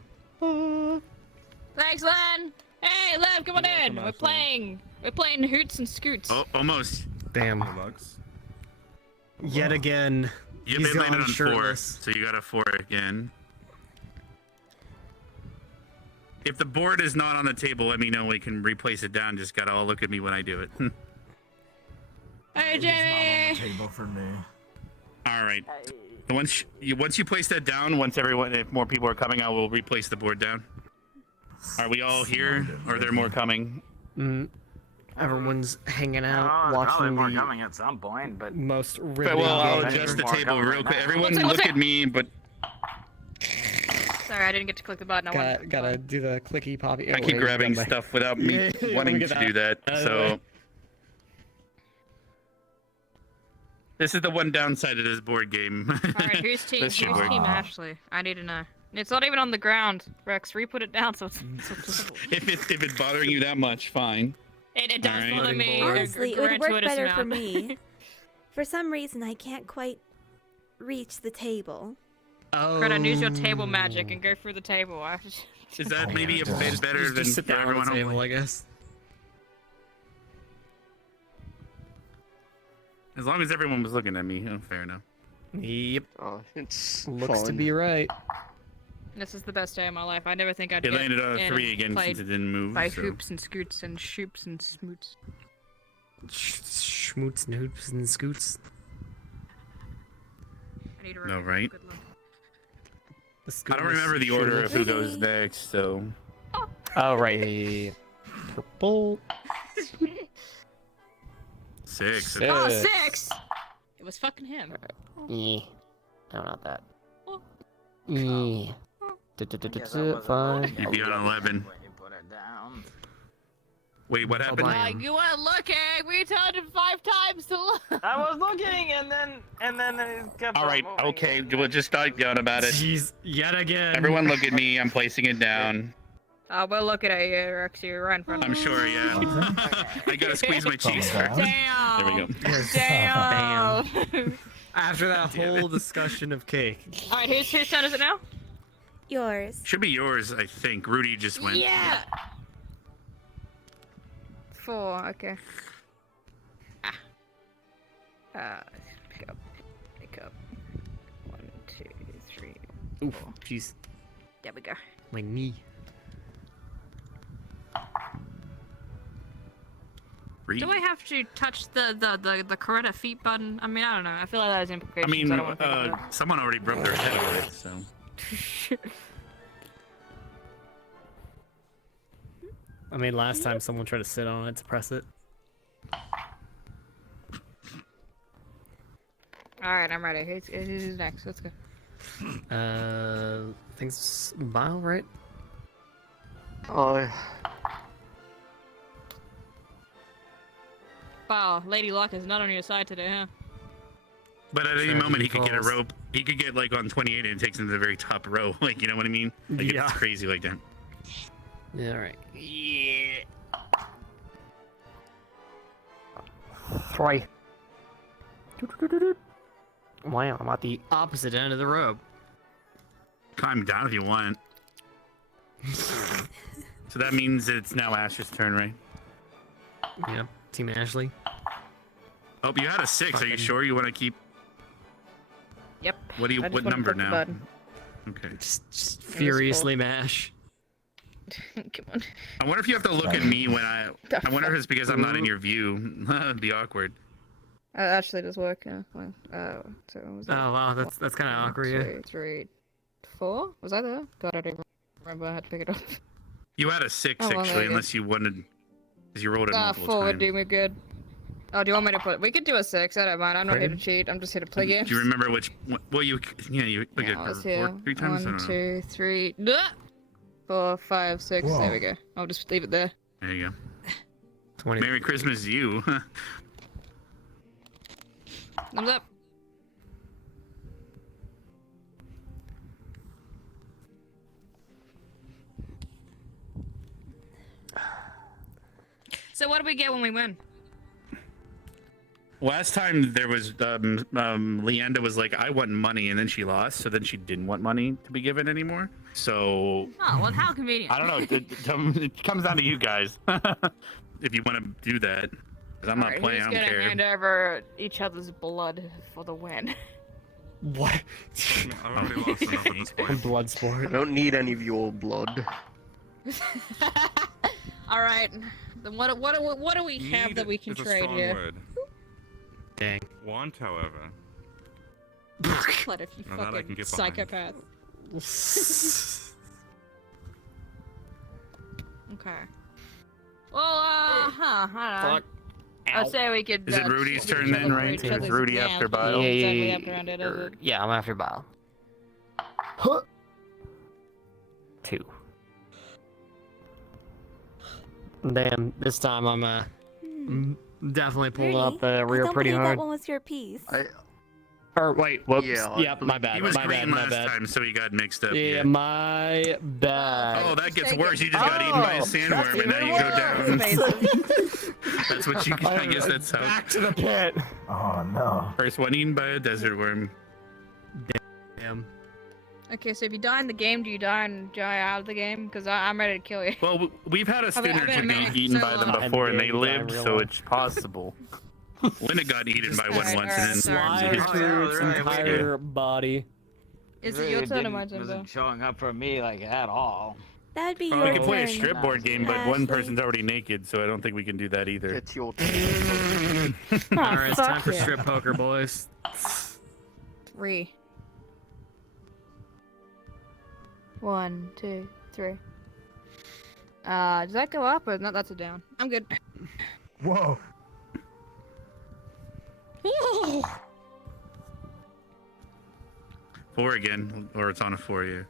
Thanks, Len! Hey, Lev, come on in! We're playing Hoots and Scoots. Oh, almost. Damn. Yet again. You he's landed gone on 4, shirtless. so you got a 4 again. If the board is not on the table, let me know. We can replace it down. Just gotta all look at me when I do it. Hey, It's not on Jamie! the table for me. All right. Once you place that down, if more people are coming, I will replace the board down. Are we all here, or are there more coming? Everyone's hanging out, Probably watching more the coming at some point, but most riveting Well, I'll game adjust the More table coming real right quick. now. Everyone What's look it? at me, but Sorry, I didn't get to click the button. Gotta do the clicky poppy. I keep grabbing stuff without me Yeah, yeah, wanting look to at do that. Out of the So way. this is the one downside of this board game. Alright, who's team This should work. Ashley? I need to know. It's not even on the ground, Rex. Re-put it down so it's if it's bothering you that much, fine. It does Alright. bother me. Honestly, it a would work gratuitous better for amount. me. For some reason, I can't quite reach the table. Oh. Coretta, use your table magic and go through the table. Is that maybe a bit better than sit down everyone on the table, home? I guess. As long as everyone was looking at me, fair enough. Yep. Oh, it's Looks to fun. be right. This is the best day of my life. I never think I'd It get landed on a in 3 and again played since it didn't move. by so. hoops and scoots and shoops and smoots. Schmoots and hoops and scoots. I need to No, remember. right? Good luck. I don't remember the order of who goes next, so. Oh, right. Purple. 6. Oh, 6! It was fucking him. Yeah. No, not that. Oh. Yeah. Fine. You'd be on 11. Wait, what happened? You weren't looking! We told him 5 times to look! I was looking, and then it kept. All right, okay, we'll just start going about it. Jeez, yet again. Everyone look at me. I'm placing it down. Oh, we're looking at you, Rex. You're right in front of I'm us. sure, yeah. I gotta squeeze my cheeks first. Damn! There we go. Damn! After that whole discussion of cake. Alright, whose turn is it now? Yours. Should be yours, I think. Rudy just went. Yeah! 4, okay. Pick up. 1, 2, 3. Oof, jeez. There we go. My knee. Do I have to touch the Coretta feet button? I mean, I don't know. I feel like that has I implications. mean, I don't want to think about someone already broke their head over it, so. I mean, last time someone tried to sit on it to press it. Alright, I'm ready. Who's next? Let's go. I think it's Vile, right? Oh. Wow, Lady Luck is not on your side today, huh? But at any Tragedy moment, he could get a falls. rope. He could get, like, on 28 and it takes him to the very top row. Like, you know what I mean? Like, Yeah. it's crazy like that. Yeah, alright. Yeah. 3. Wow, I'm at the opposite end of the rope. Climb down if you want. So that means it's now Ash's turn, right? Yep, Team Ashley. Oh, you had a 6. Are you sure you want to keep? Yep. What do you? I just What wanna number click the now? button. Okay. Just furiously mash. Come on. I wonder if you have to look at me when I wonder if it's because I'm not in your view. That'd be awkward. Actually, it does work. Yeah. Fine. So what was Oh that? wow, that's kind of awkward. 1, Yeah. 2, 3, 4. Was I there? God, I don't remember. I had to pick it up. You had a 6 Oh, well, there actually, you go. unless you wanted, because you rolled it multiple 4 would times. do me good. Oh, do you want me to put? We could do a 6. I don't mind. I'm not here to cheat. I'm just here to play games. Do you remember which? Well, you look Yeah, at let's 4 hear. 3 times. I 1, don't know. 2, 3. 4, 5, 6. Whoa. There we go. I'll just leave it there. There you go. 20. Merry Christmas, you. Thumbs up. So what do we get when we win? Last time there was Leanda was like, I want money, and then she lost, so then she didn't want money to be given anymore. So Oh, well, how convenient. I don't know. It comes down to you guys if you want to do that. Because I'm not Alright, playing. I who's don't gonna care. hand over each other's blood for the win? What? I've already lost enough at this point. Blood sport. I don't need any of your blood. All right. Then what do we have Need that we can is a trade strong here? word. Dang. Want, however. What if you Now that I fucking can get behind. psychopath? Okay. Well, I don't know. Fuck. I'd say we could. Is it Rudy's turn then, right? each It's other's Rudy exams, after but Bile. not exactly after round it, is it? Yeah, I'm after Bile. 2. Damn, this time I'm definitely pulling up the I rear don't pretty believe hard. that one was your piece. Or wait, whoops. Yeah, Yep, my bad. He was my green bad, my last bad. time, so he got mixed up. Yeah, my bad. Oh, that gets worse. You just got eaten by a sandworm, and now you go down. That's what you. I guess that's how. Back to the pit. Oh no. First one eaten by a desert worm. Damn. Okay, so if you die in the game, do you die out of the game? Because I'm ready to kill you. Well, we've had a student I've been be a eaten so by them long. before, and they Die lived, real so life. it's possible. Linda got eaten by one once, and then Slide through its entire body. Is Really it your turn or my didn't- turn, wasn't bro? showing up for me like at all. That'd be We your could play a turn. strip board game, but one Ashley. person's already naked, so I don't think we can do that either. It's your Alright, it's time for strip poker, boys. 3. 1, 2, 3. Does that go up or no? That's a down. I'm good. Whoa. 4 again, or it's on a 4, yeah.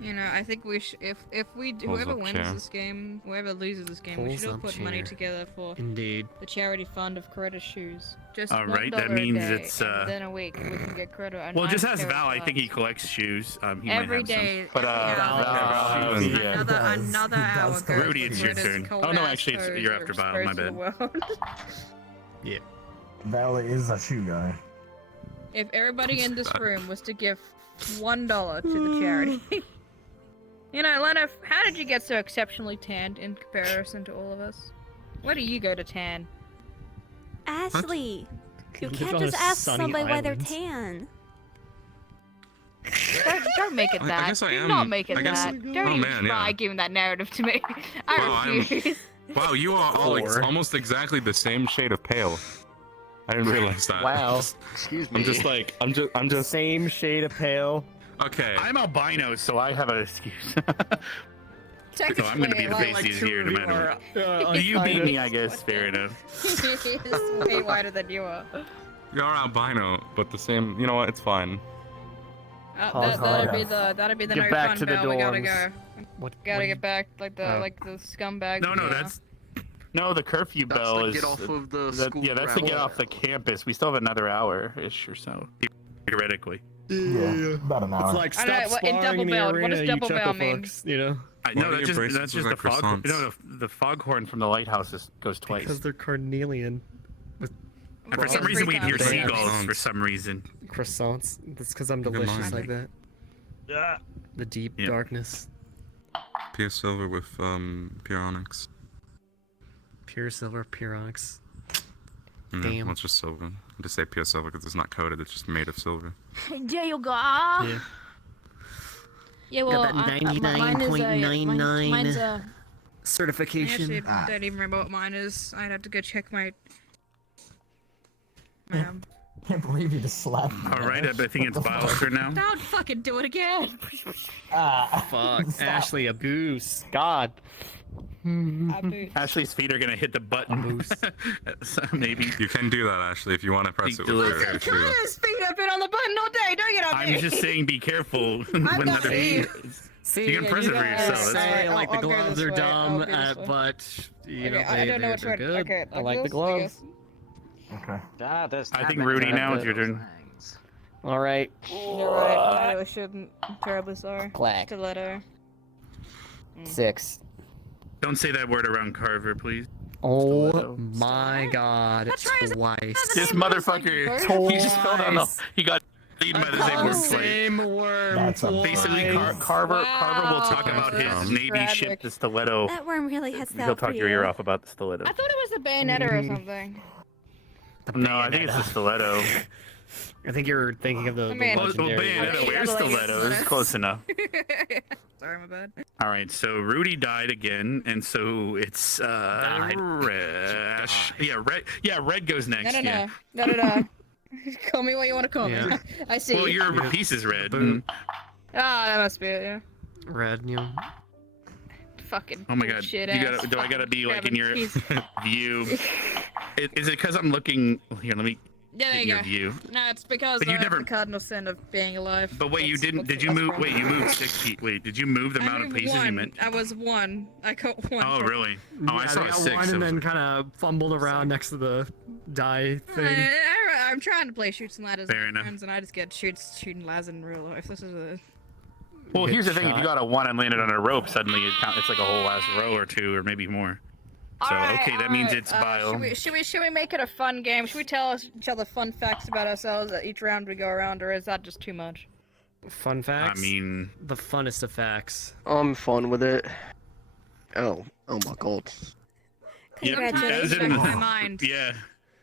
You know, I think we should. If Pulls whoever up wins chair. this game, whoever loses this game, we Pulls should all up put money chair. together for Indeed. the charity fund of Coretta's shoes. Just All $1 right, that a means day, it's, and then a week we can get Coretta. Well, just ask Val. I think he collects shoes. He Every might have day, some. But Val has yeah. another hour goes. Rudy, it's your Coretta's turn. cold Oh no, ass actually, toes you're are after Val. My exposed to the bad. world. Yeah. Val is a shoe guy. If everybody in this room was to give $1 to the charity. You know, Lena, how did you get so exceptionally tanned in comparison to all of us? Where do you go to tan? Ashley, you Live can't on a just ask sunny somebody why they're island. tan. Don't make it I that. guess I Do am- not make it I guess- that. Don't oh, even man, try yeah. giving that narrative to me. Wow, I I'm- refuse. Wow, you are all Four. almost exactly the same shade of pale. I didn't realize that. Wow. Excuse me. I'm just like, I'm just. Same shade of pale. Okay. I'm albino, so I have an excuse. So I'm Technically, gonna be the like, faces here no matter what. are, You beat me, I guess. Fair enough. He's way whiter than you are. You're albino, but the same. You know what? It's fine. That'd be the Get no back fun to the bell. We gotta dorms. go. What? Gotta what get back like the Oh. like the scumbags. No, yeah. that's no. The curfew That's bell the is get off of the that- school yeah, that's to get ground. off the campus. We still have another hour-ish or so, theoretically. Yeah, about an hour. It's like I know, stop what- in sparring double in the bell, what arena, does you double bell chuckle mean? fucks, you know? Why No, do that's your just bracelets look the like fog. croissants? No, the foghorn from the lighthouse goes twice. Because they're carnelian. And for some Three reason, we'd hear times. seagulls. For some reason. Croissants. That's because I'm Even delicious mine. like that. Yeah. The deep Yep. darkness. Pure silver with pure onyx. Pure silver, pure onyx. Mm, Damn. well, it's just silver. I just say pure silver because it's not coated. It's just made of silver. There you go. Yeah. Yeah, well, Got that mine is a 99.99 mine's a. certification. I actually don't even remember what mine is. I'd have to go check my. Can't believe you just slapped me. All right, I think it's Bile's turn now. Don't fucking do it again. Fuck. Ashley, a boost. God. Ashley's feet are gonna hit the button. So maybe. You can do that, Ashley, if you want to press it with Deliver. your shoe. His feet have been on the button all day. Don't get on me. I'm just saying, be careful when got other you. people. See, You can press it for guys yourself. That's say, fine. like, the I'll go gloves this are way. dumb, I'll go this way. but, you know, Okay, I don't know which they're one. good. Okay, I like the this, gloves. guess. Okay. I think Rudy now it's your turn. All right. You're right. I really shouldn't. I'm terribly sorry. Clack. Stiletto. 6. Don't say that word around Carver, please. Oh my god, twice. This motherfucker, he just fell down the. He got eaten by the same worm twice. Same worm. That's a Basically, Carver will talk about his Navy ship, the stiletto. That worm really has He'll talk your ear off about the stiletto. I thought it was the Bayonetta or something. No, I think it's the stiletto. I think you're thinking of the Man. legendary. Bayonetta wears stilettos. Close enough. Sorry, my bad. All right, so Rudy died again, and so it's Red. Yeah, Red. Yeah, Red goes next. Yeah. No. Call me what you want to call me. Yeah. I see. Well, your piece is red. that must be it. Yeah. Red, you know. Fucking. Oh my god! bullshit You ass. gotta, do I gotta be like in your Grabbing view? Is it because I'm looking? Here, let me Yeah, there get you your go. view. No, it's because But you I have never- the cardinal sin of being alive. But wait, you didn't? Did you move? Wait, you moved 6 feet. Wait, did you move the amount of pieces you meant? I was one. I caught one. Oh, really? Oh, I Yeah, saw they a got 6. one so and it was- then kind of fumbled around next to the die thing. I'm trying to play shoots and ladders Fair with enough. friends, and I just get shooting ladders in real life. This is a. Well, Good here's the thing: if you shot. got a 1 and landed on a rope, suddenly it's like a whole last row or 2 or maybe more. So okay, that means it's Bile. Should we make it a fun game? Should we tell each other fun facts about ourselves at each round we go around, or is that just too much? Fun facts? I mean, the funnest of facts. I'm fun with it. Oh my god. Congratulations. As in- My mind. Yeah.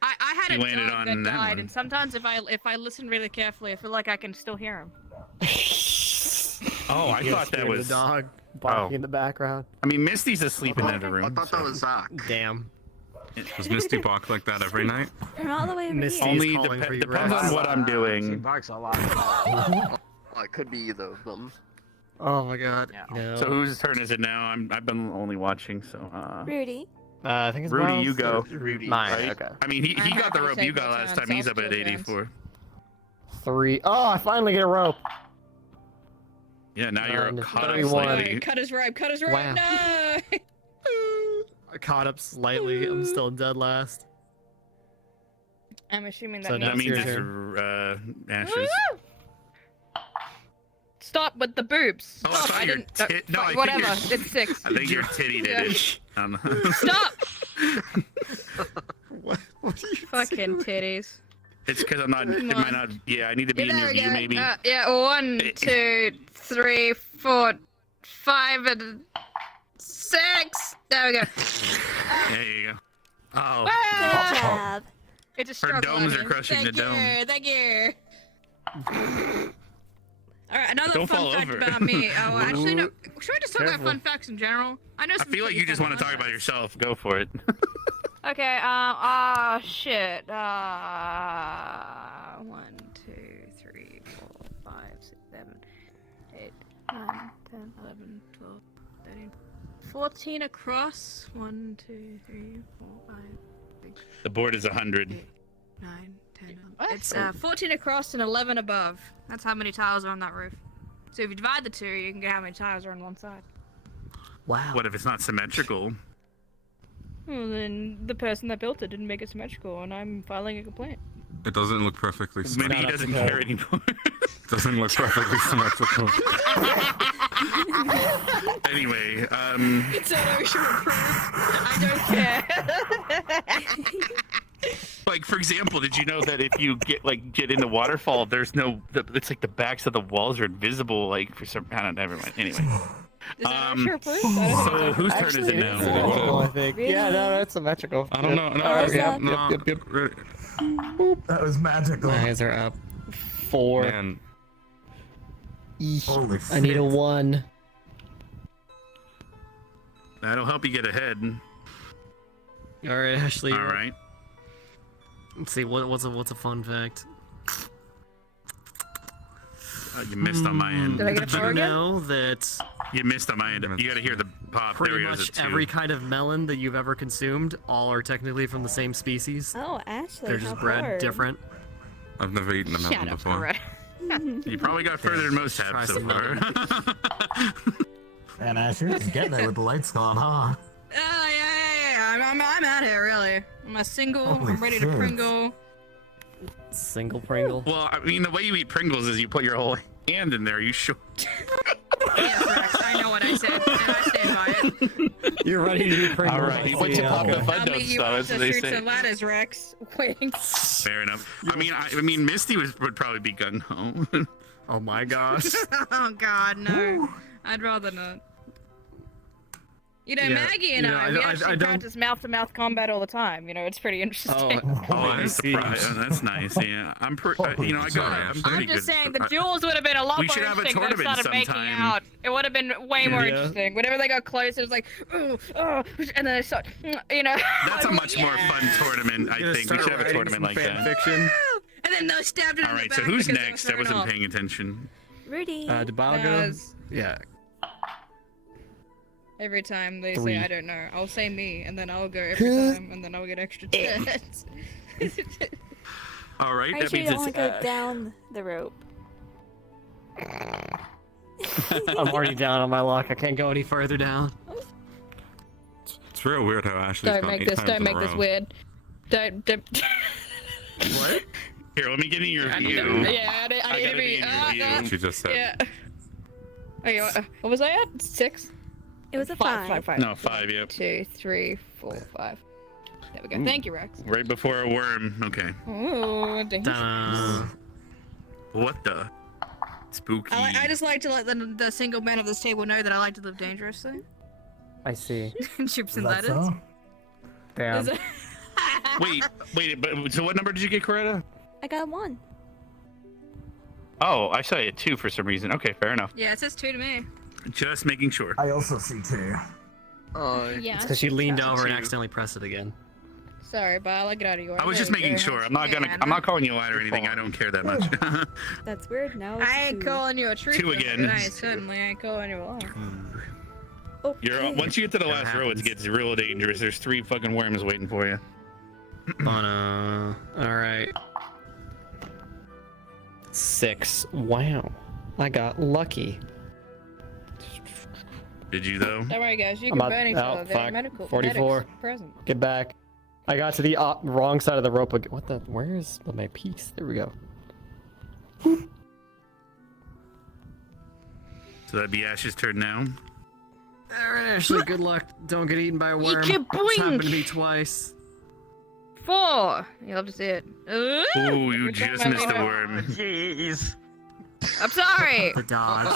I had You a landed dog on that that died, one. and sometimes if I listen really carefully, I feel like I can still hear him. Oh, I You thought that scared was the dog barking in the background. I mean, Misty's asleep in the other room. I thought that was Zach. Damn. Does Misty bark like that every night? From all the way over Misty here. is Only calling for you, depends Rex. on what I'm She doing. barks a lot. Well, it could be either of them. Oh my god. Yeah. No. So whose turn is it now? I've been only watching, so Rudy. I think it's Rudy, Miles you go. or- Rudy. Mine. Right? Okay. I mean, he I'm got the happy to rope take you got my last turn, time. He's so up at I'll do 84. 3. Oh, I finally get a rope. Yeah, now you're Nine, caught up 31. slightly. Cut his rope. Cut his rope. Wow. No. I caught up slightly. I'm still dead last. I'm assuming So that now That means. it's means your it's Ashes. Woo! Stop with the boobs. Oh, I Stop. thought your didn't. tit- no, I think whatever. your- It's 6. I think your titty did it. I don't know. Stop. What do you Fucking titties. It's because I'm not. It Come might on. not. Yeah, I need to be in There your we view, go. maybe. Yeah, 1, 2, 3, 4, 5, and 6. There we go. There you go. Oh, Good job. It just Her struck domes on are me. crushing Thank the dome. you, Thank you. Alright, another Don't fun fall fact over. about me. Oh, actually, no. Should I just talk about Careful. fun facts in general? I know I some feel like pretty you just fun want to fun talk about facts. yourself. Go for it. Okay, shit. 1, 2, 3, 4, 5, 6, 7, 8, 9, 10, 11, 12, 13, 14 across. 1, 2, 3, 4, 5, 6, The board is 100. 9, 10. It's 14 across and 11 above. That's how many tiles are on that roof. So if you divide the two, you can get how many tiles are on one side. Wow. What if it's not symmetrical? Well, then the person that built it didn't make it symmetrical, and I'm filing a complaint. It doesn't look perfectly Maybe symmetrical. he doesn't care anymore. It doesn't look perfectly symmetrical. Anyway, It's an ocean proof. I don't care. like for example, did you know that if you get in the waterfall, there's no. It's like the backs of the walls are invisible. Like for some. I don't. Never mind. Anyway. Is that ocean proof? I don't think So so. whose turn is Actually, it it's now? symmetrical, I think. Really? Yeah, no, it's symmetrical. I don't know. No, Alright, yep, yep. That was magical. My eyes are up. 4. Man, Holy I need a shit. 1. That'll help you get ahead. All right, Ashley. All right. Let's see. What's a fun fact? You missed on my end. Did I get a Did you 4 again? know that You missed on my end. You got to hear the pop. pretty There he goes. much at 2. every kind of melon that you've ever consumed, all are technically from the same species? Oh, Ashley, They're just how bred hard. different. I've never eaten a melon Shut up, before. Coretta. You probably got further than most Try have so some far. And Asher is getting it with the lights gone, huh? Yeah. I'm out here, really. I'm a single. Holy I'm ready to shit. Pringle. Single Pringle. Well, I mean, the way you eat Pringles is you put your whole hand in there. You sure? Yes, Rex, I know what I said, and I stand by it. You're ready to do Pringle. All right, you put your pop the fun I mean, don't you stop. want That's to what they shoot say. some ladders, Rex. Wink. Fair enough. I mean, Misty would probably be gun ho. Oh my gosh. Oh God, no. I'd rather not. You know, Yeah, Maggie and you know, we I actually don't- practice mouth-to-mth combat all the time. You know, it's pretty interesting. Oh, I I'm see. surprised. Oh, that's nice. Yeah, I'm pretty. You know, I got. I'm pretty I'm just good. saying, the duels would have been a lot We more should have a interesting if they tournament started making sometime. out. It would have been way more Yeah. interesting. Whenever they got close, it was like, ooh, oh, and then they start, you know. That's a much more fun tournament. I think we should have a tournament like that. Fiction. And then they stabbed it All in right. the So back who's because they were next? I thrown wasn't off. paying attention. Rudy. Debago. Guys. Yeah. Every time they 3. say, I don't know, I'll say me, and then I'll go every time, and then I'll get extra chance. All right. Are you That sure you means don't want it's to go Ash. down the rope? I'm already down on my luck. I can't go any Further down. It's real weird how Ashley's Don't gone make 8 this, times don't in a make this row. weird. Don't. What? Here, let me get in your I need view. to, yeah, I need gotta to be. What she just said. Yeah. Okay, what was I at? 6? It was a 5. No, 5. Yep. 2, 3, 4, 5. There we go. Ooh. Thank you, Rex. Right before a worm. Okay. Ooh, dangerous. What the? Spooky. I just like to let the single man of this table know that I like to live dangerously. I see. Chips and Is that letters. so? Damn. Wait, but so what number did you get, Coretta? I got 1. Oh, I saw you at 2 for some reason. Okay, fair enough. Yeah, it says 2 to me. Just making sure. I also see 2. Oh, Yeah. It's because you leaned over and accidentally pressed it again. Sorry, but I'll get out of your way. I was just making sure. I'm not calling you out or anything. I don't care that much. That's weird. Now I ain't calling you a tree. 2 again. I certainly ain't calling you a liar. Once you get to the last row, it gets real dangerous. There's 3 fucking worms waiting for you. Alright. 6. Wow. I got lucky. Did you though? Don't worry, guys. You I'm can about- burn each oh, other. They're fuck. medical. 44. medics present. Get back. I got to the wrong side of the rope again. What the? Where is my piece? There we go. So that'd be Ash's turn now. Alright, Ashley, good luck. Don't get eaten by a worm. can It's happened boink. to me twice. 4. You love to see it. Ooh, you just missed the worm. Jeez. I'm sorry. The dodge.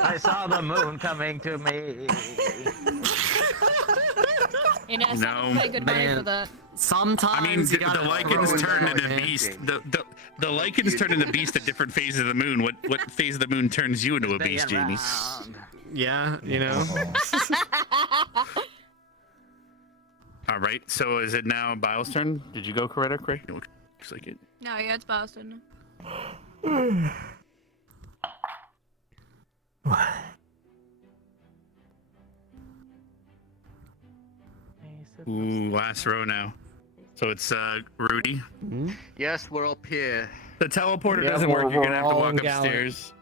I saw the moon coming to me. You know, No, someone pay good money man. for that. Sometimes I mean, you the gotta lichens throw turn it into out, beast. The lichens turn into beast at different phases of the moon. What phase of the moon turns you into a beast, Jamie? Yeah, you know. All right. So is it now Bile's turn? Did you go, Coretta? Correct? It looks like it. No, yeah, it's Boston. Ooh, last row now. So it's Rudy. Yes, we're up here. The teleporter Yeah, doesn't work. we're You're gonna have to all walk in Gallant. upstairs.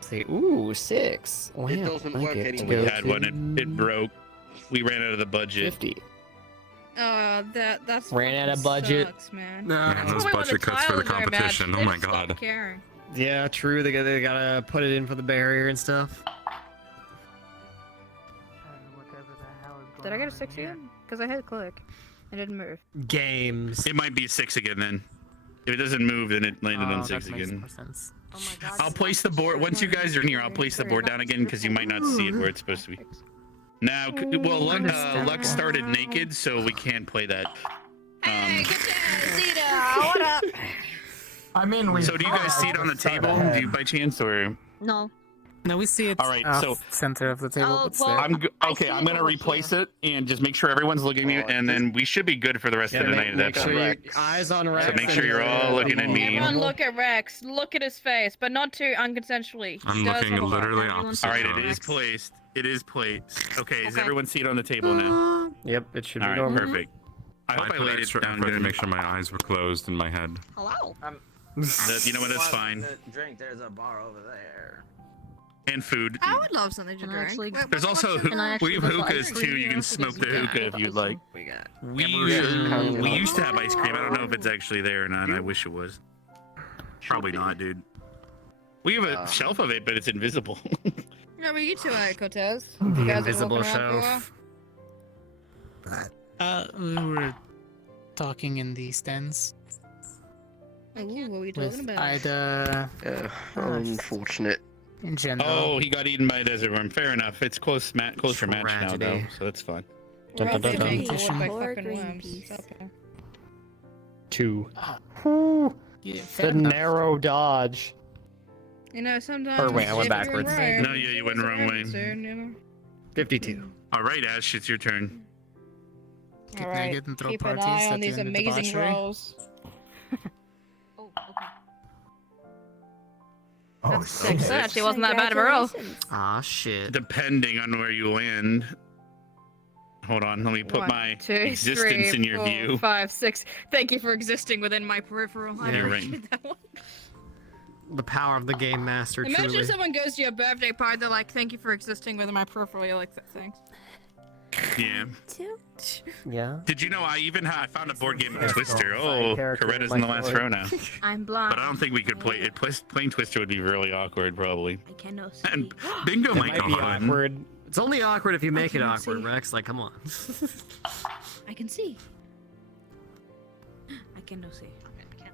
See, ooh, 6. Wow. It doesn't I work get to anymore. go We had one. It broke. We ran out of the budget. 50. That's Ran out of fucking budget. Sucks, man. No. Man, those budget cuts for the competition. Oh my god. Caring. Yeah, true. They gotta put it in for the barrier and stuff. Did I get a 6 again? Because I hit click. I didn't move. Games. It might be a 6 again then. If it doesn't move, then it landed on 6 that makes again. more sense. I'll place the board once you guys are in here. I'll place the board down again because you might not see it where it's supposed to be. Now, well, Lux started naked, so we can't play that. What up? I mean, we. So do you guys see it on the table? Do you by chance or? No. No, we see it. All right, so center of the table. Oh, but well, still. I'm gonna replace it and just make sure everyone's looking at me, and then we should be good for the rest of the night at that Make sure point. you, eyes on Rex. So make sure you're all looking at me. Everyone look at Rex. Look at his face, but not too unconsensually. I'm He does looking have a heart. literally opposite. All right, it is placed. It is placed. Okay, is everyone seated on the table now? Yep, it should All be right, normal. perfect. I hope I put laid it extra down effort good. to make sure my eyes were closed in my head. Hello. You know what? That's fine. Drink. There's a bar over there. And food. I would love something to Can I drink. actually- Wait, There's what's also your- Can I actually we have go for hookahs ice too. cream? You can smoke the hookah if you'd like. We got. We used to have ice cream. I don't know if it's actually there or not. I wish it was. Probably not, dude. We have a shelf of it, but it's invisible. No, but you two are Cortez. The You guys are invisible walking around for a shelf. We were talking in the stands while? Ooh, what are we talking with about? Ida Unfortunate. in general. Oh, he got eaten by a desert worm. Fair enough. It's close for match now, though, Tragedy. so that's fine. We're all being Competition. bored by Or fucking worms. Greenpeace. Okay. 2. Yeah, The fair enough. narrow dodge. You know, sometimes wait, I went if you're in backwards. Rome, No, yeah, you went the wrong way. soon, you know? 52. All right, Ash, it's your turn. Get All right, naked and throw keep an parties eye on at the these end of amazing debauchery. rolls. Oh, okay. Oh, That's 6. shit. That actually wasn't that bad of a roll. Congratulations. Ah, shit. Depending on where you land. Hold on, let me put 1, my 2, existence 3, in your 4, view. 5, 6. Thank you for existing within my peripheral. I Yeah, right. appreciate that one. The power of the game master, Imagine truly. if someone goes to your birthday party, they're like, "Thank you for existing within my peripheral." You're like, "Thanks." Yeah. Two. Yeah. Did you know I found a board game of Twister? Side Oh, character in Coretta's my in the last story. row now. I'm blind. But I don't think we could play it. Playing Twister would be really awkward, probably. I cannot see. And bingo It might might go be fun. awkward. It's only awkward if you make it cannot awkward, see. Rex. Like, come on. I can see. I cannot see.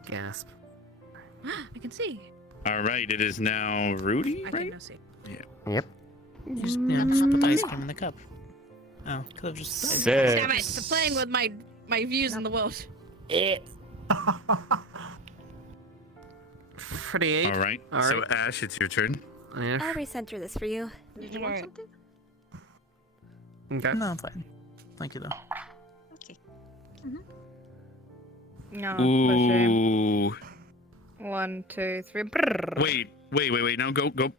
Gasp. I can see. All right, it is now Rudy, I right? can now see. Yeah. Yep. Just put the ice cream in the cup. Oh, could have just. Damn it! Stop playing with my views in the world. Pretty eight. All right. So Ash, it's your turn. Yeah. I'll recenter this for you. Did you want something? Okay. No, I'm fine. Thank you though. Okay. No. Ooh. 1, 2, 3. Wait. No, go.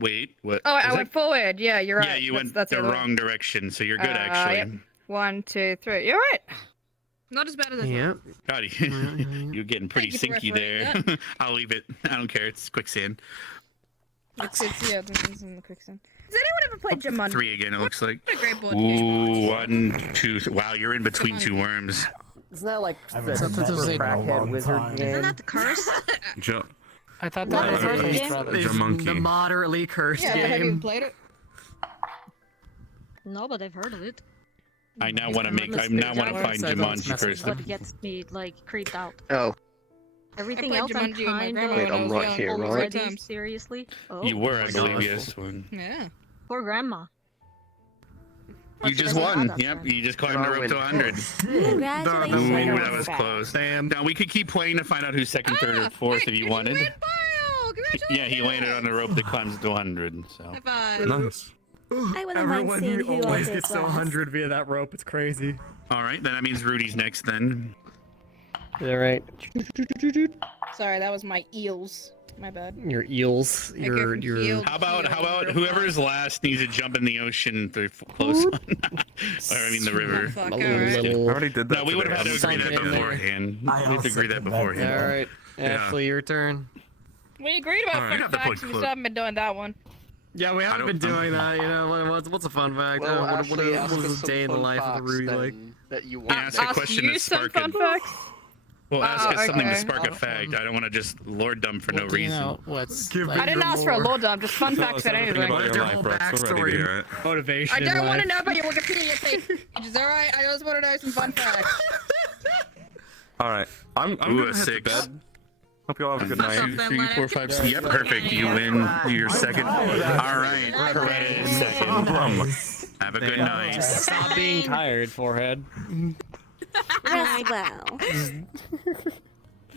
Wait, what? Oh, I was went it? forward. Yeah, you're right. Yeah, you went That's the other way. wrong direction, so you're good actually. Yep. 1, 2, 3. You're right. Not as bad as I thought. Yep. God, you're getting pretty Thank you for sinky refereeing there. I'll leave it. I don't care. It's quicksand. It's in the quicksand. Has anyone ever played Jumanji? 3 again, it looks like. What a great board game. Ooh, 1, 2. Wow, you're in between 2 worms. Isn't that like I've the never played crackhead wizard game? Isn't that the curse? I thought that was first the game? first monkey. The moderately cursed Yeah, but have you game. played it? No, but I've heard of it. I now want to find Jumanji first. What gets me like creeped out. Oh. Everything I else played I'm Jumanji with my kind grandma of Wait, I'm right here, right? already seriously. Oh, You were, I believe, yes. Yeah. poor grandma. You just won. Yep, you just climbed her up to 100. Congratulations. Ooh, that was close. Damn. Now we could keep playing to find out who's second, third, or fourth if you wanted. Yeah, he landed on the rope that climbs to 100. So. Nice. I wouldn't mind Everyone, seeing you who always else gets to last. 100 via that rope. It's crazy. All right, then that means Rudy's next. Then. All right. Sorry, that was my eels. My bad. Your eels. Your. How about whoever's last needs to jump in the ocean to close on? Or I mean the river. Fuck, I already did that. No, we would have had to agree that beforehand. We have to agree that beforehand. All right, Ashley, your turn. We agreed about All right. fun facts. We still haven't been doing that one. Yeah, we haven't been doing that. You know, what's a fun fact? Well, What Ashley, is a day in the life of a Rudy like? That you Can I ask a question to spark fun facts? Well, ask us something to okay. spark a fact. I don't want to just lord dump for no Do you reason. know what's? I didn't ask for a lore dump, just fun facts and anything. About your whole backstory, motivation. I don't want to life. know about your Wikipedia page. It's alright, I just want to know some fun facts. All right. I'm Ooh, gonna a head to 6. bed. Hope you all have a good night. 2, 3, 4, 5, 6. Yep, perfect. You win. You're second. All right, Coretta is second. Have a good night. Stop being tired, forehead. Rest well.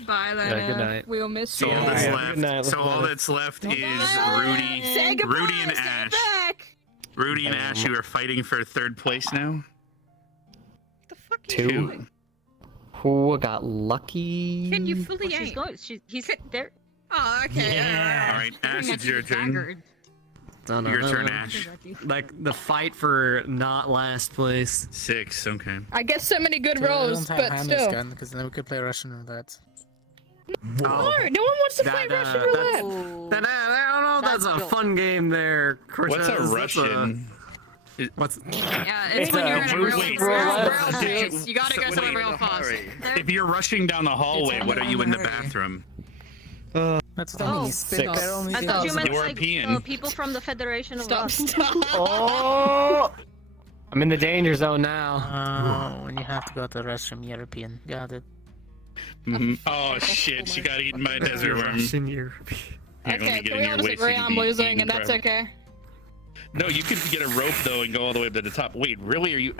Bye, Yeah, Lena. good night. We'll miss So you. all that's Good night, left. So all Lena. that's left is Say goodbye, Rudy and stay Ash. back. Rudy and Ash, you are fighting for 3rd place now. Two. Who got lucky? Can you fully She's aim? going. He's there. Oh, okay. All right, Ash, it's your turn. Your turn, Ash. Like the fight for not last place. 6. Okay. I get so many good rolls, but still. Because then we could play Russian roulette. No, no one wants to play Russian roulette. I don't know. That's a fun game there. What's a Cortez. Russian? What's? Yeah, it's when you're in a real place. You gotta go somewhere real fast. If you're rushing down the hallway, what are you in the bathroom? That's Oh, 6. I thought you meant You're like peeing. people from the Federation of Rust. Oh! I'm in the danger zone now. Oh, when you have to go to the restroom, European. Got it. Oh shit! She got eaten by a desert worm. Russian European. Okay, can we all just agree I'm losing, and that's okay? No, you could get a rope though and go all the way up to the top. Wait, really? Are you?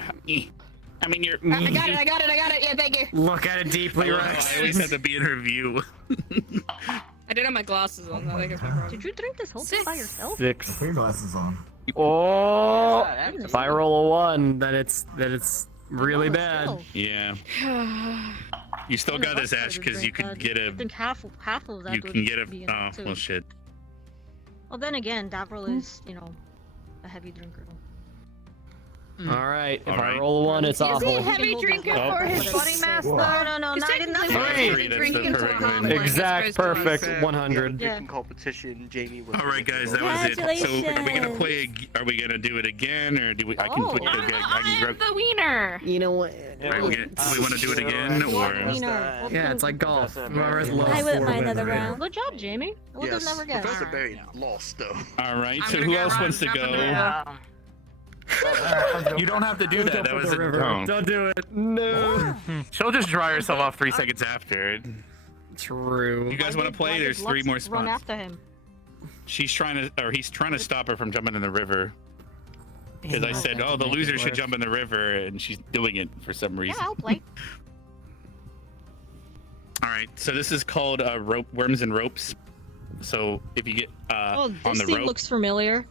I mean, you're. I got it. Yeah, thank you. Look at it deeply, Rex. I always have to be in her view. I didn't have my glasses on. I think it's my problem. Did you drink this whole thing by yourself? 6. Put your glasses on. Oh! If I roll a 1, Then it's really bad. Yeah. You still got this, Ash, because you could get a. I think half of that You would can get a. be Oh enough, too. well, shit. Well, then again, Davril is, a heavy drinker. All right. If I Alright. roll a 1, it's Is awful. he a heavy drinker for his body mass, though? No, not Three, that's the perfect win. Exact perfect 100. Drinking competition, Jamie was. All right, guys, that was it. So, are we gonna play? Are we gonna do it again, or do we? I can put. I can grab. The wiener. You know what? Right, do we want to do it again, or? Yeah, it's like golf. Whoever's I lowest wouldn't score mind wins, another right? round. Good job, Jamie. I would have never guessed. Professor Barry lost though. All right. I'm So gonna who go else run wants to up and go? down. You don't have to do that. That was a river. don't. Don't do it. No. She'll just dry herself off 3 seconds after. True. You guys want to play? There's 3 more Run spots. after him. He's trying to stop her from jumping in the river. Because I said, oh, the loser should jump in the river, and she's doing it for some reason. Yeah, I'll play. All right, so this is called worms and ropes. So if you get on this the thing rope, looks familiar.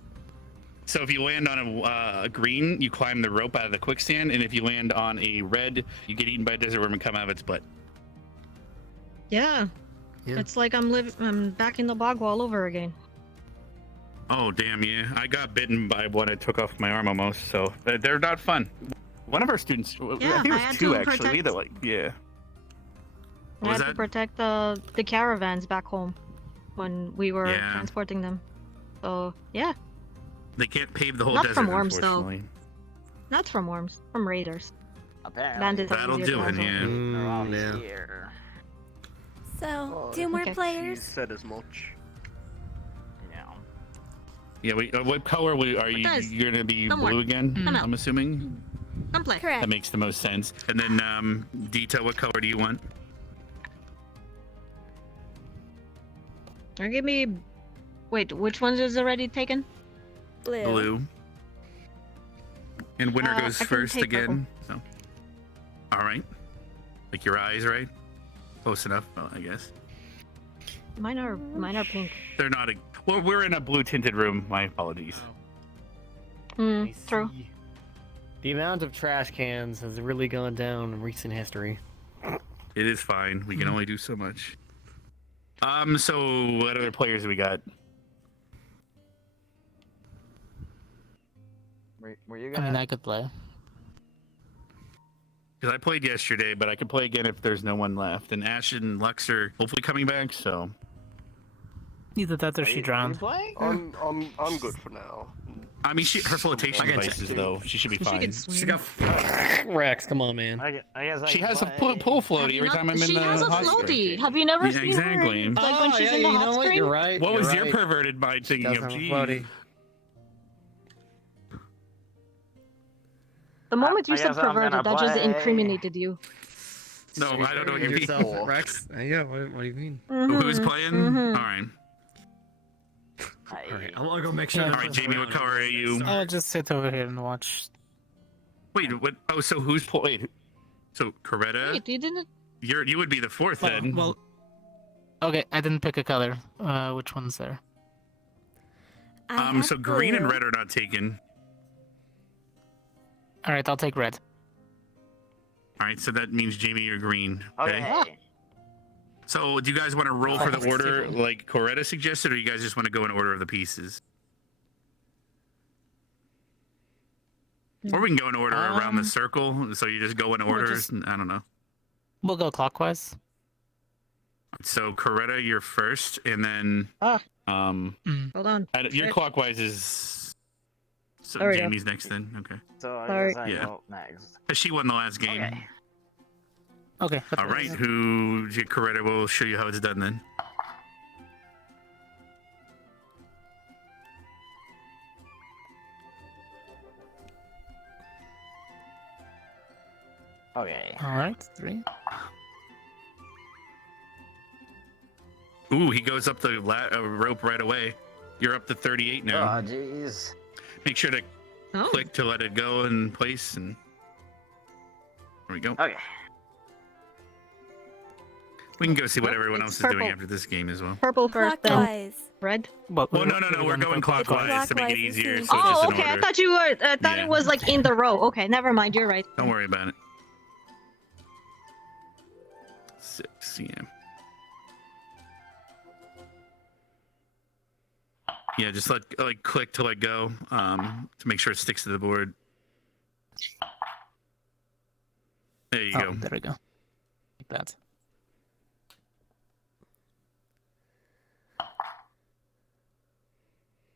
so if you land on a green, you climb the rope out of the quicksand, and if you land on a red, you get eaten by a desert worm and come out of its butt. Yeah. It's like I'm back in the bog all over again. Oh damn, yeah! I got bitten by one. I took off my arm almost. So they're not fun. One of our students, Yeah, I think it I was had 2 to actually. protect- Either like, yeah. I had to protect the caravans back home when we were Yeah. transporting them. So yeah, They can't pave the whole Not desert, from worms, though. unfortunately. not from worms, from raiders. Apparently. Bandits are That'll easier do to it, handle. They're yeah. always yeah. here. So, 2 more okay. You players. said as much. Yeah. Yeah, wait, what color are you? Guys, You're gonna be come on. blue again? Come out. I'm assuming. Come play. Correct. That makes the most sense. And then, Dita, what color do you want? Or give me. Wait, which ones is already taken? Blue. Blue. And winner goes I can first take again. So. All right. Like your eyes, right? Close enough, well, I guess. Mine are pink. They're not a. Well, we're in a blue tinted room. My apologies. True. The amount of trash cans has really gone down in recent history. It is fine. We can only do so much. So what other players do we got? Were you I gonna? mean, I could play. Because I played yesterday, but I could play again if there's no one left. And Ash and Lux are hopefully coming back, so. Either that or she drowned. I'm good for now. I mean, her flotation devices, though. She should be fine. She got Rex. Come on, man. I guess I She can has a play. pull floaty every time I'm in She the has a hot floaty. spring. Have you never Yeah, seen exactly. her? Like when she's in the hot spring? You're right. What you're was right. your perverted mind thinking Does of? have a Geez. floaty. The moment you I said guess I'm gonna perverted, that just play. incriminated you. No, I don't know what you mean. Yourself, Rex. Yeah, what do you mean? Who's playing? Mhm. All right. All right, I'm gonna go make sure. All right, Jamie, what color are you? I'll just sit over here and watch. Wait, what? Oh, so who's played? So Coretta, Wait, you didn't. you would be the fourth then. Well, okay, I didn't pick a color. Which one's there? I have So green and blue. red are not taken. All right, I'll take red. All right, so that means Jamie, you're green. Okay. Okay. So do you guys want to roll for the order like Coretta suggested, or you guys just want to go in order of the pieces? Or we can go in order around the circle, so you just go in orders. I don't know. We'll go clockwise. So Coretta, you're first, and then Hold on. your clockwise is. So There we go. Jamie's next then. Okay. So I Sorry. guess I Yeah. go next. 'Cause she won the last game. Okay. Okay. All right. Coretta will show you how it's done then. Okay. All right, 3. Ooh, he goes up the rope right away. You're up to 38 now. Oh, jeez. Make sure to Oh. click to let it go in place, and there we go. Okay. We can go see what everyone it's else is doing purple. after this game as well. Purple first, then Clockwise. red. Well, no, we're going clockwise to make it Clockwise is easier. easy. So it's just Oh, in okay. I order. thought you were. I thought Yeah. it was like in the row. Okay, never mind. You're right. Don't worry about it. 6 p.m. Yeah, just click to let go to make sure it sticks to the board. There you go. There we go. Like that.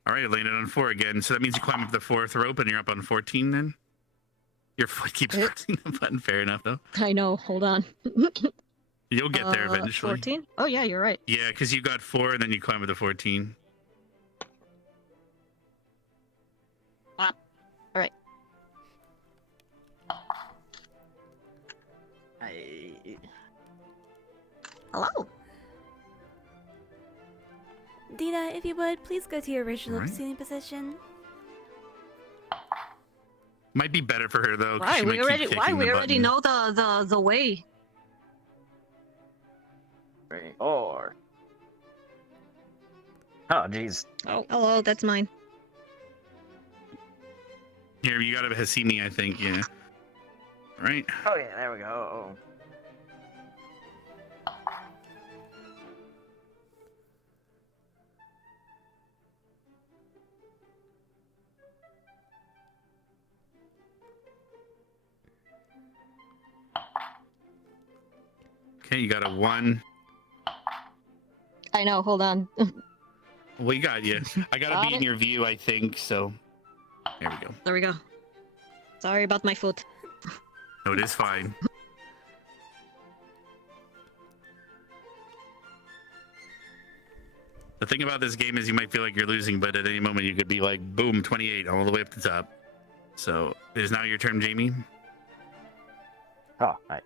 All right, landed on 4 again. So that means you climb up the 4th rope and you're up on 14 then? Your foot keeps pressing the button. Fair enough, though. I know. Hold on. You'll get there eventually. 14. Oh yeah, you're right. Yeah, because you got 4 and then you climb up to 14. All right. I... Hello. Dita, if you would, please go to your original Alright. seating position. Might be better for her though. 'cause Why she we might keep already? Why kicking we the already button. know the way? 3, 4. Oh, jeez. Oh, hello, that's mine. Here, you gotta see me, I think. Yeah. Right. Oh yeah, there we go. Okay, you got a 1. I know. Hold on. We got you. I gotta Got be in it. your view, I think. So, there we go. There we go. Sorry about my foot. No, it is fine. The thing about this game is you might feel like you're losing, but at any moment you could be like, boom, 28 all the way up to the top. So, it is now your turn, Jamie. Oh, hi.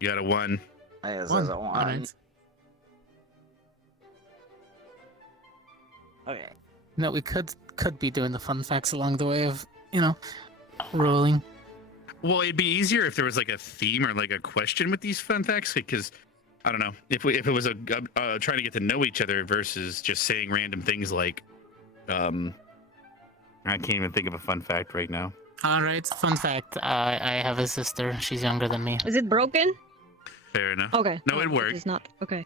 You got a 1. Yes, One. there's a 1. Alright. Okay. No, we could be doing the fun facts along the way of, rolling. Well, it'd be easier if there was like a theme or like a question with these fun facts, because I don't know if it was a trying to get to know each other versus just saying random things like, I can't even think of a fun fact right now. Alright, fun fact. I have a sister. She's younger than me. Is it broken? Fair enough. Okay. No, it worked. It's not. Okay.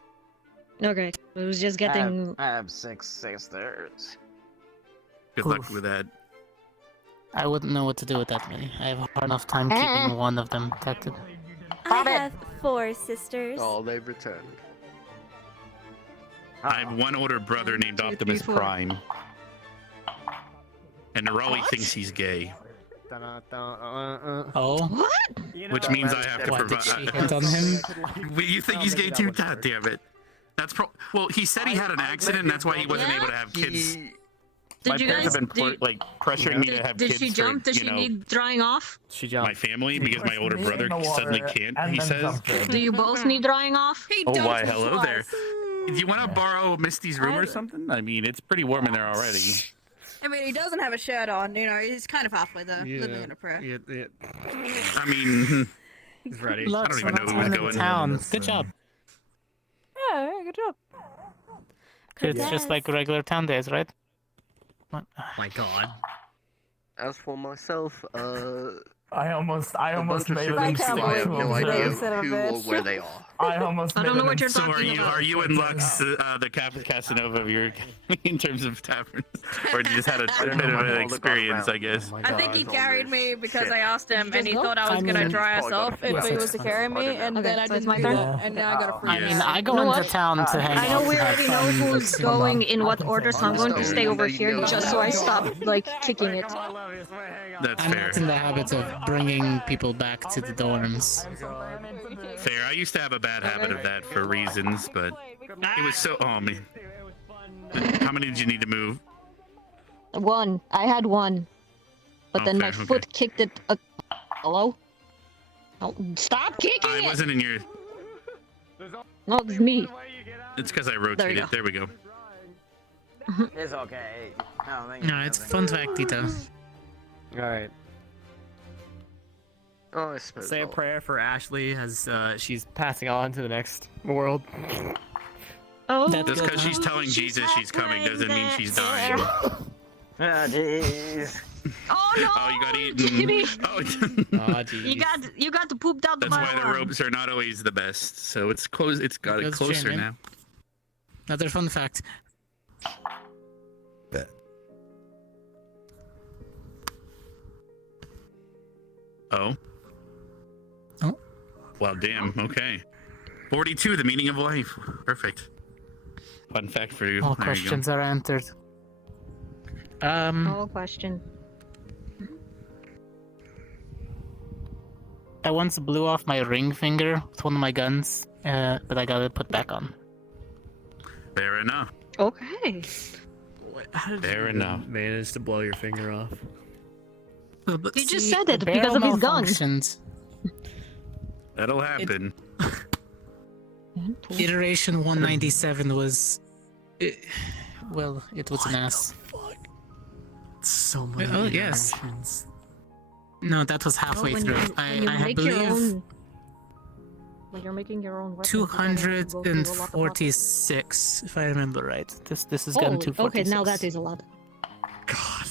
Okay. It was just getting. I have 6 sisters. Good luck with that. I wouldn't know what to do with that many. I have a hard enough time keeping one of them protected. I have 4 sisters. Oh, they've returned. I have one older brother named Optimus Prime. And Nerali thinks he's gay. Oh? What? Which means I have to What, did provide. she hit on him? You think he's gay too? God damn it. That's well, he said he had an accident, and that's why he wasn't able to have kids. Did My you parents guys? have been pressuring me to have Did kids. she jump? For, Did she need drying off? She jumped. My family, because my older brother suddenly can't. He says. Do you both need drying off? Oh, why? Hello there. Do you want to borrow Misty's room or something? I mean, it's pretty warm in there already. I mean, he doesn't have a shirt on. He's kind of halfway there, living in a prayer. I mean, he's ready. I don't even know who was going. Town. Good job. Yeah, good job. It's just like regular town days, right? What? My God. As for myself, I almost made I it. have no idea who or where they are. I almost. I don't know what you're So talking about. are you and Lux the Casanova of your in terms of taverns, or you just had a bit of an experience, I guess? I think he carried me because I asked him, and he thought I was gonna dry us off, and so he was to carry me, and then I didn't do that, and now I got a free. I mean, I go into town to hang out. I know we and have already know fun, who's but, going in what order, so I'm going to stay over here just so I stop kicking it. That's I'm fair. not in the habit of bringing people back to the dorms. Fair. I used to have a bad habit of that for reasons, but it was so. Oh man. How many did you need to move? 1. I had 1, but then my Okay, foot kicked it. Hello? Oh, stop kicking I it! wasn't in your. No, it's me. It's because I There rotated. you go. There we go. It's okay. No, it's fun fact, Tito. Alright. Oh, I suppose. Say a prayer for Ashley as she's passing on to the next world. Oh, Just because she's telling Jesus she's coming doesn't mean she's dying. Ah, jeez. Oh no! Oh, you got eaten. Jimmy, Oh, you got pooped out the that's why the arm. ropes are not always the best. So it's close. It's got it Goes closer Jamie. now. Another fun fact. Oh. Oh. Well, damn. Okay. 42. The meaning of life. Perfect. Fun fact for you. All There questions are answered. No question. I once blew off my ring finger with one of my guns, but I got it put back on. Fair enough. Okay. Fair enough. Managed to blow your finger off. You just said it because of his gun. Malfunctions. That'll happen. Iteration 197 was... well, it was an ass. So many Oh, yes. iterations. No, that was halfway when through. You, when you I make your believe own, when you're making your own weapons, you gotta go through a lot of processes. 246, if I remember right. This is gun 246. Okay, now that is a lot. God.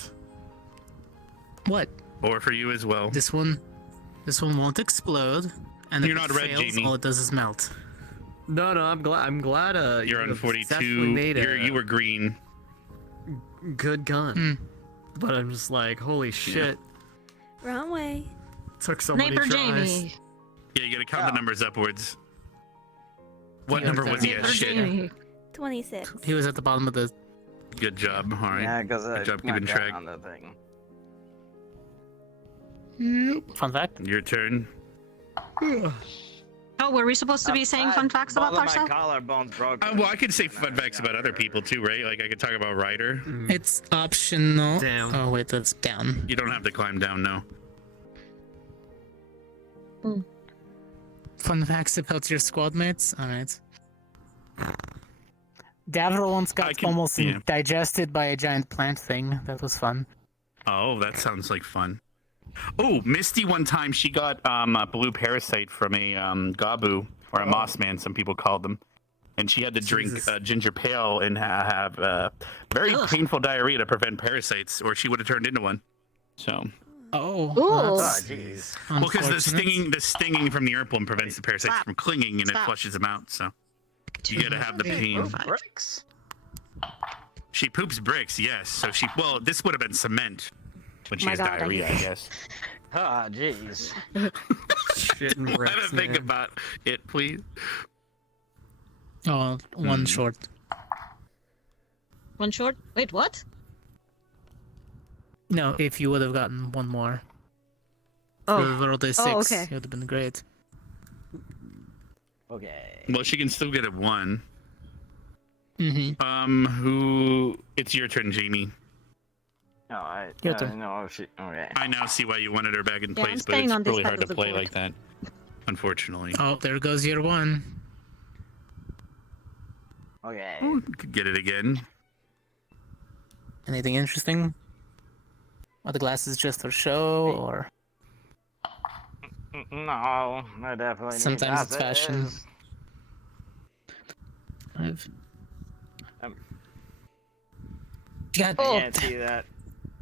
What? Or for you as well. This one won't explode, and You're if not it red, fails, Jamie. all it does is melt. No, I'm glad. You're on you 42. successfully made You were green. Good gun. But I'm just like, holy shit. Wrong way. Took so many tries. Jamie. Yeah, you gotta count the numbers upwards. What number was he at? Shit. 26. He was at the bottom of the... Good job. All right. Yeah, because Good job keeping track. on the thing. Fun fact. Your turn. Oh, were we supposed to be saying fun facts about My ourselves? collarbone's broken. Well, I could say fun facts about other people too, right? Like I could talk about Ryder. It's optional. Down. Oh, wait, that's down. You don't have to climb down, no. Fun facts about your squad mates? Alright. Davro once got almost digested by a giant plant thing. That was fun. Oh, that sounds like fun. Oh, Misty one time she got a blue parasite from a gabu or a moss man, some people called them, and she had to drink ginger pale and have very painful diarrhea to prevent parasites, or she would have turned into one. So. Oh. Jeez. Well, because the stinging from the earthworm prevents the parasites from clinging, and it flushes them out. So you gotta have the pain. Bricks. She poops bricks, yes. So well, this would have been cement when she has diarrhea, I guess. Ah, jeez. Shit and Let bricks, us think man. about it, please. Oh, one short. One short? Wait, what? No, if you would have gotten one more. Oh. For the roll day 6, okay. it would have been great. Okay. Well, she can still get it one. Mm-hmm. It's your turn, Jamie. No, Your turn. no, she, okay. I now see why you wanted her back in Yeah, I'm place, but staying it's on this really side hard of to the play board. like that. Unfortunately. Oh, there goes year 1. Okay. Oh, could get it again. Anything interesting? Are the glasses just for show, or...? No, I definitely need Sometimes it's glasses. fashion. God, I can't see that.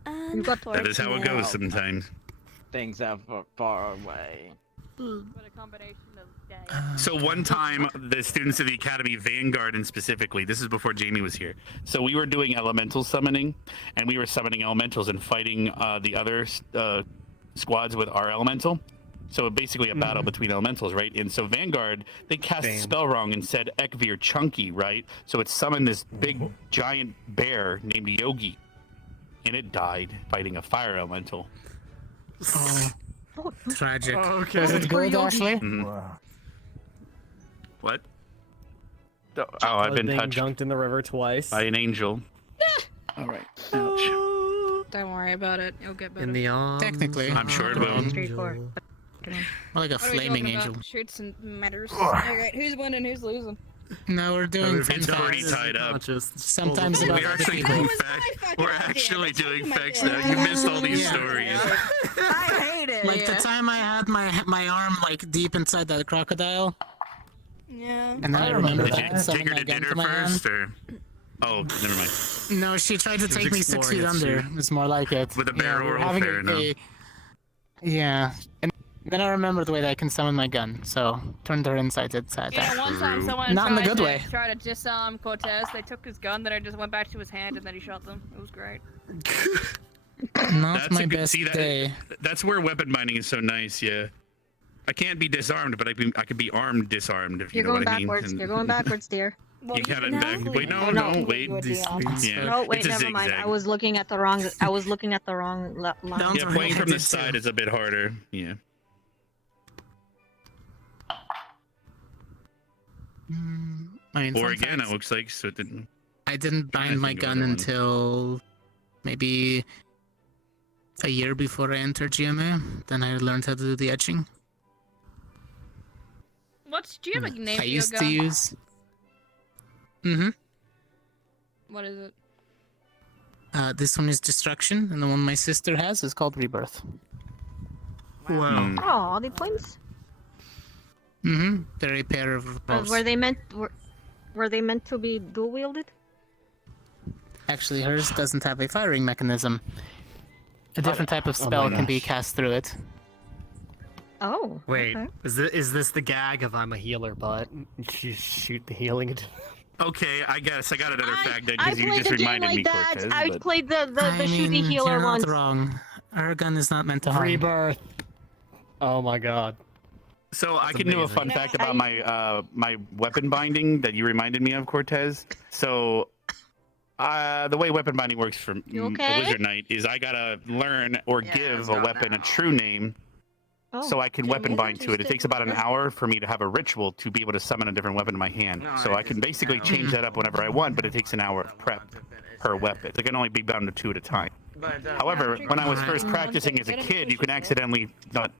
That is how it goes sometimes. Things are far away. So one time, the students of the Academy, Vanguard and specifically, this is before Jamie was here. So we were doing elemental summoning, and we were summoning elementals and fighting the other squads with our elemental. So basically a battle between elementals, right? And so Vanguard, they cast a spell wrong and said Ekvir Chunky, right? So it summoned this big giant bear named Yogi, and it died fighting a fire elemental. Oh, tragic. Oh, okay. Was it good, Ashley? What? Oh, I've been Being touched dunked in the river twice. by an angel. All right. Ouch. Don't worry about it. You'll get better. In the arms. Technically. I'm sure it will. Straightforward. More like a What are we flaming talking about? angel. Shoots and matters. Alright, who's winning? Who's losing? No, we're doing fun It's already facts. tied up. Sometimes about We're other actually people. doing facts. We're actually doing facts now. You missed all these stories. I hate it. Like the time I had my arm like deep inside that crocodile, Yeah. and then I remember Did that you summoned take her my to gun dinner to my hand. first, or? Oh, never mind. No, she tried to She was take me 6 exploring feet it, under. she- It's more like it. With a barrel we're roll, having fair enough. Yeah, and then I remembered the way that I can summon my gun, so turned her inside outside. Yeah, one time someone Not in the good way. tried to disarm Cortez. They took his gun, then it just went back to his hand, and then he shot them. It was great. Not That's my a good, best see, day. That's where weapon binding is so nice. Yeah, I can't be disarmed, but I could be armed disarmed. If you You're know going what I mean. backwards. And You're going backwards, dear. You got it No. back. Wait, Oh, no, no. wait. Yeah. No, wait, it's a never mind. zigzag. I was looking at the wrong. I was looking at the wrong line. Yeah, playing from the side is a bit harder. Yeah. I mean, Or fun again, facts. it looks like so. It didn't. I didn't trying to bind my think of gun other ones. until maybe a year before I entered GMA. Then I learned how to do the etching. Do you have a name I for your used gun? to use. Mm-hmm. What is it? This one is Destruction, and the one my sister has is called Rebirth. Whoa. Oh, the twins. Mm-hmm. They're a pair of both. Were they meant to be dual wielded? Actually, hers doesn't have a firing mechanism. A different type of spell can be cast through it. Oh. Wait, okay. is this the gag of I'm a healer, but you shoot the healing? Okay, I guess I got another fact then I because you played just the game reminded like me, that. Cortez. I but- played the I shooty mean, healer you're once. not wrong. Our gun is not meant to harm. Rebirth. Oh my god. So I That's can do a amazing. fun fact about my weapon binding that you reminded me of, Cortez. So the way weapon binding works for You a okay? wizard knight is I gotta learn or give a weapon a true name so I can weapon bind to it. It takes about an hour for me to have a ritual to be able to summon a different weapon in my hand. So I can basically change that up whenever I want, but it takes an hour of prep per weapon. It can only be bound to 2 at a time. However, when I was first practicing as a kid, you can accidentally not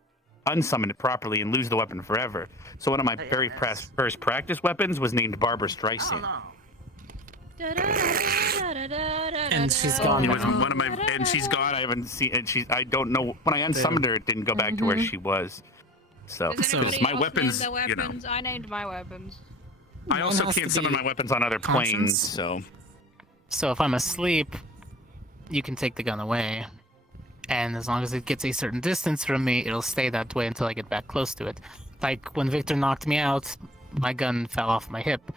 unsummon it properly and lose the weapon forever. So one of my very first practice weapons was named Barbara Streisand. And she's gone It was now. one of my, and she's gone. I haven't seen, and I don't know. When I unsummoned her, it didn't go back to where she was. So, Does because anybody my else weapons, name their you know, weapons? I named my weapons. I also has can't to summon be my weapons on other conscience. planes. So, So if I'm asleep, you can take the gun away. And as long as it gets a certain distance from me, it'll stay that way until I get back close to it. Like when Victor knocked me out, my gun fell off my hip.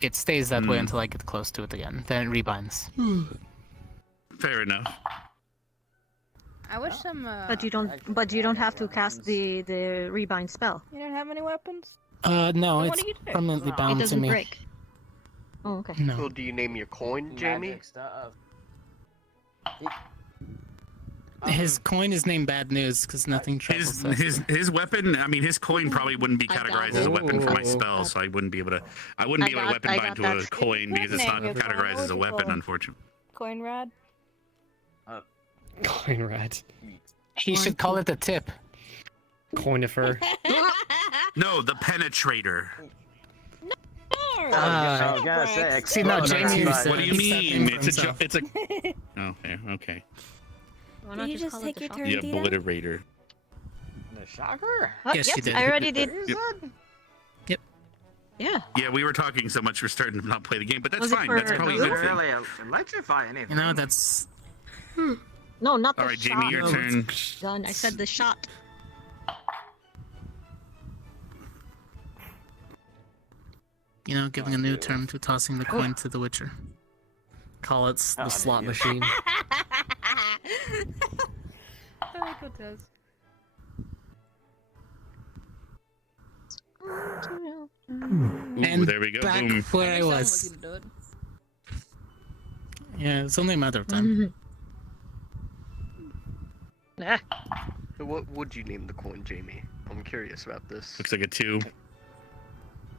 It stays that way until I get close to it again. Then it rebinds. fair enough. I wish some. But you don't have to cast the rebind spell. You don't have any weapons? No, Then what it's do you do? permanently It bound to doesn't me. break. Oh, okay. No. Well, do you name your coin, Jamie? His coin is named Bad News because nothing travels faster. His weapon. I mean, his coin probably wouldn't be categorized as a weapon for my spell, so I wouldn't be able to. I wouldn't be able to weapon bind to a coin because it's not categorized as a weapon, unfortunately. Coin rad. Coin rat. He should call it the tip. Coinifer. No, the penetrator. I was gonna say, See, no, Jamie. What do you mean? It's a. Okay, okay. Why Did not you just call it take the your shocker? turn, The Dita? obliterator. The shocker? Yes, yep, you did. I already did. Yep. Yeah. Yeah, we were talking so much we're starting to not play the game, but that's Was it fine. for- That's probably a Doesn't good thing. really electrify anything. You know, that's. No, not the All right, shot. Jamie, your turn. Gun. I said the shot. You know, giving a new term to tossing the coin to the Witcher. call it the slot machine. Oh, Cortez. And there we go. back Boom. where I knew someone was. gonna do it. Yeah, it's only a matter of time. So what would you name the coin, Jamie? I'm curious about this. Looks like a 2.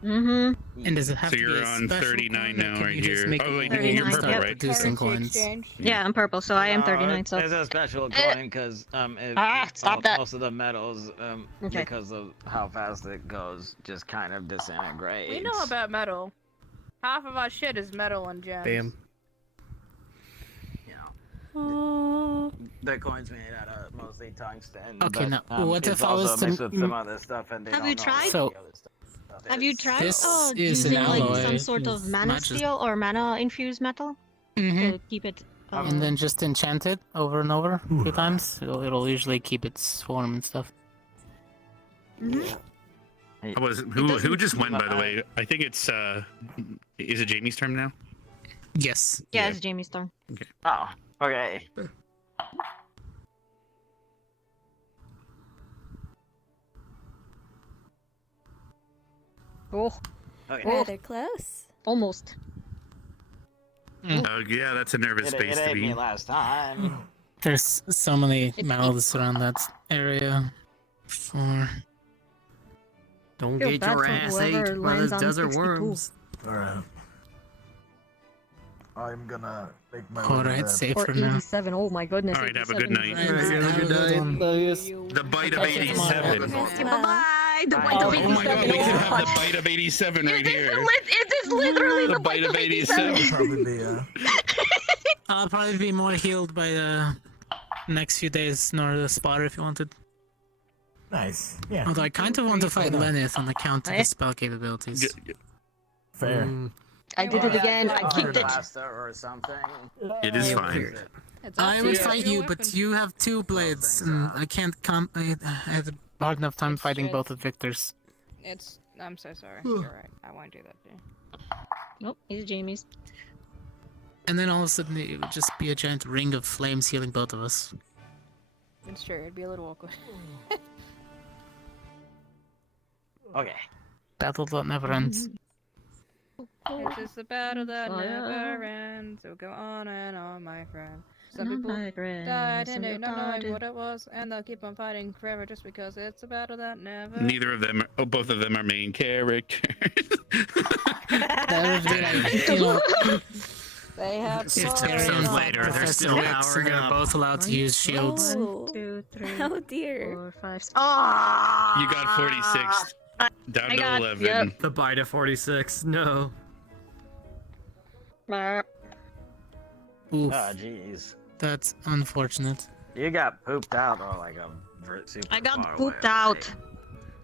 Mm-hmm. And does it have So to be you're a on special 39 coin, or now, can right you just here. make Oh, wait, it no, you're 39, purple, yep. right? producing coins? Yeah, I'm purple, so I am 39. So It's a special coin because stop that. most of the metals, Okay. because of how fast it goes, just kind of disintegrate. We know about metal. Half of our shit is metal and gems. Bam. The coin's made out of mostly tungsten. Okay, but, now, what it's if I was also to mixed with some other stuff, and they Have don't you know tried? what So- the other stuff Have you is. tried This is using an like alloy. some sort of It mana matches- steel or mana infused metal to keep it? And then just enchant it over and over a few times. It'll usually keep its form and stuff. I was who just went, by the way? I think it's is it Jamie's turn now? Yes. Yeah, it's Jamie's turn. Okay. Oh, okay. Oh, Okay. Rather close. almost. Oh yeah, that's a nervous It space to ate be. me last time. There's so many mouths around that area. Don't Feel get bad your for ass whoever ate by lands those on desert 62. worms. Alright. I'm gonna make my Alright, way to bed. safe Or for now. 87. Oh my goodness. All right, have a good 87 night. is- The bite of 87. Bye. Bye. The bite Oh, of 87. my god, we could have the bite of 87 right here. It is literally The bite of 87. I'll probably be more healed by the next few days, nor the spotter if you wanted. Nice. Yeah. Although I kind of want to fight Lenneth on account of his spell capabilities. Fair. I did it again. I kicked it. Or something. It is fine. I would fight you, but you have 2 blades, and I can't come. I had a hard enough time fighting both of Victor's. I'm so sorry. You're right. I won't do that to you. Nope, he's Jamie's. And then all of a sudden it would just be a giant ring of flames healing both of us. It's true. It'd be a little awkward. Okay. Battle that never ends. It's just a battle that never ends. It'll go on and on, my friend. Some people died and they're not knowing what it was, and they'll keep on fighting forever just because it's a battle that never. Neither of them, both of them are main characters. They have 6 episodes later, they're still powering up. They're both allowed to use shields. 1, 2, 3, oh dear. 4, 5. Oh! You got 46. Down I to got- 11. yep. The bite of 46. No. Oof. Oh, jeez. That's unfortunate. You got pooped out or like a super I got far pooped away. out.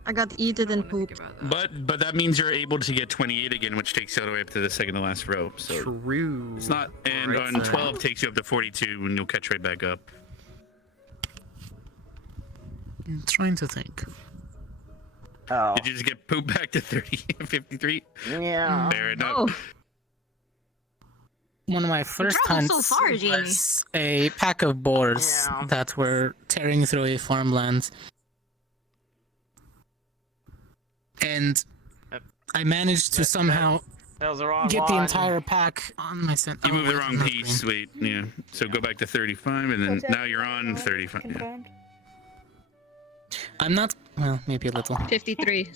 I got eaten and pooped. But that means you're able to get 28 again, which takes you all the way up to the second to last row. So True. it's not, and Right on side. 12 takes you up to 42, and you'll catch right back up. I'm trying to think. Oh. Did you just get pooped back to 30, 53? Yeah. Fair enough. Oh. One of my first traveled hunts so far, Jamie. was a pack of boars that were tearing through a farmland. And I managed to somehow That was the wrong get the one. entire pack on my scent. You moved the wrong piece. Wait, yeah. So go back to 35, and then now you're on 35. Yeah. I'm not, well, maybe a little. 53.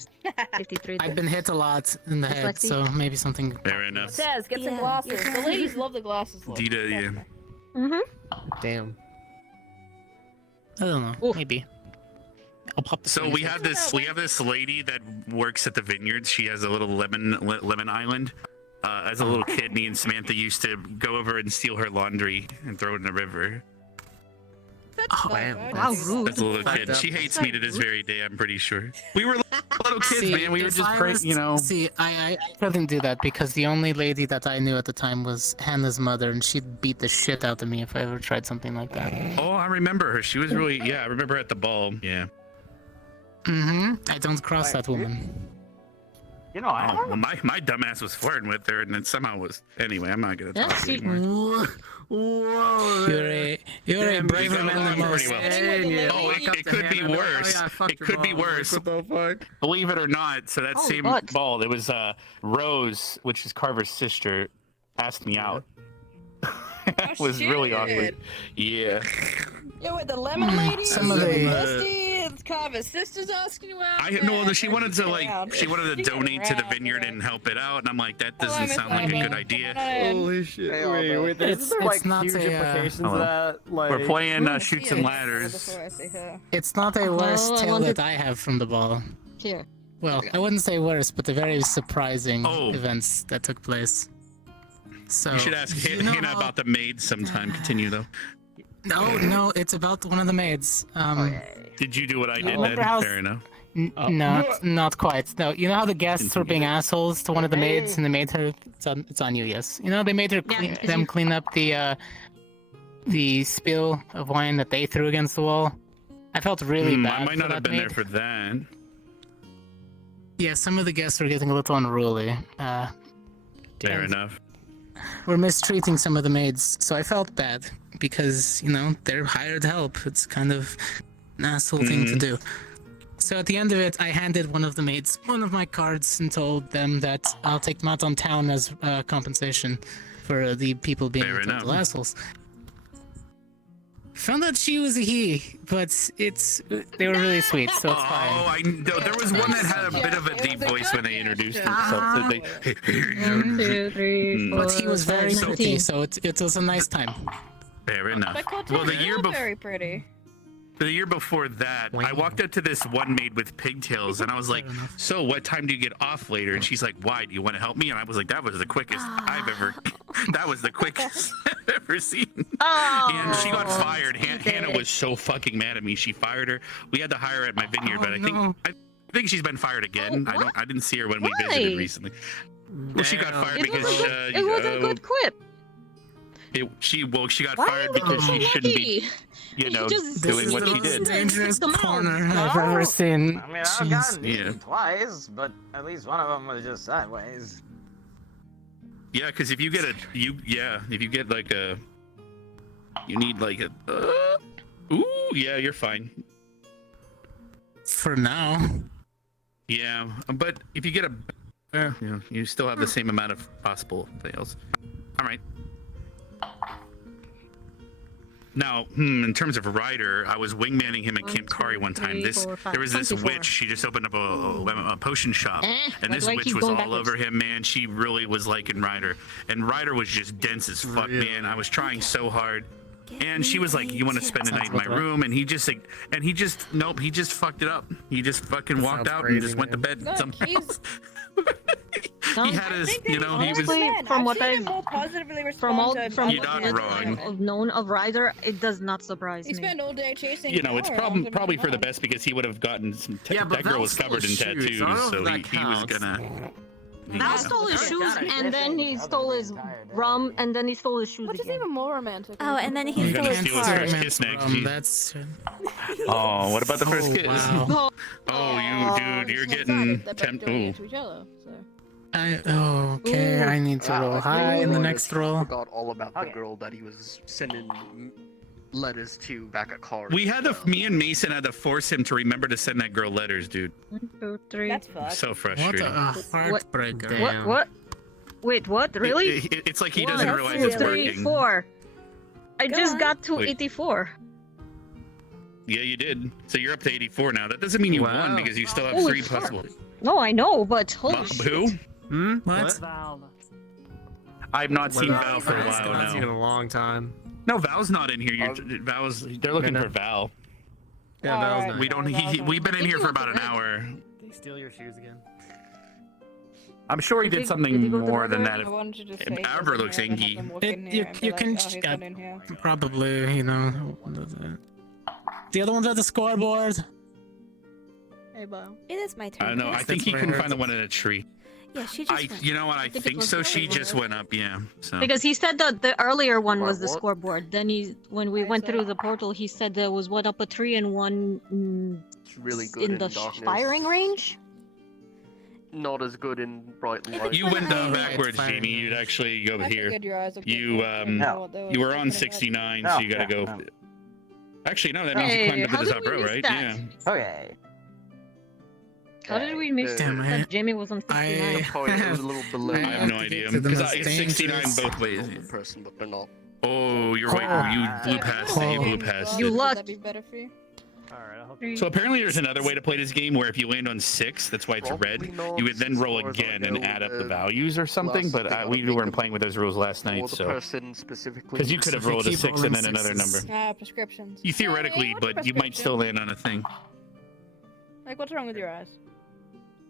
53. I've been hit a lot in the head, Dyslexia? so maybe something. Fair enough. Says, get some Yeah, glasses. you're The right. ladies love the glasses look. Dita, yeah. Damn. I don't know, maybe. I'll pop the So we have this lady that works at the vineyards. She has a little lemon island. As a little kid, me and Samantha used to go over and steal her laundry and throw it in the river. Oh, wow. Wow, rude. As a little kid, she hates me to this very day. I'm pretty sure. We were little kids, man. We were if just I praying, was- you know. See, I couldn't do that because the only lady that I knew at the time was Hannah's mother, and she'd beat the shit out of me if I ever tried something like that. Oh, I remember her. She was really, yeah. I remember her at the ball. Yeah. Mm-hmm. I don't cross that woman. You know, I Oh, well, my dumbass was flirting with her, and then somehow was. Anyway, I'm not gonna talk That's anymore. Whoa. You're a braver got man than along most. pretty well. Oh, it could be worse. It could be worse. What the fuck? Believe it or not, so that Oh, same what? ball, it was Rose, which is Carver's sister, asked me out. It was really shit. awkward. Yeah. Yo, with the lemon lady, Some of the- it's Carver's sister's asking you out. I no, she wanted to around. she wanted to She donate to the around, vineyard yeah. and help it out, and I'm like, that Hello, doesn't Miss sound like a Barbara. good idea. Come on in. Holy shit. Wait, It's- is there it's like not huge a, implications of Hello. that? Like, We're playing Shoots and Yes. Ladders. Before I say her. It's not a worse I tale wanted- that I have from the ball. Here. Well, I wouldn't say worse, but the very surprising Oh. events that took place. So You should ask you know Hannah how- about the maids sometime. Continue though. No, it's about one of the maids. Did you do what I did wonder then? how- Fair enough. Not quite. No, you know how the guests were being assholes to one of the maids, and they made her. It's on you, yes. You know they made her clean up the spill of wine that they threw against the wall. I felt really bad. I might not for have that been maid. there for that. Yeah, some of the guests were getting a little unruly. Fair enough. We're mistreating some of the maids, so I felt bad because they're hired help. It's kind of an asshole thing to do. So at the end of it, I handed one of the maids one of my cards and told them that I'll take them out on town as compensation for the people being total assholes. Found out she was a he, but they were really sweet, so it's fine. Oh, there was one that had a bit of a deep voice when they introduced themselves. So they, 1, 2, 3, 4, But he was very 5, pretty, so it was a nice time. Fair enough. But Well, the Cortez year is before. very pretty. The year before that, I walked up to this one maid with pigtails, and I was like, "So, what time do you get off later?" And she's like, "Why? Do you want to help me?" And I was like, "That was the quickest I've ever. That was the quickest I've ever seen." And she got fired. Hannah was so fucking mad at me. She fired her. We had to hire her at my vineyard, but I think she's been fired again. I didn't see her when we visited recently. Well, she got fired because it was a good quip. She got fired because she shouldn't be, doing what she did. Dangerous corner I've ever seen. I mean, I've gotten beaten twice, but at least one of them was just sideways. Yeah, because if you get you need like a, you're fine. For now. Yeah, but if you get you still have the same amount of possible fails. All right. Now, in terms of Ryder, I was wingmanning him at Camp Kari one time. There was this witch. She just opened up a potion shop, and this witch was all over him, man. She really was liking Ryder, and Ryder was just dense as fuck, man. I was trying so hard, and she was like, "You want to spend the night in my room?" And he just nope. He just fucked it up. He just fucking walked out and just went to bed somewhere else. He had his, he was. From what I've You're not wrong. known of Ryder, it does not surprise He me. spent all day chasing. It's probably for the best because he would have gotten some. That girl was covered in tattoos, so he was gonna. Val stole his shoes, and then he stole his rum, and then he stole his shoes Which is even more romantic. Oh, and then he stole his steal his car. first kiss next. That's. Oh, what about the first kiss? Wow. Oh, you dude, you're getting tempted. Okay, I need to roll high in the next roll. Forgot all about the girl that he was sending letters to back at Kari. Me and Mason had to force him to remember to send that girl letters, dude. 1, 2, 3. That's fucked. So frustrating. What a heartbreaker. What? Wait, what? Really? It's like he doesn't realize it's working. 4. I just got to 84. Yeah, you did. So you're up to 84 now. That doesn't mean you won because you still have Holy 3 possible. No, I know, but holy shit. Who? What? I've not seen Val for a I've while not seen in now. a long time. No, Val's not in here. They're looking for Val. Yeah, Val's not. We don't. We've been in here for about an hour. Did he steal your shoes again? I'm sure he did something more than that. I wanted to just If say Albert looks something angry. and then have them walk in here and be You like, can "Oh, he's not in here." probably, The other one's at the scoreboard. Hey, Bo. It is my turn. I don't know. I yes? think he couldn't find the one in a tree. Yeah, she just went. You know what? I think so. She just went up. Yeah. So. Because he said that the earlier one was the scoreboard. Then when we went through the portal, he said there was one up a tree and one really good in the darkness. firing range. Not as good in bright light. You went backwards, Jamie. You'd actually go over here. You were on 69, so you gotta go. Actually, no, that means you climbed up to the top row, right? Yeah. Okay. How did we miss that Jamie was on 69? It was a little below. I have no idea. Because it's 69 both ways. Person, but they're not. Oh, you're right. You blew past it. You blew past You it. luck. That'd be better for you. So apparently there's another way to play this game where if you land on 6, that's why it's red, you would then roll again and add up the values or something, but we weren't playing with those rules last night, so... Because you could have rolled a 6 and then another number. Prescriptions. You theoretically, but you might still land on a thing. Like, what's wrong with your eyes?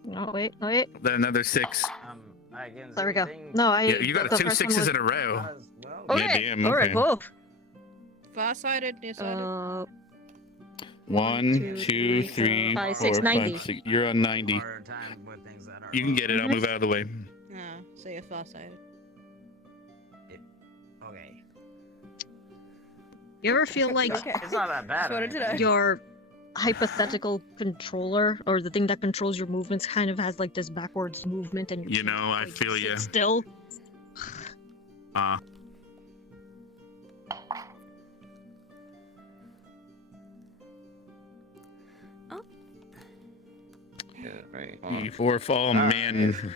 No, wait. Then another 6. There we go. No, Yeah, you got 2 6s in a row. Okay. Yeah, damn, Alright, okay. cool. Far-sighted, nearsighted. 1, 2, 3, 4, 6, 90. 5, 6. You're on 90. You can get it. I'll move out of the way. No, so you're far-sighted. Okay. You ever feel like It's not that bad. So what did I? your hypothetical controller or the thing that controls your movements kind of has like this backwards movement and You know, I feel you. still? You 4 fall, man.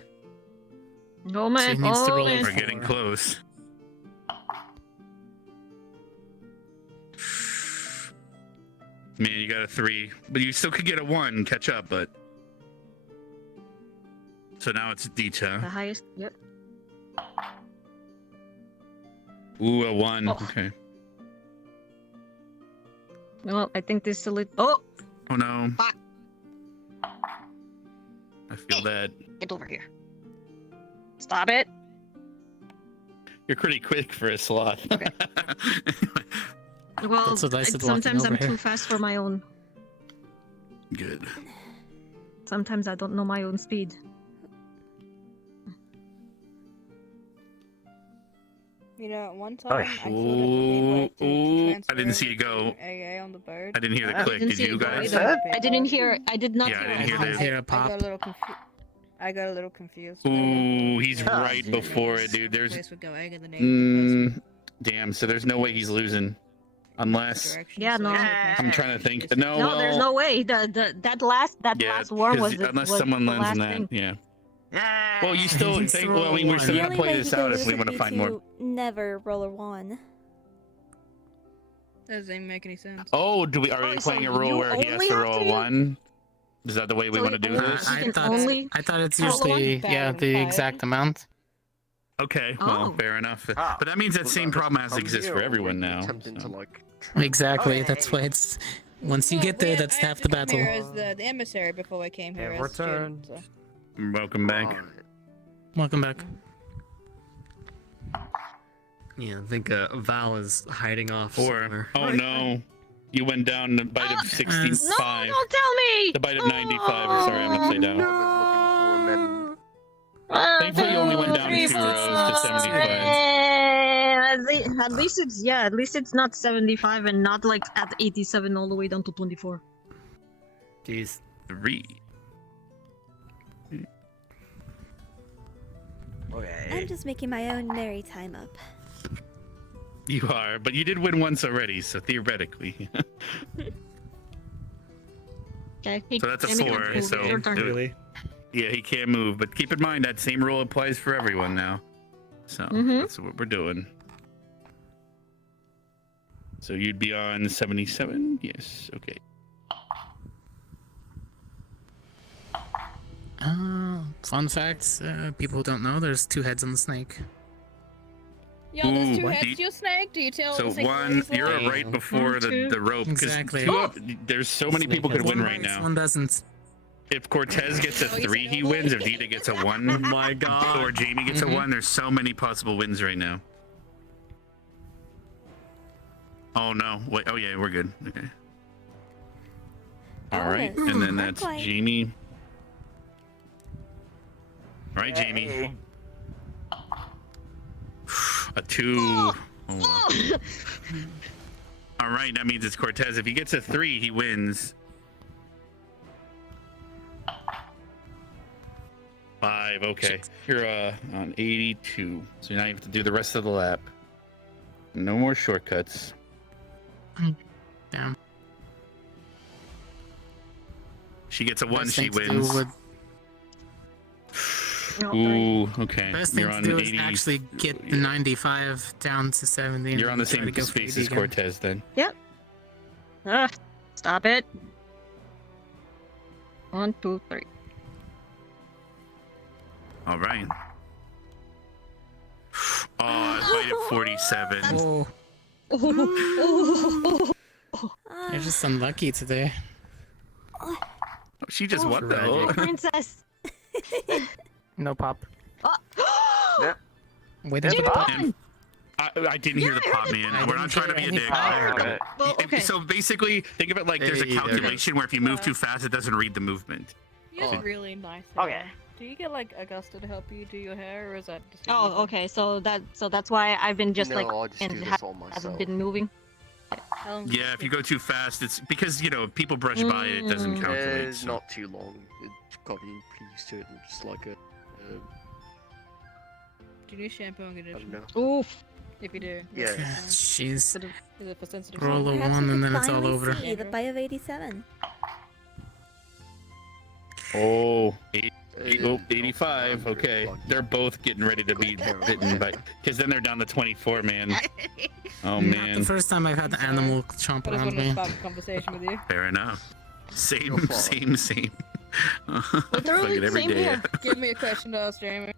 No man, oh man. We're getting close. Man, you got a 3, but you still could get a 1, catch up, but... So now it's Dita. The highest, yep. Ooh, a 1, Oh. okay. Well, I think this is a little. Oh! Oh no. Fuck. I feel that. Get over here. Stop it. You're pretty quick for a sloth. Well, That's what I said walking sometimes I'm over here. too fast for my own. Good. Sometimes I don't know my own speed. You know, one time I filled up I didn't see you go. AA on the bird. I didn't hear the click. Did you guys? I didn't hear. I did not Yeah, I hear. didn't hear the. I got a little confused. Ooh, he's right before it, dude. There's. Place would go egg in the name. Damn. So there's no way he's losing, unless. Yeah, no. I'm trying to think. No. No, well, there's no way. That last war 'cause was unless was someone the lands in last that. thing. Yeah. Well, you still think. Well, I mean, we're still The gonna only play way this you could out if lose we would want to be find more. Never roll a 1. That doesn't even make any sense. Oh, are we playing a rule where he has to roll a 1? Is that the way we want to do this? I thought it's usually the exact amount. Okay, well, fair enough. But that means that same problem has to exist for everyone now. So. Exactly. That's why it's. Once you get there, that's half the battle. Here as the emissary before I came here. As a student, so. Welcome back. Welcome back. Yeah, I think Val is hiding off. Or, oh no, you went down the bite of 65. No, don't tell me! The bite of 95. Sorry, I'm upside down. Thankfully, you only went down 2 rows to 75. At least it's not 75 and not like at 87 all the way down to 24. Jeez. 3. Okay. I'm just making my own merry time up. You are, but you did win once already, so theoretically. Okay. So that's a 4. So really? Yeah, he can't move, but keep in mind that same rule applies for everyone now. So that's what we're doing. So you'd be on 77? Yes. Okay. Fun fact, people who don't know, there's 2 heads on the snake. Yo, there's 2 Ooh, heads to your snake? Do you tell So the snake one, to you're right before the rope. 'Cause Exactly. there's so many people could win right now. One doesn't. If Cortez gets a 3, he wins. If Dita gets a 1, oh my god. Or Jamie gets a 1, there's so many possible wins right now. Oh no! Wait. Oh yeah, we're good. Okay. All right, and then that's Jamie. All right, Jamie. A 2. Oh, wow. All right, that means it's Cortez. If he gets a 3, he wins. 5. Okay, you're on 82. So now you have to do the rest of the lap. No more shortcuts. Damn. She gets a 1, Best she thing to do wins. Ooh, okay. Best You're thing on to do is 80. actually get the 95 down to 70. and You're on the try same to go space for 80 as again. Cortez then. Yep. Stop it. 1, 2, 3. All right. Oh, I played at 47. Oh. You're just unlucky today. She just won though. Princess. No pop. Yeah. Wait, there's the pop. I didn't hear the pop, man. We're not trying to be a dick. Well, okay. So basically, think of it like there's a calculation where if you move too fast, it doesn't read the movement. He's really nice. Okay. Do you get like Augusta to help you do your hair, or is that just Oh, okay. So that's why I've been just No, like I'll just do this all myself. haven't been moving. Yeah, if you go too fast, it's because people brush by it. It doesn't calculate. It's So. not too long. It's got you pleased to it, and just like a. Do you need shampoo and I conditioner? don't know. Oof. If you do. Yeah. Jeez. Is it for sensitive? Roll a Perhaps 1 we and could then it's all finally over. see the bite of 87. Oh, 85. Okay, they're both getting ready to be bitten, but because then they're down to 24, man. Oh Not the man. first time I've had the animal chomp I just around wanted to me. start a conversation with you. Fair enough. Same. Literally, Fucking every same day. here. Give me a question to ask Jamie.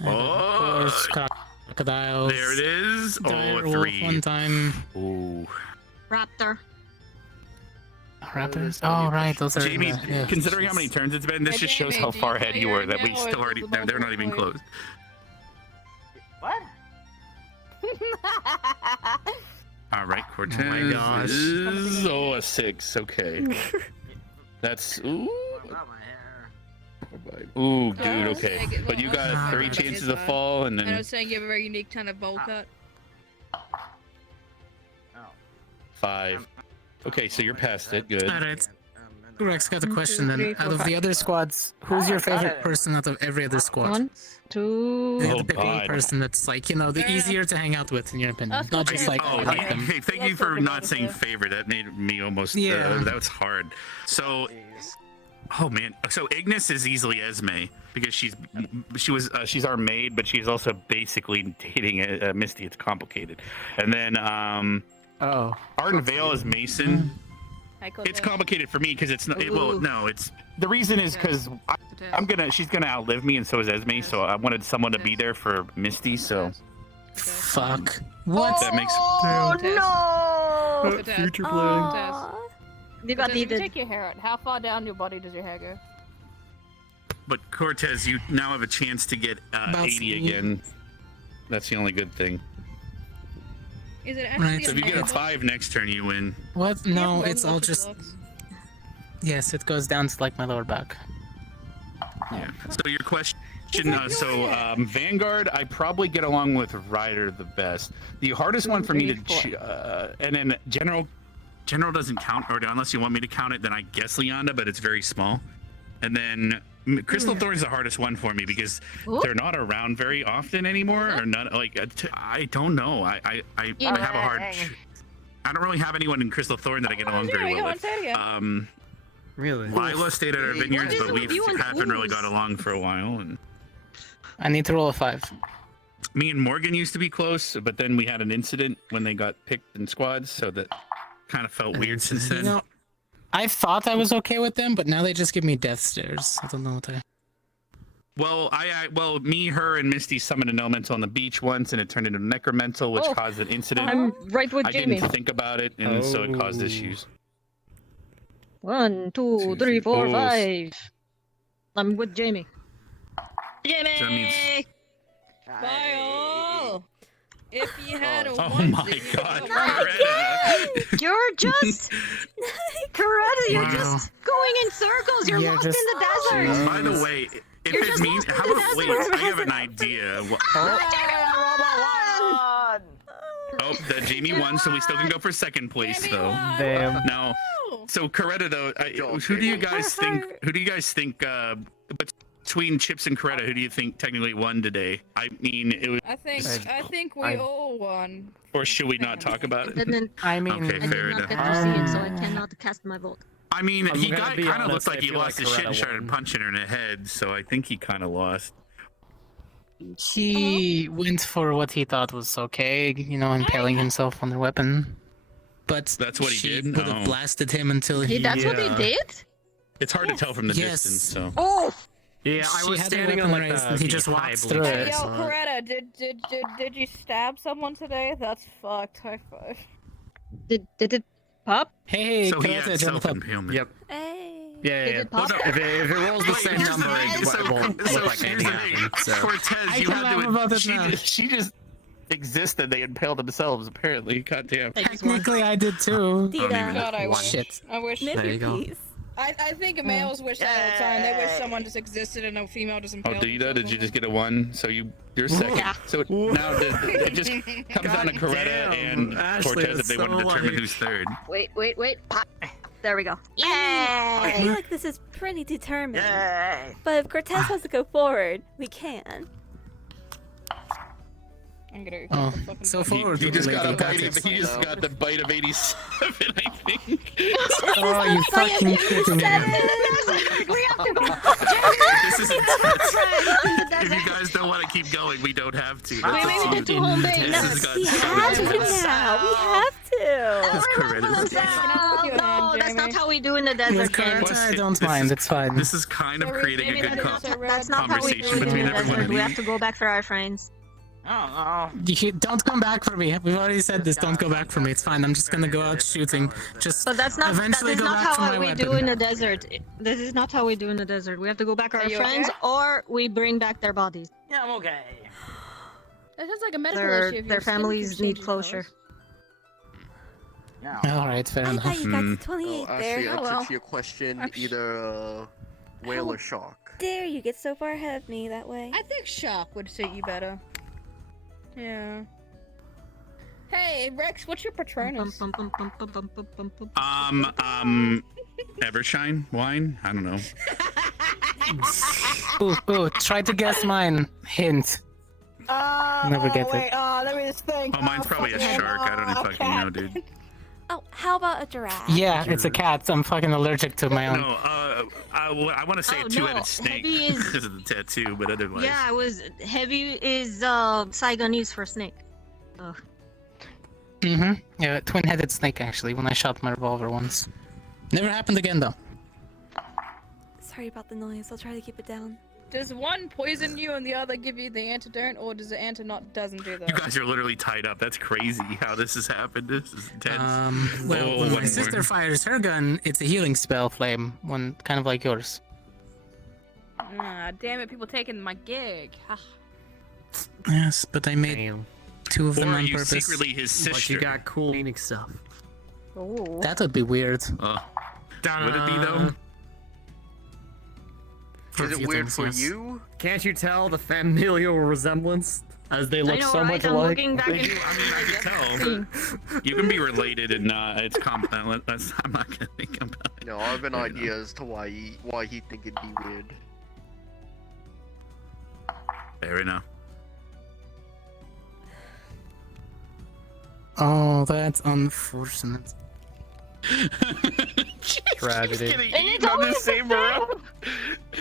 Oh, crocodiles. There it is. Dire Oh, wolf 3. one time. Ooh. Raptor. Raptors? Oh, right. Those are. Jamie, yeah. considering how many turns it's been, this just shows how far ahead you were. That we still already. They're not even close. What? All right, Cortez. Oh my gosh. Is, a 6. Okay. That's ooh. Ooh, dude. Okay, but you got 3 chances of fall, and And I then was saying you have a very unique kind of bowl cut. 5. Okay, so you're past it. Good. Alright. Rex, got a question then. 3, 4, Out of 5. the other squads, who's your favorite person out of every other squad? 1, 2. The Oh, picky God. person that's like, the easier to hang out with in your opinion. That's Not okay. just like, Oh, I like hey, them. hey, thank you for not saying favorite. That made me almost. Yeah. That was hard. So. Oh man. So Ignis is easily Esme because she's our maid, but she's also basically dating Misty. It's complicated. And then Arden Vale is Mason. It's complicated for me because it's not. It's the reason is because she's gonna outlive me, and so is Esme. So I wanted someone to be there for Misty. So. Fuck. What? That makes. Oh no! Future planning. Got If you needed. take your hair out, how far down your body does your hair go? But Cortez, you now have a chance to get 80 again. That's the only good thing. Is it actually So if you get a 5 next turn, you win. What? No, it's all just. Yes, it goes down to like my lower back. Yeah. So your question. Vanguard, I probably get along with Ryder the best. The hardest one for me to, and then General doesn't count, or unless you want me to count it, then I guess Leonda, but it's very small. And then Crystal Thorn is the hardest one for me because they're not around very often anymore, or not. Like I don't know. I have a hard. I don't really have anyone in Crystal Thorn that I get along very well with. Really? Lila stayed at our vineyards, but we haven't really got along for a while. And I need to roll a 5. me and Morgan used to be close, but then we had an incident when they got picked in squads, so that kind of felt weird since then. I thought I was okay with them, but now they just give me death stares. I don't know what I. Well, me, her, and Misty summoned an elemental on the beach once, and it turned into necromental, which caused an incident. I'm right with I Jamie. didn't think about it, and so it caused issues. 1, 2, 3, 4, Oh. 5. I'm with Jamie. Jamie. So that means. Bye all. If you had a Oh my God, Coretta! You're just Coretta. You're just going in circles. You're lost in the desert. By the way, if it means, how about wait? I have an idea. Oh, that Jamie won, so we still can go for second place, though. Damn. Now, so Coretta, though, who do you guys think? Who do you guys think? Between Chips and Coretta, who do you think technically won today? I mean, it was. I think we all won. Or should we not talk about it? I mean, okay, I fair did not enough. get to see it, so I cannot cast my vote. I mean, I'm he gonna be kind of honest, looked like I he feel lost like his shit and Coretta started won. punching her in the head, so I think he kind of lost. He went for what he thought was okay, impaling himself on the weapon. But that's what he she did? would have Oh. blasted him until he. That's what he did? It's hard to tell from the Yes. distance, so. Oh! Yeah, I She was had the standing on weapon like raised the and he just high walked bleachers, through it. Yo, so- Coretta, did you stab someone today? That's fucked. High five. Did it pop? Hey, So he Coretta, had jump up. self-impalement. Yep. Hey. Yeah, Did yeah. it pop? If it rolls the same here's the number, thing, it won't look like here's anything the thing. happened. So. Cortez, I you can had laugh to. about it now. She just existed. They impaled themselves. Apparently, goddamn. Technically, I did too. Dita. God, I wish. Shit. I wish. There you go. Peace. I think males wish that all the time. They wish someone just existed and no female just Oh, impaled Dita, themselves did you on just get a 1? So you're second. Yeah. So now it just comes down to Coretta and Ashley, Cortez if they that's want to so determine like- who's third. Wait. Pop. There we go. I feel Yay! like this is pretty determined. But if Cortez has to go forward, we can. I'm gonna Oh, fucking so forward. He just got a lady, bite. it. He just got the bite of 87, I think. Oh, you fucking kidding me. We have to go. This is intense. If you guys don't want to keep going, we don't have to. Wait, we did 2 home days. This has got We so have to intense. now. We have to. That's Coretta's. No, that's not how we do in the With desert. Coretta, James. I don't mind. It's fine. This is kind of creating a good That's not how we do conversation it in between the everyone. desert. We have to go back for our friends. I don't know. Don't come back for me. We've already said this. Don't go back for me. It's fine. I'm just gonna go out shooting. Just But that's not. That eventually is go not back for how my we weapon. do in the desert. This is not how we do in the desert. We have to go back our you friends, okay? or we bring back their bodies. Yeah, I'm okay. That sounds like a medical Their issue. If their your skin families keeps need changing closure. Yeah. All right, fair I enough. thought you got to 28 Oh, there. actually, Oh answer well. to your question, either whale How or shark. dare you get so far ahead of me that way? I think shark would suit you better. Yeah. Hey, Rex, what's your Patronus? Evershine wine? I don't know. Ooh, try to guess mine. Hint. Never get wait, it. let me just think. Oh, mine's probably a shark. I don't even fucking know, dude. Oh, how about a giraffe? Yeah, it's a cat. I'm fucking allergic to my own. No, I want to say a two-headed snake Heavy is- because of the tattoo, but otherwise. Yeah, it was heavy is Saigonese for snake. Oh. Yeah, twin-headed snake actually. When I shot my revolver once. Never happened again though. Sorry about the noise. I'll try to keep it down. Does one poison you and the other give you the antidote, or does the antidote doesn't do that? You guys are literally tied up. That's crazy how this has happened. This is intense. Well, when my sister fires her gun, it's a healing spell flame, one kind of like yours. Ah, damn it! People taking my gig. Ah. Yes, but I made two of them Or on you purpose. secretly his sister. But you got cool Phoenix stuff. Oh. That would be weird. Would it be though? Is it weird for you? Can't you tell the familial resemblance? As they look know, so right? much I'm alike. looking back I can tell. You can be related and not. It's I'm not gonna think about it. No, I have an idea as to why he think it'd be weird. Fair enough. Oh, that's unfortunate. Tragedy. And it's always the same.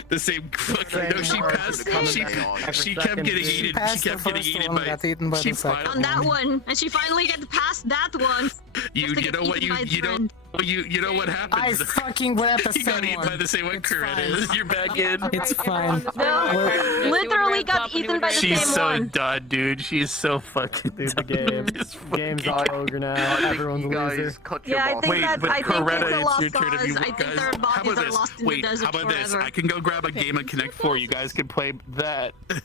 The same fucking. No, she passed. She kept getting eaten. She kept getting eaten by. She On that one, and she finally got past that one. You know what you know what happened. I fucking went at the You got same eaten one. by the same one, Coretta. You're back in. It's fine. No, literally got eaten by the She's same so one. done, dude. She's so fucking. Dude, the game's all over now. Everyone's a loser. Yeah, I think that I think it's a lost your turn if you cause. I think their how bodies about are this? lost in Wait, the desert how about this? forever. I can go grab a game of Connect 4. You guys can play that. Oh,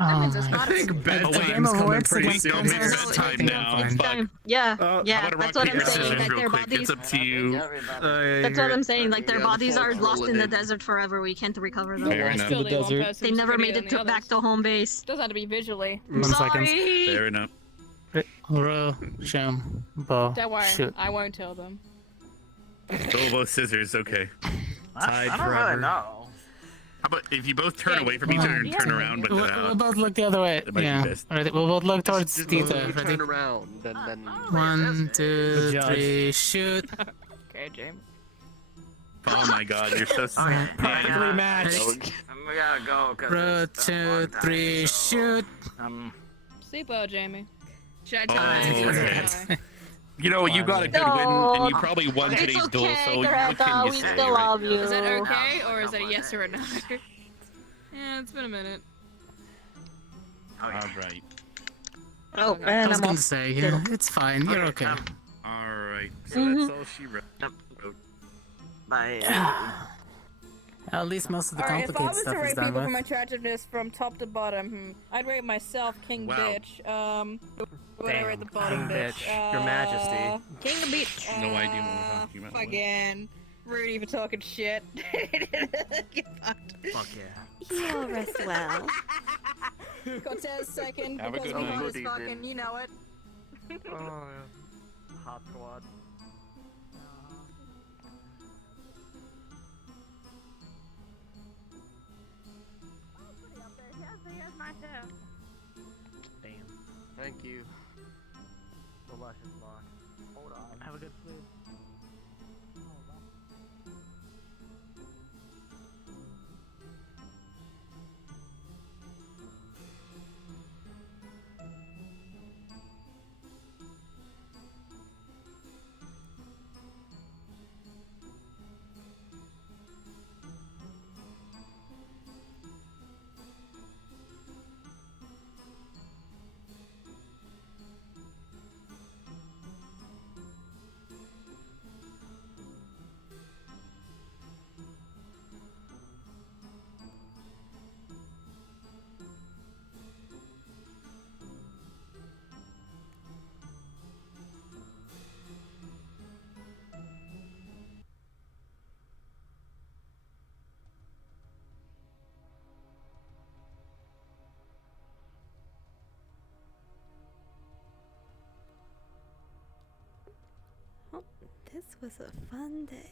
I think It's a bedtime's game of coming words pretty against soon. Make guns. bedtime now. It's Fuck. time. Yeah, yeah, How about a that's rock, what I'm paper, saying. scissors Like real their quick? bodies. It's up to you. That's what I'm saying. Like their Yeah, the bodies are folks lost in the related. desert forever. We can't recover them. Fair enough. Surely one person's They never made prettier it than the back others. to home base. Doesn't have to be visually. 1 second. Sorry. Fair enough. Ro, sham, bo, Don't worry, shoot. I won't tell them. Both scissors, okay. I don't really know. How about if you both turn away from each other and turn around, but We'll both look the other way. That might be Yeah. best. Alright, we'll both look towards Just Tita. you Ready? turn around, then 1, 2, Judge. 3, shoot. Okay, James. Oh my god, you're so Perfectly matched. We gotta go. Ro, 2, 3, shoot. Sleep well, Jamie. Should I Oh, tell okay. You know, you got a good win, and you probably won It's today's duel, okay, so what Coretta, can you we say, still right? love you. Is that okay, or is that a yes or a no? Yeah, it's been a minute. Alright. Oh, I and was I'm gonna off. say, yeah, it's fine. You're okay. Alright, so Mhm. that's all she wrote. Bye. At least most of the Alright, if I complicated was to stuff is rate done people for with. my attractiveness from top to bottom, I'd rate myself King Wow. Bitch. What I rate the bottom King Bitch, Your Majesty. King of Bitch. No idea what we're talking about. Fucking Rudy for talking shit. Get fucked. Fuck yeah. You all rest well. Cortez second Have a because good we're night. hot as Good fucking, evening. you know it. Oh yeah. Hot squad. Damn. Thank you. The luscious lock. Hold on. Have a good sleep. This was a fun day.